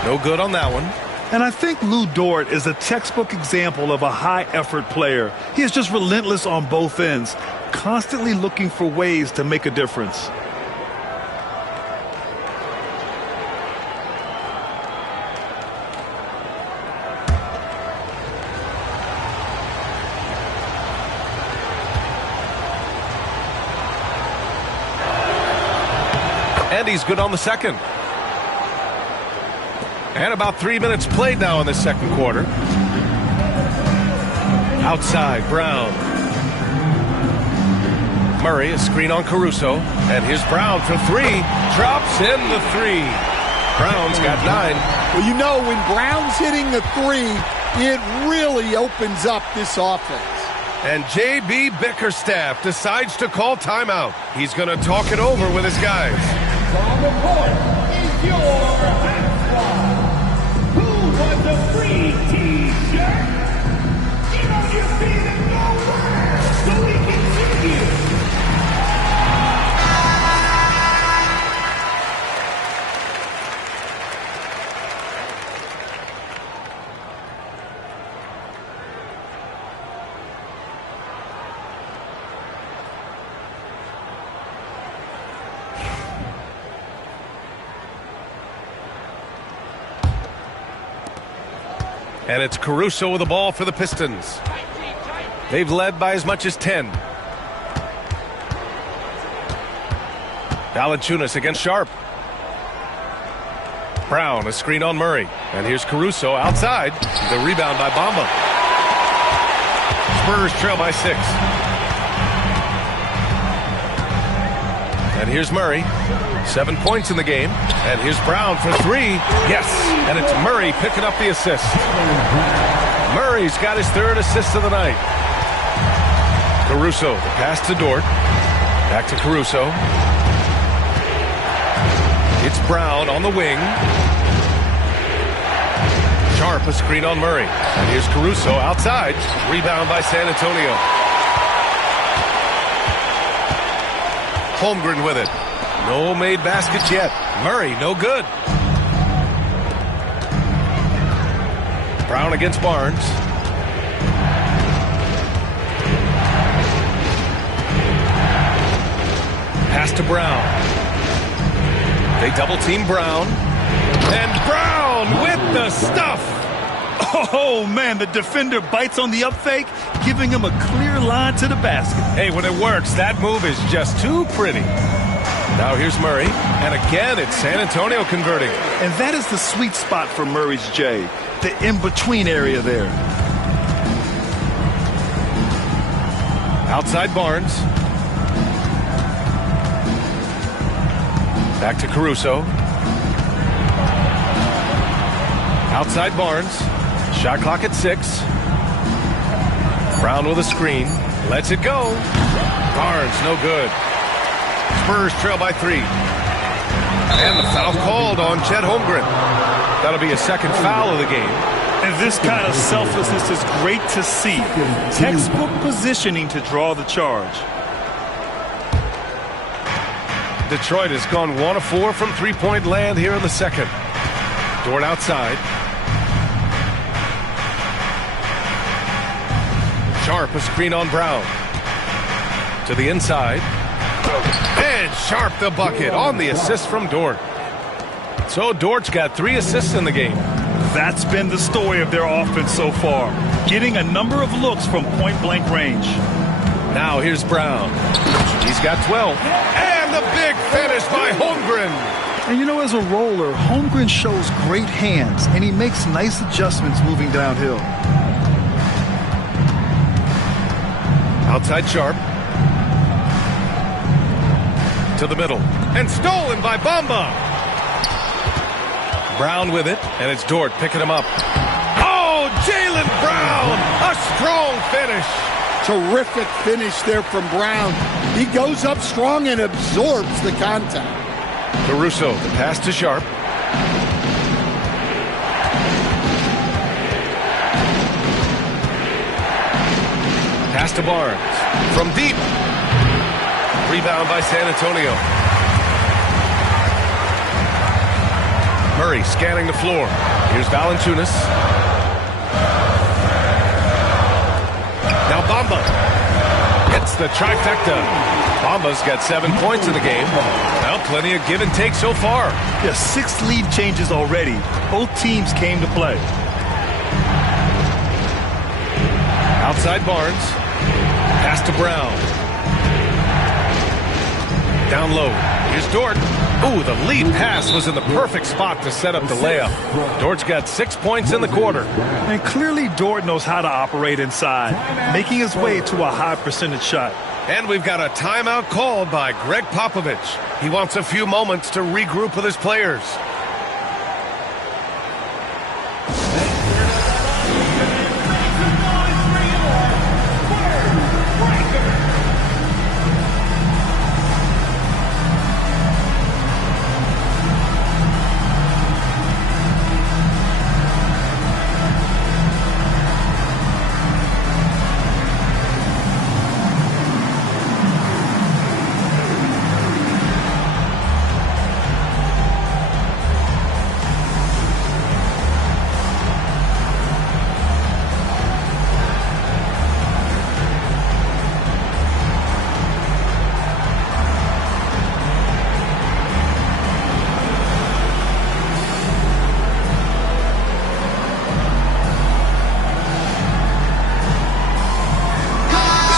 No good on that one. And I think Lou Dort is a textbook example of a high-effort player. He is just relentless on both ends, constantly looking for ways to make a difference. And he's good on the second. And about 3 minutes played now in the second quarter. Outside, Brown. Murray, a screen on Caruso. And here's Brown for 3. Drops in the 3. Brown's got 9. Well, you know, when Brown's hitting the 3, it really opens up this offense. And J.B. Bickerstaff decides to call timeout. He's going to talk it over with his guys. On the court is your half squad. Who wants a free T-shirt? Get on your feet and go work so we can see you. And it's Caruso with the ball for the Pistons. They've led by as much as 10. Valanciunas against Sharp. Brown, a screen on Murray. And here's Caruso outside. The rebound by Bamba. Spurs trail by 6. And here's Murray. 7 points in the game. And here's Brown for 3. Yes. And it's Murray picking up the assist. Murray's got his 3rd assist of the night. Caruso, the pass to Dort. Back to Caruso. It's Brown on the wing. Sharp, a screen on Murray. And here's Caruso outside. Rebound by San Antonio. Holmgren with it. No made baskets yet. Murray, no good. Brown against Barnes. Pass to Brown. They double team Brown. And Brown with the stuff. Oh, man, the defender bites on the up fake, giving him a clear line to the basket. Hey, when it works, that move is just too pretty. Now here's Murray, and again it's San Antonio converting. And that is the sweet spot for Murray's J, the in-between area there. Outside Barnes. Back to Caruso. Outside Barnes. Shot clock at 6. Brown with a screen. Lets it go. Barnes, no good. Spurs trail by 3. And the foul called on Chet Holmgren. That'll be a second foul of the game. And this kind of selflessness is great to see. Textbook positioning to draw the charge. Detroit has gone 1 of 4 from three-point land here in the second. Dort outside. Sharp, a screen on Brown. To the inside. And Sharp the bucket on the assist from Dort. So Dort's got 3 assists in the game. That's been the story of their offense so far. Getting a number of looks from point-blank range. Now here's Brown. He's got 12. And the big finish by Holmgren. And you know, as a roller, Holmgren shows great hands, and he makes nice adjustments moving downhill. Outside Sharp. To the middle. And stolen by Bamba. Brown with it, and it's Dort picking him up. Oh, Jaylen Brown! A strong finish. Terrific finish there from Brown. He goes up strong and absorbs the contact. Caruso, the pass to Sharp. Pass to Barnes. From deep. Rebound by San Antonio. Murray scanning the floor. Here's Valanciunas. Now Bamba. It's the trifecta. Bamba's got 7 points in the game. Well, plenty of give and take so far. Yeah, 6 lead changes already. Both teams came to play. Outside Barnes. Pass to Brown. Down low. Here's Dort. Ooh, the lead pass was in the perfect spot to set up the layup. Dort's got 6 points in the quarter. And clearly Dort knows how to operate inside, making his way to a high percentage shot. And we've got a timeout called by Greg Popovich. He wants a few moments to regroup with his players.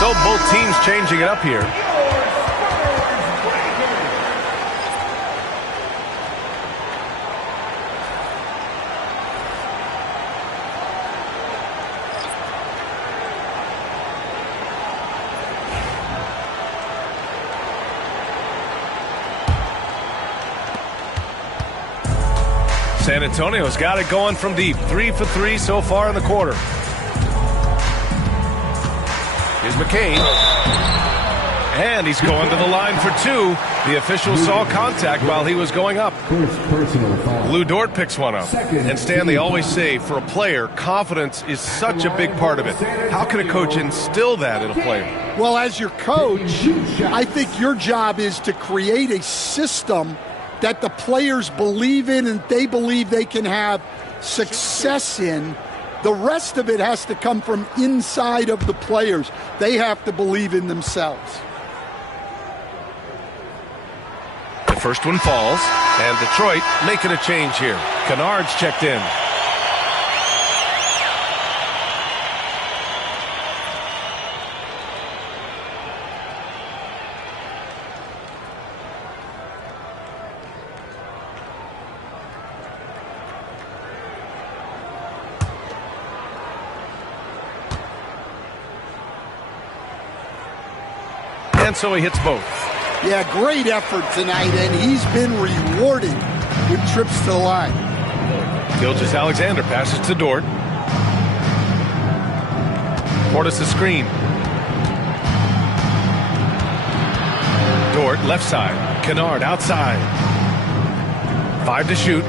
So both teams changing it up here. San Antonio's got it going from deep. 3 for 3 so far in the quarter. Here's McCain. And he's going to the line for 2. The official saw contact while he was going up. Lou Dort picks one up. And Stan, they always say, for a player, confidence is such a big part of it. How can a coach instill that in a player? Well, as your coach, I think your job is to create a system that the players believe in and they believe they can have success in. The rest of it has to come from inside of the players. They have to believe in themselves. The first one falls, and Detroit making a change here. Kennard's checked in. And so he hits both. Yeah, great effort tonight, and he's been rewarded with trips to the line. Gilgeous-Alexander passes to Dort. Portis a screen. Dort left side. Kennard outside. 5 to shoot.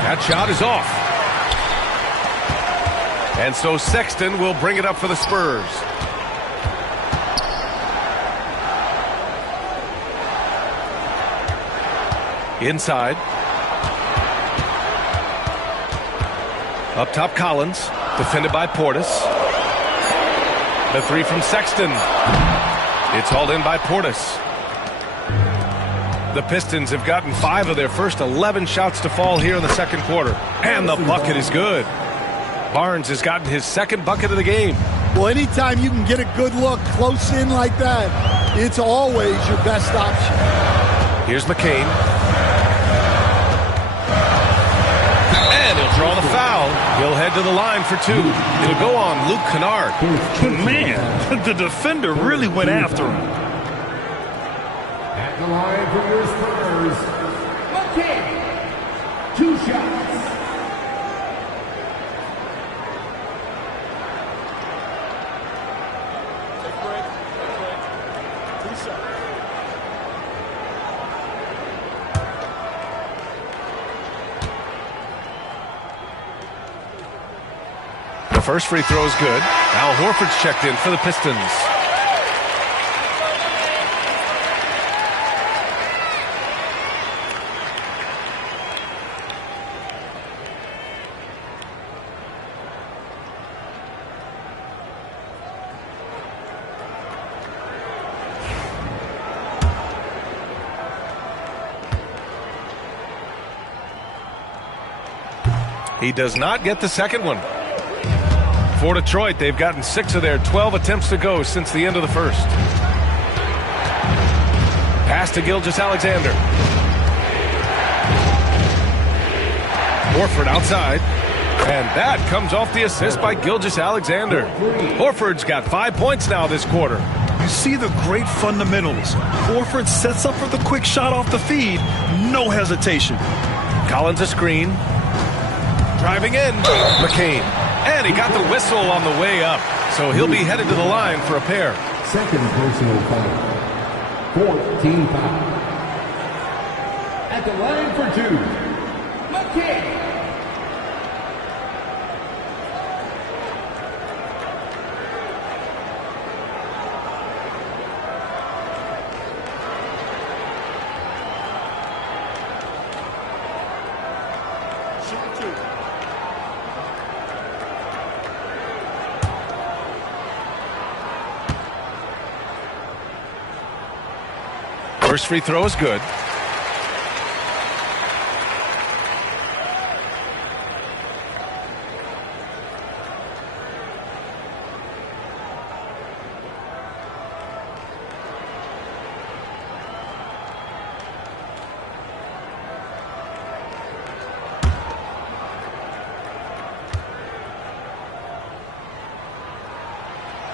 That shot is off. And so Sexton will bring it up for the Spurs. Inside. Up top, Collins. Defended by Portis. The 3 from Sexton. It's hauled in by Portis. The Pistons have gotten 5 of their first 11 shots to fall here in the second quarter. And the bucket is good. Barnes has gotten his second bucket of the game. Well, anytime you can get a good look close in like that, it's always your best option. Here's McCain. And he'll draw the foul. He'll head to the line for 2. It'll go on Luke Kennard. Man, the defender really went after him. At the line for your Spurs, McCain. 2 shots. The first free throw is good. Al Horford's checked in for the Pistons. He does not get the second one. For Detroit, they've gotten 6 of their 12 attempts to go since the end of the first. Pass to Gilgeous-Alexander. Horford outside. And that comes off the assist by Gilgeous-Alexander. Horford's got 5 points now this quarter. You see the great fundamentals. Horford sets up for the quick shot off the feed. No hesitation. Collins a screen. Driving in. McCain. And he got the whistle on the way up. So he'll be headed to the line for a pair. Second personal foul. 14 foul. At the line for 2, McCain. First free throw is good.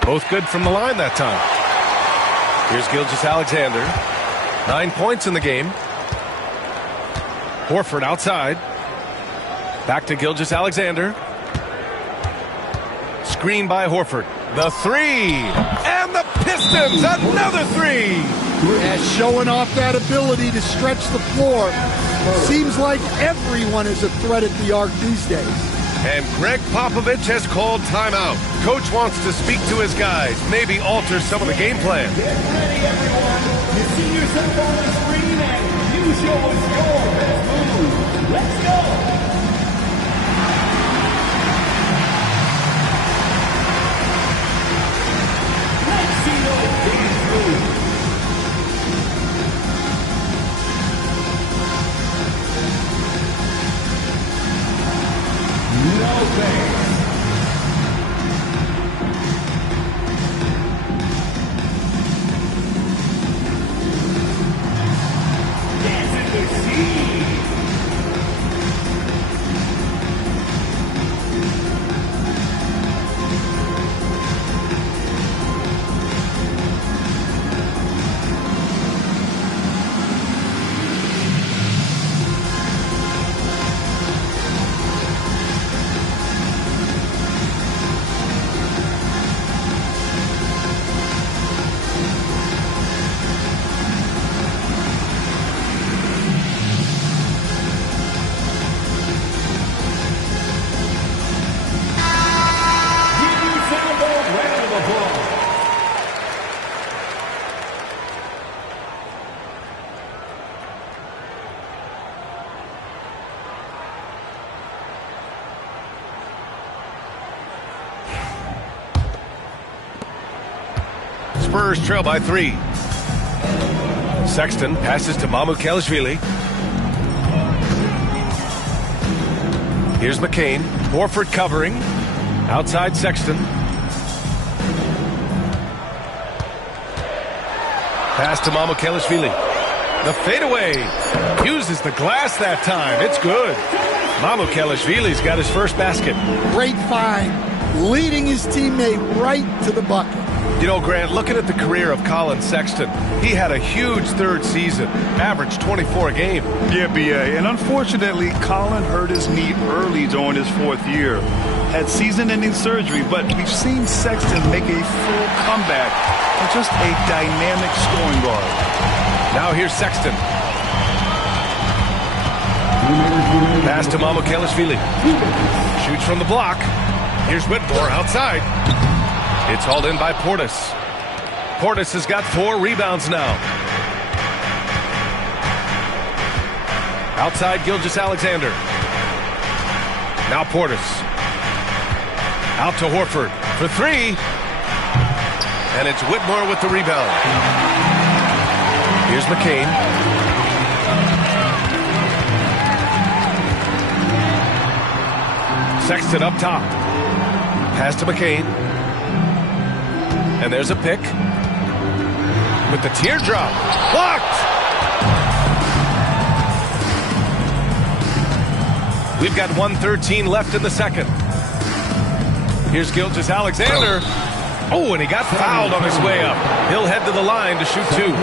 Both good from the line that time. Here's Gilgeous-Alexander. 9 points in the game. Horford outside. Back to Gilgeous-Alexander. Screen by Horford. The three. And the Pistons, another three. Yeah, showing off that ability to stretch the floor. Seems like everyone is a threat at the arc these days. And Greg Popovich has called timeout. Coach wants to speak to his guys, maybe alter some of the game plan. Get ready, everyone. You see yourself on the screen and you show us your best move. Let's go. Let's see those dance moves. No thanks. Dancing the sea. Spurs trail by 3. Sexton passes to Mamukelashvili. Here's McCain. Horford covering. Outside Sexton. Pass to Mamukelashvili. The fadeaway. Uses the glass that time. It's good. Mamukelashvili's got his first basket. Great find. Leading his teammate right to the bucket. You know, Grant, looking at the career of Colin Sexton, he had a huge third season, averaged 24 a game. Yeah, B.A., and unfortunately, Colin hurt his knee early during his 4th year. Had season-ending surgery, but we've seen Sexton make a full comeback and just a dynamic scoring guard. Now here's Sexton. Pass to Mamukelashvili. Shoots from the block. Here's Whitmore outside. It's hauled in by Portis. Portis has got 4 rebounds now. Outside Gilgeous-Alexander. Now Portis. Out to Horford for 3. And it's Whitmore with the rebound. Here's McCain. Sexton up top. Pass to McCain. And there's a pick. With the teardrop. Blocked! We've got 1:13 left in the second. Here's Gilgeous-Alexander. Oh, and he got fouled on his way up. He'll head to the line to shoot 2.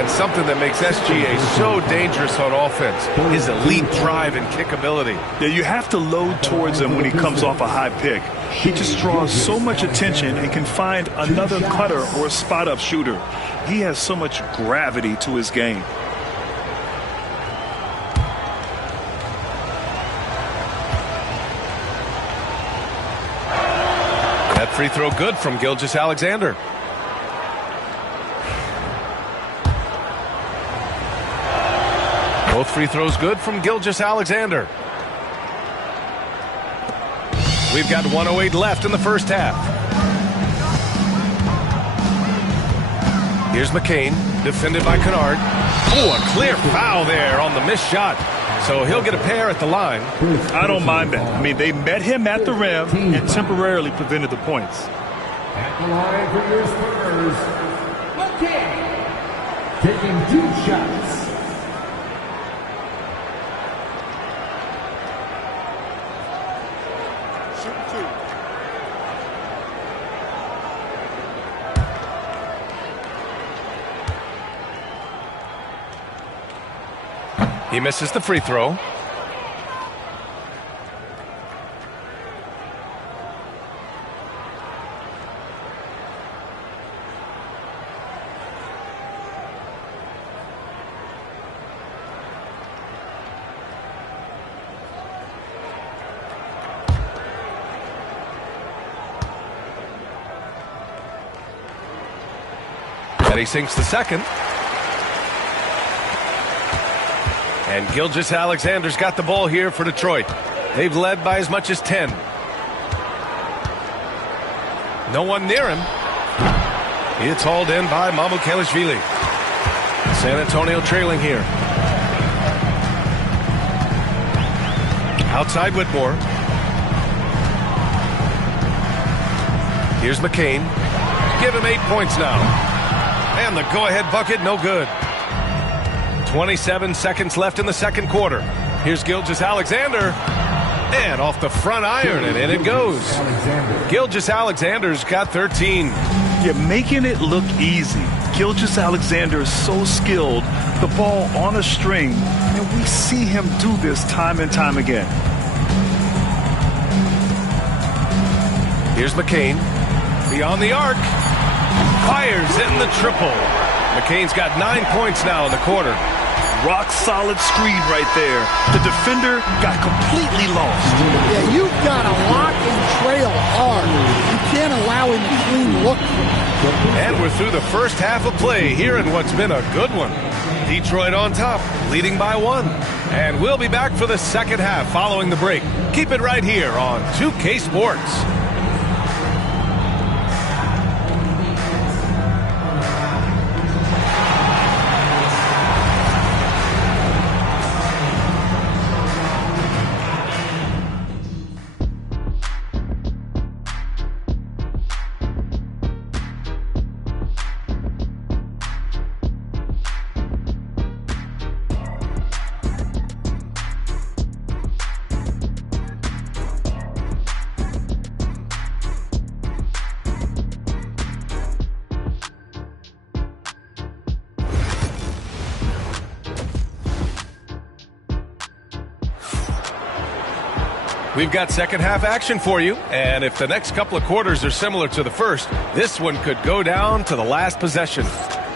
And something that makes SGA so dangerous on offense, his elite drive and kick ability. Yeah, you have to load towards him when he comes off a high pick. He just draws so much attention and can find another cutter or a spot-up shooter. He has so much gravity to his game. That free throw good from Gilgeous-Alexander. Both free throws good from Gilgeous-Alexander. We've got 1:08 left in the first half. Here's McCain, defended by Kennard. Oh, a clear foul there on the missed shot. So he'll get a pair at the line. I don't mind that. I mean, they met him at the rim and temporarily prevented the points. At the line for your Spurs, McCain, taking 2 shots. He misses the free throw. And he sinks the second. And Gilgeous-Alexander's got the ball here for Detroit. They've led by as much as 10. No one near him. It's hauled in by Mamukelashvili. San Antonio trailing here. Outside Whitmore. Here's McCain. Give him 8 points now. And the go-ahead bucket, no good. 27 seconds left in the second quarter. Here's Gilgeous-Alexander. And off the front iron, and in it goes. Gilgeous-Alexander's got 13. You're making it look easy. Gilgeous-Alexander is so skilled. The ball on a string, and we see him do this time and time again. Here's McCain. Beyond the arc. Fires in the triple. McCain's got 9 points now in the quarter. Rock solid screen right there. The defender got completely lost. Yeah, you've got to lock and trail hard. You can't allow him to clean look. And we're through the first half of play here in what's been a good one. Detroit on top, leading by 1. And we'll be back for the second half following the break. Keep it right here on 2K Sports. We've got second half action for you, and if the next couple of quarters are similar to the first, this one could go down to the last possession.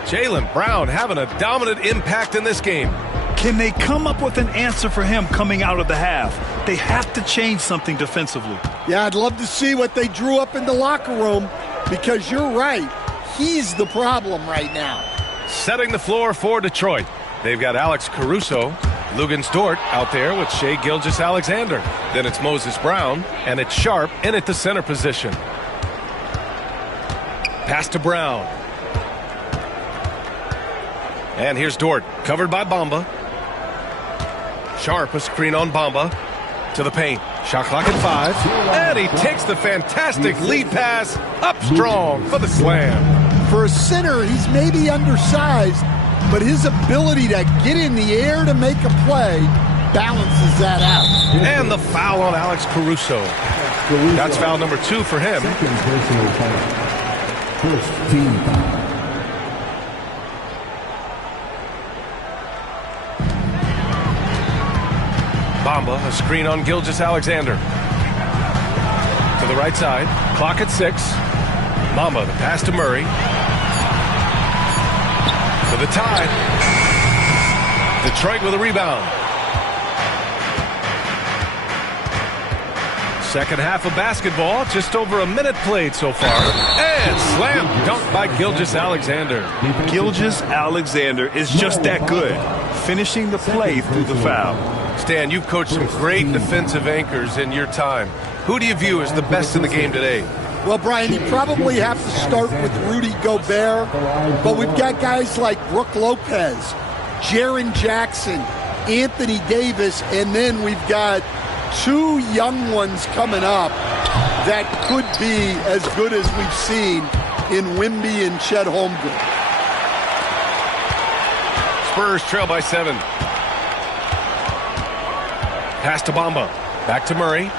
Jaylen Brown having a dominant impact in this game. Can they come up with an answer for him coming out of the half? They have to change something defensively. Yeah, I'd love to see what they drew up in the locker room, because you're right. He's the problem right now. Setting the floor for Detroit. They've got Alex Caruso, Luguentz Dort out there with Shai Gilgeous-Alexander. Then it's Moses Brown, and it's Sharp in at the center position. Pass to Brown. And here's Dort, covered by Bamba. Sharp, a screen on Bamba. To the paint. Shot clock at 5. And he takes the fantastic lead pass up strong for the slam. For a center, he's maybe undersized, but his ability to get in the air to make a play balances that out. And the foul on Alex Caruso. That's foul number 2 for him. Second personal foul. First team foul. Bamba, a screen on Gilgeous-Alexander. To the right side. Clock at 6. Bamba, the pass to Murray. For the tie. Detroit with a rebound. Second half of basketball, just over a minute played so far. And slam dunk by Gilgeous-Alexander. Gilgeous-Alexander is just that good, finishing the play through the foul. Stan, you've coached some great defensive anchors in your time. Who do you view as the best in the game today? Well, Brian, you probably have to start with Rudy Gobert, but we've got guys like Brook Lopez, Jaren Jackson, Anthony Davis, and then we've got 2 young ones coming up that could be as good as we've seen in Wemby and Chet Holmgren. Spurs trail by 7. Pass to Bamba. Back to Murray.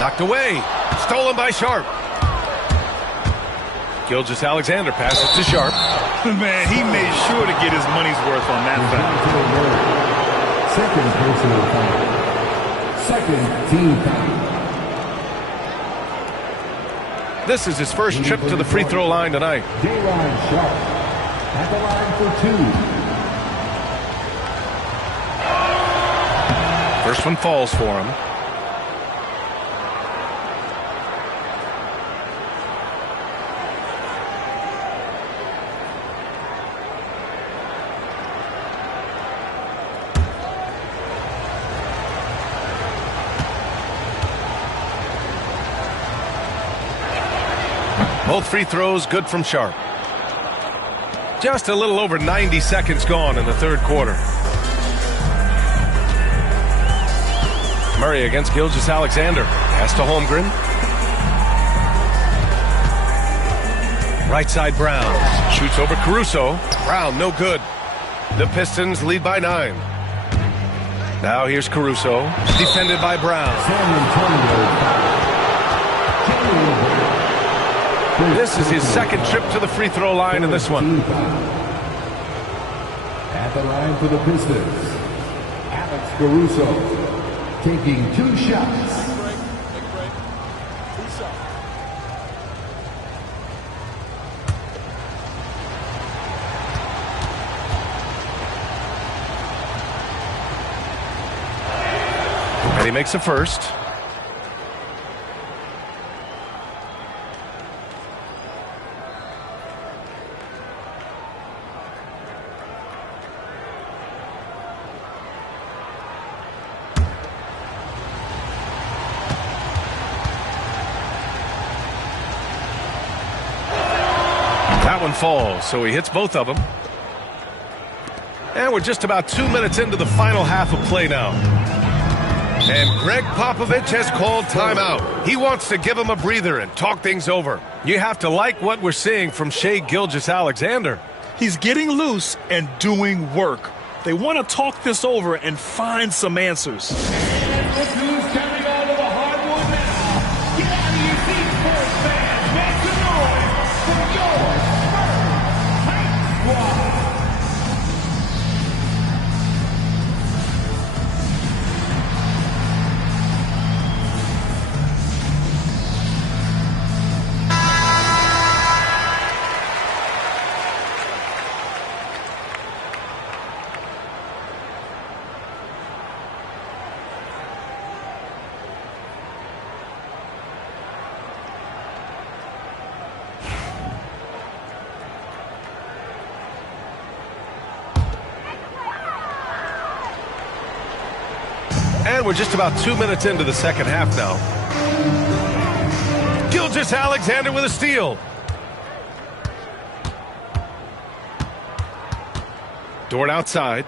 Knocked away. Stolen by Sharp. Gilgeous-Alexander passes to Sharp. Man, he made sure to get his money's worth on that foul. Second personal foul. Second team foul. This is his first trip to the free throw line tonight. Day'Ron Sharp at the line for 2. First one falls for him. Both free throws good from Sharp. Just a little over 90 seconds gone in the third quarter. Murray against Gilgeous-Alexander. Pass to Holmgren. Right side Brown. Shoots over Caruso. Brown, no good. The Pistons lead by 9. Now here's Caruso. Defended by Brown. This is his second trip to the free throw line in this one. At the line for the Pistons, Alex Caruso taking 2 shots. And he makes a first. That one falls, so he hits both of them. And we're just about 2 minutes into the final half of play now. And Greg Popovich has called timeout. He wants to give him a breather and talk things over. You have to like what we're seeing from Shai Gilgeous-Alexander. He's getting loose and doing work. They want to talk this over and find some answers. And look who's coming out of the hardwood now. Get out of your seats, sports fans. Make some noise for your Spurs Hype Squad. And we're just about 2 minutes into the second half now. Gilgeous-Alexander with a steal. Dort outside.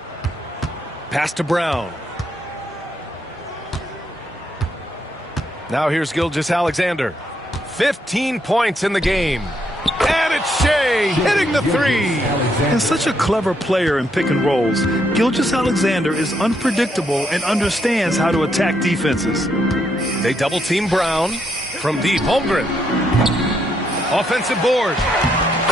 Pass to Brown. Now here's Gilgeous-Alexander. 15 points in the game. And it's Shai hitting the three. And such a clever player in pick and rolls, Gilgeous-Alexander is unpredictable and understands how to attack defenses. They double team Brown from deep. Holmgren. Offensive board.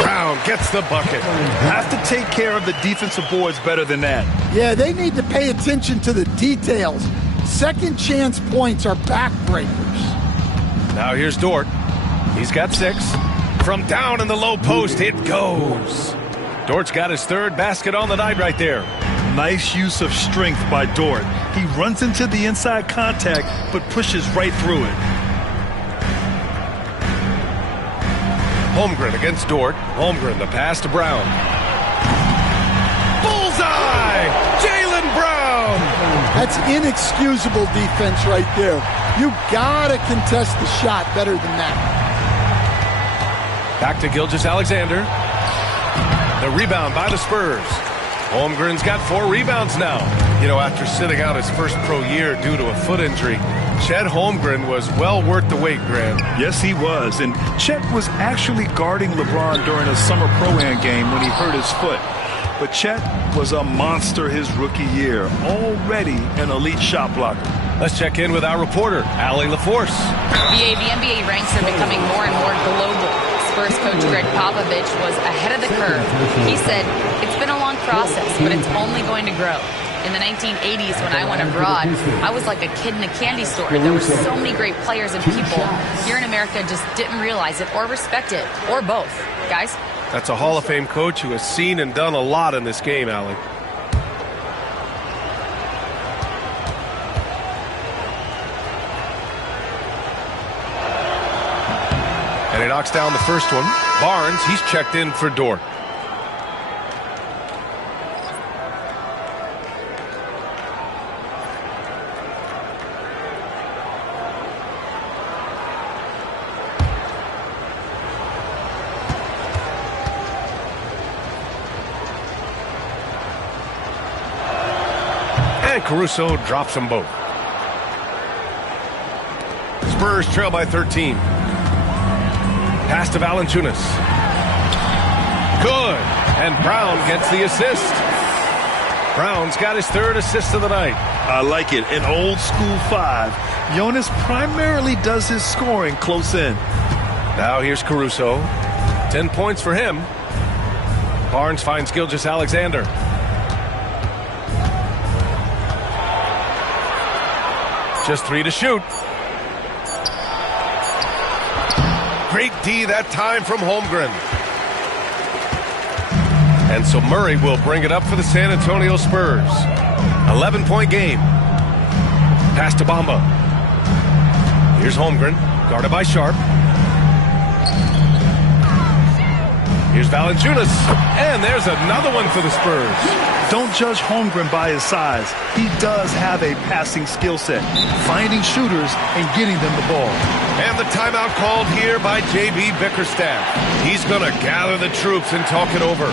Brown gets the bucket. Have to take care of the defensive boards better than that. Yeah, they need to pay attention to the details. Second chance points are backbreakers. Now here's Dort. He's got 6. From down in the low post, it goes. Dort's got his third basket on the night right there. Nice use of strength by Dort. He runs into the inside contact, but pushes right through it. Holmgren against Dort. Holmgren, the pass to Brown. Bullseye! Jaylen Brown! That's inexcusable defense right there. You gotta contest the shot better than that. Back to Gilgeous-Alexander. The rebound by the Spurs. Holmgren's got 4 rebounds now. You know, after sitting out his first pro year due to a foot injury, Chet Holmgren was well worth the wait, Grant. Yes, he was. And Chet was actually guarding LeBron during a summer Pro-Am game when he hurt his foot. But Chet was a monster his rookie year. Already an elite shot blocker. Let's check in with our reporter, Allie LaForce. The NBA ranks are becoming more and more global. Spurs coach Greg Popovich was ahead of the curve. He said, it's been a long process, but it's only going to grow. In the 1980s, when I went abroad, I was like a kid in a candy store. There were so many great players and people here in America just didn't realize it or respect it, or both. Guys? That's a Hall of Fame coach who has seen and done a lot in this game, Allie. And he knocks down the first one. Barnes, he's checked in for Dort. And Caruso drops them both. Spurs trail by 13. Pass to Valanciunas. Good. And Brown gets the assist. Brown's got his 3rd assist of the night. I like it. In old school 5, Jonas primarily does his scoring close in. Now here's Caruso. 10 points for him. Barnes finds Gilgeous-Alexander. Just 3 to shoot. Great D that time from Holmgren. And so Murray will bring it up for the San Antonio Spurs. 11-point game. Pass to Bamba. Here's Holmgren, guarded by Sharp. Here's Valanciunas, and there's another one for the Spurs. Don't judge Holmgren by his size. He does have a passing skill set, finding shooters and getting them the ball. And the timeout called here by J.B. Bickerstaff. He's going to gather the troops and talk it over.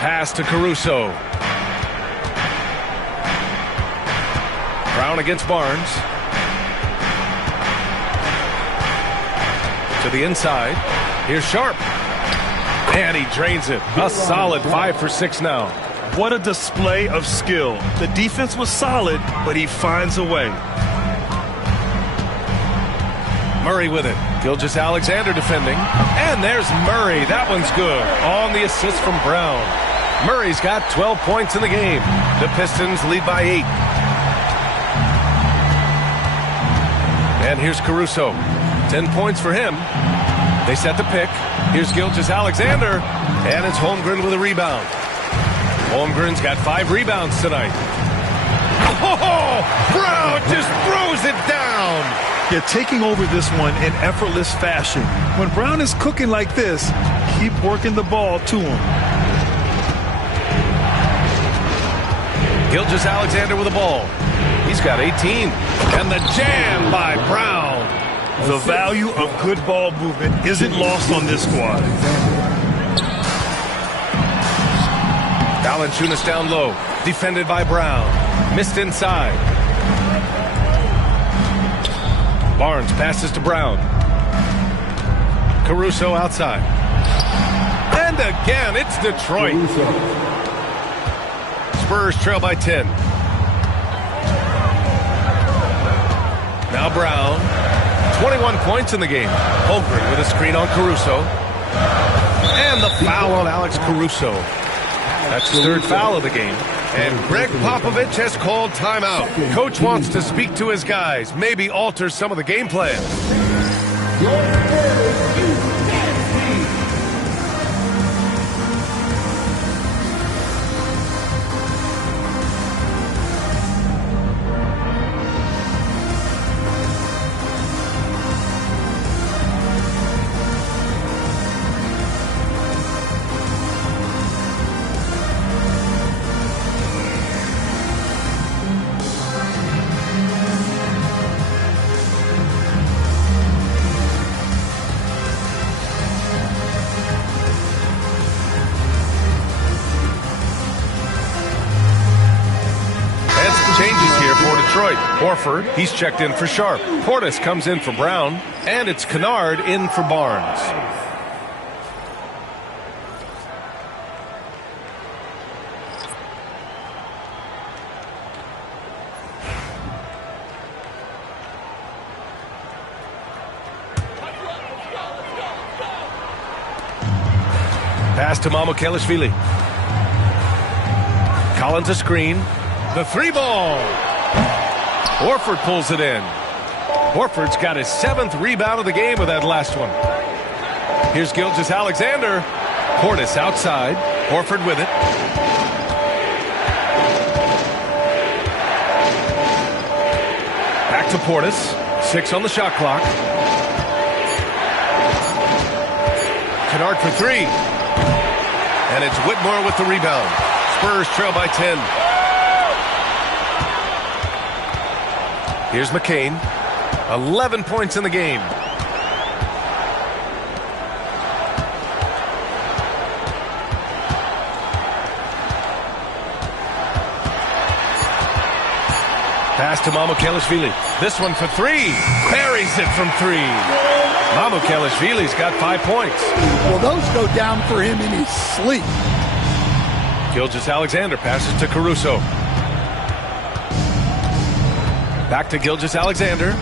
Pass to Caruso. Brown against Barnes. To the inside. Here's Sharp. And he drains it. A solid 5 for 6 now. What a display of skill. The defense was solid, but he finds a way. Murray with it. Gilgeous-Alexander defending. And there's Murray. That one's good. On the assist from Brown. Murray's got 12 points in the game. The Pistons lead by 8. And here's Caruso. 10 points for him. They set the pick. Here's Gilgeous-Alexander. And it's Holmgren with a rebound. Holmgren's got 5 rebounds tonight. Oh, Brown just throws it down. Yeah, taking over this one in effortless fashion. When Brown is cooking like this, keep working the ball to him. Gilgeous-Alexander with the ball. He's got 18. And the jam by Brown. The value of good ball movement isn't lost on this squad. Valanciunas down low. Defended by Brown. Missed inside. Barnes passes to Brown. Caruso outside. And again, it's Detroit. Spurs trail by 10. Now Brown. 21 points in the game. Holmgren with a screen on Caruso. And the foul on Alex Caruso. That's the 3rd foul of the game. And Greg Popovich has called timeout. Coach wants to speak to his guys, maybe alter some of the game plan. Horford, he's checked in for Sharp. Portis comes in for Brown, and it's Kennard in for Barnes. Pass to Mamukelashvili. Collins a screen. The 3-ball. Horford pulls it in. Horford's got his 7th rebound of the game with that last one. Here's Gilgeous-Alexander. Portis outside. Horford with it. Back to Portis. 6 on the shot clock. Kennard for 3. And it's Whitmore with the rebound. Spurs trail by 10. Here's McCain. 11 points in the game. Pass to Mamukelashvili. This one for 3. Buries it from 3. Mamukelashvili's got 5 points. Well, those go down for him in his sleep. Gilgeous-Alexander passes to Caruso. Back to Gilgeous-Alexander.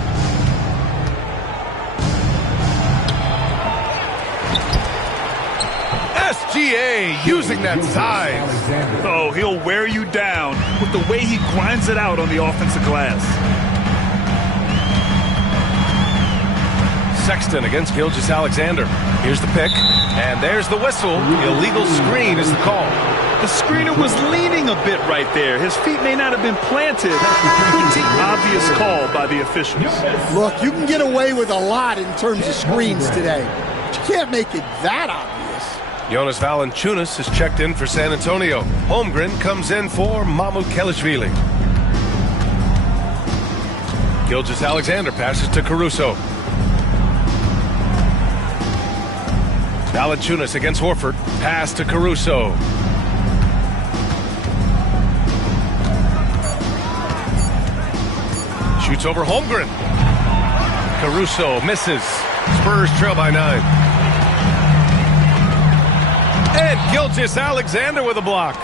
SGA using that size. Oh, he'll wear you down with the way he grinds it out on the offensive glass. Sexton against Gilgeous-Alexander. Here's the pick, and there's the whistle. Illegal screen is the call. The screener was leaning a bit right there. His feet may not have been planted. Pretty obvious call by the officials. Look, you can get away with a lot in terms of screens today, but you can't make it that obvious. Jonas Valanciunas is checked in for San Antonio. Holmgren comes in for Mamukelashvili. Gilgeous-Alexander passes to Caruso. Valanciunas against Horford. Pass to Caruso. Shoots over Holmgren. Caruso misses. Spurs trail by 9. And Gilgeous-Alexander with a block.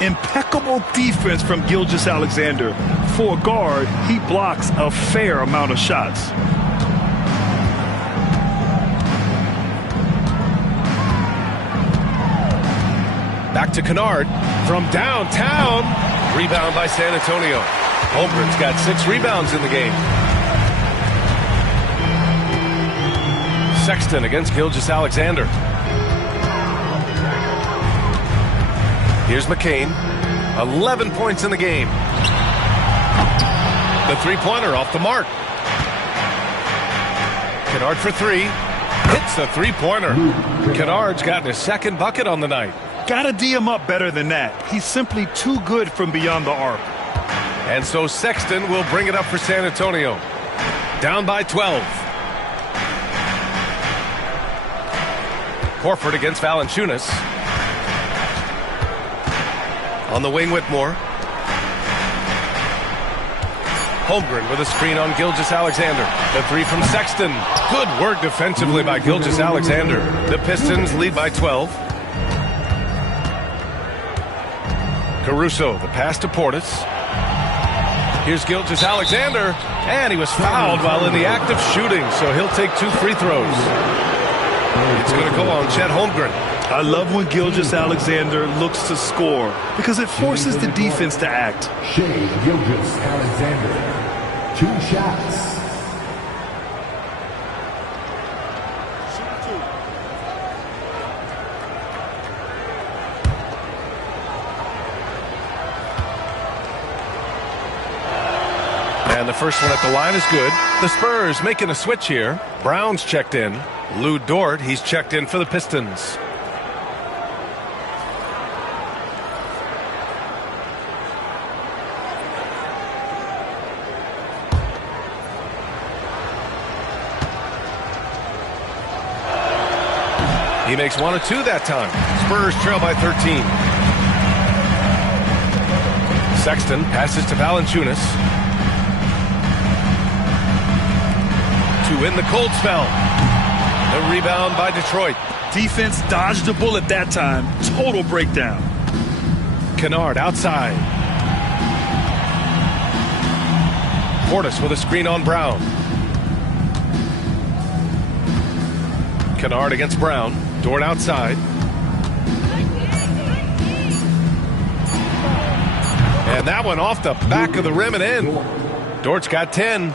Impeccable defense from Gilgeous-Alexander. For a guard, he blocks a fair amount of shots. Back to Kennard from downtown. Rebound by San Antonio. Holmgren's got 6 rebounds in the game. Sexton against Gilgeous-Alexander. Here's McCain. 11 points in the game. The 3-pointer off the mark. Kennard for 3. Hits the 3-pointer. Kennard's gotten his 2nd bucket on the night. Gotta D him up better than that. He's simply too good from beyond the arc. And so Sexton will bring it up for San Antonio. Down by 12. Horford against Valanciunas. On the wing, Whitmore. Holmgren with a screen on Gilgeous-Alexander. The 3 from Sexton. Good work defensively by Gilgeous-Alexander. The Pistons lead by 12. Caruso, the pass to Portis. Here's Gilgeous-Alexander, and he was fouled while in the act of shooting, so he'll take 2 free throws. It's going to go on Chet Holmgren. I love when Gilgeous-Alexander looks to score because it forces the defense to act. Shai Gilgeous-Alexander, 2 shots. And the first one at the line is good. The Spurs making a switch here. Brown's checked in. Lou Dort, he's checked in for the Pistons. He makes 1 of 2 that time. Spurs trail by 13. Sexton passes to Valanciunas. To win the cold spell. The rebound by Detroit. Defense dodged a bullet that time. Total breakdown. Kennard outside. Portis with a screen on Brown. Kennard against Brown. Dort outside. that one off the back of the rim and in. Dort's got 10.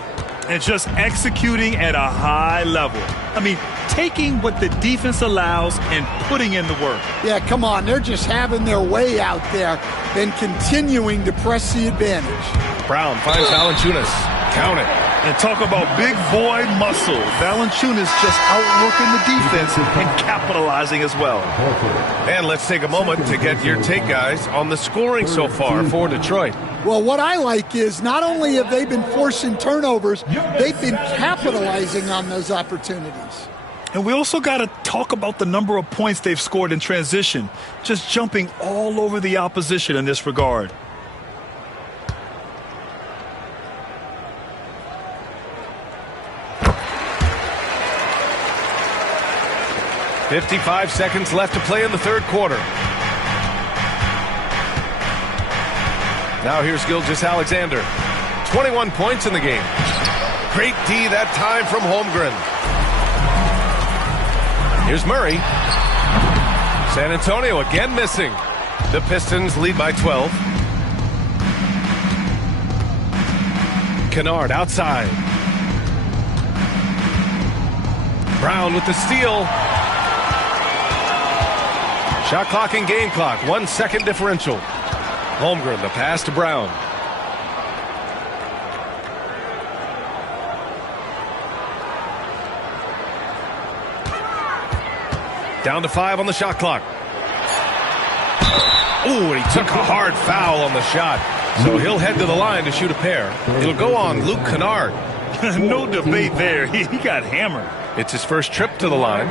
And just executing at a high level. I mean, taking what the defense allows and putting in the work. Yeah, come on. They're just having their way out there and continuing to press the advantage. Brown finds Valanciunas. Count it. And talk about big boy muscle. Valanciunas just outworking the defense and capitalizing as well. And let's take a moment to get your take, guys, on the scoring so far for Detroit. Well, what I like is not only have they been forcing turnovers, they've been capitalizing on those opportunities. And we also got to talk about the number of points they've scored in transition, just jumping all over the opposition in this regard. "55 seconds left to play in the third quarter. Now here's Gilgeous-Alexander. 21 points in the game. Great D that time from Holmgren. Here's Murray. San Antonio again missing. The Pistons lead by 12. Kennard outside. Brown with the steal. Shot clock and game clock. 1 second differential. Holmgren, the pass to Brown. Down to 5 on the shot clock. Ooh, and he took a hard foul on the shot. So he'll head to the line to shoot a pair. It'll go on Luke Kennard. No debate there. He got hammered. It's his first trip to the line.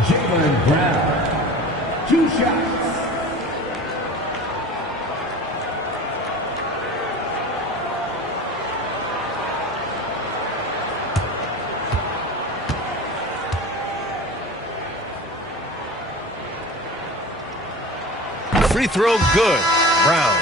Jaylen Brown, 2 shots. Free throw good. Brown.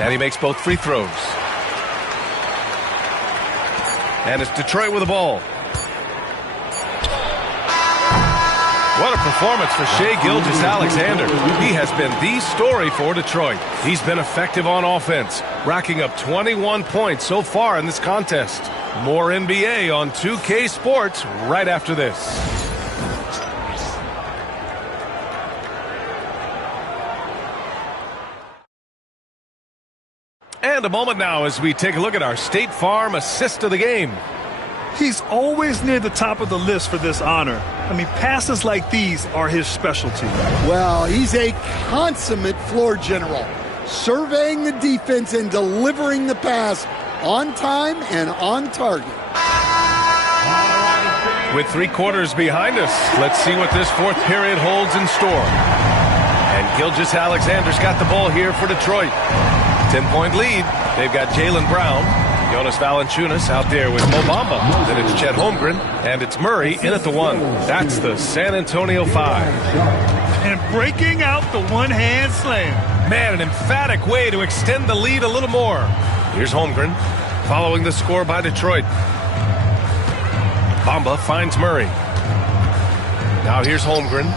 And he makes both free throws. And it's Detroit with the ball. What a performance for Shai Gilgeous-Alexander. He has been the story for Detroit. He's been effective on offense, racking up 21 points so far in this contest. More NBA on 2K Sports right after this. And a moment now as we take a look at our State Farm assist of the game. He's always near the top of the list for this honor. I mean, passes like these are his specialty. Well, he's a consummate floor general, surveying the defense and delivering the pass on time and on target. With 3 quarters behind us, let's see what this fourth period holds in store. And Gilgeous-Alexander's got the ball here for Detroit. 10-point lead. They've got Jaylen Brown. Jonas Valanciunas out there with Mo Bamba. Then it's Chet Holmgren, and it's Murray in at the 1. That's the San Antonio 5. And breaking out the one-hand slam. Man, an emphatic way to extend the lead a little more. Here's Holmgren, following the score by Detroit. Bamba finds Murray. Now here's Holmgren.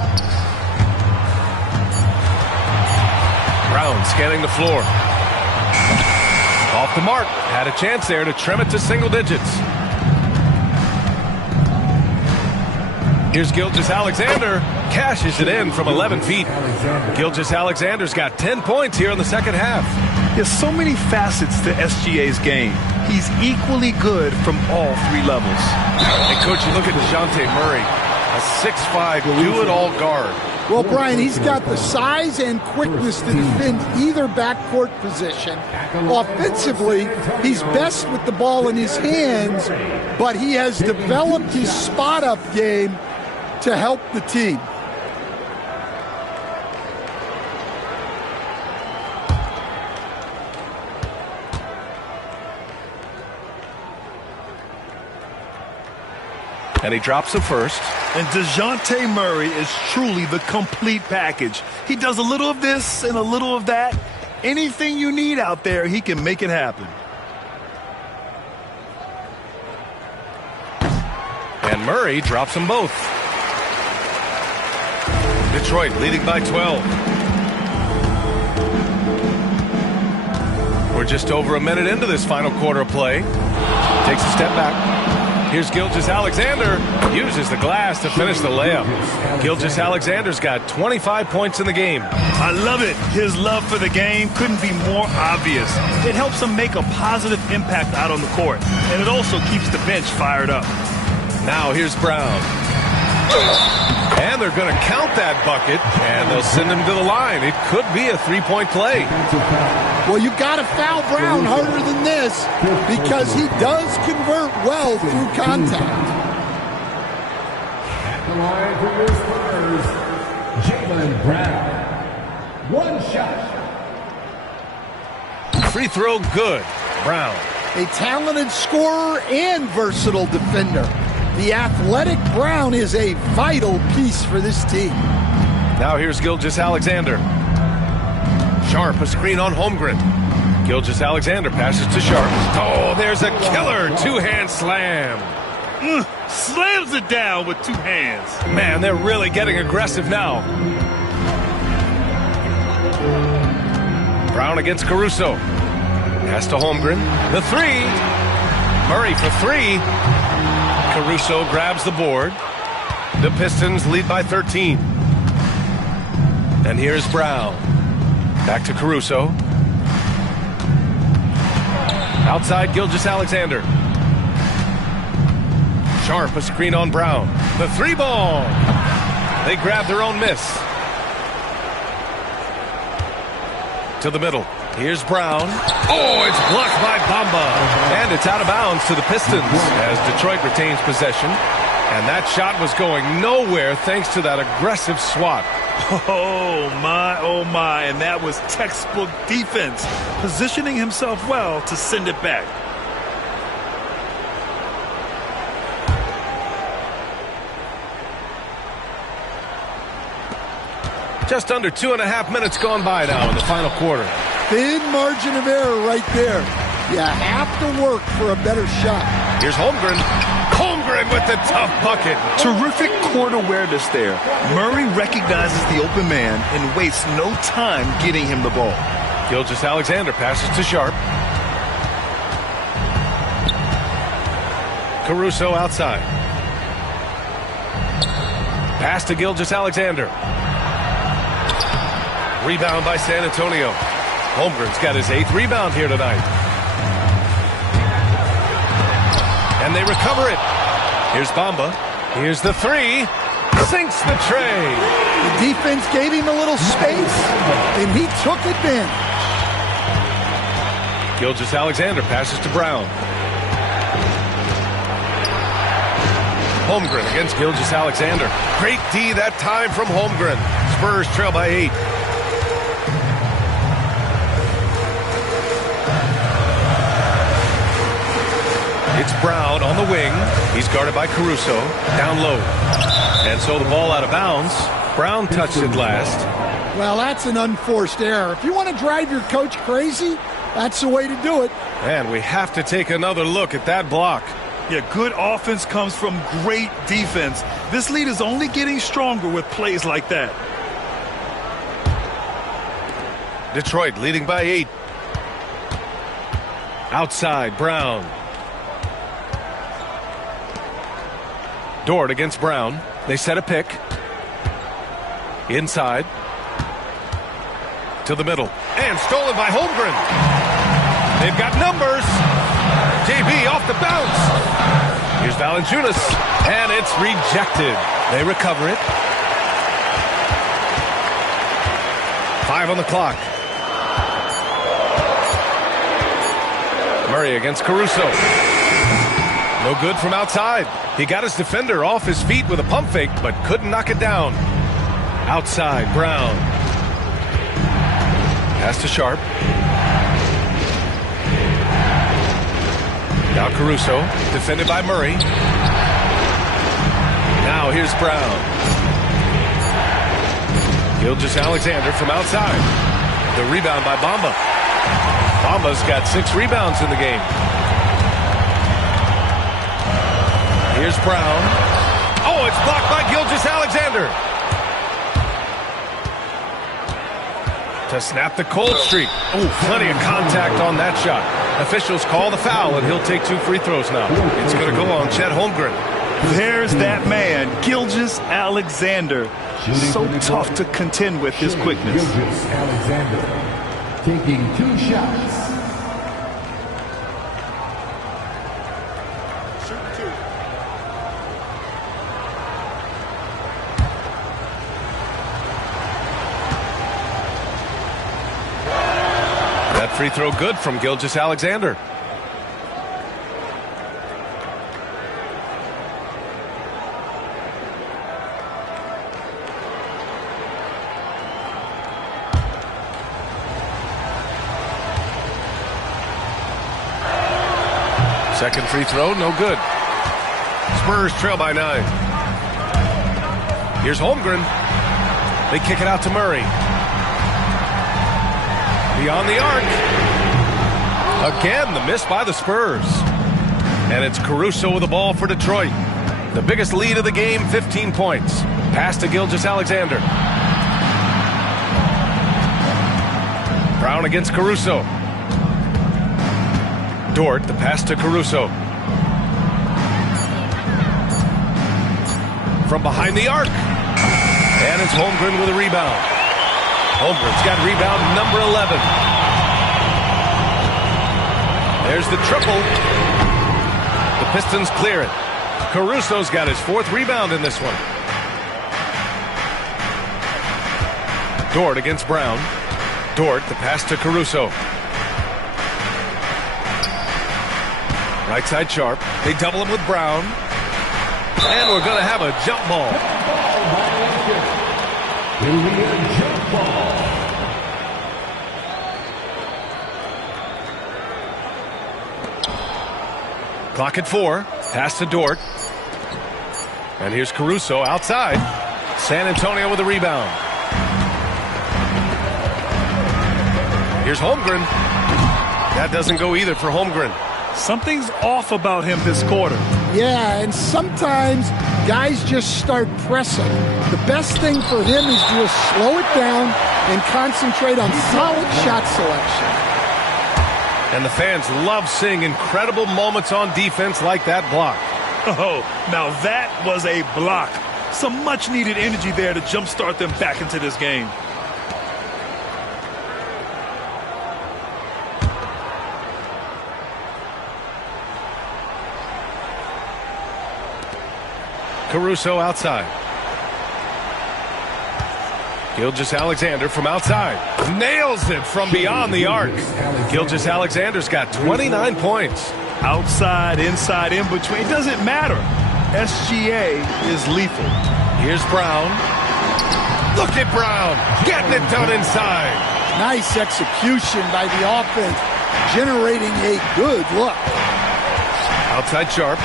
Brown scanning the floor. Off the mark. Had a chance there to trim it to single digits. Here's Gilgeous-Alexander. Cashes it in from 11 feet. Gilgeous-Alexander's got 10 points here in the second half. There's so many facets to SGA's game. He's equally good from all 3 levels. And, Coach, you look at DeJounte Murray, a 6'5", do-it-all guard. Well, Brian, he's got the size and quickness to defend either backcourt position. Offensively, he's best with the ball in his hands, but he has developed his spot-up game to help the team. And he drops the first. And DeJounte Murray is truly the complete package. He does a little of this and a little of that. Anything you need out there, he can make it happen. And Murray drops them both. Detroit leading by 12. We're just over a minute into this final quarter of play. Takes a step back. Here's Gilgeous-Alexander. Uses the glass to finish the layup. Gilgeous-Alexander's got 25 points in the game. I love it. His love for the game couldn't be more obvious. It helps him make a positive impact out on the court. And it also keeps the bench fired up. Now here's Brown. And they're going to count that bucket, and they'll send him to the line. It could be a three-point play. Well, you got to foul Brown harder than this because he does convert well through contact. At the line for your Spurs, Jaylen Brown. One shot. Free throw good. Brown. A talented scorer and versatile defender. The athletic Brown is a vital piece for this team. Now here's Gilgeous-Alexander. Sharp, a screen on Holmgren. Gilgeous-Alexander passes to Sharp. Oh, there's a killer two-hand slam. Slams it down with two hands. Man, they're really getting aggressive now. Brown against Caruso. Pass to Holmgren. The three. Murray for three. Caruso grabs the board. The Pistons lead by 13. And here's Brown. Back to Caruso. Outside Gilgeous-Alexander. Sharp, a screen on Brown. The three ball. They grab their own miss. To the middle. Here's Brown. Oh, it's blocked by Bamba. And it's out of bounds to the Pistons as Detroit retains possession. And that shot was going nowhere thanks to that aggressive swat. Oh, my. And that was textbook defense. Positioning himself well to send it back. Just under 2.5 minutes gone by now in the final quarter. Thin margin of error right there. You have to work for a better shot. Here's Holmgren. Holmgren with the tough bucket. Terrific court awareness there. Murray recognizes the open man and wastes no time getting him the ball. Gilgeous-Alexander passes to Sharp. Caruso outside. Pass to Gilgeous-Alexander. Rebound by San Antonio. Holmgren's got his 8th rebound here tonight. And they recover it. Here's Bamba. Here's the three. Sinks the tray. The defense gave him a little space, and he took advantage. Gilgeous-Alexander passes to Brown. Holmgren against Gilgeous-Alexander. Great D that time from Holmgren. Spurs trail by 8. It's Brown on the wing. He's guarded by Caruso. Down low. And so the ball out of bounds. Brown touched it last. Well, that's an unforced error. If you want to drive your coach crazy, that's the way to do it. And we have to take another look at that block. Yeah, good offense comes from great defense. This lead is only getting stronger with plays like that. Detroit leading by 8. Outside, Brown. Dort against Brown. They set a pick. Inside. To the middle. And stolen by Holmgren. They've got numbers. JB off the bounce. Here's Valanciunas. And it's rejected. They recover it. 5 on the clock. Murray against Caruso. No good from outside. He got his defender off his feet with a pump fake, but couldn't knock it down. Outside, Brown. Pass to Sharp. Now Caruso, defended by Murray. Now here's Brown. Gilgeous-Alexander from outside. The rebound by Bamba. Bamba's got 6 rebounds in the game. Here's Brown. Oh, it's blocked by Gilgeous-Alexander. To snap the cold streak. Oh, plenty of contact on that shot. Officials call the foul, and he'll take 2 free throws now. It's going to go on Chet Holmgren. There's that man, Gilgeous-Alexander. So tough to contend with his quickness. Gilgeous-Alexander taking 2 shots. That free throw good from Gilgeous-Alexander. Second free throw, no good. Spurs trail by 9. Here's Holmgren. They kick it out to Murray. Beyond the arc. Again, the miss by the Spurs. And it's Caruso with the ball for Detroit. The biggest lead of the game, 15 points. Pass to Gilgeous-Alexander. Brown against Caruso. Dort, the pass to Caruso. From behind the arc. And it's Holmgren with a rebound. Holmgren's got rebound number 11. There's the triple. The Pistons clear it. Caruso's got his 4th rebound in this one. Dort against Brown. Dort, the pass to Caruso. Right side Sharp. They double him with Brown. And we're going to have a jump ball. Clock at 4. Pass to Dort. And here's Caruso outside. San Antonio with a rebound. Here's Holmgren. That doesn't go either for Holmgren. Something's off about him this quarter. Yeah, and sometimes guys just start pressing. The best thing for him is to just slow it down and concentrate on solid shot selection. And the fans love seeing incredible moments on defense like that block. Oh, now that was a block. Some much-needed energy there to jumpstart them back into this game. Caruso outside. Gilgeous-Alexander from outside. Nails it from beyond the arc. Gilgeous-Alexander's got 29 points. Outside, inside, in between, doesn't matter. SGA is lethal. Here's Brown. Look at Brown getting it done inside. Nice execution by the offense, generating a good look. Outside Sharp.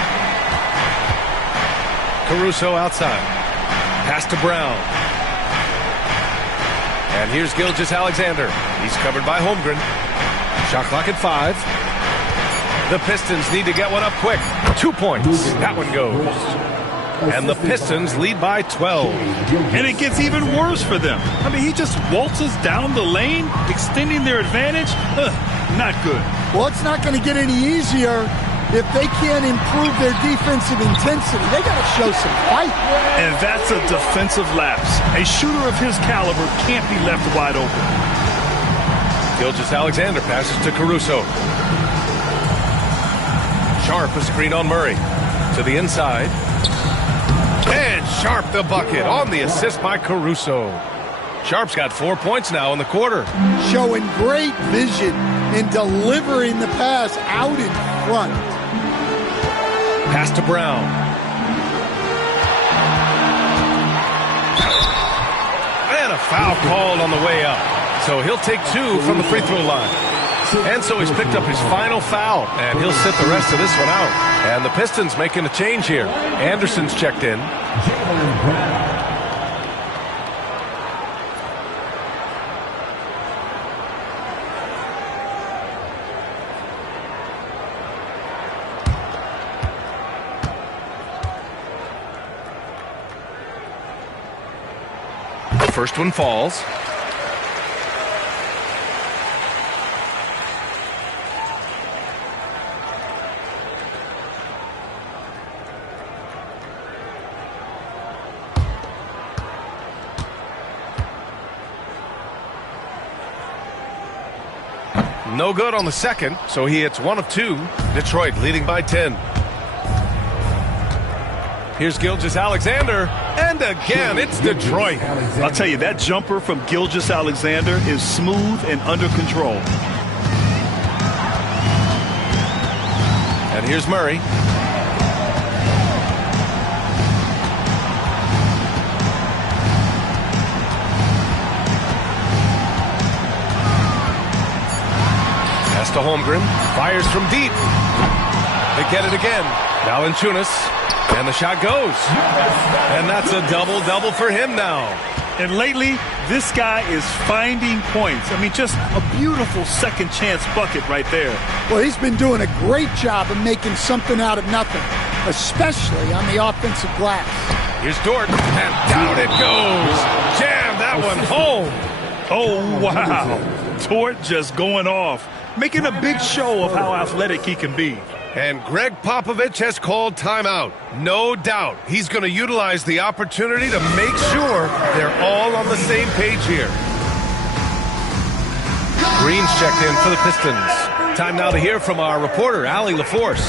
Caruso outside. Pass to Brown. And here's Gilgeous-Alexander. He's covered by Holmgren. Shot clock at 5. The Pistons need to get one up quick. 2 points. That one goes. And the Pistons lead by 12. And it gets even worse for them. I mean, he just waltzes down the lane, extending their advantage. Not good. Well, it's not going to get any easier if they can't improve their defensive intensity. They got to show some fight. And that's a defensive lapse. A shooter of his caliber can't be left wide open. Gilgeous-Alexander passes to Caruso. Sharp a screen on Murray. To the inside. And Sharp the bucket on the assist by Caruso. Sharp's got 4 points now in the quarter. Showing great vision in delivering the pass out in front. Pass to Brown. And a foul called on the way up. So he'll take 2 from the free throw line. And so he's picked up his final foul, and he'll sit the rest of this one out. And the Pistons making a change here. Anderson's checked in. The first one falls. No good on the second, so he hits 1 of 2. Detroit leading by 10. Here's Gilgeous-Alexander, and again, it's Detroit. I'll tell you, that jumper from Gilgeous-Alexander is smooth and under control. And here's Murray. Pass to Holmgren. Fires from deep. They get it again. Valanciunas. And the shot goes. And that's a double-double for him now. And lately, this guy is finding points. I mean, just a beautiful second chance bucket right there. Well, he's been doing a great job of making something out of nothing, especially on the offensive glass. Here's Dort, and down it goes. Jam that one home. Oh, wow. Dort just going off, making a big show of how athletic he can be. And Greg Popovich has called timeout. No doubt he's going to utilize the opportunity to make sure they're all on the same page here. Green's checked in for the Pistons. Time now to hear from our reporter, Allie LaForce.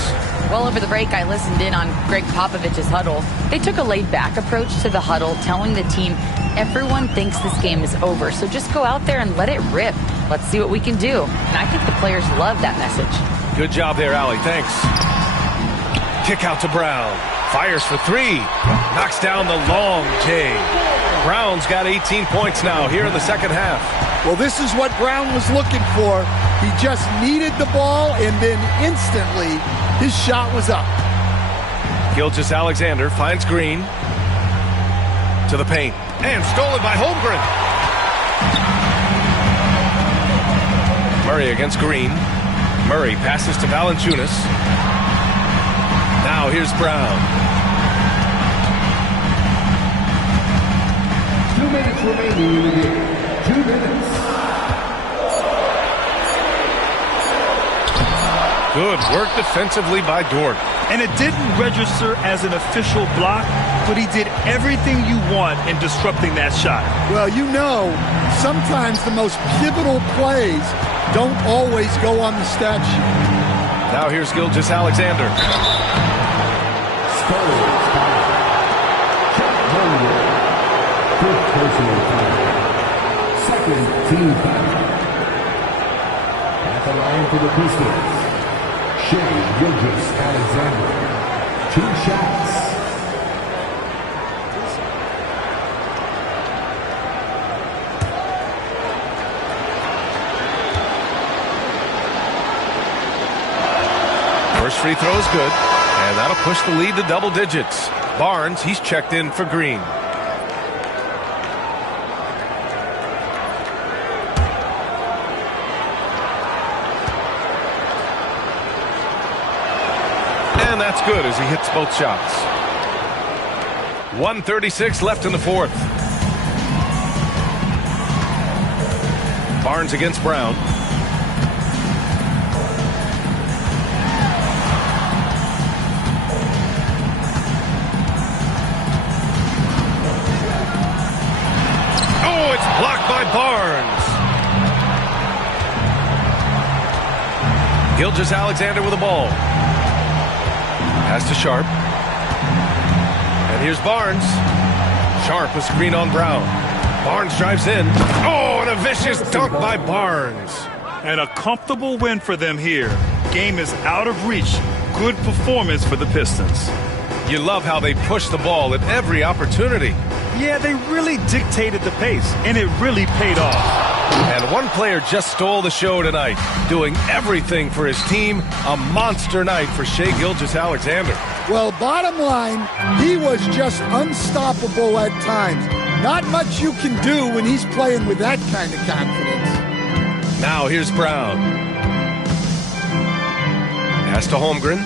Well, over the break, I listened in on Greg Popovich's huddle. They took a laid-back approach to the huddle, telling the team, everyone thinks this game is over, so just go out there and let it rip. Let's see what we can do. And I think the players love that message. Good job there, Allie. Thanks. Kick out to Brown. Fires for 3. Knocks down the long J. Brown's got 18 points now here in the second half. Well, this is what Brown was looking for. He just needed the ball, and then instantly his shot was up. Gilgeous-Alexander finds Green to the paint. And stolen by Holmgren. Murray against Green. Murray passes to Valanciunas. Now here's Brown. 2 minutes remaining in the game. 2 minutes. Good work defensively by Dort. And it didn't register as an official block, but he did everything you want in disrupting that shot. Well, you know, sometimes the most pivotal plays don't always go on the stat sheet. Now here's Gilgeous-Alexander. Fifth personal foul. Second team foul. At the line for the Pistons, Shai Gilgeous-Alexander. 2 shots. First free throw is good, and that'll push the lead to double digits. Barnes, he's checked in for Green. And that's good as he hits both shots. 1:36 left in the fourth. Barnes against Brown. Blocked by Barnes. Gilgeous-Alexander with the ball. Pass to Sharp. And here's Barnes. Sharp with screen on Brown. Barnes drives in. Oh, and a vicious dunk by Barnes. And a comfortable win for them here. Game is out of reach. Good performance for the Pistons. You love how they push the ball at every opportunity. Yeah, they really dictated the pace, and it really paid off. And one player just stole the show tonight, doing everything for his team. A monster night for Shai Gilgeous-Alexander. Well, bottom line, he was just unstoppable at times. Not much you can do when he's playing with that kind of confidence. Now here's Brown. Pass to Holmgren.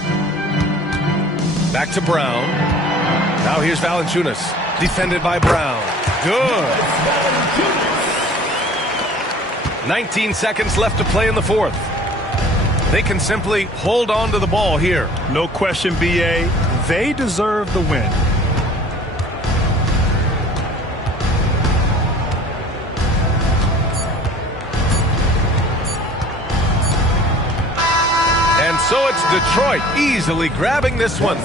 Back to Brown. Now here's Valanciunas. Defended by Brown. Good. 19 seconds left to play in the fourth. They can simply hold on to the ball here. No question, B.A. They deserve the win. And so it's Detroit easily grabbing this one.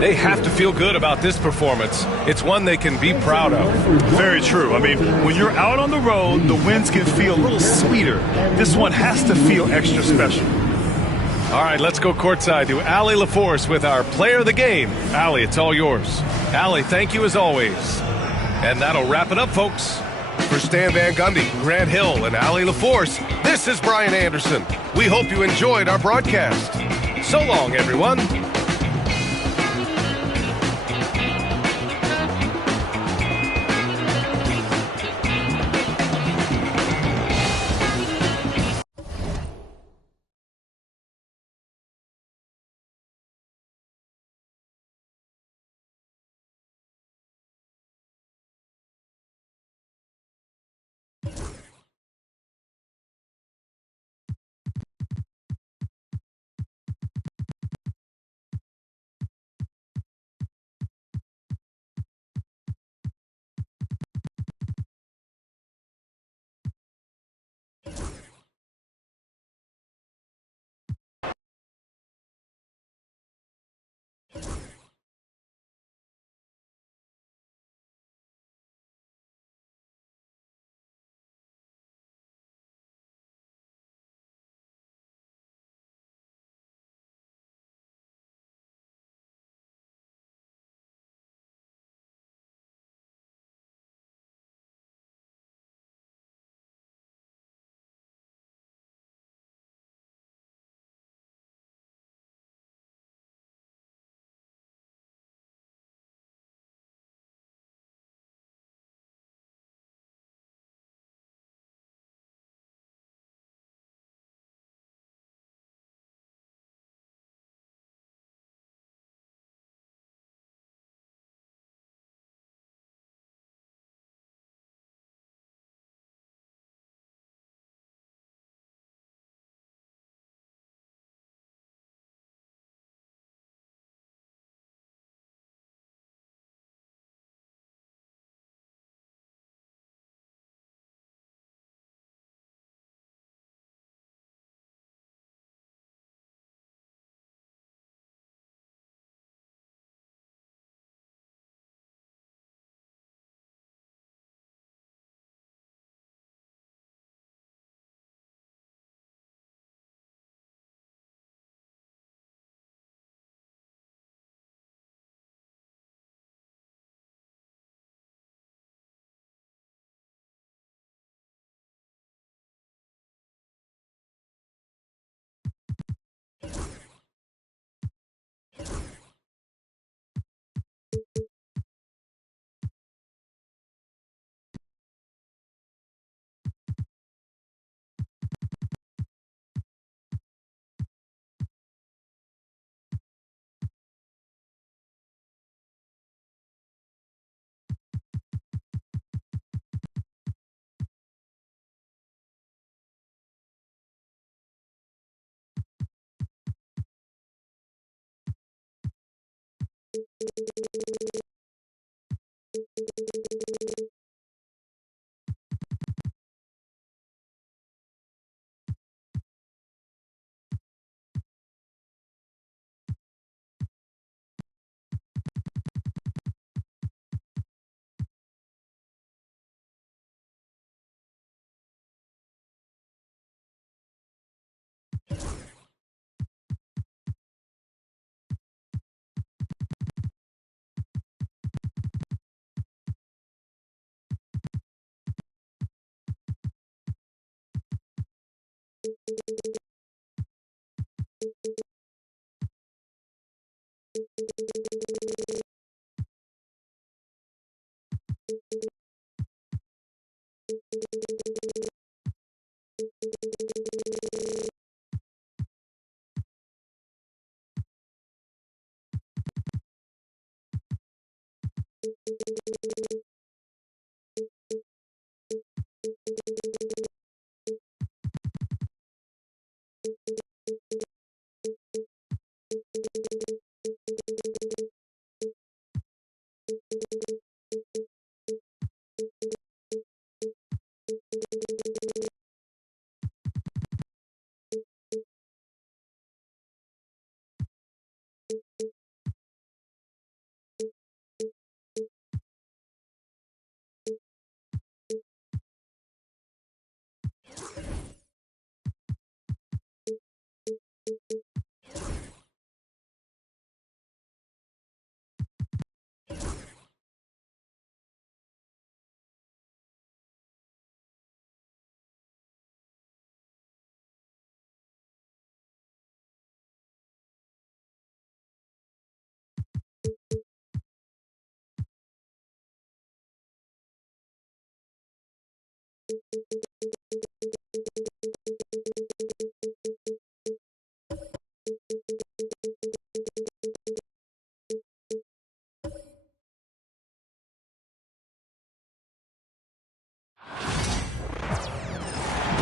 They have to feel good about this performance. It's one they can be proud of. Very true. I mean, when you're out on the road, the wins can feel a little sweeter. This one has to feel extra special. All right, let's go courtside to Allie LaForce with our player of the game. Allie, it's all yours. Allie, thank you as always. And that'll wrap it up, folks. For Stan Van Gundy, Grant Hill, and Allie LaForce, this is Brian Anderson. We hope you enjoyed our broadcast. So long, everyone.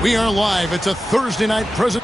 We are live. It's a Thursday night present.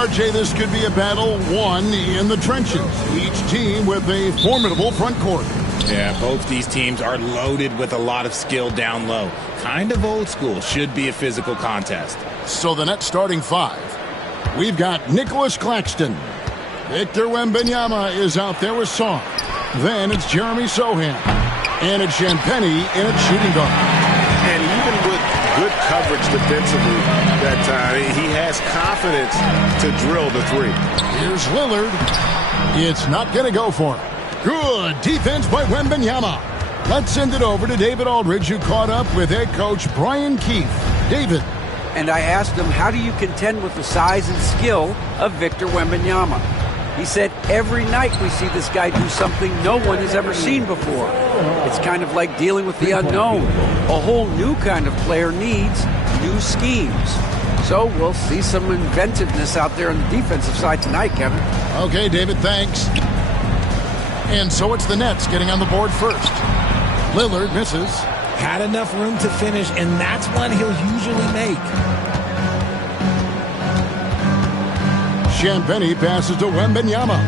RJ, this could be a battle won in the trenches. Each team with a formidable front court. Yeah, both these teams are loaded with a lot of skill down low. Kind of old school. Should be a physical contest. So the net starting five. We've got Nicholas Claxton. Victor Wembanyama is out there with Song. Then it's Jeremy Sohan. And it's Champagnie in its shooting guard. And even with good coverage defensively that time, he has confidence to drill the three. Here's Lillard. It's not going to go for him. Good defense by Wembanyama. Let's send it over to David Aldridge, who caught up with head coach Brian Keefe. David. And I asked him, how do you contend with the size and skill of Victor Wembanyama? He said, every night we see this guy do something no one has ever seen before. It's kind of like dealing with the unknown. A whole new kind of player needs new schemes. So we'll see some inventiveness out there on the defensive side tonight, Kevin. Okay, David, thanks. And so it's the Nets getting on the board first. Lillard misses. Had enough room to finish, and that's one he'll usually make. Champagnie passes to Wembanyama.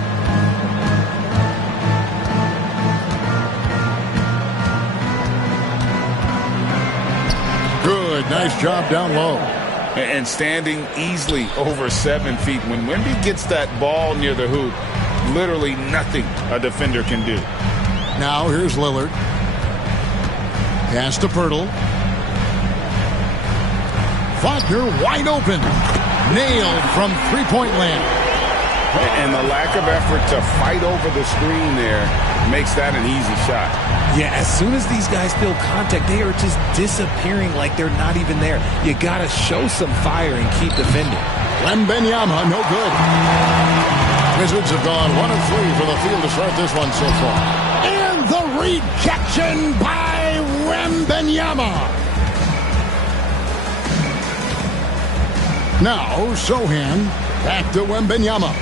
Good, nice job down low. And standing easily over 7 feet. When Wemby gets that ball near the hoop, literally nothing a defender can do. Now here's Lillard. Pass to Pirtle. Faulkner wide open. Nailed from three-point land. And the lack of effort to fight over the screen there makes that an easy shot. Yeah, as soon as these guys feel contact, they are just disappearing like they're not even there. You got to show some fire and keep defending. Wembanyama, no good. Wizards have gone 1 of 3 for the field to start this one so far. And the rejection by Wembanyama. Now, Sohan back to Wembanyama.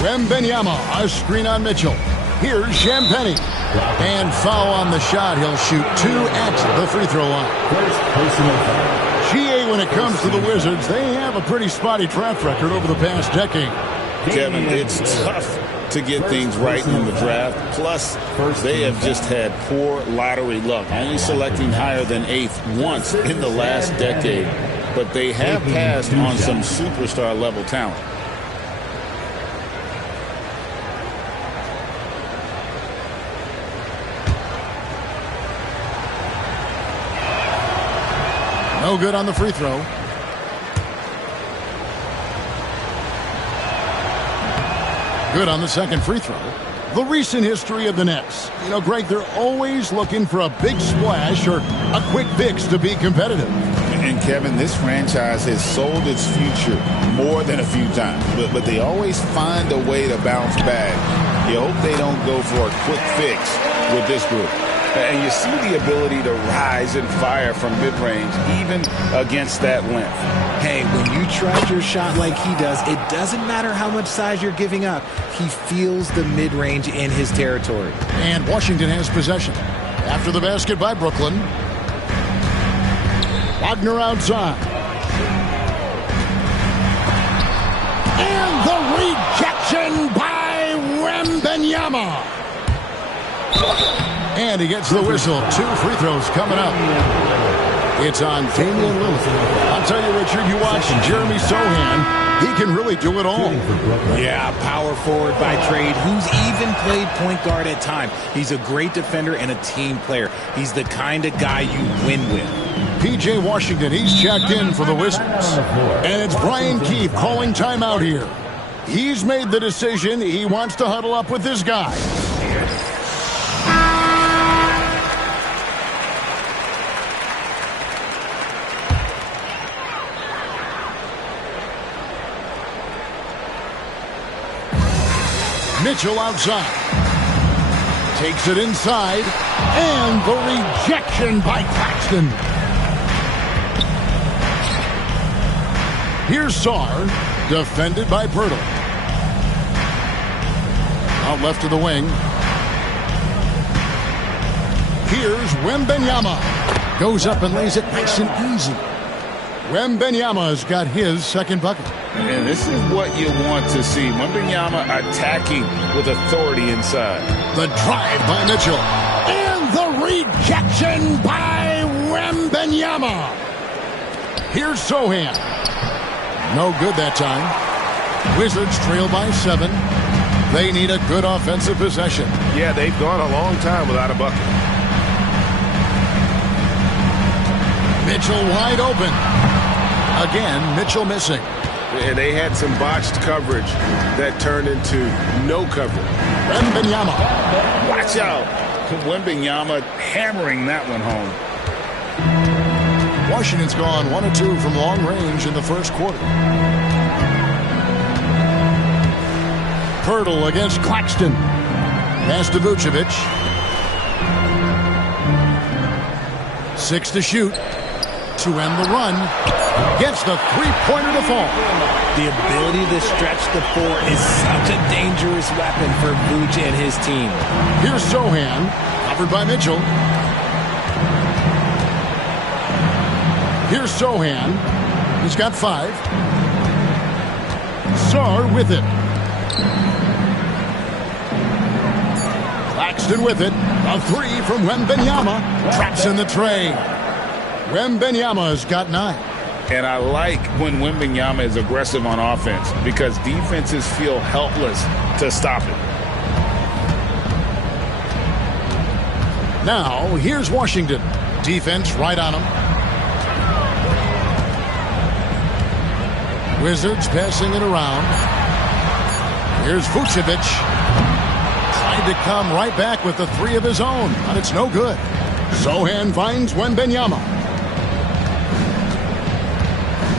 Wembanyama, a screen on Mitchell. Here's Champagnie. And foul on the shot. He'll shoot 2 at the free throw line. GA, when it comes to the Wizards, they have a pretty spotty track record over the past decade. Kevin, it's tough to get things right in the draft. Plus, they have just had poor lottery luck, only selecting higher than 8th once in the last decade. But they have passed on some superstar-level talent. No good on the free throw. Good on the second free throw. The recent history of the Nets. You know, Greg, they're always looking for a big splash or a quick fix to be competitive. And Kevin, this franchise has sold its future more than a few times, but they always find a way to bounce back. You hope they don't go for a quick fix with this group. And you see the ability to rise and fire from mid-range, even against that length. Hey, when you trust your shot like he does, it doesn't matter how much size you're giving up. He feels the mid-range in his territory. And Washington has possession. After the basket by Brooklyn. Wagner outside. And the rejection by Wembanyama. And he gets the whistle. 2 free throws coming up. It's on Damian Lillard. I'll tell you, Richard, you watch Jeremy Sohan. He can really do it all. Yeah, power forward by trade, who's even played point guard at times. He's a great defender and a team player. He's the kind of guy you win with. P.J. Washington, he's checked in for the Wizards. And it's Brian Keefe calling timeout here. He's made the decision. He wants to huddle up with this guy. Mitchell outside. Takes it inside. And the rejection by Claxton. Here's Sarr. Defended by Pirtle. Out left to the wing. Here's Wembanyama. Goes up and lays it nice and easy. Wembanyama's got his second bucket. And this is what you want to see. Wembanyama attacking with authority inside. The drive by Mitchell. And the rejection by Wembanyama. Here's Sohan. No good that time. Wizards trail by 7. They need a good offensive possession. Yeah, they've gone a long time without a bucket. Mitchell wide open. Again, Mitchell missing. And they had some botched coverage that turned into no coverage. Wembanyama. Watch out. Wembanyama hammering that one home. Washington's gone 1 of 2 from long range in the first quarter. Pirtle against Claxton. Pass to Vucevic. 6 to shoot. To end the run. Gets the three-pointer to fall. The ability to stretch the floor is such a dangerous weapon for Vooch and his team. Here's Sohan. Covered by Mitchell. Here's Sohan. He's got 5. Sarr with it. Claxton with it. A 3 from Wembanyama. Traps in the tray. Wembanyama's got 9. And I like when Wembanyama is aggressive on offense because defenses feel helpless to stop it. Now, here's Washington. Defense right on him. Wizards passing it around. Here's Vucevic. Trying to come right back with the 3 of his own, but it's no good. Sohan finds Wembanyama.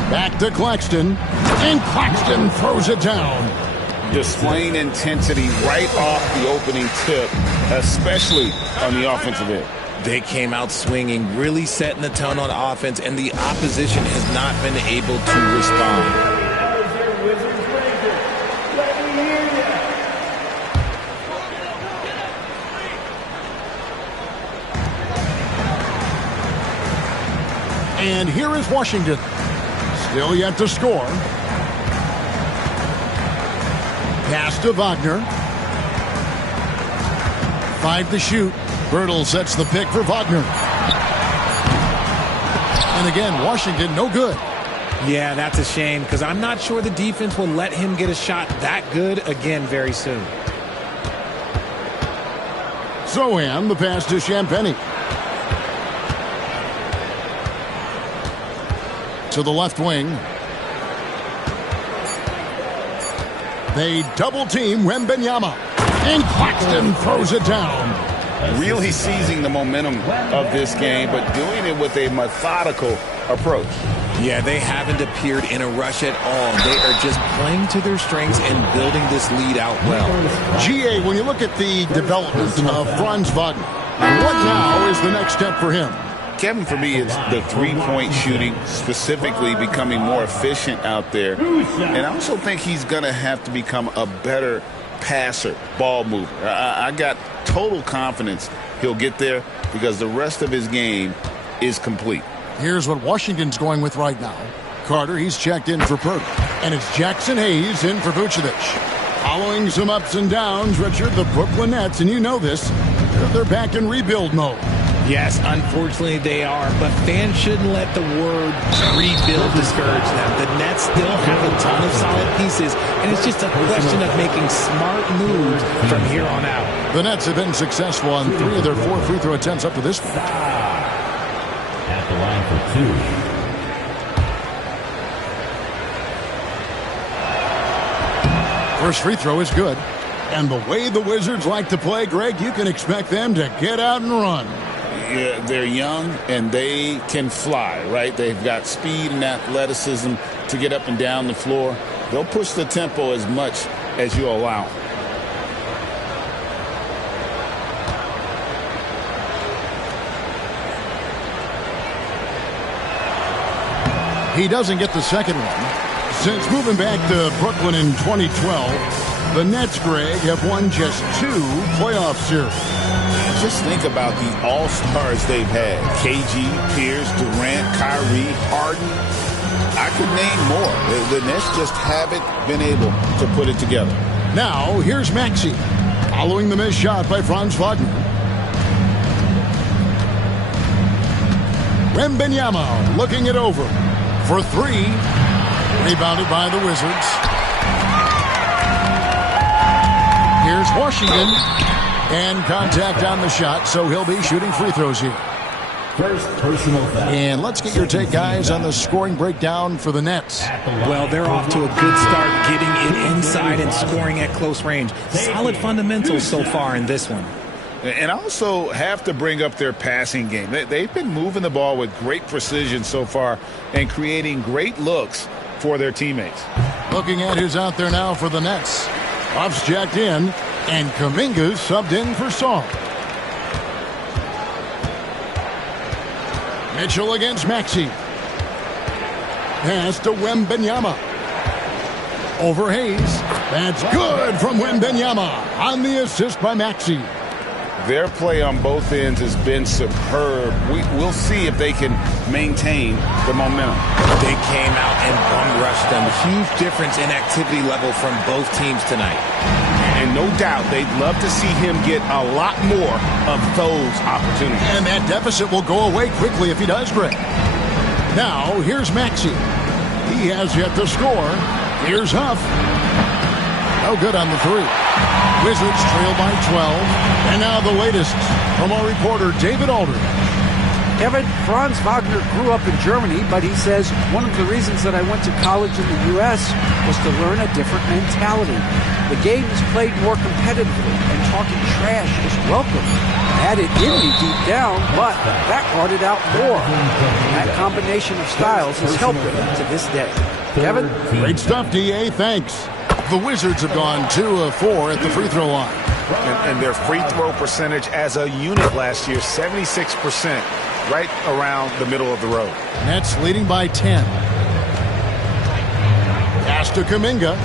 Back to Claxton. And Claxton throws it down. Displaying intensity right off the opening tip, especially on the offensive end. They came out swinging, really setting the tone on offense, and the opposition has not been able to respond. And here is Washington. Still yet to score. Pass to Wagner. 5 to shoot. Bertel sets the pick for Wagner. And again, Washington, no good. Yeah, that's a shame because I'm not sure the defense will let him get a shot that good again very soon. Zohan, the pass to Champagnie. To the left wing. They double team Wembanyama. And Claxton throws it down. Really seizing the momentum of this game, but doing it with a methodical approach. Yeah, they haven't appeared in a rush at all. They are just playing to their strengths and building this lead out well. GA, when you look at the development of Franz Wagner, what now is the next step for him? Kevin, for me, it's the three-point shooting, specifically becoming more efficient out there. And I also think he's going to have to become a better passer, ball mover. I got total confidence he'll get there because the rest of his game is complete. Here's what Washington's going with right now. Carter, he's checked in for Pert. And it's Jackson Hayes in for Vucevic. Following some ups and downs, Richard, the Brooklyn Nets, and you know this, they're back in rebuild mode. Yes, unfortunately they are, but fans shouldn't let the word rebuild discourage them. The Nets still have a ton of solid pieces, and it's just a question of making smart moves from here on out. The Nets have been successful on 3 of their 4 free throw attempts up to this point. At the line for 2. First free throw is good. And the way the Wizards like to play, Greg, you can expect them to get out and run. Yeah, they're young and they can fly, right? They've got speed and athleticism to get up and down the floor. They'll push the tempo as much as you allow. He doesn't get the second one. Since moving back to Brooklyn in 2012, the Nets, Greg, have won just 2 playoff series. Just think about the all-stars they've had. KG, Pierce, Durant, Kyrie, Harden. I could name more. The Nets just haven't been able to put it together. Now, here's Maxey, following the missed shot by Franz Wagner. Wembanyama looking it over for 3. Rebounded by the Wizards. Here's Washington. And contact on the shot, so he'll be shooting free throws here. First personal foul. And let's get your take, guys, on the scoring breakdown for the Nets. Well, they're off to a good start getting it inside and scoring at close range. Solid fundamentals so far in this one. And I also have to bring up their passing game. They've been moving the ball with great precision so far and creating great looks for their teammates. Looking at who's out there now for the Nets. Buff's jacked in, and Kuminga's subbed in for Song. Mitchell against Maxey. Pass to Wembanyama. Over Hayes. That's good from Wembanyama on the assist by Maxey. Their play on both ends has been superb. We'll see if they can maintain the momentum. They came out and bum-rushed them. Huge difference in activity level from both teams tonight. And no doubt they'd love to see him get a lot more of those opportunities. And that deficit will go away quickly if he does, Greg. Now, here's Maxey. He has yet to score. Here's Huff. No good on the 3. Wizards trail by 12. And now the latest from our reporter, David Aldridge. Kevin, Franz Wagner grew up in Germany, but he says one of the reasons that I went to college in the U.S. was to learn a different mentality. The game is played more competitively, and talking trash is welcome. I had it in me deep down, but that brought it out more. And that combination of styles has helped him to this day. Kevin? Great stuff, D.A. Thanks. The Wizards have gone 2 of 4 at the free throw line. And their free throw percentage as a unit last year, 76%, right around the middle of the road. Nets leading by 10. Pass to Kuminga.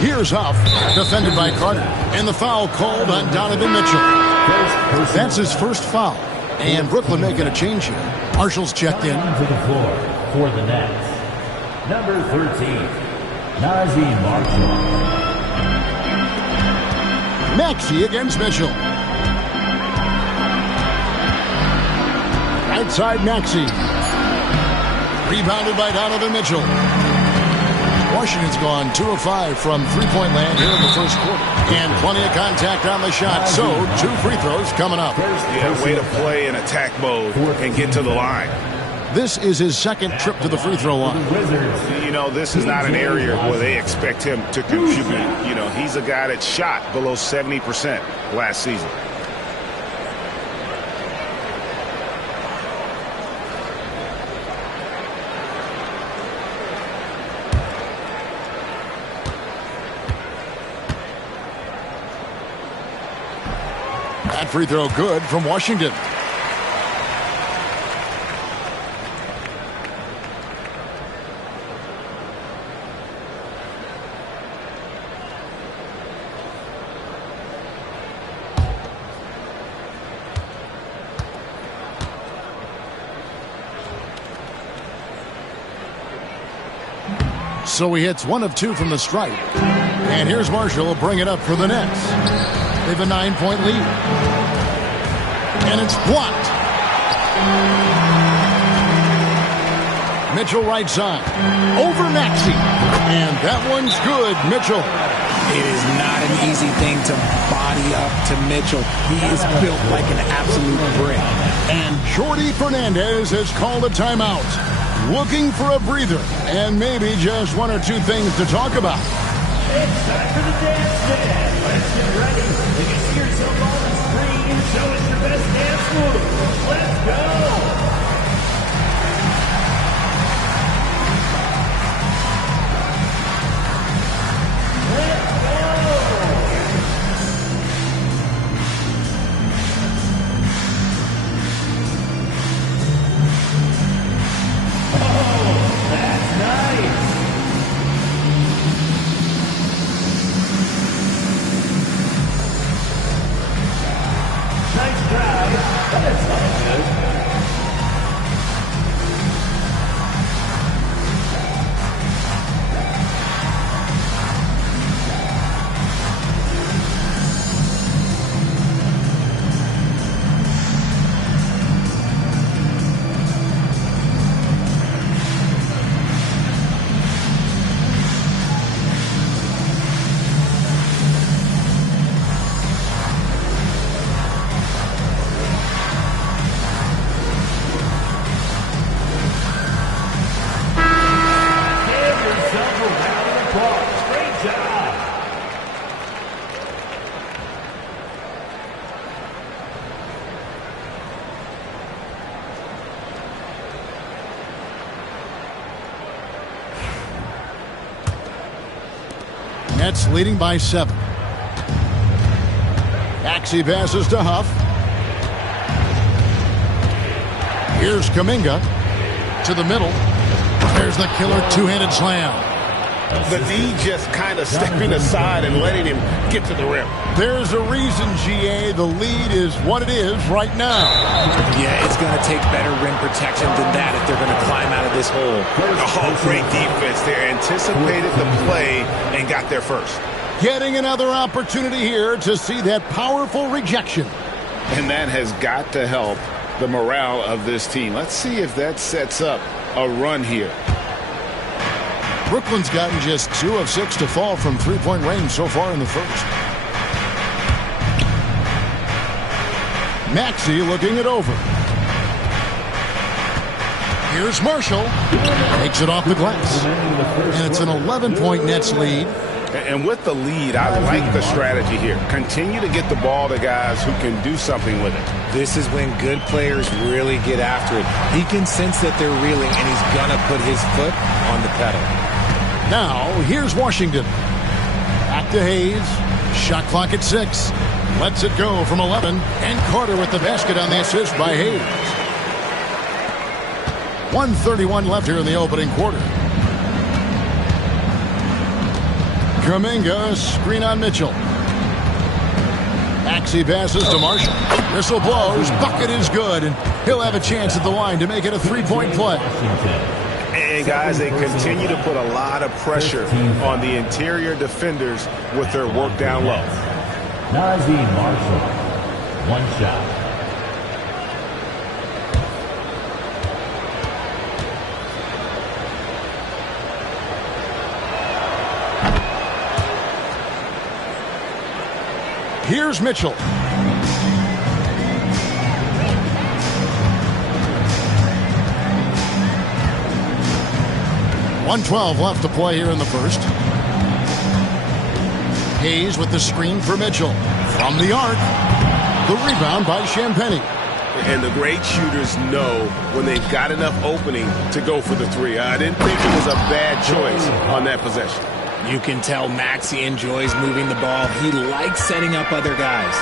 Here's Huff, defended by Carter. And the foul called on Donovan Mitchell. That's his first foul. And Brooklyn making a change here. Marshall's checked in. To the floor for the Nets. Number 13, Naji Marshall. Maxey against Mitchell. Outside Maxey. Rebounded by Donovan Mitchell. Washington's gone 2 of 5 from three-point land here in the first quarter. And plenty of contact on the shot. So 2 free throws coming up. Yeah, way to play in attack mode and get to the line. This is his second trip to the free throw line. You know, this is not an area where they expect him to contribute. You know, he's a guy that shot below 70% last season. That free throw good from Washington. So he hits 1 of 2 from the stripe. And here's Marshall bring it up for the Nets. They have a 9-point lead. And it's blocked. Mitchell right side. Over Maxey. And that one's good. Mitchell. It is not an easy thing to body up to Mitchell. He is built like an absolute brick. And Jordi Fernandez has called a timeout. Looking for a breather. And maybe just 1 or 2 things to talk about. It's time for the dance dance. Let's get ready. You can see yourself on the screen. Show us your best dance move. Let's go. Nets leading by 7. Maxey passes to Huff. Here's Kuminga to the middle. There's the killer two-handed slam. The D just kind of stepping aside and letting him get to the rim. There's a reason, GA. The lead is what it is right now. Yeah, it's going to take better rim protection than that if they're going to climb out of this hole. Oh, great defense there. Anticipated the play and got there first. Getting another opportunity here to see that powerful rejection. And that has got to help the morale of this team. Let's see if that sets up a run here. Brooklyn's gotten just 2 of 6 to fall from three-point range so far in the first. Maxey looking it over. Here's Marshall. Takes it off the glass. And it's an 11-point Nets lead. And with the lead, I like the strategy here. Continue to get the ball to guys who can do something with it. This is when good players really get after it. He can sense that they're reeling, and he's going to put his foot on the pedal. Now, here's Washington. Back to Hayes. Shot clock at 6. Lets it go from 11. And Carter with the basket on the assist by Hayes. 1:31 left here in the opening quarter. Kuminga, screen on Mitchell. Maxey passes to Marshall. Whistle blows. Bucket is good. And he'll have a chance at the line to make it a 3-point play. And guys, they continue to put a lot of pressure on the interior defenders with their work down low. Najee Marshall, 1 shot. Here's Mitchell. 1:12 left to play here in the first. Hayes with the screen for Mitchell. From the arc, the rebound by Champagnie. And the great shooters know when they've got enough opening to go for the three. I didn't think it was a bad choice on that possession. You can tell Maxey enjoys moving the ball. He likes setting up other guys.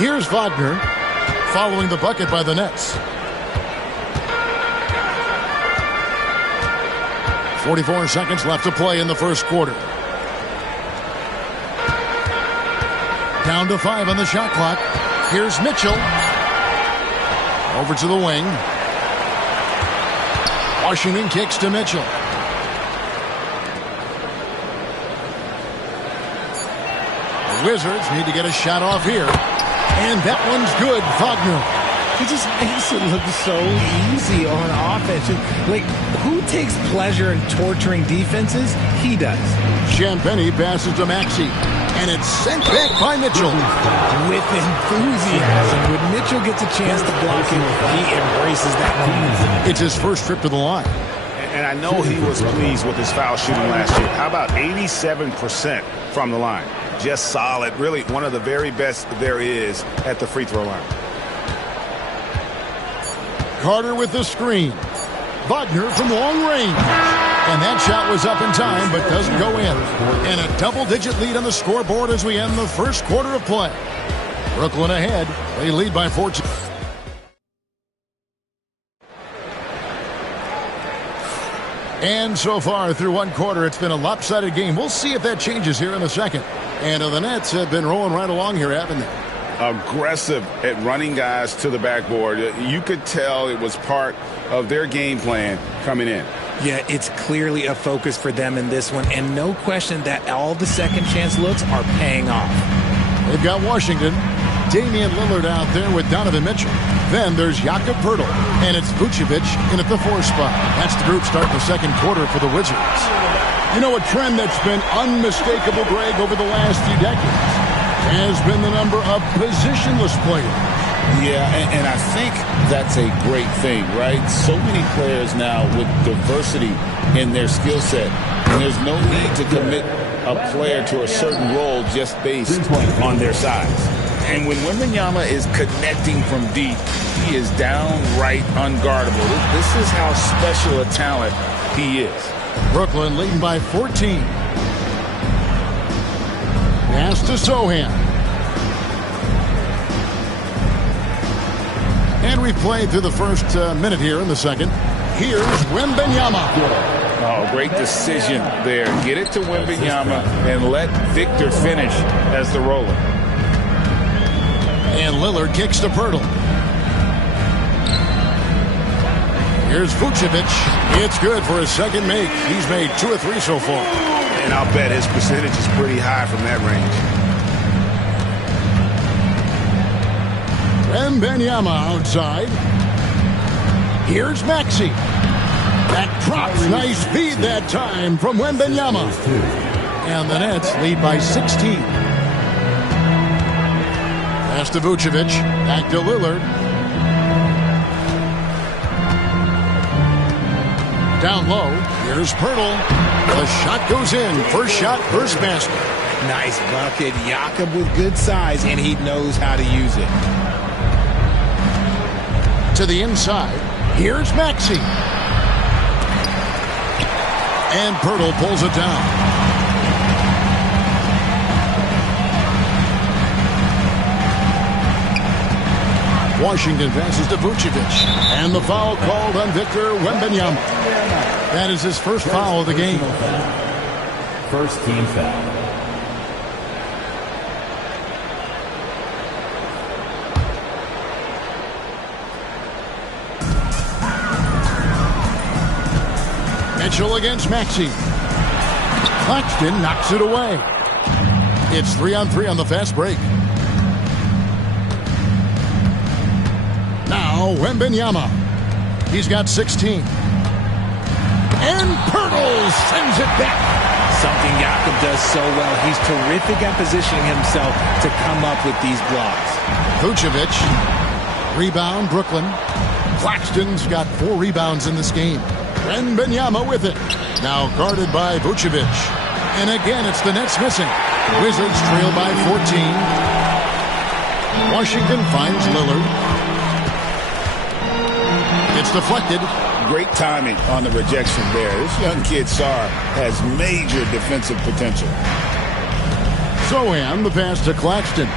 Here's Wagner following the bucket by the Nets. 44 seconds left to play in the first quarter. Down to 5 on the shot clock. Here's Mitchell. Over to the wing. Washington kicks to Mitchell. The Wizards need to get a shot off here. And that one's good. Wagner. He just makes it look so easy on offense. Like, who takes pleasure in torturing defenses? He does. Champagnie passes to Maxey. And it's sent back by Mitchell. With enthusiasm. When Mitchell gets a chance to block him, he embraces that moment. It's his first trip to the line. And I know he was pleased with his foul shooting last year. How about 87% from the line? Just solid. Really one of the very best there is at the free throw line. Carter with the screen. Wagner from long range. And that shot was up in time, but doesn't go in. And a double-digit lead on the scoreboard as we end the first quarter of play. Brooklyn ahead. They lead by 14. And so far through one quarter, it's been a lopsided game. We'll see if that changes here in the second. And the Nets have been rolling right along here, haven't they? Aggressive at running guys to the backboard. You could tell it was part of their game plan coming in. Yeah, it's clearly a focus for them in this one, and no question that all the second chance looks are paying off. They've got Washington, Damian Lillard out there with Donovan Mitchell. Then there's Jakob Poeltl, and it's Vucevic in at the 4 spot. That's the group starting the second quarter for the Wizards. You know, a trend that's been unmistakable, Greg, over the last few decades has been the number of positionless players. Yeah, and I think that's a great thing, right? So many players now with diversity in their skill set, and there's no need to commit a player to a certain role just based on their size. And when Wembanyama is connecting from deep, he is downright unguardable. This is how special a talent he is. Brooklyn leading by 14. Pass to Sohan. And we've played through the first minute here in the second. Here's Wembanyama. Oh, great decision there. Get it to Wembanyama and let Victor finish as the roller. And Lillard kicks to Poeltl. Here's Vucevic. It's good for his second make. He's made 2 or 3 so far. And I'll bet his percentage is pretty high from that range. Wembanyama outside. Here's Maxey. That drops. Nice feed that time from Wembanyama. And the Nets lead by 16. Pass to Vucevic. Back to Lillard. Down low. Here's Poeltl. The shot goes in. First shot, first basket. Nice bucket. Jakob with good size, and he knows how to use it. To the inside. Here's Maxey. And Poeltl pulls it down. Washington passes to Vucevic. And the foul called on Victor Wembanyama. That is his first foul of the game. First team foul. Mitchell against Maxey. Claxton knocks it away. It's 3-on-3 on the fast break. Now Wembanyama. He's got 16. And Pirtle sends it back. Something Jakob does so well. He's terrific at positioning himself to come up with these blocks. Vucevic. Rebound, Brooklyn. Claxton's got 4 rebounds in this game. Wembanyama with it. Now guarded by Vucevic. And again, it's the Nets missing. Wizards trail by 14. Washington finds Lillard. It's deflected. Great timing on the rejection there. This young kid, Sarr, has major defensive potential. Sohan, the pass to Claxton.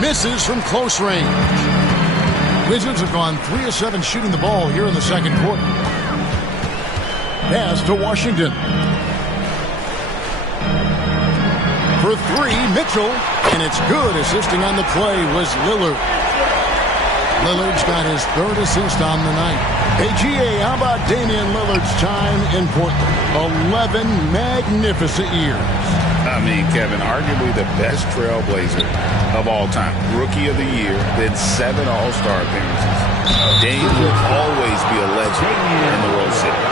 Misses from close range. Wizards have gone 3 of 7 shooting the ball here in the second quarter. Pass to Washington. For 3, Mitchell. And it's good. Assisting on the play was Lillard. Lillard's got his 3rd assist on the night. Hey, GA, how about Damian Lillard's time in Portland? 11 magnificent years. I mean, Kevin, arguably the best trailblazer of all time. Rookie of the year, then 7 All-Star appearances. Dame will always be a legend in the Rose City.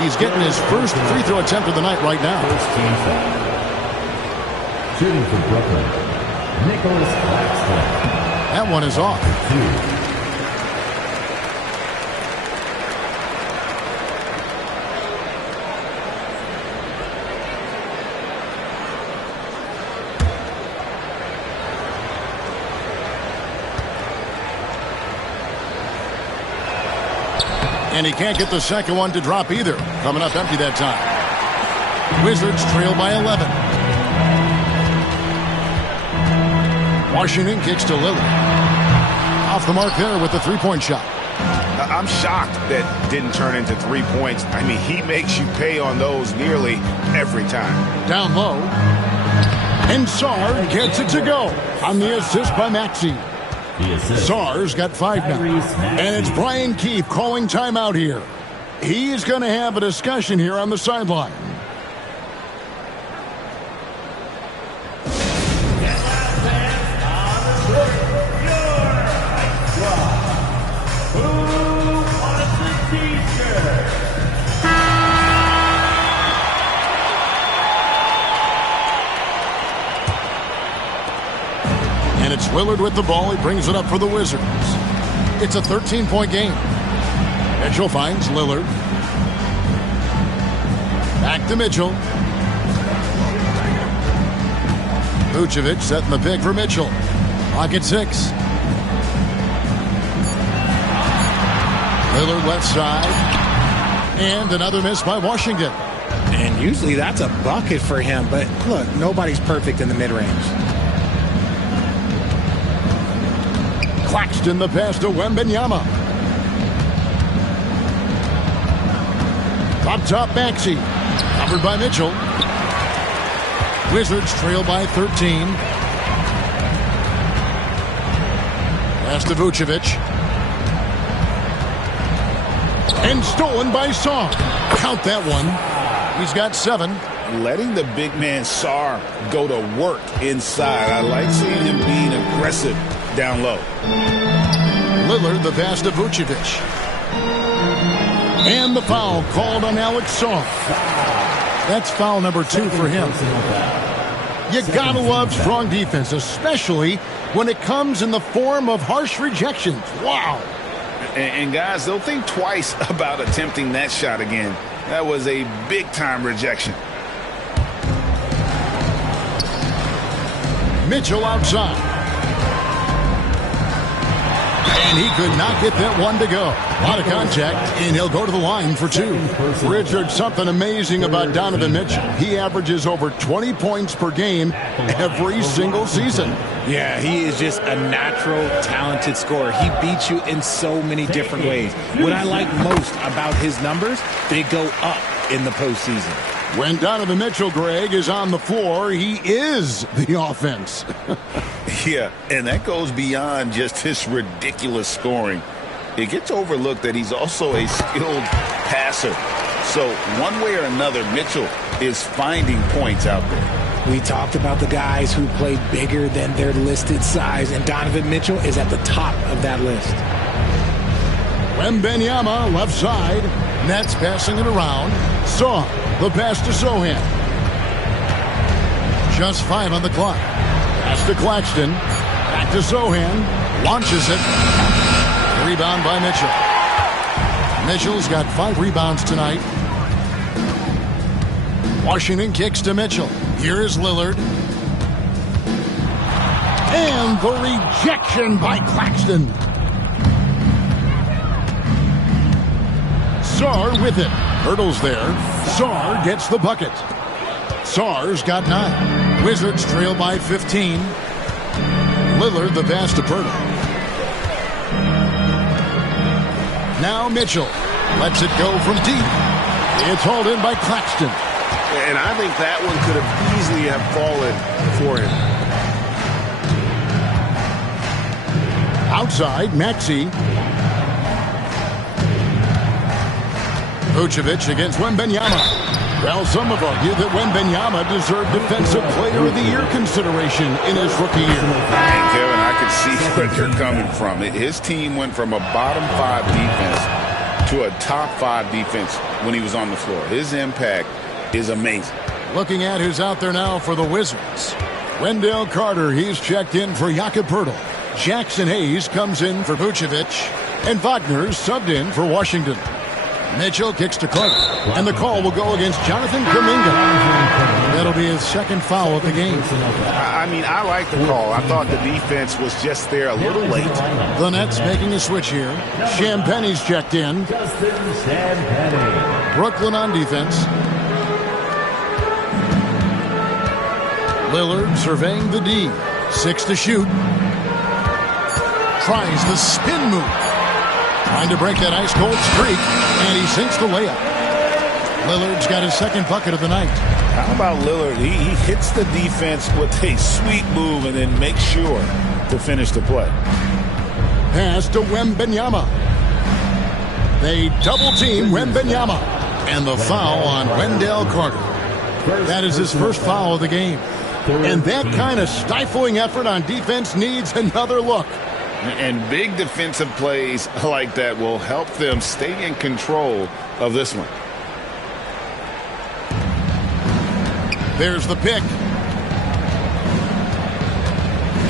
He's getting his first free throw attempt of the night right now. First team foul. Shooting for Brooklyn, Nicholas Claxton. That one is off. 2. And he can't get the second one to drop either. Coming up empty that time. Wizards trail by 11. Washington kicks to Lillard. Off the mark there with the 3-point shot. I'm shocked that didn't turn into 3 points. I mean, he makes you pay on those nearly every time. Down low. And Sarr gets it to go on the assist by Maxey. Sarr's got 5 now. And it's Brian Keefe calling timeout here. He's going to have a discussion here on the sideline. It's Lillard with the ball. He brings it up for the Wizards. It's a 13-point game. Mitchell finds Lillard. Back to Mitchell. Vucevic setting the pick for Mitchell. Pocket 6. Lillard left side. And another miss by Washington. And usually that's a bucket for him. But look, nobody's perfect in the mid-range. Claxton the pass to Wembanyama. Top Maxey. Covered by Mitchell. Wizards trail by 13. Pass to Vucevic. And stolen by Sarr. Count that one. He's got 7. Letting the big man Sarr go to work inside. I like seeing him being aggressive down low. Lillard the pass to Vucevic. And the foul called on Alex Sarr. That's foul number 2 for him. You gotta love strong defense, especially when it comes in the form of harsh rejections. Wow. And guys, they'll think twice about attempting that shot again. That was a big-time rejection. Mitchell outside. And he could not get that one to go. A lot of contact, and he'll go to the line for 2. Richard, something amazing about Donovan Mitchell. He averages over 20 points per game every single season. Yeah, he is just a natural, talented scorer. He beats you in so many different ways. What I like most about his numbers, they go up in the postseason. When Donovan Mitchell, Greg, is on the floor, he is the offense. Yeah, and that goes beyond just his ridiculous scoring. It gets overlooked that he's also a skilled passer. So one way or another, Mitchell is finding points out there. We talked about the guys who played bigger than their listed size, and Donovan Mitchell is at the top of that list. Wembanyama, left side. Nets passing it around. Saw the pass to Sochan. Just 5 on the clock. Pass to Claxton. Back to Sochan. Launches it. Rebound by Mitchell. Mitchell's got 5 rebounds tonight. Washington kicks to Mitchell. Here is Lillard. And the rejection by Claxton. Sarr with it. Hurdles there. Sarr gets the bucket. Sarr's got 9. Wizards trail by 15. Lillard the pass to Pirtle. Now Mitchell lets it go from deep. It's hauled in by Claxton. And I think that one could have easily have fallen for him. Outside, Maxey. Vucevic against Wembanyama. Well, some have argued that Wembanyama deserved Defensive Player of the Year consideration in his rookie year. And Kevin, I could see where they're coming from. His team went from a bottom 5 defense to a top 5 defense when he was on the floor. His impact is amazing. Looking at who's out there now for the Wizards. Wendell Carter, he's checked in for Jakob Poeltl. Jackson Hayes comes in for Vucevic. And Wagner's subbed in for Washington. Mitchell kicks to Carter. And the call will go against Jonathan Kuminga. That'll be his 2nd foul of the game. I mean, I like the call. I thought the defense was just there a little late. The Nets making a switch here. Champagne's checked in. Brooklyn on defense. Lillard surveying the D. 6 to shoot. Tries the spin move. Trying to break that ice-cold streak, and he sinks the layup. Lillard's got his 2nd bucket of the night. How about Lillard? He hits the defense with a sweet move and then makes sure to finish the play. Pass to Wembanyama. They double-team Wembanyama. And the foul on Wendell Carter. That is his 1st foul of the game. And that kind of stifling effort on defense needs another look. And big defensive plays like that will help them stay in control of this one. There's the pick.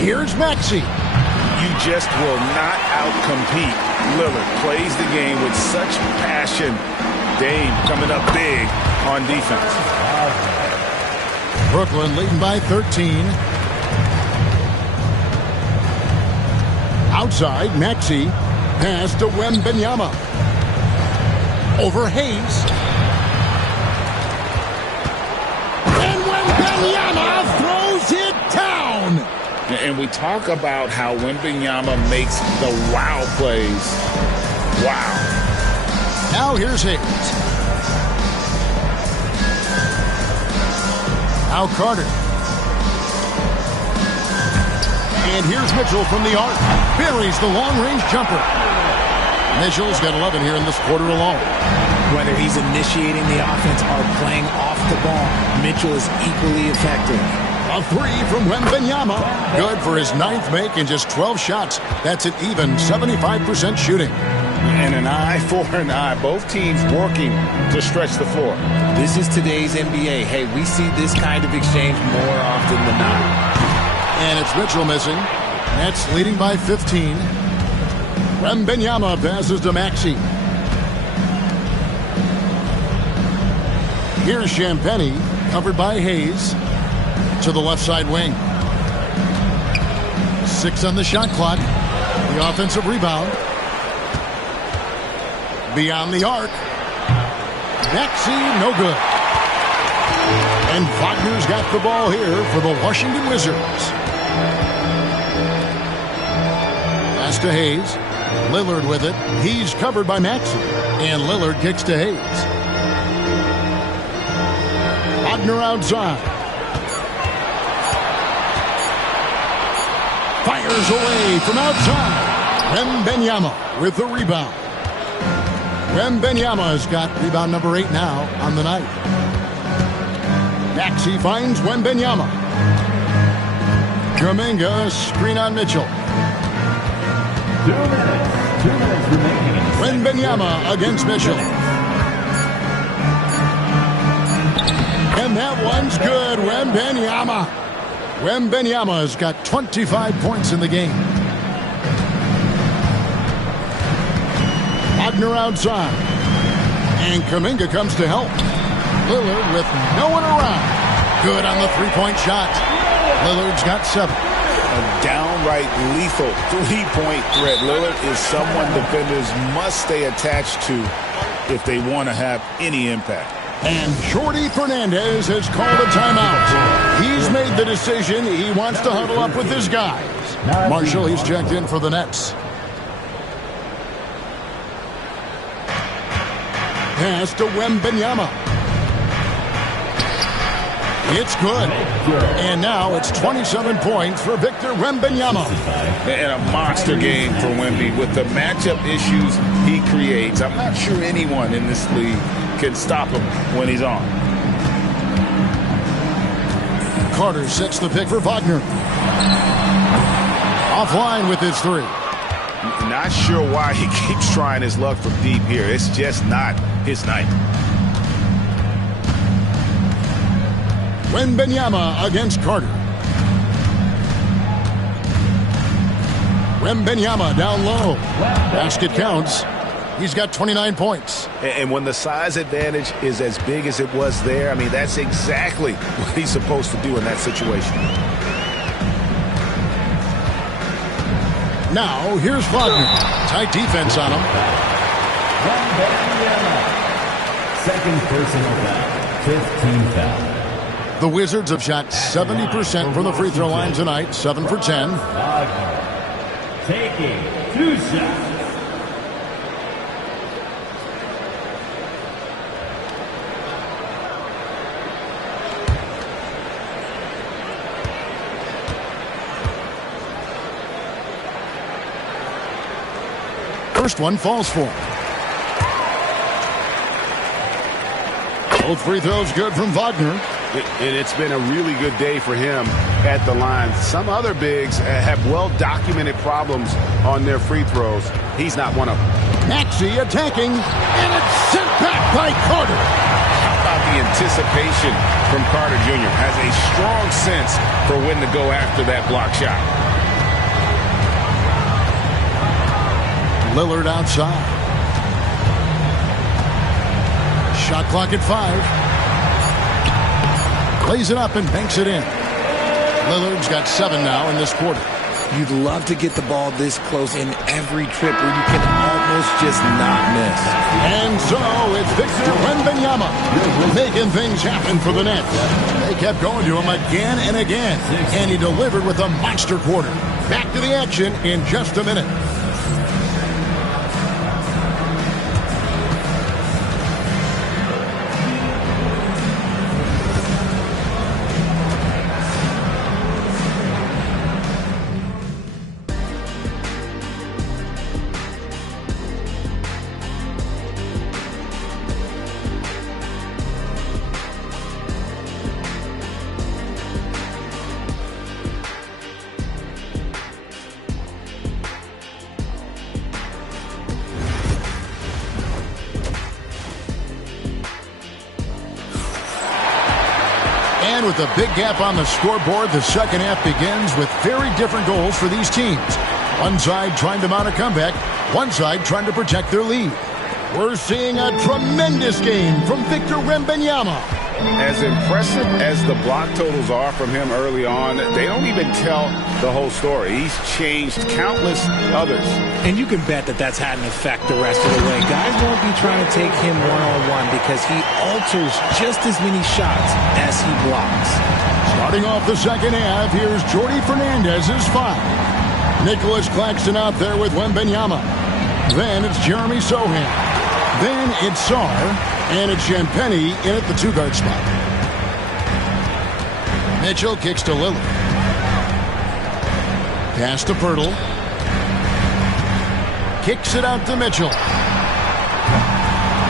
Here's Maxey. You just will not outcompete Lillard. Plays the game with such passion. Dame coming up big on defense. Brooklyn leading by 13. Outside, Maxey. Pass to Wembanyama. Over Hayes. And Wembanyama throws it down. And we talk about how Wembanyama makes the wow plays. Wow. Now here's Hayes. Now Carter. And here's Mitchell from the arc. Buries the long-range jumper. Mitchell's got 11 here in this quarter alone. Whether he's initiating the offense or playing off the ball, Mitchell is equally effective. A 3 from Wembanyama. Good for his 9th make in just 12 shots. That's an even 75% shooting. And an eye for an eye. Both teams working to stretch the floor. This is today's NBA. Hey, we see this kind of exchange more often than not. And it's Mitchell missing. Nets leading by 15. Wembanyama passes to Maxey. Here's Champagnie, covered by Hayes, to the left side wing. 6 on the shot clock. The offensive rebound. Beyond the arc. Maxey, no good. And Wagner's got the ball here for the Washington Wizards. Pass to Hayes. Lillard with it. He's covered by Maxey. And Lillard kicks to Hayes. Wagner outside. Fires away from outside. Wembanyama with the rebound. Wembanyama's got rebound number 8 now on the night. Maxey finds Wembanyama. Kuminga, screen on Mitchell. 2 minutes remaining. Wembanyama against Mitchell. And that one's good. Wembanyama. Wembanyama's got 25 points in the game. Wagner outside. And Kuminga comes to help. Lillard with no one around. Good on the three-point shot. Lillard's got 7. A downright lethal three-point threat. Lillard is someone defenders must stay attached to if they want to have any impact. And Jordi Fernandez has called a timeout. He's made the decision. He wants to huddle up with his guys. Marshall, he's checked in for the Nets. Pass to Wembanyama. It's good. And now it's 27 points for Victor Wembanyama. And a monster game for Wemby. With the matchup issues he creates, I'm not sure anyone in this league can stop him when he's on. Carter sets the pick for Wagner. Offline with his 3. Not sure why he keeps trying his luck from deep here. It's just not his night. Wembanyama against Carter. Wembanyama down low. Basket counts. He's got 29 points. And when the size advantage is as big as it was there, I mean, that's exactly what he's supposed to do in that situation. Now, here's Wagner. Tight defense on him. Second personal foul. 15th foul. The Wizards have shot 70% from the free throw line tonight. 7 for 10. Wagner taking 2 shots. First one falls for him. Both free throws good from Wagner. And it's been a really good day for him at the line. Some other bigs have well-documented problems on their free throws. He's not one of them. Maxey attacking, and it's sent back by Carter. How about the anticipation from Carter Jr.? Has a strong sense for when to go after that block shot. Lillard outside. Shot clock at 5. Plays it up and banks it in. Lillard's got 7 now in this quarter. You'd love to get the ball this close in every trip where you can almost just not miss. And so it's Victor Wembanyama making things happen for the Nets. They kept going to him again and again, and he delivered with a monster quarter. Back to the action in just a minute. And with a big gap on the scoreboard, the second half begins with very different goals for these teams. One side trying to mount a comeback, one side trying to protect their lead. We're seeing a tremendous game from Victor Wembanyama. As impressive as the block totals are from him early on, they don't even tell the whole story. He's changed countless others. And you can bet that that's had an effect the rest of the way. Guys won't be trying to take him one-on-one because he alters just as many shots as he blocks. Starting off the second half, here's Jordi Fernandez's 5. Nicholas Claxton out there with Wembanyama. Then it's Jeremy Sohan. Then it's Sarr, and it's Champagnie in at the 2-guard spot. Mitchell kicks to Lillard. Pass to Pirtle. Kicks it out to Mitchell.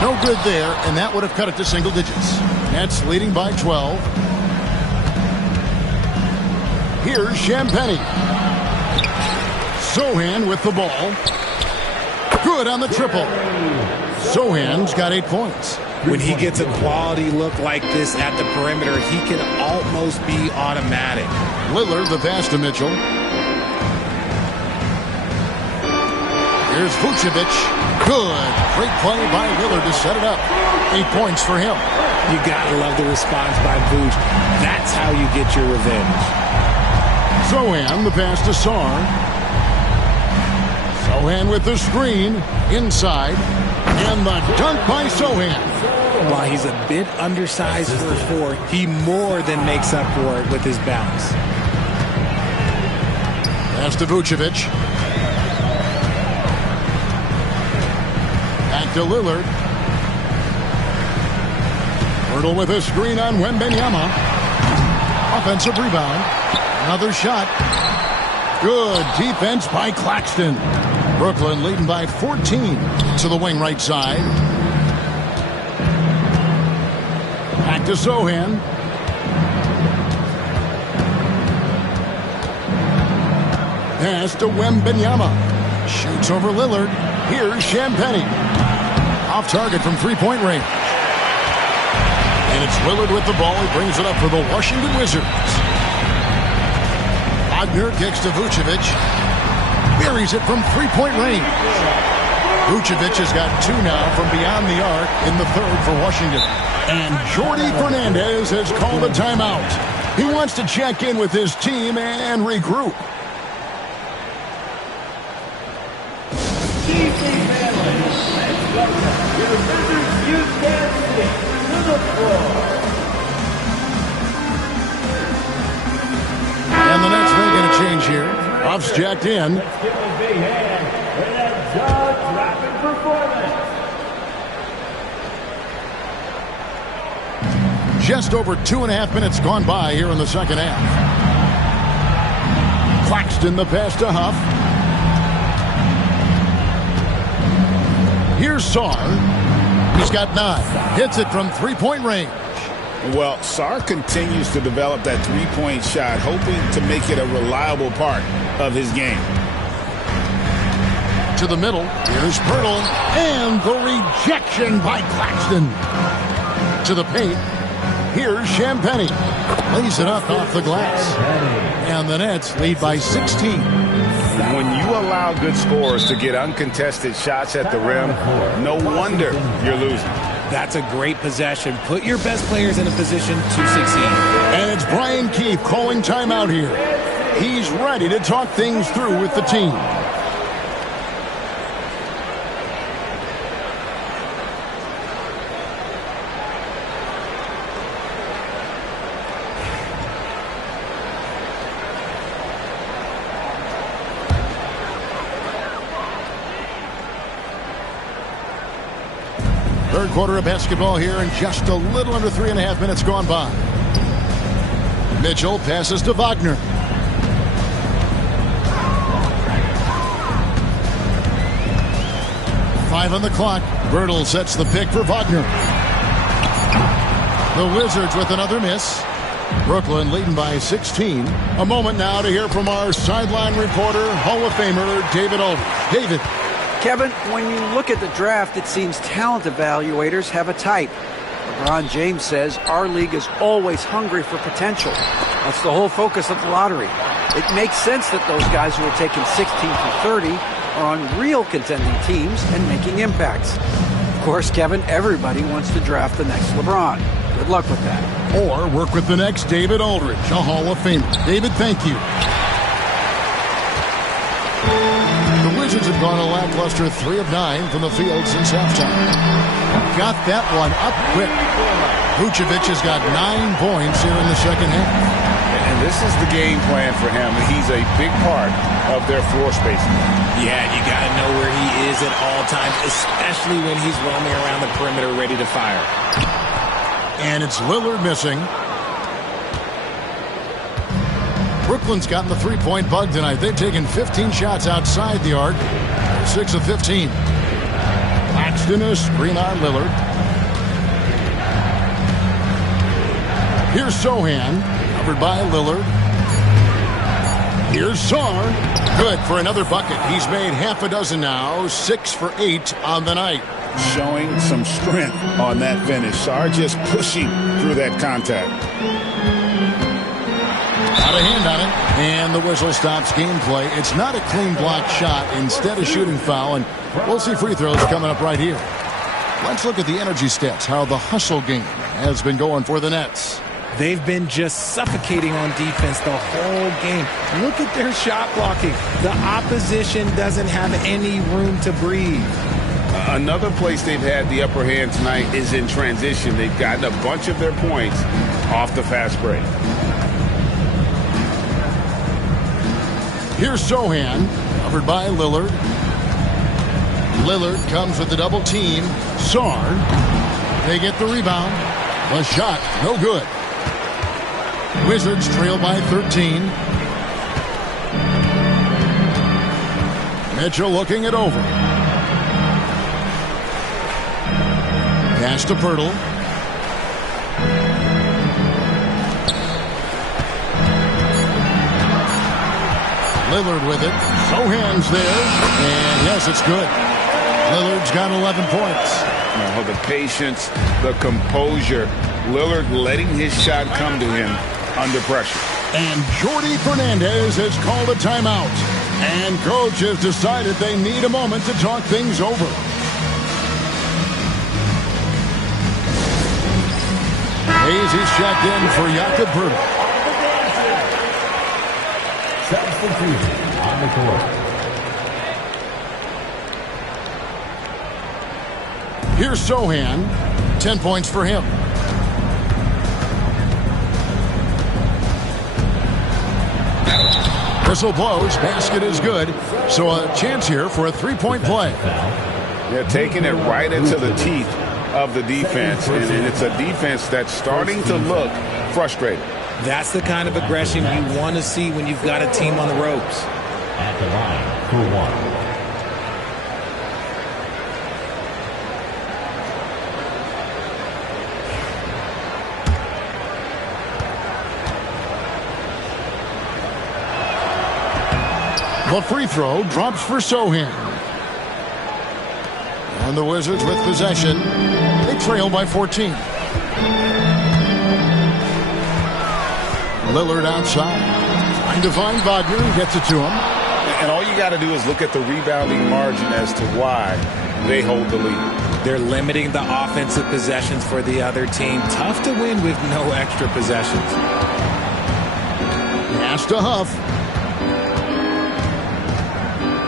No good there, and that would have cut it to single digits. Nets leading by 12. Here's Champagnie. Sochan with the ball. Good on the triple. Sochan's got 8 points. When he gets a quality look like this at the perimeter, he can almost be automatic. Lillard the pass to Mitchell. Here's Vucevic. Good. Great play by Lillard to set it up. 8 points for him. You gotta love the response by Vuce. That's how you get your revenge. Sochan the pass to Sarr. Sochan with the screen. Inside. And the dunk by Sochan. While he's a bit undersized for a 4, he more than makes up for it with his bounce. Pass to Vucevic. Back to Lillard. Hurdle with a screen on Wembanyama. Offensive rebound. Another shot. Good defense by Claxton. Brooklyn leading by 14 to the wing right side. Back to Sochan. Pass to Wembanyama. Shoots over Lillard. Here's Champagnie. Off target from three-point range. And it's Lillard with the ball. He brings it up for the Washington Wizards. Wagner kicks to Vucevic. Buries it from three-point range. Vucevic has got 2 now from beyond the arc in the third for Washington. And Jordi Fernandez has called a timeout. He wants to check in with his team and regroup. And the Nets making a change here. Buffs jacked in. Just over 2.5 minutes gone by here in the second half. Claxton the pass to Huff. Here's Sarr. He's got 9. Hits it from three-point range. Well, Sarr continues to develop that three-point shot, hoping to make it a reliable part of his game. To the middle. Here's Pirtle. And the rejection by Claxton. To the paint. Here's Champagnie. Lays it up off the glass. And the Nets lead by 16. When you allow good scorers to get uncontested shots at the rim, no wonder you're losing. That's a great possession. Put your best players in a position to succeed. And it's Brian Keefe calling timeout here. He's ready to talk things through with the team. Third quarter of basketball here, and just a little under 3.5 minutes gone by. Mitchell passes to Wagner. Five on the clock. Birtle sets the pick for Wagner. The Wizards with another miss. Brooklyn leading by 16. A moment now to hear from our sideline reporter, Hall of Famer David Aldridge. David. Kevin, when you look at the draft, it seems talent evaluators have a type. LeBron James says our league is always hungry for potential. That's the whole focus of the lottery. It makes sense that those guys who are taken 16 through 30 are on real contending teams and making impacts. Of course, Kevin, everybody wants to draft the next LeBron. Good luck with that. Or work with the next David Aldridge, a Hall of Famer. David, thank you. The Wizards have gone a lackluster 3 of 9 from the field since halftime. Got that one up quick. Vucevic has got 9 points here in the second half. And this is the game plan for him. He's a big part of their floor spacing. Yeah, you got to know where he is at all times, especially when he's roaming around the perimeter ready to fire. And it's Lillard missing. Brooklyn's gotten the three-point bug tonight. They've taken 15 shots outside the arc. 6 of 15. Claxton, a screen on Lillard. Here's Sohan, covered by Lillard. Here's Sarr. Good for another bucket. He's made half a dozen now, 6 for 8 on the night. Showing some strength on that finish. Sarr just pushing through that contact. Out of hand on it, and the whistle stops gameplay. It's not a clean block shot, instead a shooting foul, and we'll see free throws coming up right here. Let's look at the energy stats, how the hustle game has been going for the Nets. They've been just suffocating on defense the whole game. Look at their shot blocking. The opposition doesn't have any room to breathe. Another place they've had the upper hand tonight is in transition. They've gotten a bunch of their points off the fast break. Here's Sohan, covered by Lillard. Lillard comes with the double team. Sarr, they get the rebound. The shot, no good. Wizards trail by 13. Mitchell looking it over. Pass to Pirtle. Lillard with it. Sohan's there. And yes, it's good. Lillard's got 11 points. Oh, the patience, the composure. Lillard letting his shot come to him under pressure. And Jordi Fernandez has called a timeout. And coach has decided they need a moment to talk things over. Hayes is checked in for Jakob Poeltl. Substitution on the court. Here's Sohan. 10 points for him. Whistle blows. Basket is good. So a chance here for a three-point play. They're taking it right into the teeth of the defense. And it's a defense that's starting to look frustrated. That's the kind of aggression you want to see when you've got a team on the ropes. At the line for one. The free throw drops for Sohan. And the Wizards with possession. They trail by 14. Lillard outside. Trying to find Wagner. Gets it to him. And all you got to do is look at the rebounding margin as to why they hold the lead. They're limiting the offensive possessions for the other team. Tough to win with no extra possessions. Pass to Huff.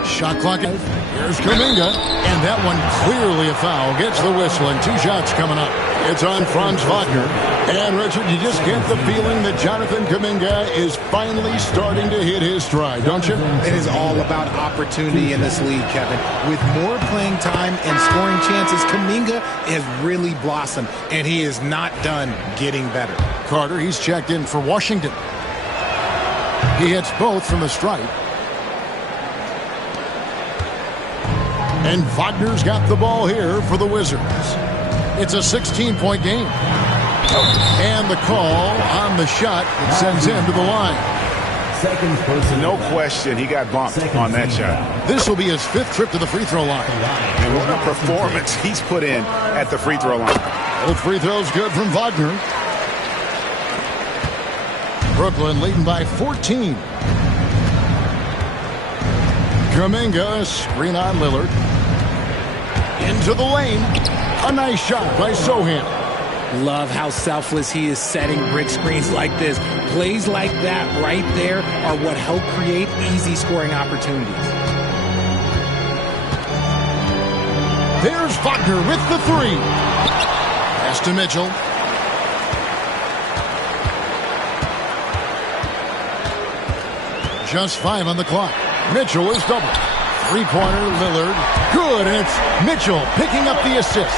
Shot clock. Here's Kuminga. And that one clearly a foul. Gets the whistle and 2 shots coming up. It's on Franz Wagner. And, Richard, you just get the feeling that Jonathan Kuminga is finally starting to hit his stride, don't you? It is all about opportunity in this league, Kevin. With more playing time and scoring chances, Kuminga has really blossomed, and he is not done getting better. Carter, he's checked in for Washington. He hits both from the stripe. And Wagner's got the ball here for the Wizards. It's a 16-point game. And the call on the shot that sends him to the line. No question, he got bumped on that shot. This will be his 5th trip to the free throw line. And what a performance he's put in at the free throw line. Both free throws good from Wagner. Brooklyn leading by 14. Kuminga, screen on Lillard. Into the lane. A nice shot by Sohan. Love how selfless he is setting brick screens like this. Plays like that right there are what help create easy scoring opportunities. There's Wagner with the 3. Pass to Mitchell. Just 5 on the clock. Mitchell is double. 3-pointer, Lillard. Good, and it's Mitchell picking up the assist.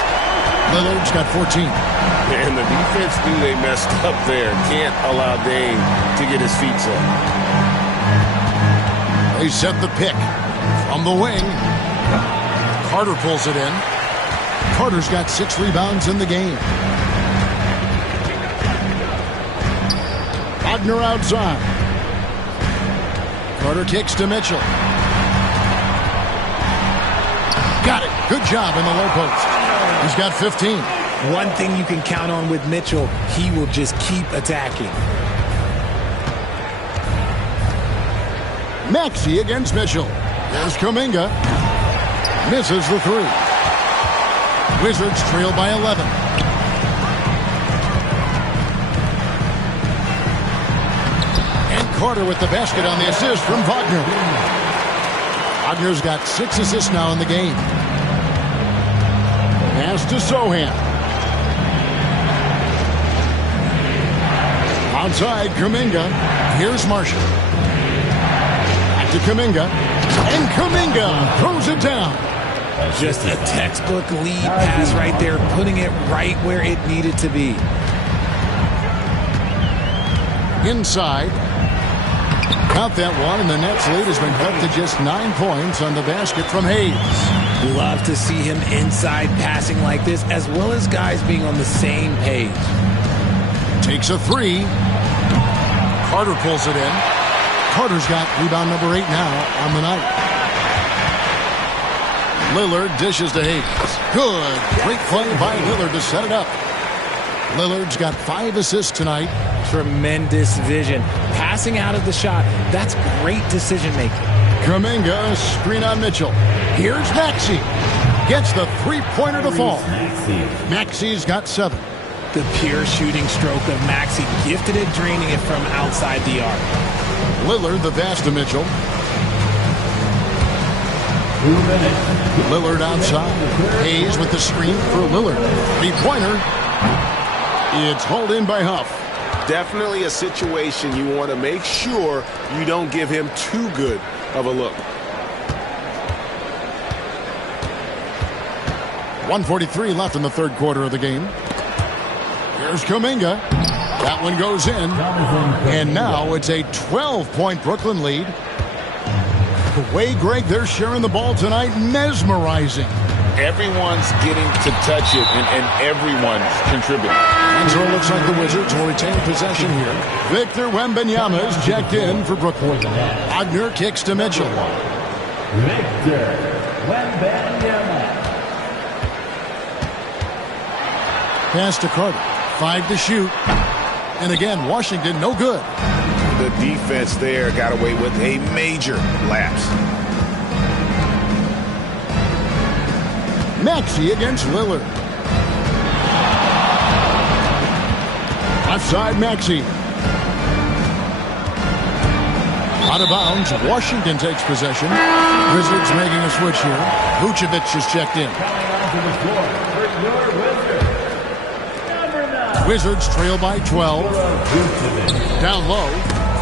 Lillard's got 14. And the defense knew they messed up there. Can't allow Dame to get his feet set. They set the pick from the wing. Carter pulls it in. Carter's got 6 rebounds in the game. Wagner outside. Carter kicks to Mitchell. Got it. Good job in the low post. He's got 15. One thing you can count on with Mitchell, he will just keep attacking. Maxey against Mitchell. There's Kuminga. Misses the 3. Wizards trail by 11. And Carter with the basket on the assist from Wagner. Wagner's got 6 assists now in the game. Pass to Sohan. Outside Kuminga. Here's Marshall. Back to Kuminga. And Kuminga throws it down. Just a textbook lead pass right there, putting it right where it needed to be. Inside. Count that one, and the Nets lead has been cut to just 9 points on the basket from Hayes. Love to see him inside passing like this, as well as guys being on the same page. Takes a 3. Carter pulls it in. Carter's got rebound number 8 now on the night. Lillard dishes to Hayes. Good. Great play by Lillard to set it up. Lillard's got 5 assists tonight. Tremendous vision. Passing out of the shot. That's great decision making. Kuminga, screen on Mitchell. Here's Maxey. Gets the 3-pointer to fall. Maxey's got 7. The pure shooting stroke of Maxey, gifted at draining it from outside the arc. Lillard the pass to Mitchell. 2 minutes. Lillard outside. Hayes with the screen for Lillard. 3-pointer. It's hauled in by Huff. Definitely a situation you want to make sure you don't give him too good of a look. 1:43 left in the third quarter of the game. Here's Kuminga. That one goes in. And now it's a 12-point Brooklyn lead. The way, Greg, they're sharing the ball tonight, mesmerizing. Everyone's getting to touch it, and everyone's contributing. And so it looks like the Wizards will retain possession here. Victor Wembanyama is checked in for Brooklyn. Wagner kicks to Mitchell. Victor Wembanyama. Pass to Carter. 5 to shoot. And again, Washington no good. The defense there got away with a major lapse. Maxey against Lillard. Left side, Maxey. Out of bounds, Washington takes possession. Wizards making a switch here. Vucevic is checked in. Wizards trail by 12. Down low.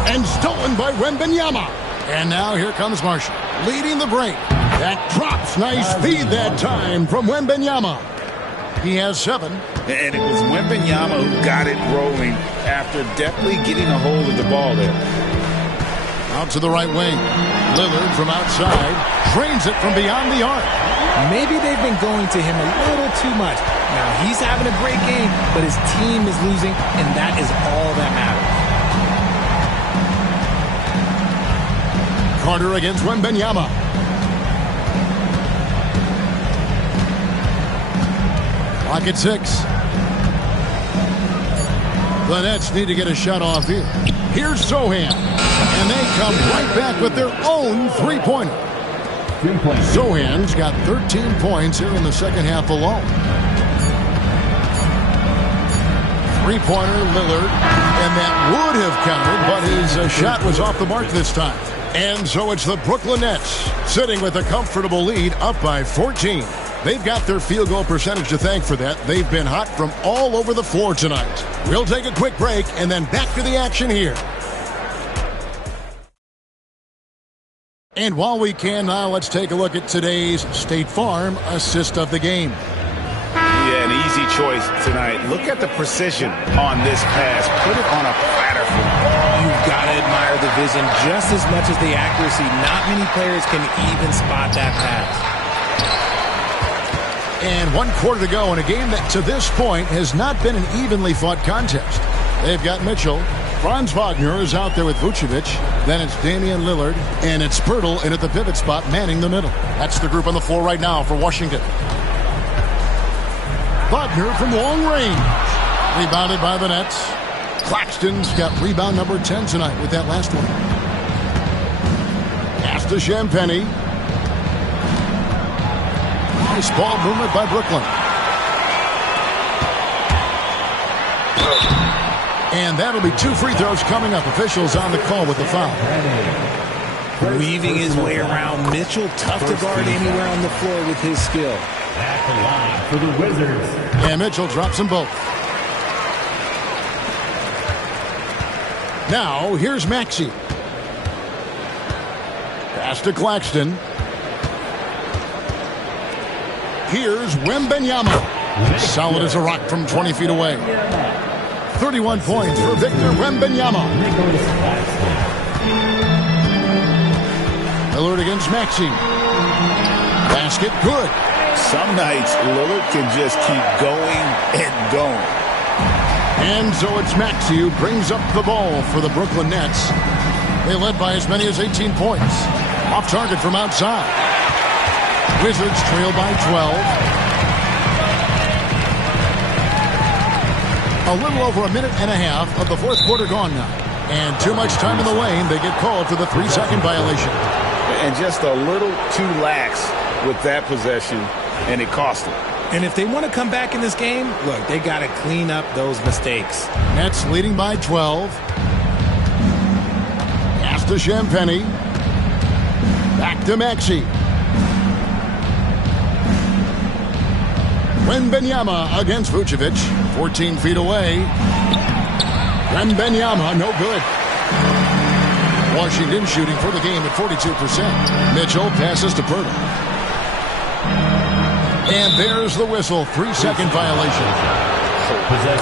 And stolen by Wembanyama. And now here comes Marshall, leading the break. That drops. Nice feed that time from Wembanyama. He has 7. And it was Wembanyama who got it rolling after definitely getting a hold of the ball there. Out to the right wing. Lillard from outside drains it from beyond the arc. Maybe they've been going to him a little too much. Now he's having a great game, but his team is losing, and that is all that matters. Carter against Wembanyama. Clock at 6. The Nets need to get a shot off here. Here's Sohan. And they come right back with their own 3-pointer. Sohan's got 13 points here in the second half alone. 3-pointer, Lillard. And that would have counted, but his shot was off the mark this time. And so it's the Brooklyn Nets sitting with a comfortable lead, up by 14. They've got their field goal percentage to thank for that. They've been hot from all over the floor tonight. We'll take a quick break and then back to the action here. And while we can now, let's take a look at today's State Farm assist of the game. Yeah, an easy choice tonight. Look at the precision on this pass. Put it on a platter for him. You've got to admire the vision just as much as the accuracy. Not many players can even spot that pass. And 1 quarter to go in a game that to this point has not been an evenly fought contest. They've got Mitchell. Franz Wagner is out there with Vucevic. Then it's Damian Lillard. And it's Poeltl in at the pivot spot, manning the middle. That's the group on the floor right now for Washington. Wagner from long range. Rebounded by the Nets. Claxton's got rebound number 10 tonight with that last one. Pass to Champagnie. Nice ball movement by Brooklyn. And that'll be 2 free throws coming up. Officials on the call with the foul. Weaving his way around. Mitchell, tough to guard anywhere on the floor with his skill. At the line for the Wizards. And Mitchell drops them both. Now, here's Maxey. Pass to Claxton. Here's Wembanyama. Solid as a rock from 20 feet away. 31 points for Victor Wembanyama. Lillard against Maxey. Basket good. Some nights, Lillard can just keep going and going. And so it's Maxey who brings up the ball for the Brooklyn Nets. They led by as many as 18 points. Off target from outside. Wizards trail by 12. A little over a minute and a half of the fourth quarter gone now. And too much time in the lane. They get called for the 3-second violation. And just a little too lax with that possession, and it cost them. And if they want to come back in this game, look, they got to clean up those mistakes. Nets leading by 12. Pass to Champagnie. Back to Maxey. Wembanyama against Vucevic. 14 feet away. Wembanyama, no good. Washington shooting for the game at 42%. Mitchell passes to Poeltl. And there's the whistle. 3-second violation.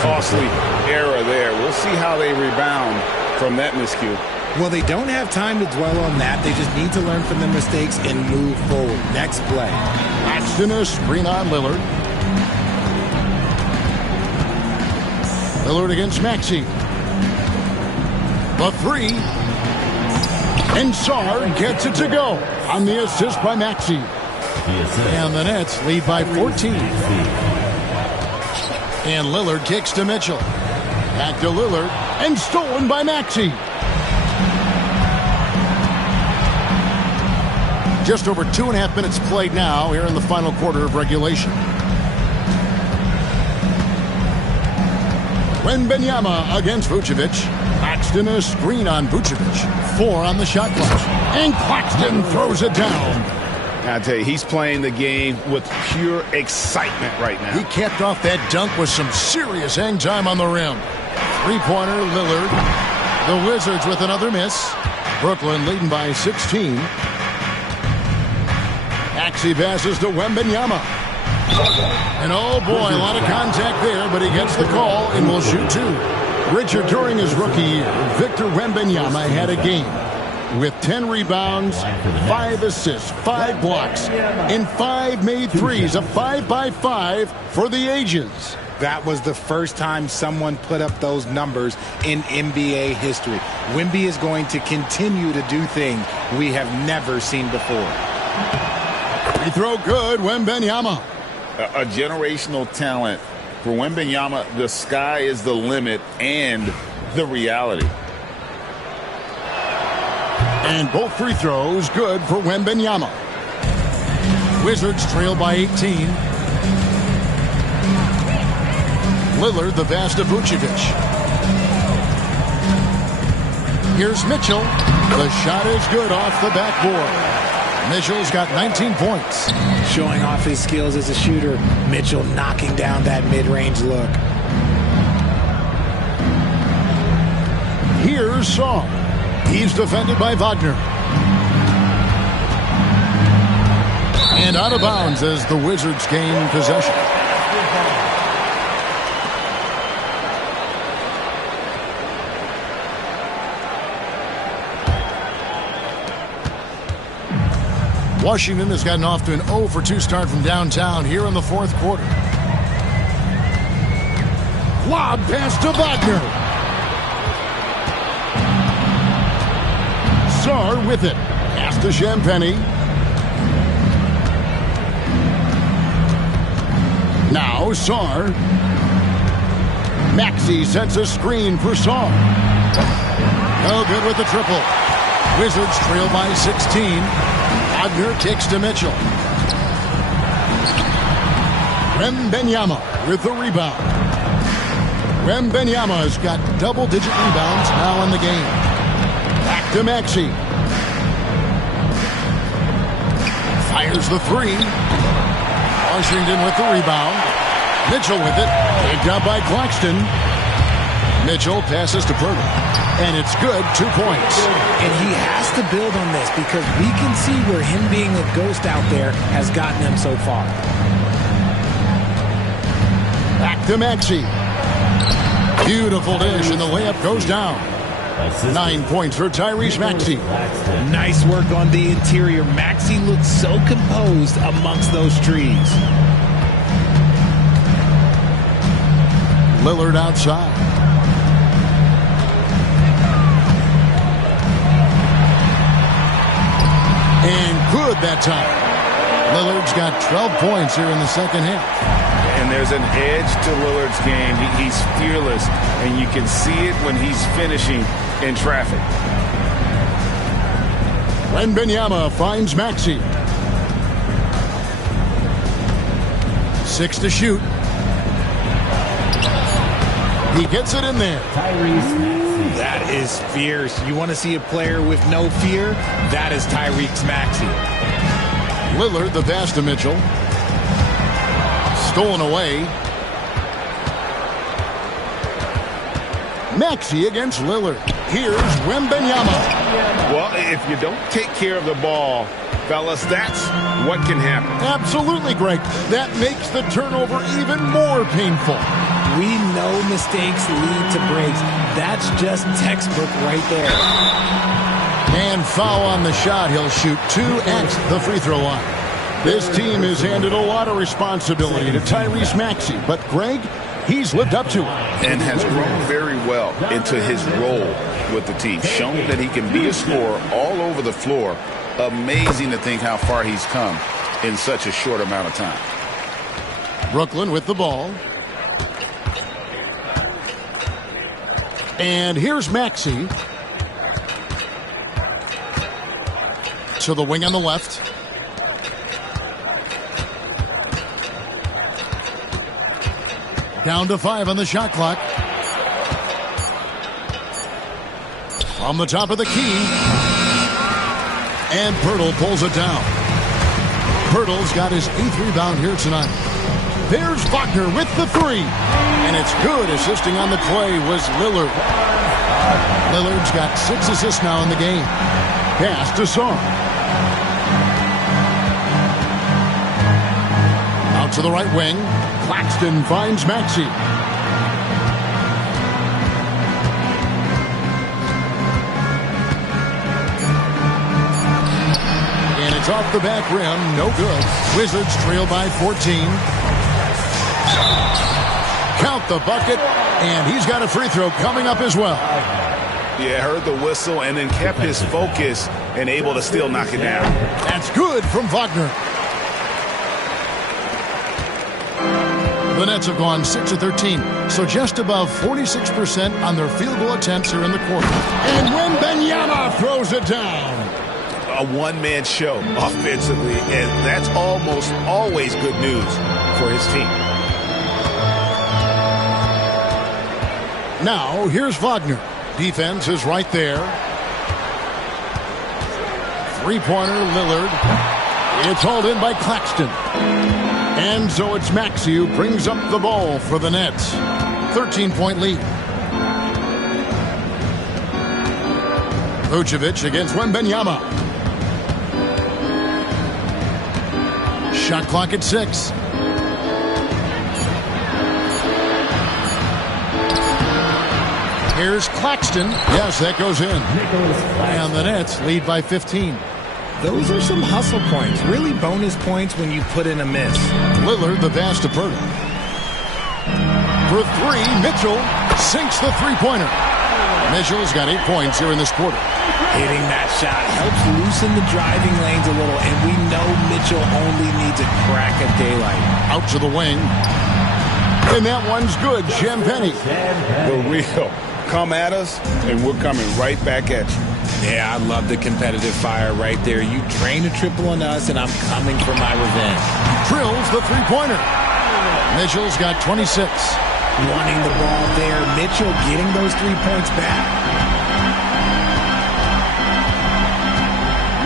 Costly error there. We'll see how they rebound from that miscue. Well, they don't have time to dwell on that. They just need to learn from their mistakes and move forward. Next play. Claxton a screen on Lillard. Lillard against Maxey. The 3. And Sarr gets it to go on the assist by Maxey. And the Nets lead by 14. And Lillard kicks to Mitchell. Back to Lillard. And stolen by Maxey. Just over 2.5 minutes played now here in the final quarter of regulation. Wembanyama against Vucevic. Claxton a screen on Vucevic. 4 on the shot clock. And Claxton throws it down. I tell you, he's playing the game with pure excitement right now. He capped off that dunk with some serious hang time on the rim. 3-pointer, Lillard. The Wizards with another miss. Brooklyn leading by 16. Maxey passes to Wembanyama. And oh boy, a lot of contact there, but he gets the call and will shoot 2. Richard, during his rookie year, Victor Wembanyama had a game with 10 rebounds, 5 assists, 5 blocks, and 5 made threes, a 5-by-5 for the ages. That was the first time someone put up those numbers in NBA history. Wemby is going to continue to do things we have never seen before. Free throw good, Wembanyama. A generational talent. For Wembanyama, the sky is the limit and the reality. And both free throws good for Wembanyama. Wizards trail by 18. Lillard, the pass to Vucevic. Here's Mitchell. The shot is good off the backboard. Mitchell's got 19 points. Showing off his skills as a shooter. Mitchell knocking down that mid-range look. Here's Sarr. He's defended by Wagner. And out of bounds as the Wizards gain possession. Washington has gotten off to an 0-for-2 start from downtown here in the fourth quarter. Lob pass to Wagner. Sarr with it. Pass to Champagny. Now Sarr. Maxey sets a screen for Sarr. No good with the triple. Wizards trail by 16. Wagner kicks to Mitchell. Wembanyama with the rebound. Wembanyama has got double-digit rebounds now in the game. Back to Maxey. Fires the three. Washington with the rebound. Mitchell with it. Picked up by Claxton. Mitchell passes to Pirtle. And it's good, 2 points. And he has to build on this because we can see where him being a ghost out there has gotten him so far. Back to Maxey. Beautiful dish, and the layup goes down. 9 points for Tyrese Maxey. Nice work on the interior. Maxey looks so composed amongst those trees. Lillard outside. And good that time. Lillard's got 12 points here in the second half. And there's an edge to Lillard's game. He's fearless, and you can see it when he's finishing in traffic. Wembanyama finds Maxey. 6 to shoot. He gets it in there. Tyrese Maxey. That is fierce. You want to see a player with no fear? That is Tyrese Maxey. Lillard, the pass to Mitchell. Stolen away. Maxey against Lillard. Here's Wembanyama. Well, if you don't take care of the ball, fellas, that's what can happen. Absolutely, Greg. That makes the turnover even more painful. We know mistakes lead to breaks. That's just textbook right there. And foul on the shot. He'll shoot 2 at the free throw line. This team has handed a lot of responsibility to Tyrese Maxey, but Greg, he's lived up to it. And has grown very well into his role with the team. Shown that he can be a scorer all over the floor. Amazing to think how far he's come in such a short amount of time. Brooklyn with the ball. And here's Maxey. To the wing on the left. Down to 5 on the shot clock. On the top of the key. And Pirtle pulls it down. Pirtle's got his 8th rebound here tonight. There's Wagner with the 3. And it's good. Assisting on the play was Lillard. Lillard's got 6 assists now in the game. Pass to Sarr. Out to the right wing. Claxton finds Maxey. And it's off the back rim. No good. Wizards trail by 14. Count the bucket. And he's got a free throw coming up as well. Yeah, heard the whistle and then kept his focus and able to still knock it down. That's good from Wagner. The Nets have gone 6 of 13, so just above 46% on their field goal attempts here in the quarter. And Wembanyama throws it down. A one-man show offensively, and that's almost always good news for his team. Now, here's Wagner. Defense is right there. Three-pointer, Lillard. It's hauled in by Claxton. And so it's Maxey who brings up the ball for the Nets. 13-point lead. Vucevic against Wembanyama. Shot clock at 6. Here's Claxton. Yes, that goes in. And the Nets lead by 15. Those are some hustle points. Really bonus points when you put in a miss. Lillard, the pass to Pirtle. For three, Mitchell sinks the three-pointer. Mitchell's got 8 points here in this quarter. Hitting that shot helps loosen the driving lanes a little, and we know Mitchell only needs a crack of daylight. Out to the wing. And that one's good. Champagny. The real. Come at us, and we're coming right back at you. Yeah, I love the competitive fire right there. You drain a triple on us, and I'm coming for my revenge. Drills the three-pointer. Mitchell's got 26. Wanting the ball there. Mitchell getting those 3 points back.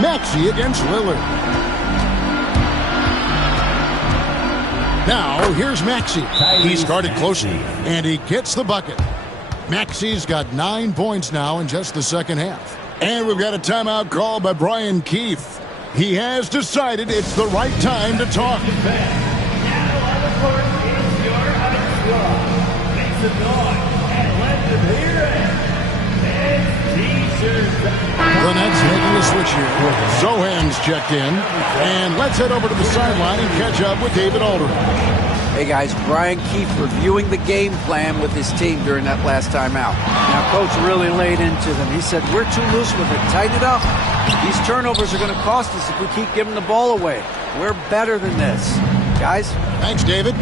Maxey against Lillard. Now, here's Maxey. He's guarded closely, and he gets the bucket. Maxey's got 9 points now in just the second half. And we've got a timeout called by Brian Keefe. He has decided it's the right time to talk. The Nets making a switch here. Zohan's checked in. And let's head over to the sideline and catch up with David Aldridge. Hey guys, Brian Keefe reviewing the game plan with his team during that last timeout. Now coach really laid into them. He said, we're too loose with it. Tighten it up. These turnovers are going to cost us if we keep giving the ball away. We're better than this. Guys? Thanks, David.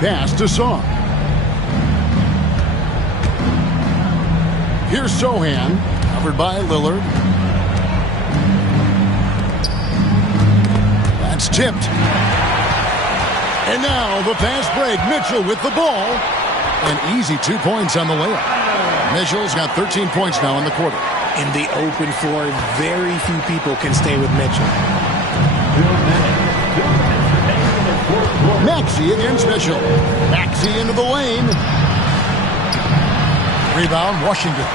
Pass to Song. Here's Sohan, covered by Lillard. That's tipped. And now the fast break. Mitchell with the ball. An easy 2 points on the layup. Mitchell's got 13 points now in the quarter. In the open floor, very few people can stay with Mitchell. Maxey against Mitchell. Maxey into the lane. Rebound, Washington.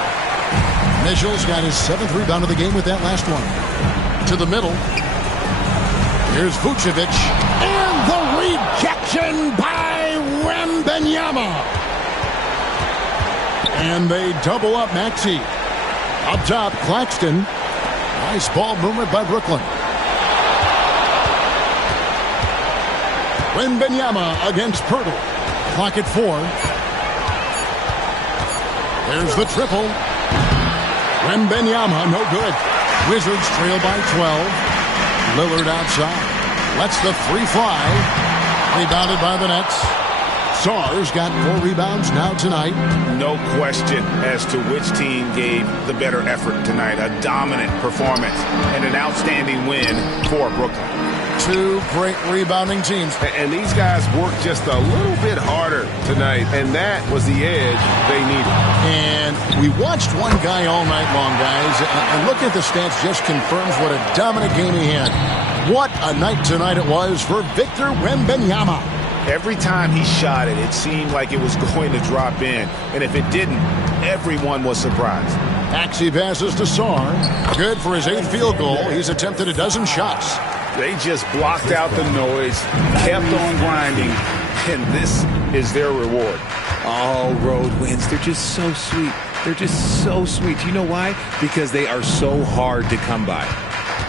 Mitchell's got his 7th rebound of the game with that last one. To the middle. Here's Vucevic. And the rejection by Wembanyama. And they double up Maxey. Up top, Claxton. Nice ball movement by Brooklyn. Wembanyama against Pirtle. Clock at 4. There's the triple. Wembanyama, no good. Wizards trail by 12. Lillard outside. Lets the three fly. Rebounded by the Nets. Sarr's got 4 rebounds now tonight. No question as to which team gave the better effort tonight. A dominant performance and an outstanding win for Brooklyn. 2 great rebounding teams. And these guys worked just a little bit harder tonight, and that was the edge they needed. And we watched one guy all night long, guys, and looking at the stats just confirms what a dominant game he had. What a night tonight it was for Victor Wembanyama. Every time he shot it, it seemed like it was going to drop in. And if it didn't, everyone was surprised. Maxey passes to Sarr. Good for his 8th field goal. He's attempted a dozen shots. They just blocked out the noise, kept on grinding, and this is their reward. All road wins. They're just so sweet. They're just so sweet. You know why? Because they are so hard to come by.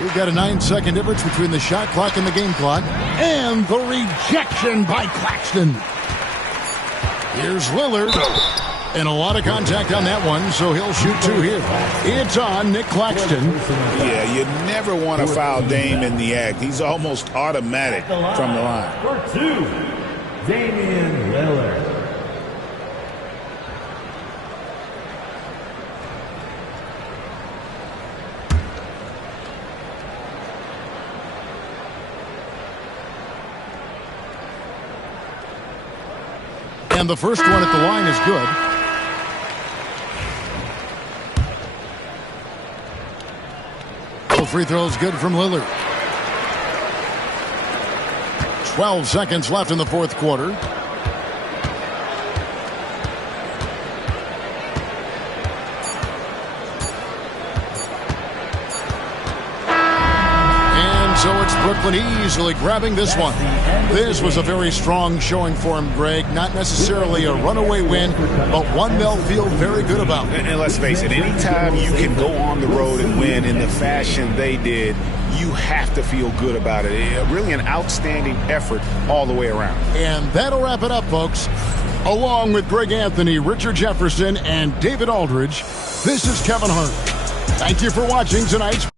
We've got a 9-second difference between the shot clock and the game clock. And the rejection by Claxton. Here's Lillard. And a lot of contact on that one, so he'll shoot 2 here. It's on Nick Claxton. Yeah, you never want to foul Dame in the act. He's almost automatic from the line. For 2, Damian Lillard. And the first one at the line is good. Free throws good from Lillard. 12 seconds left in the fourth quarter. And So it's Brooklyn easily grabbing this one. This was a very strong showing for him, Greg. Not necessarily a runaway win, but one they'll feel very good about. And let's face it, anytime you can go on the road and win in the fashion they did, you have to feel good about it. Really an outstanding effort all the way around. And that'll wrap it up, folks. Along with Greg Anthony, Richard Jefferson, and David Aldridge, this is Kevin Hart. Thank you for watching tonight's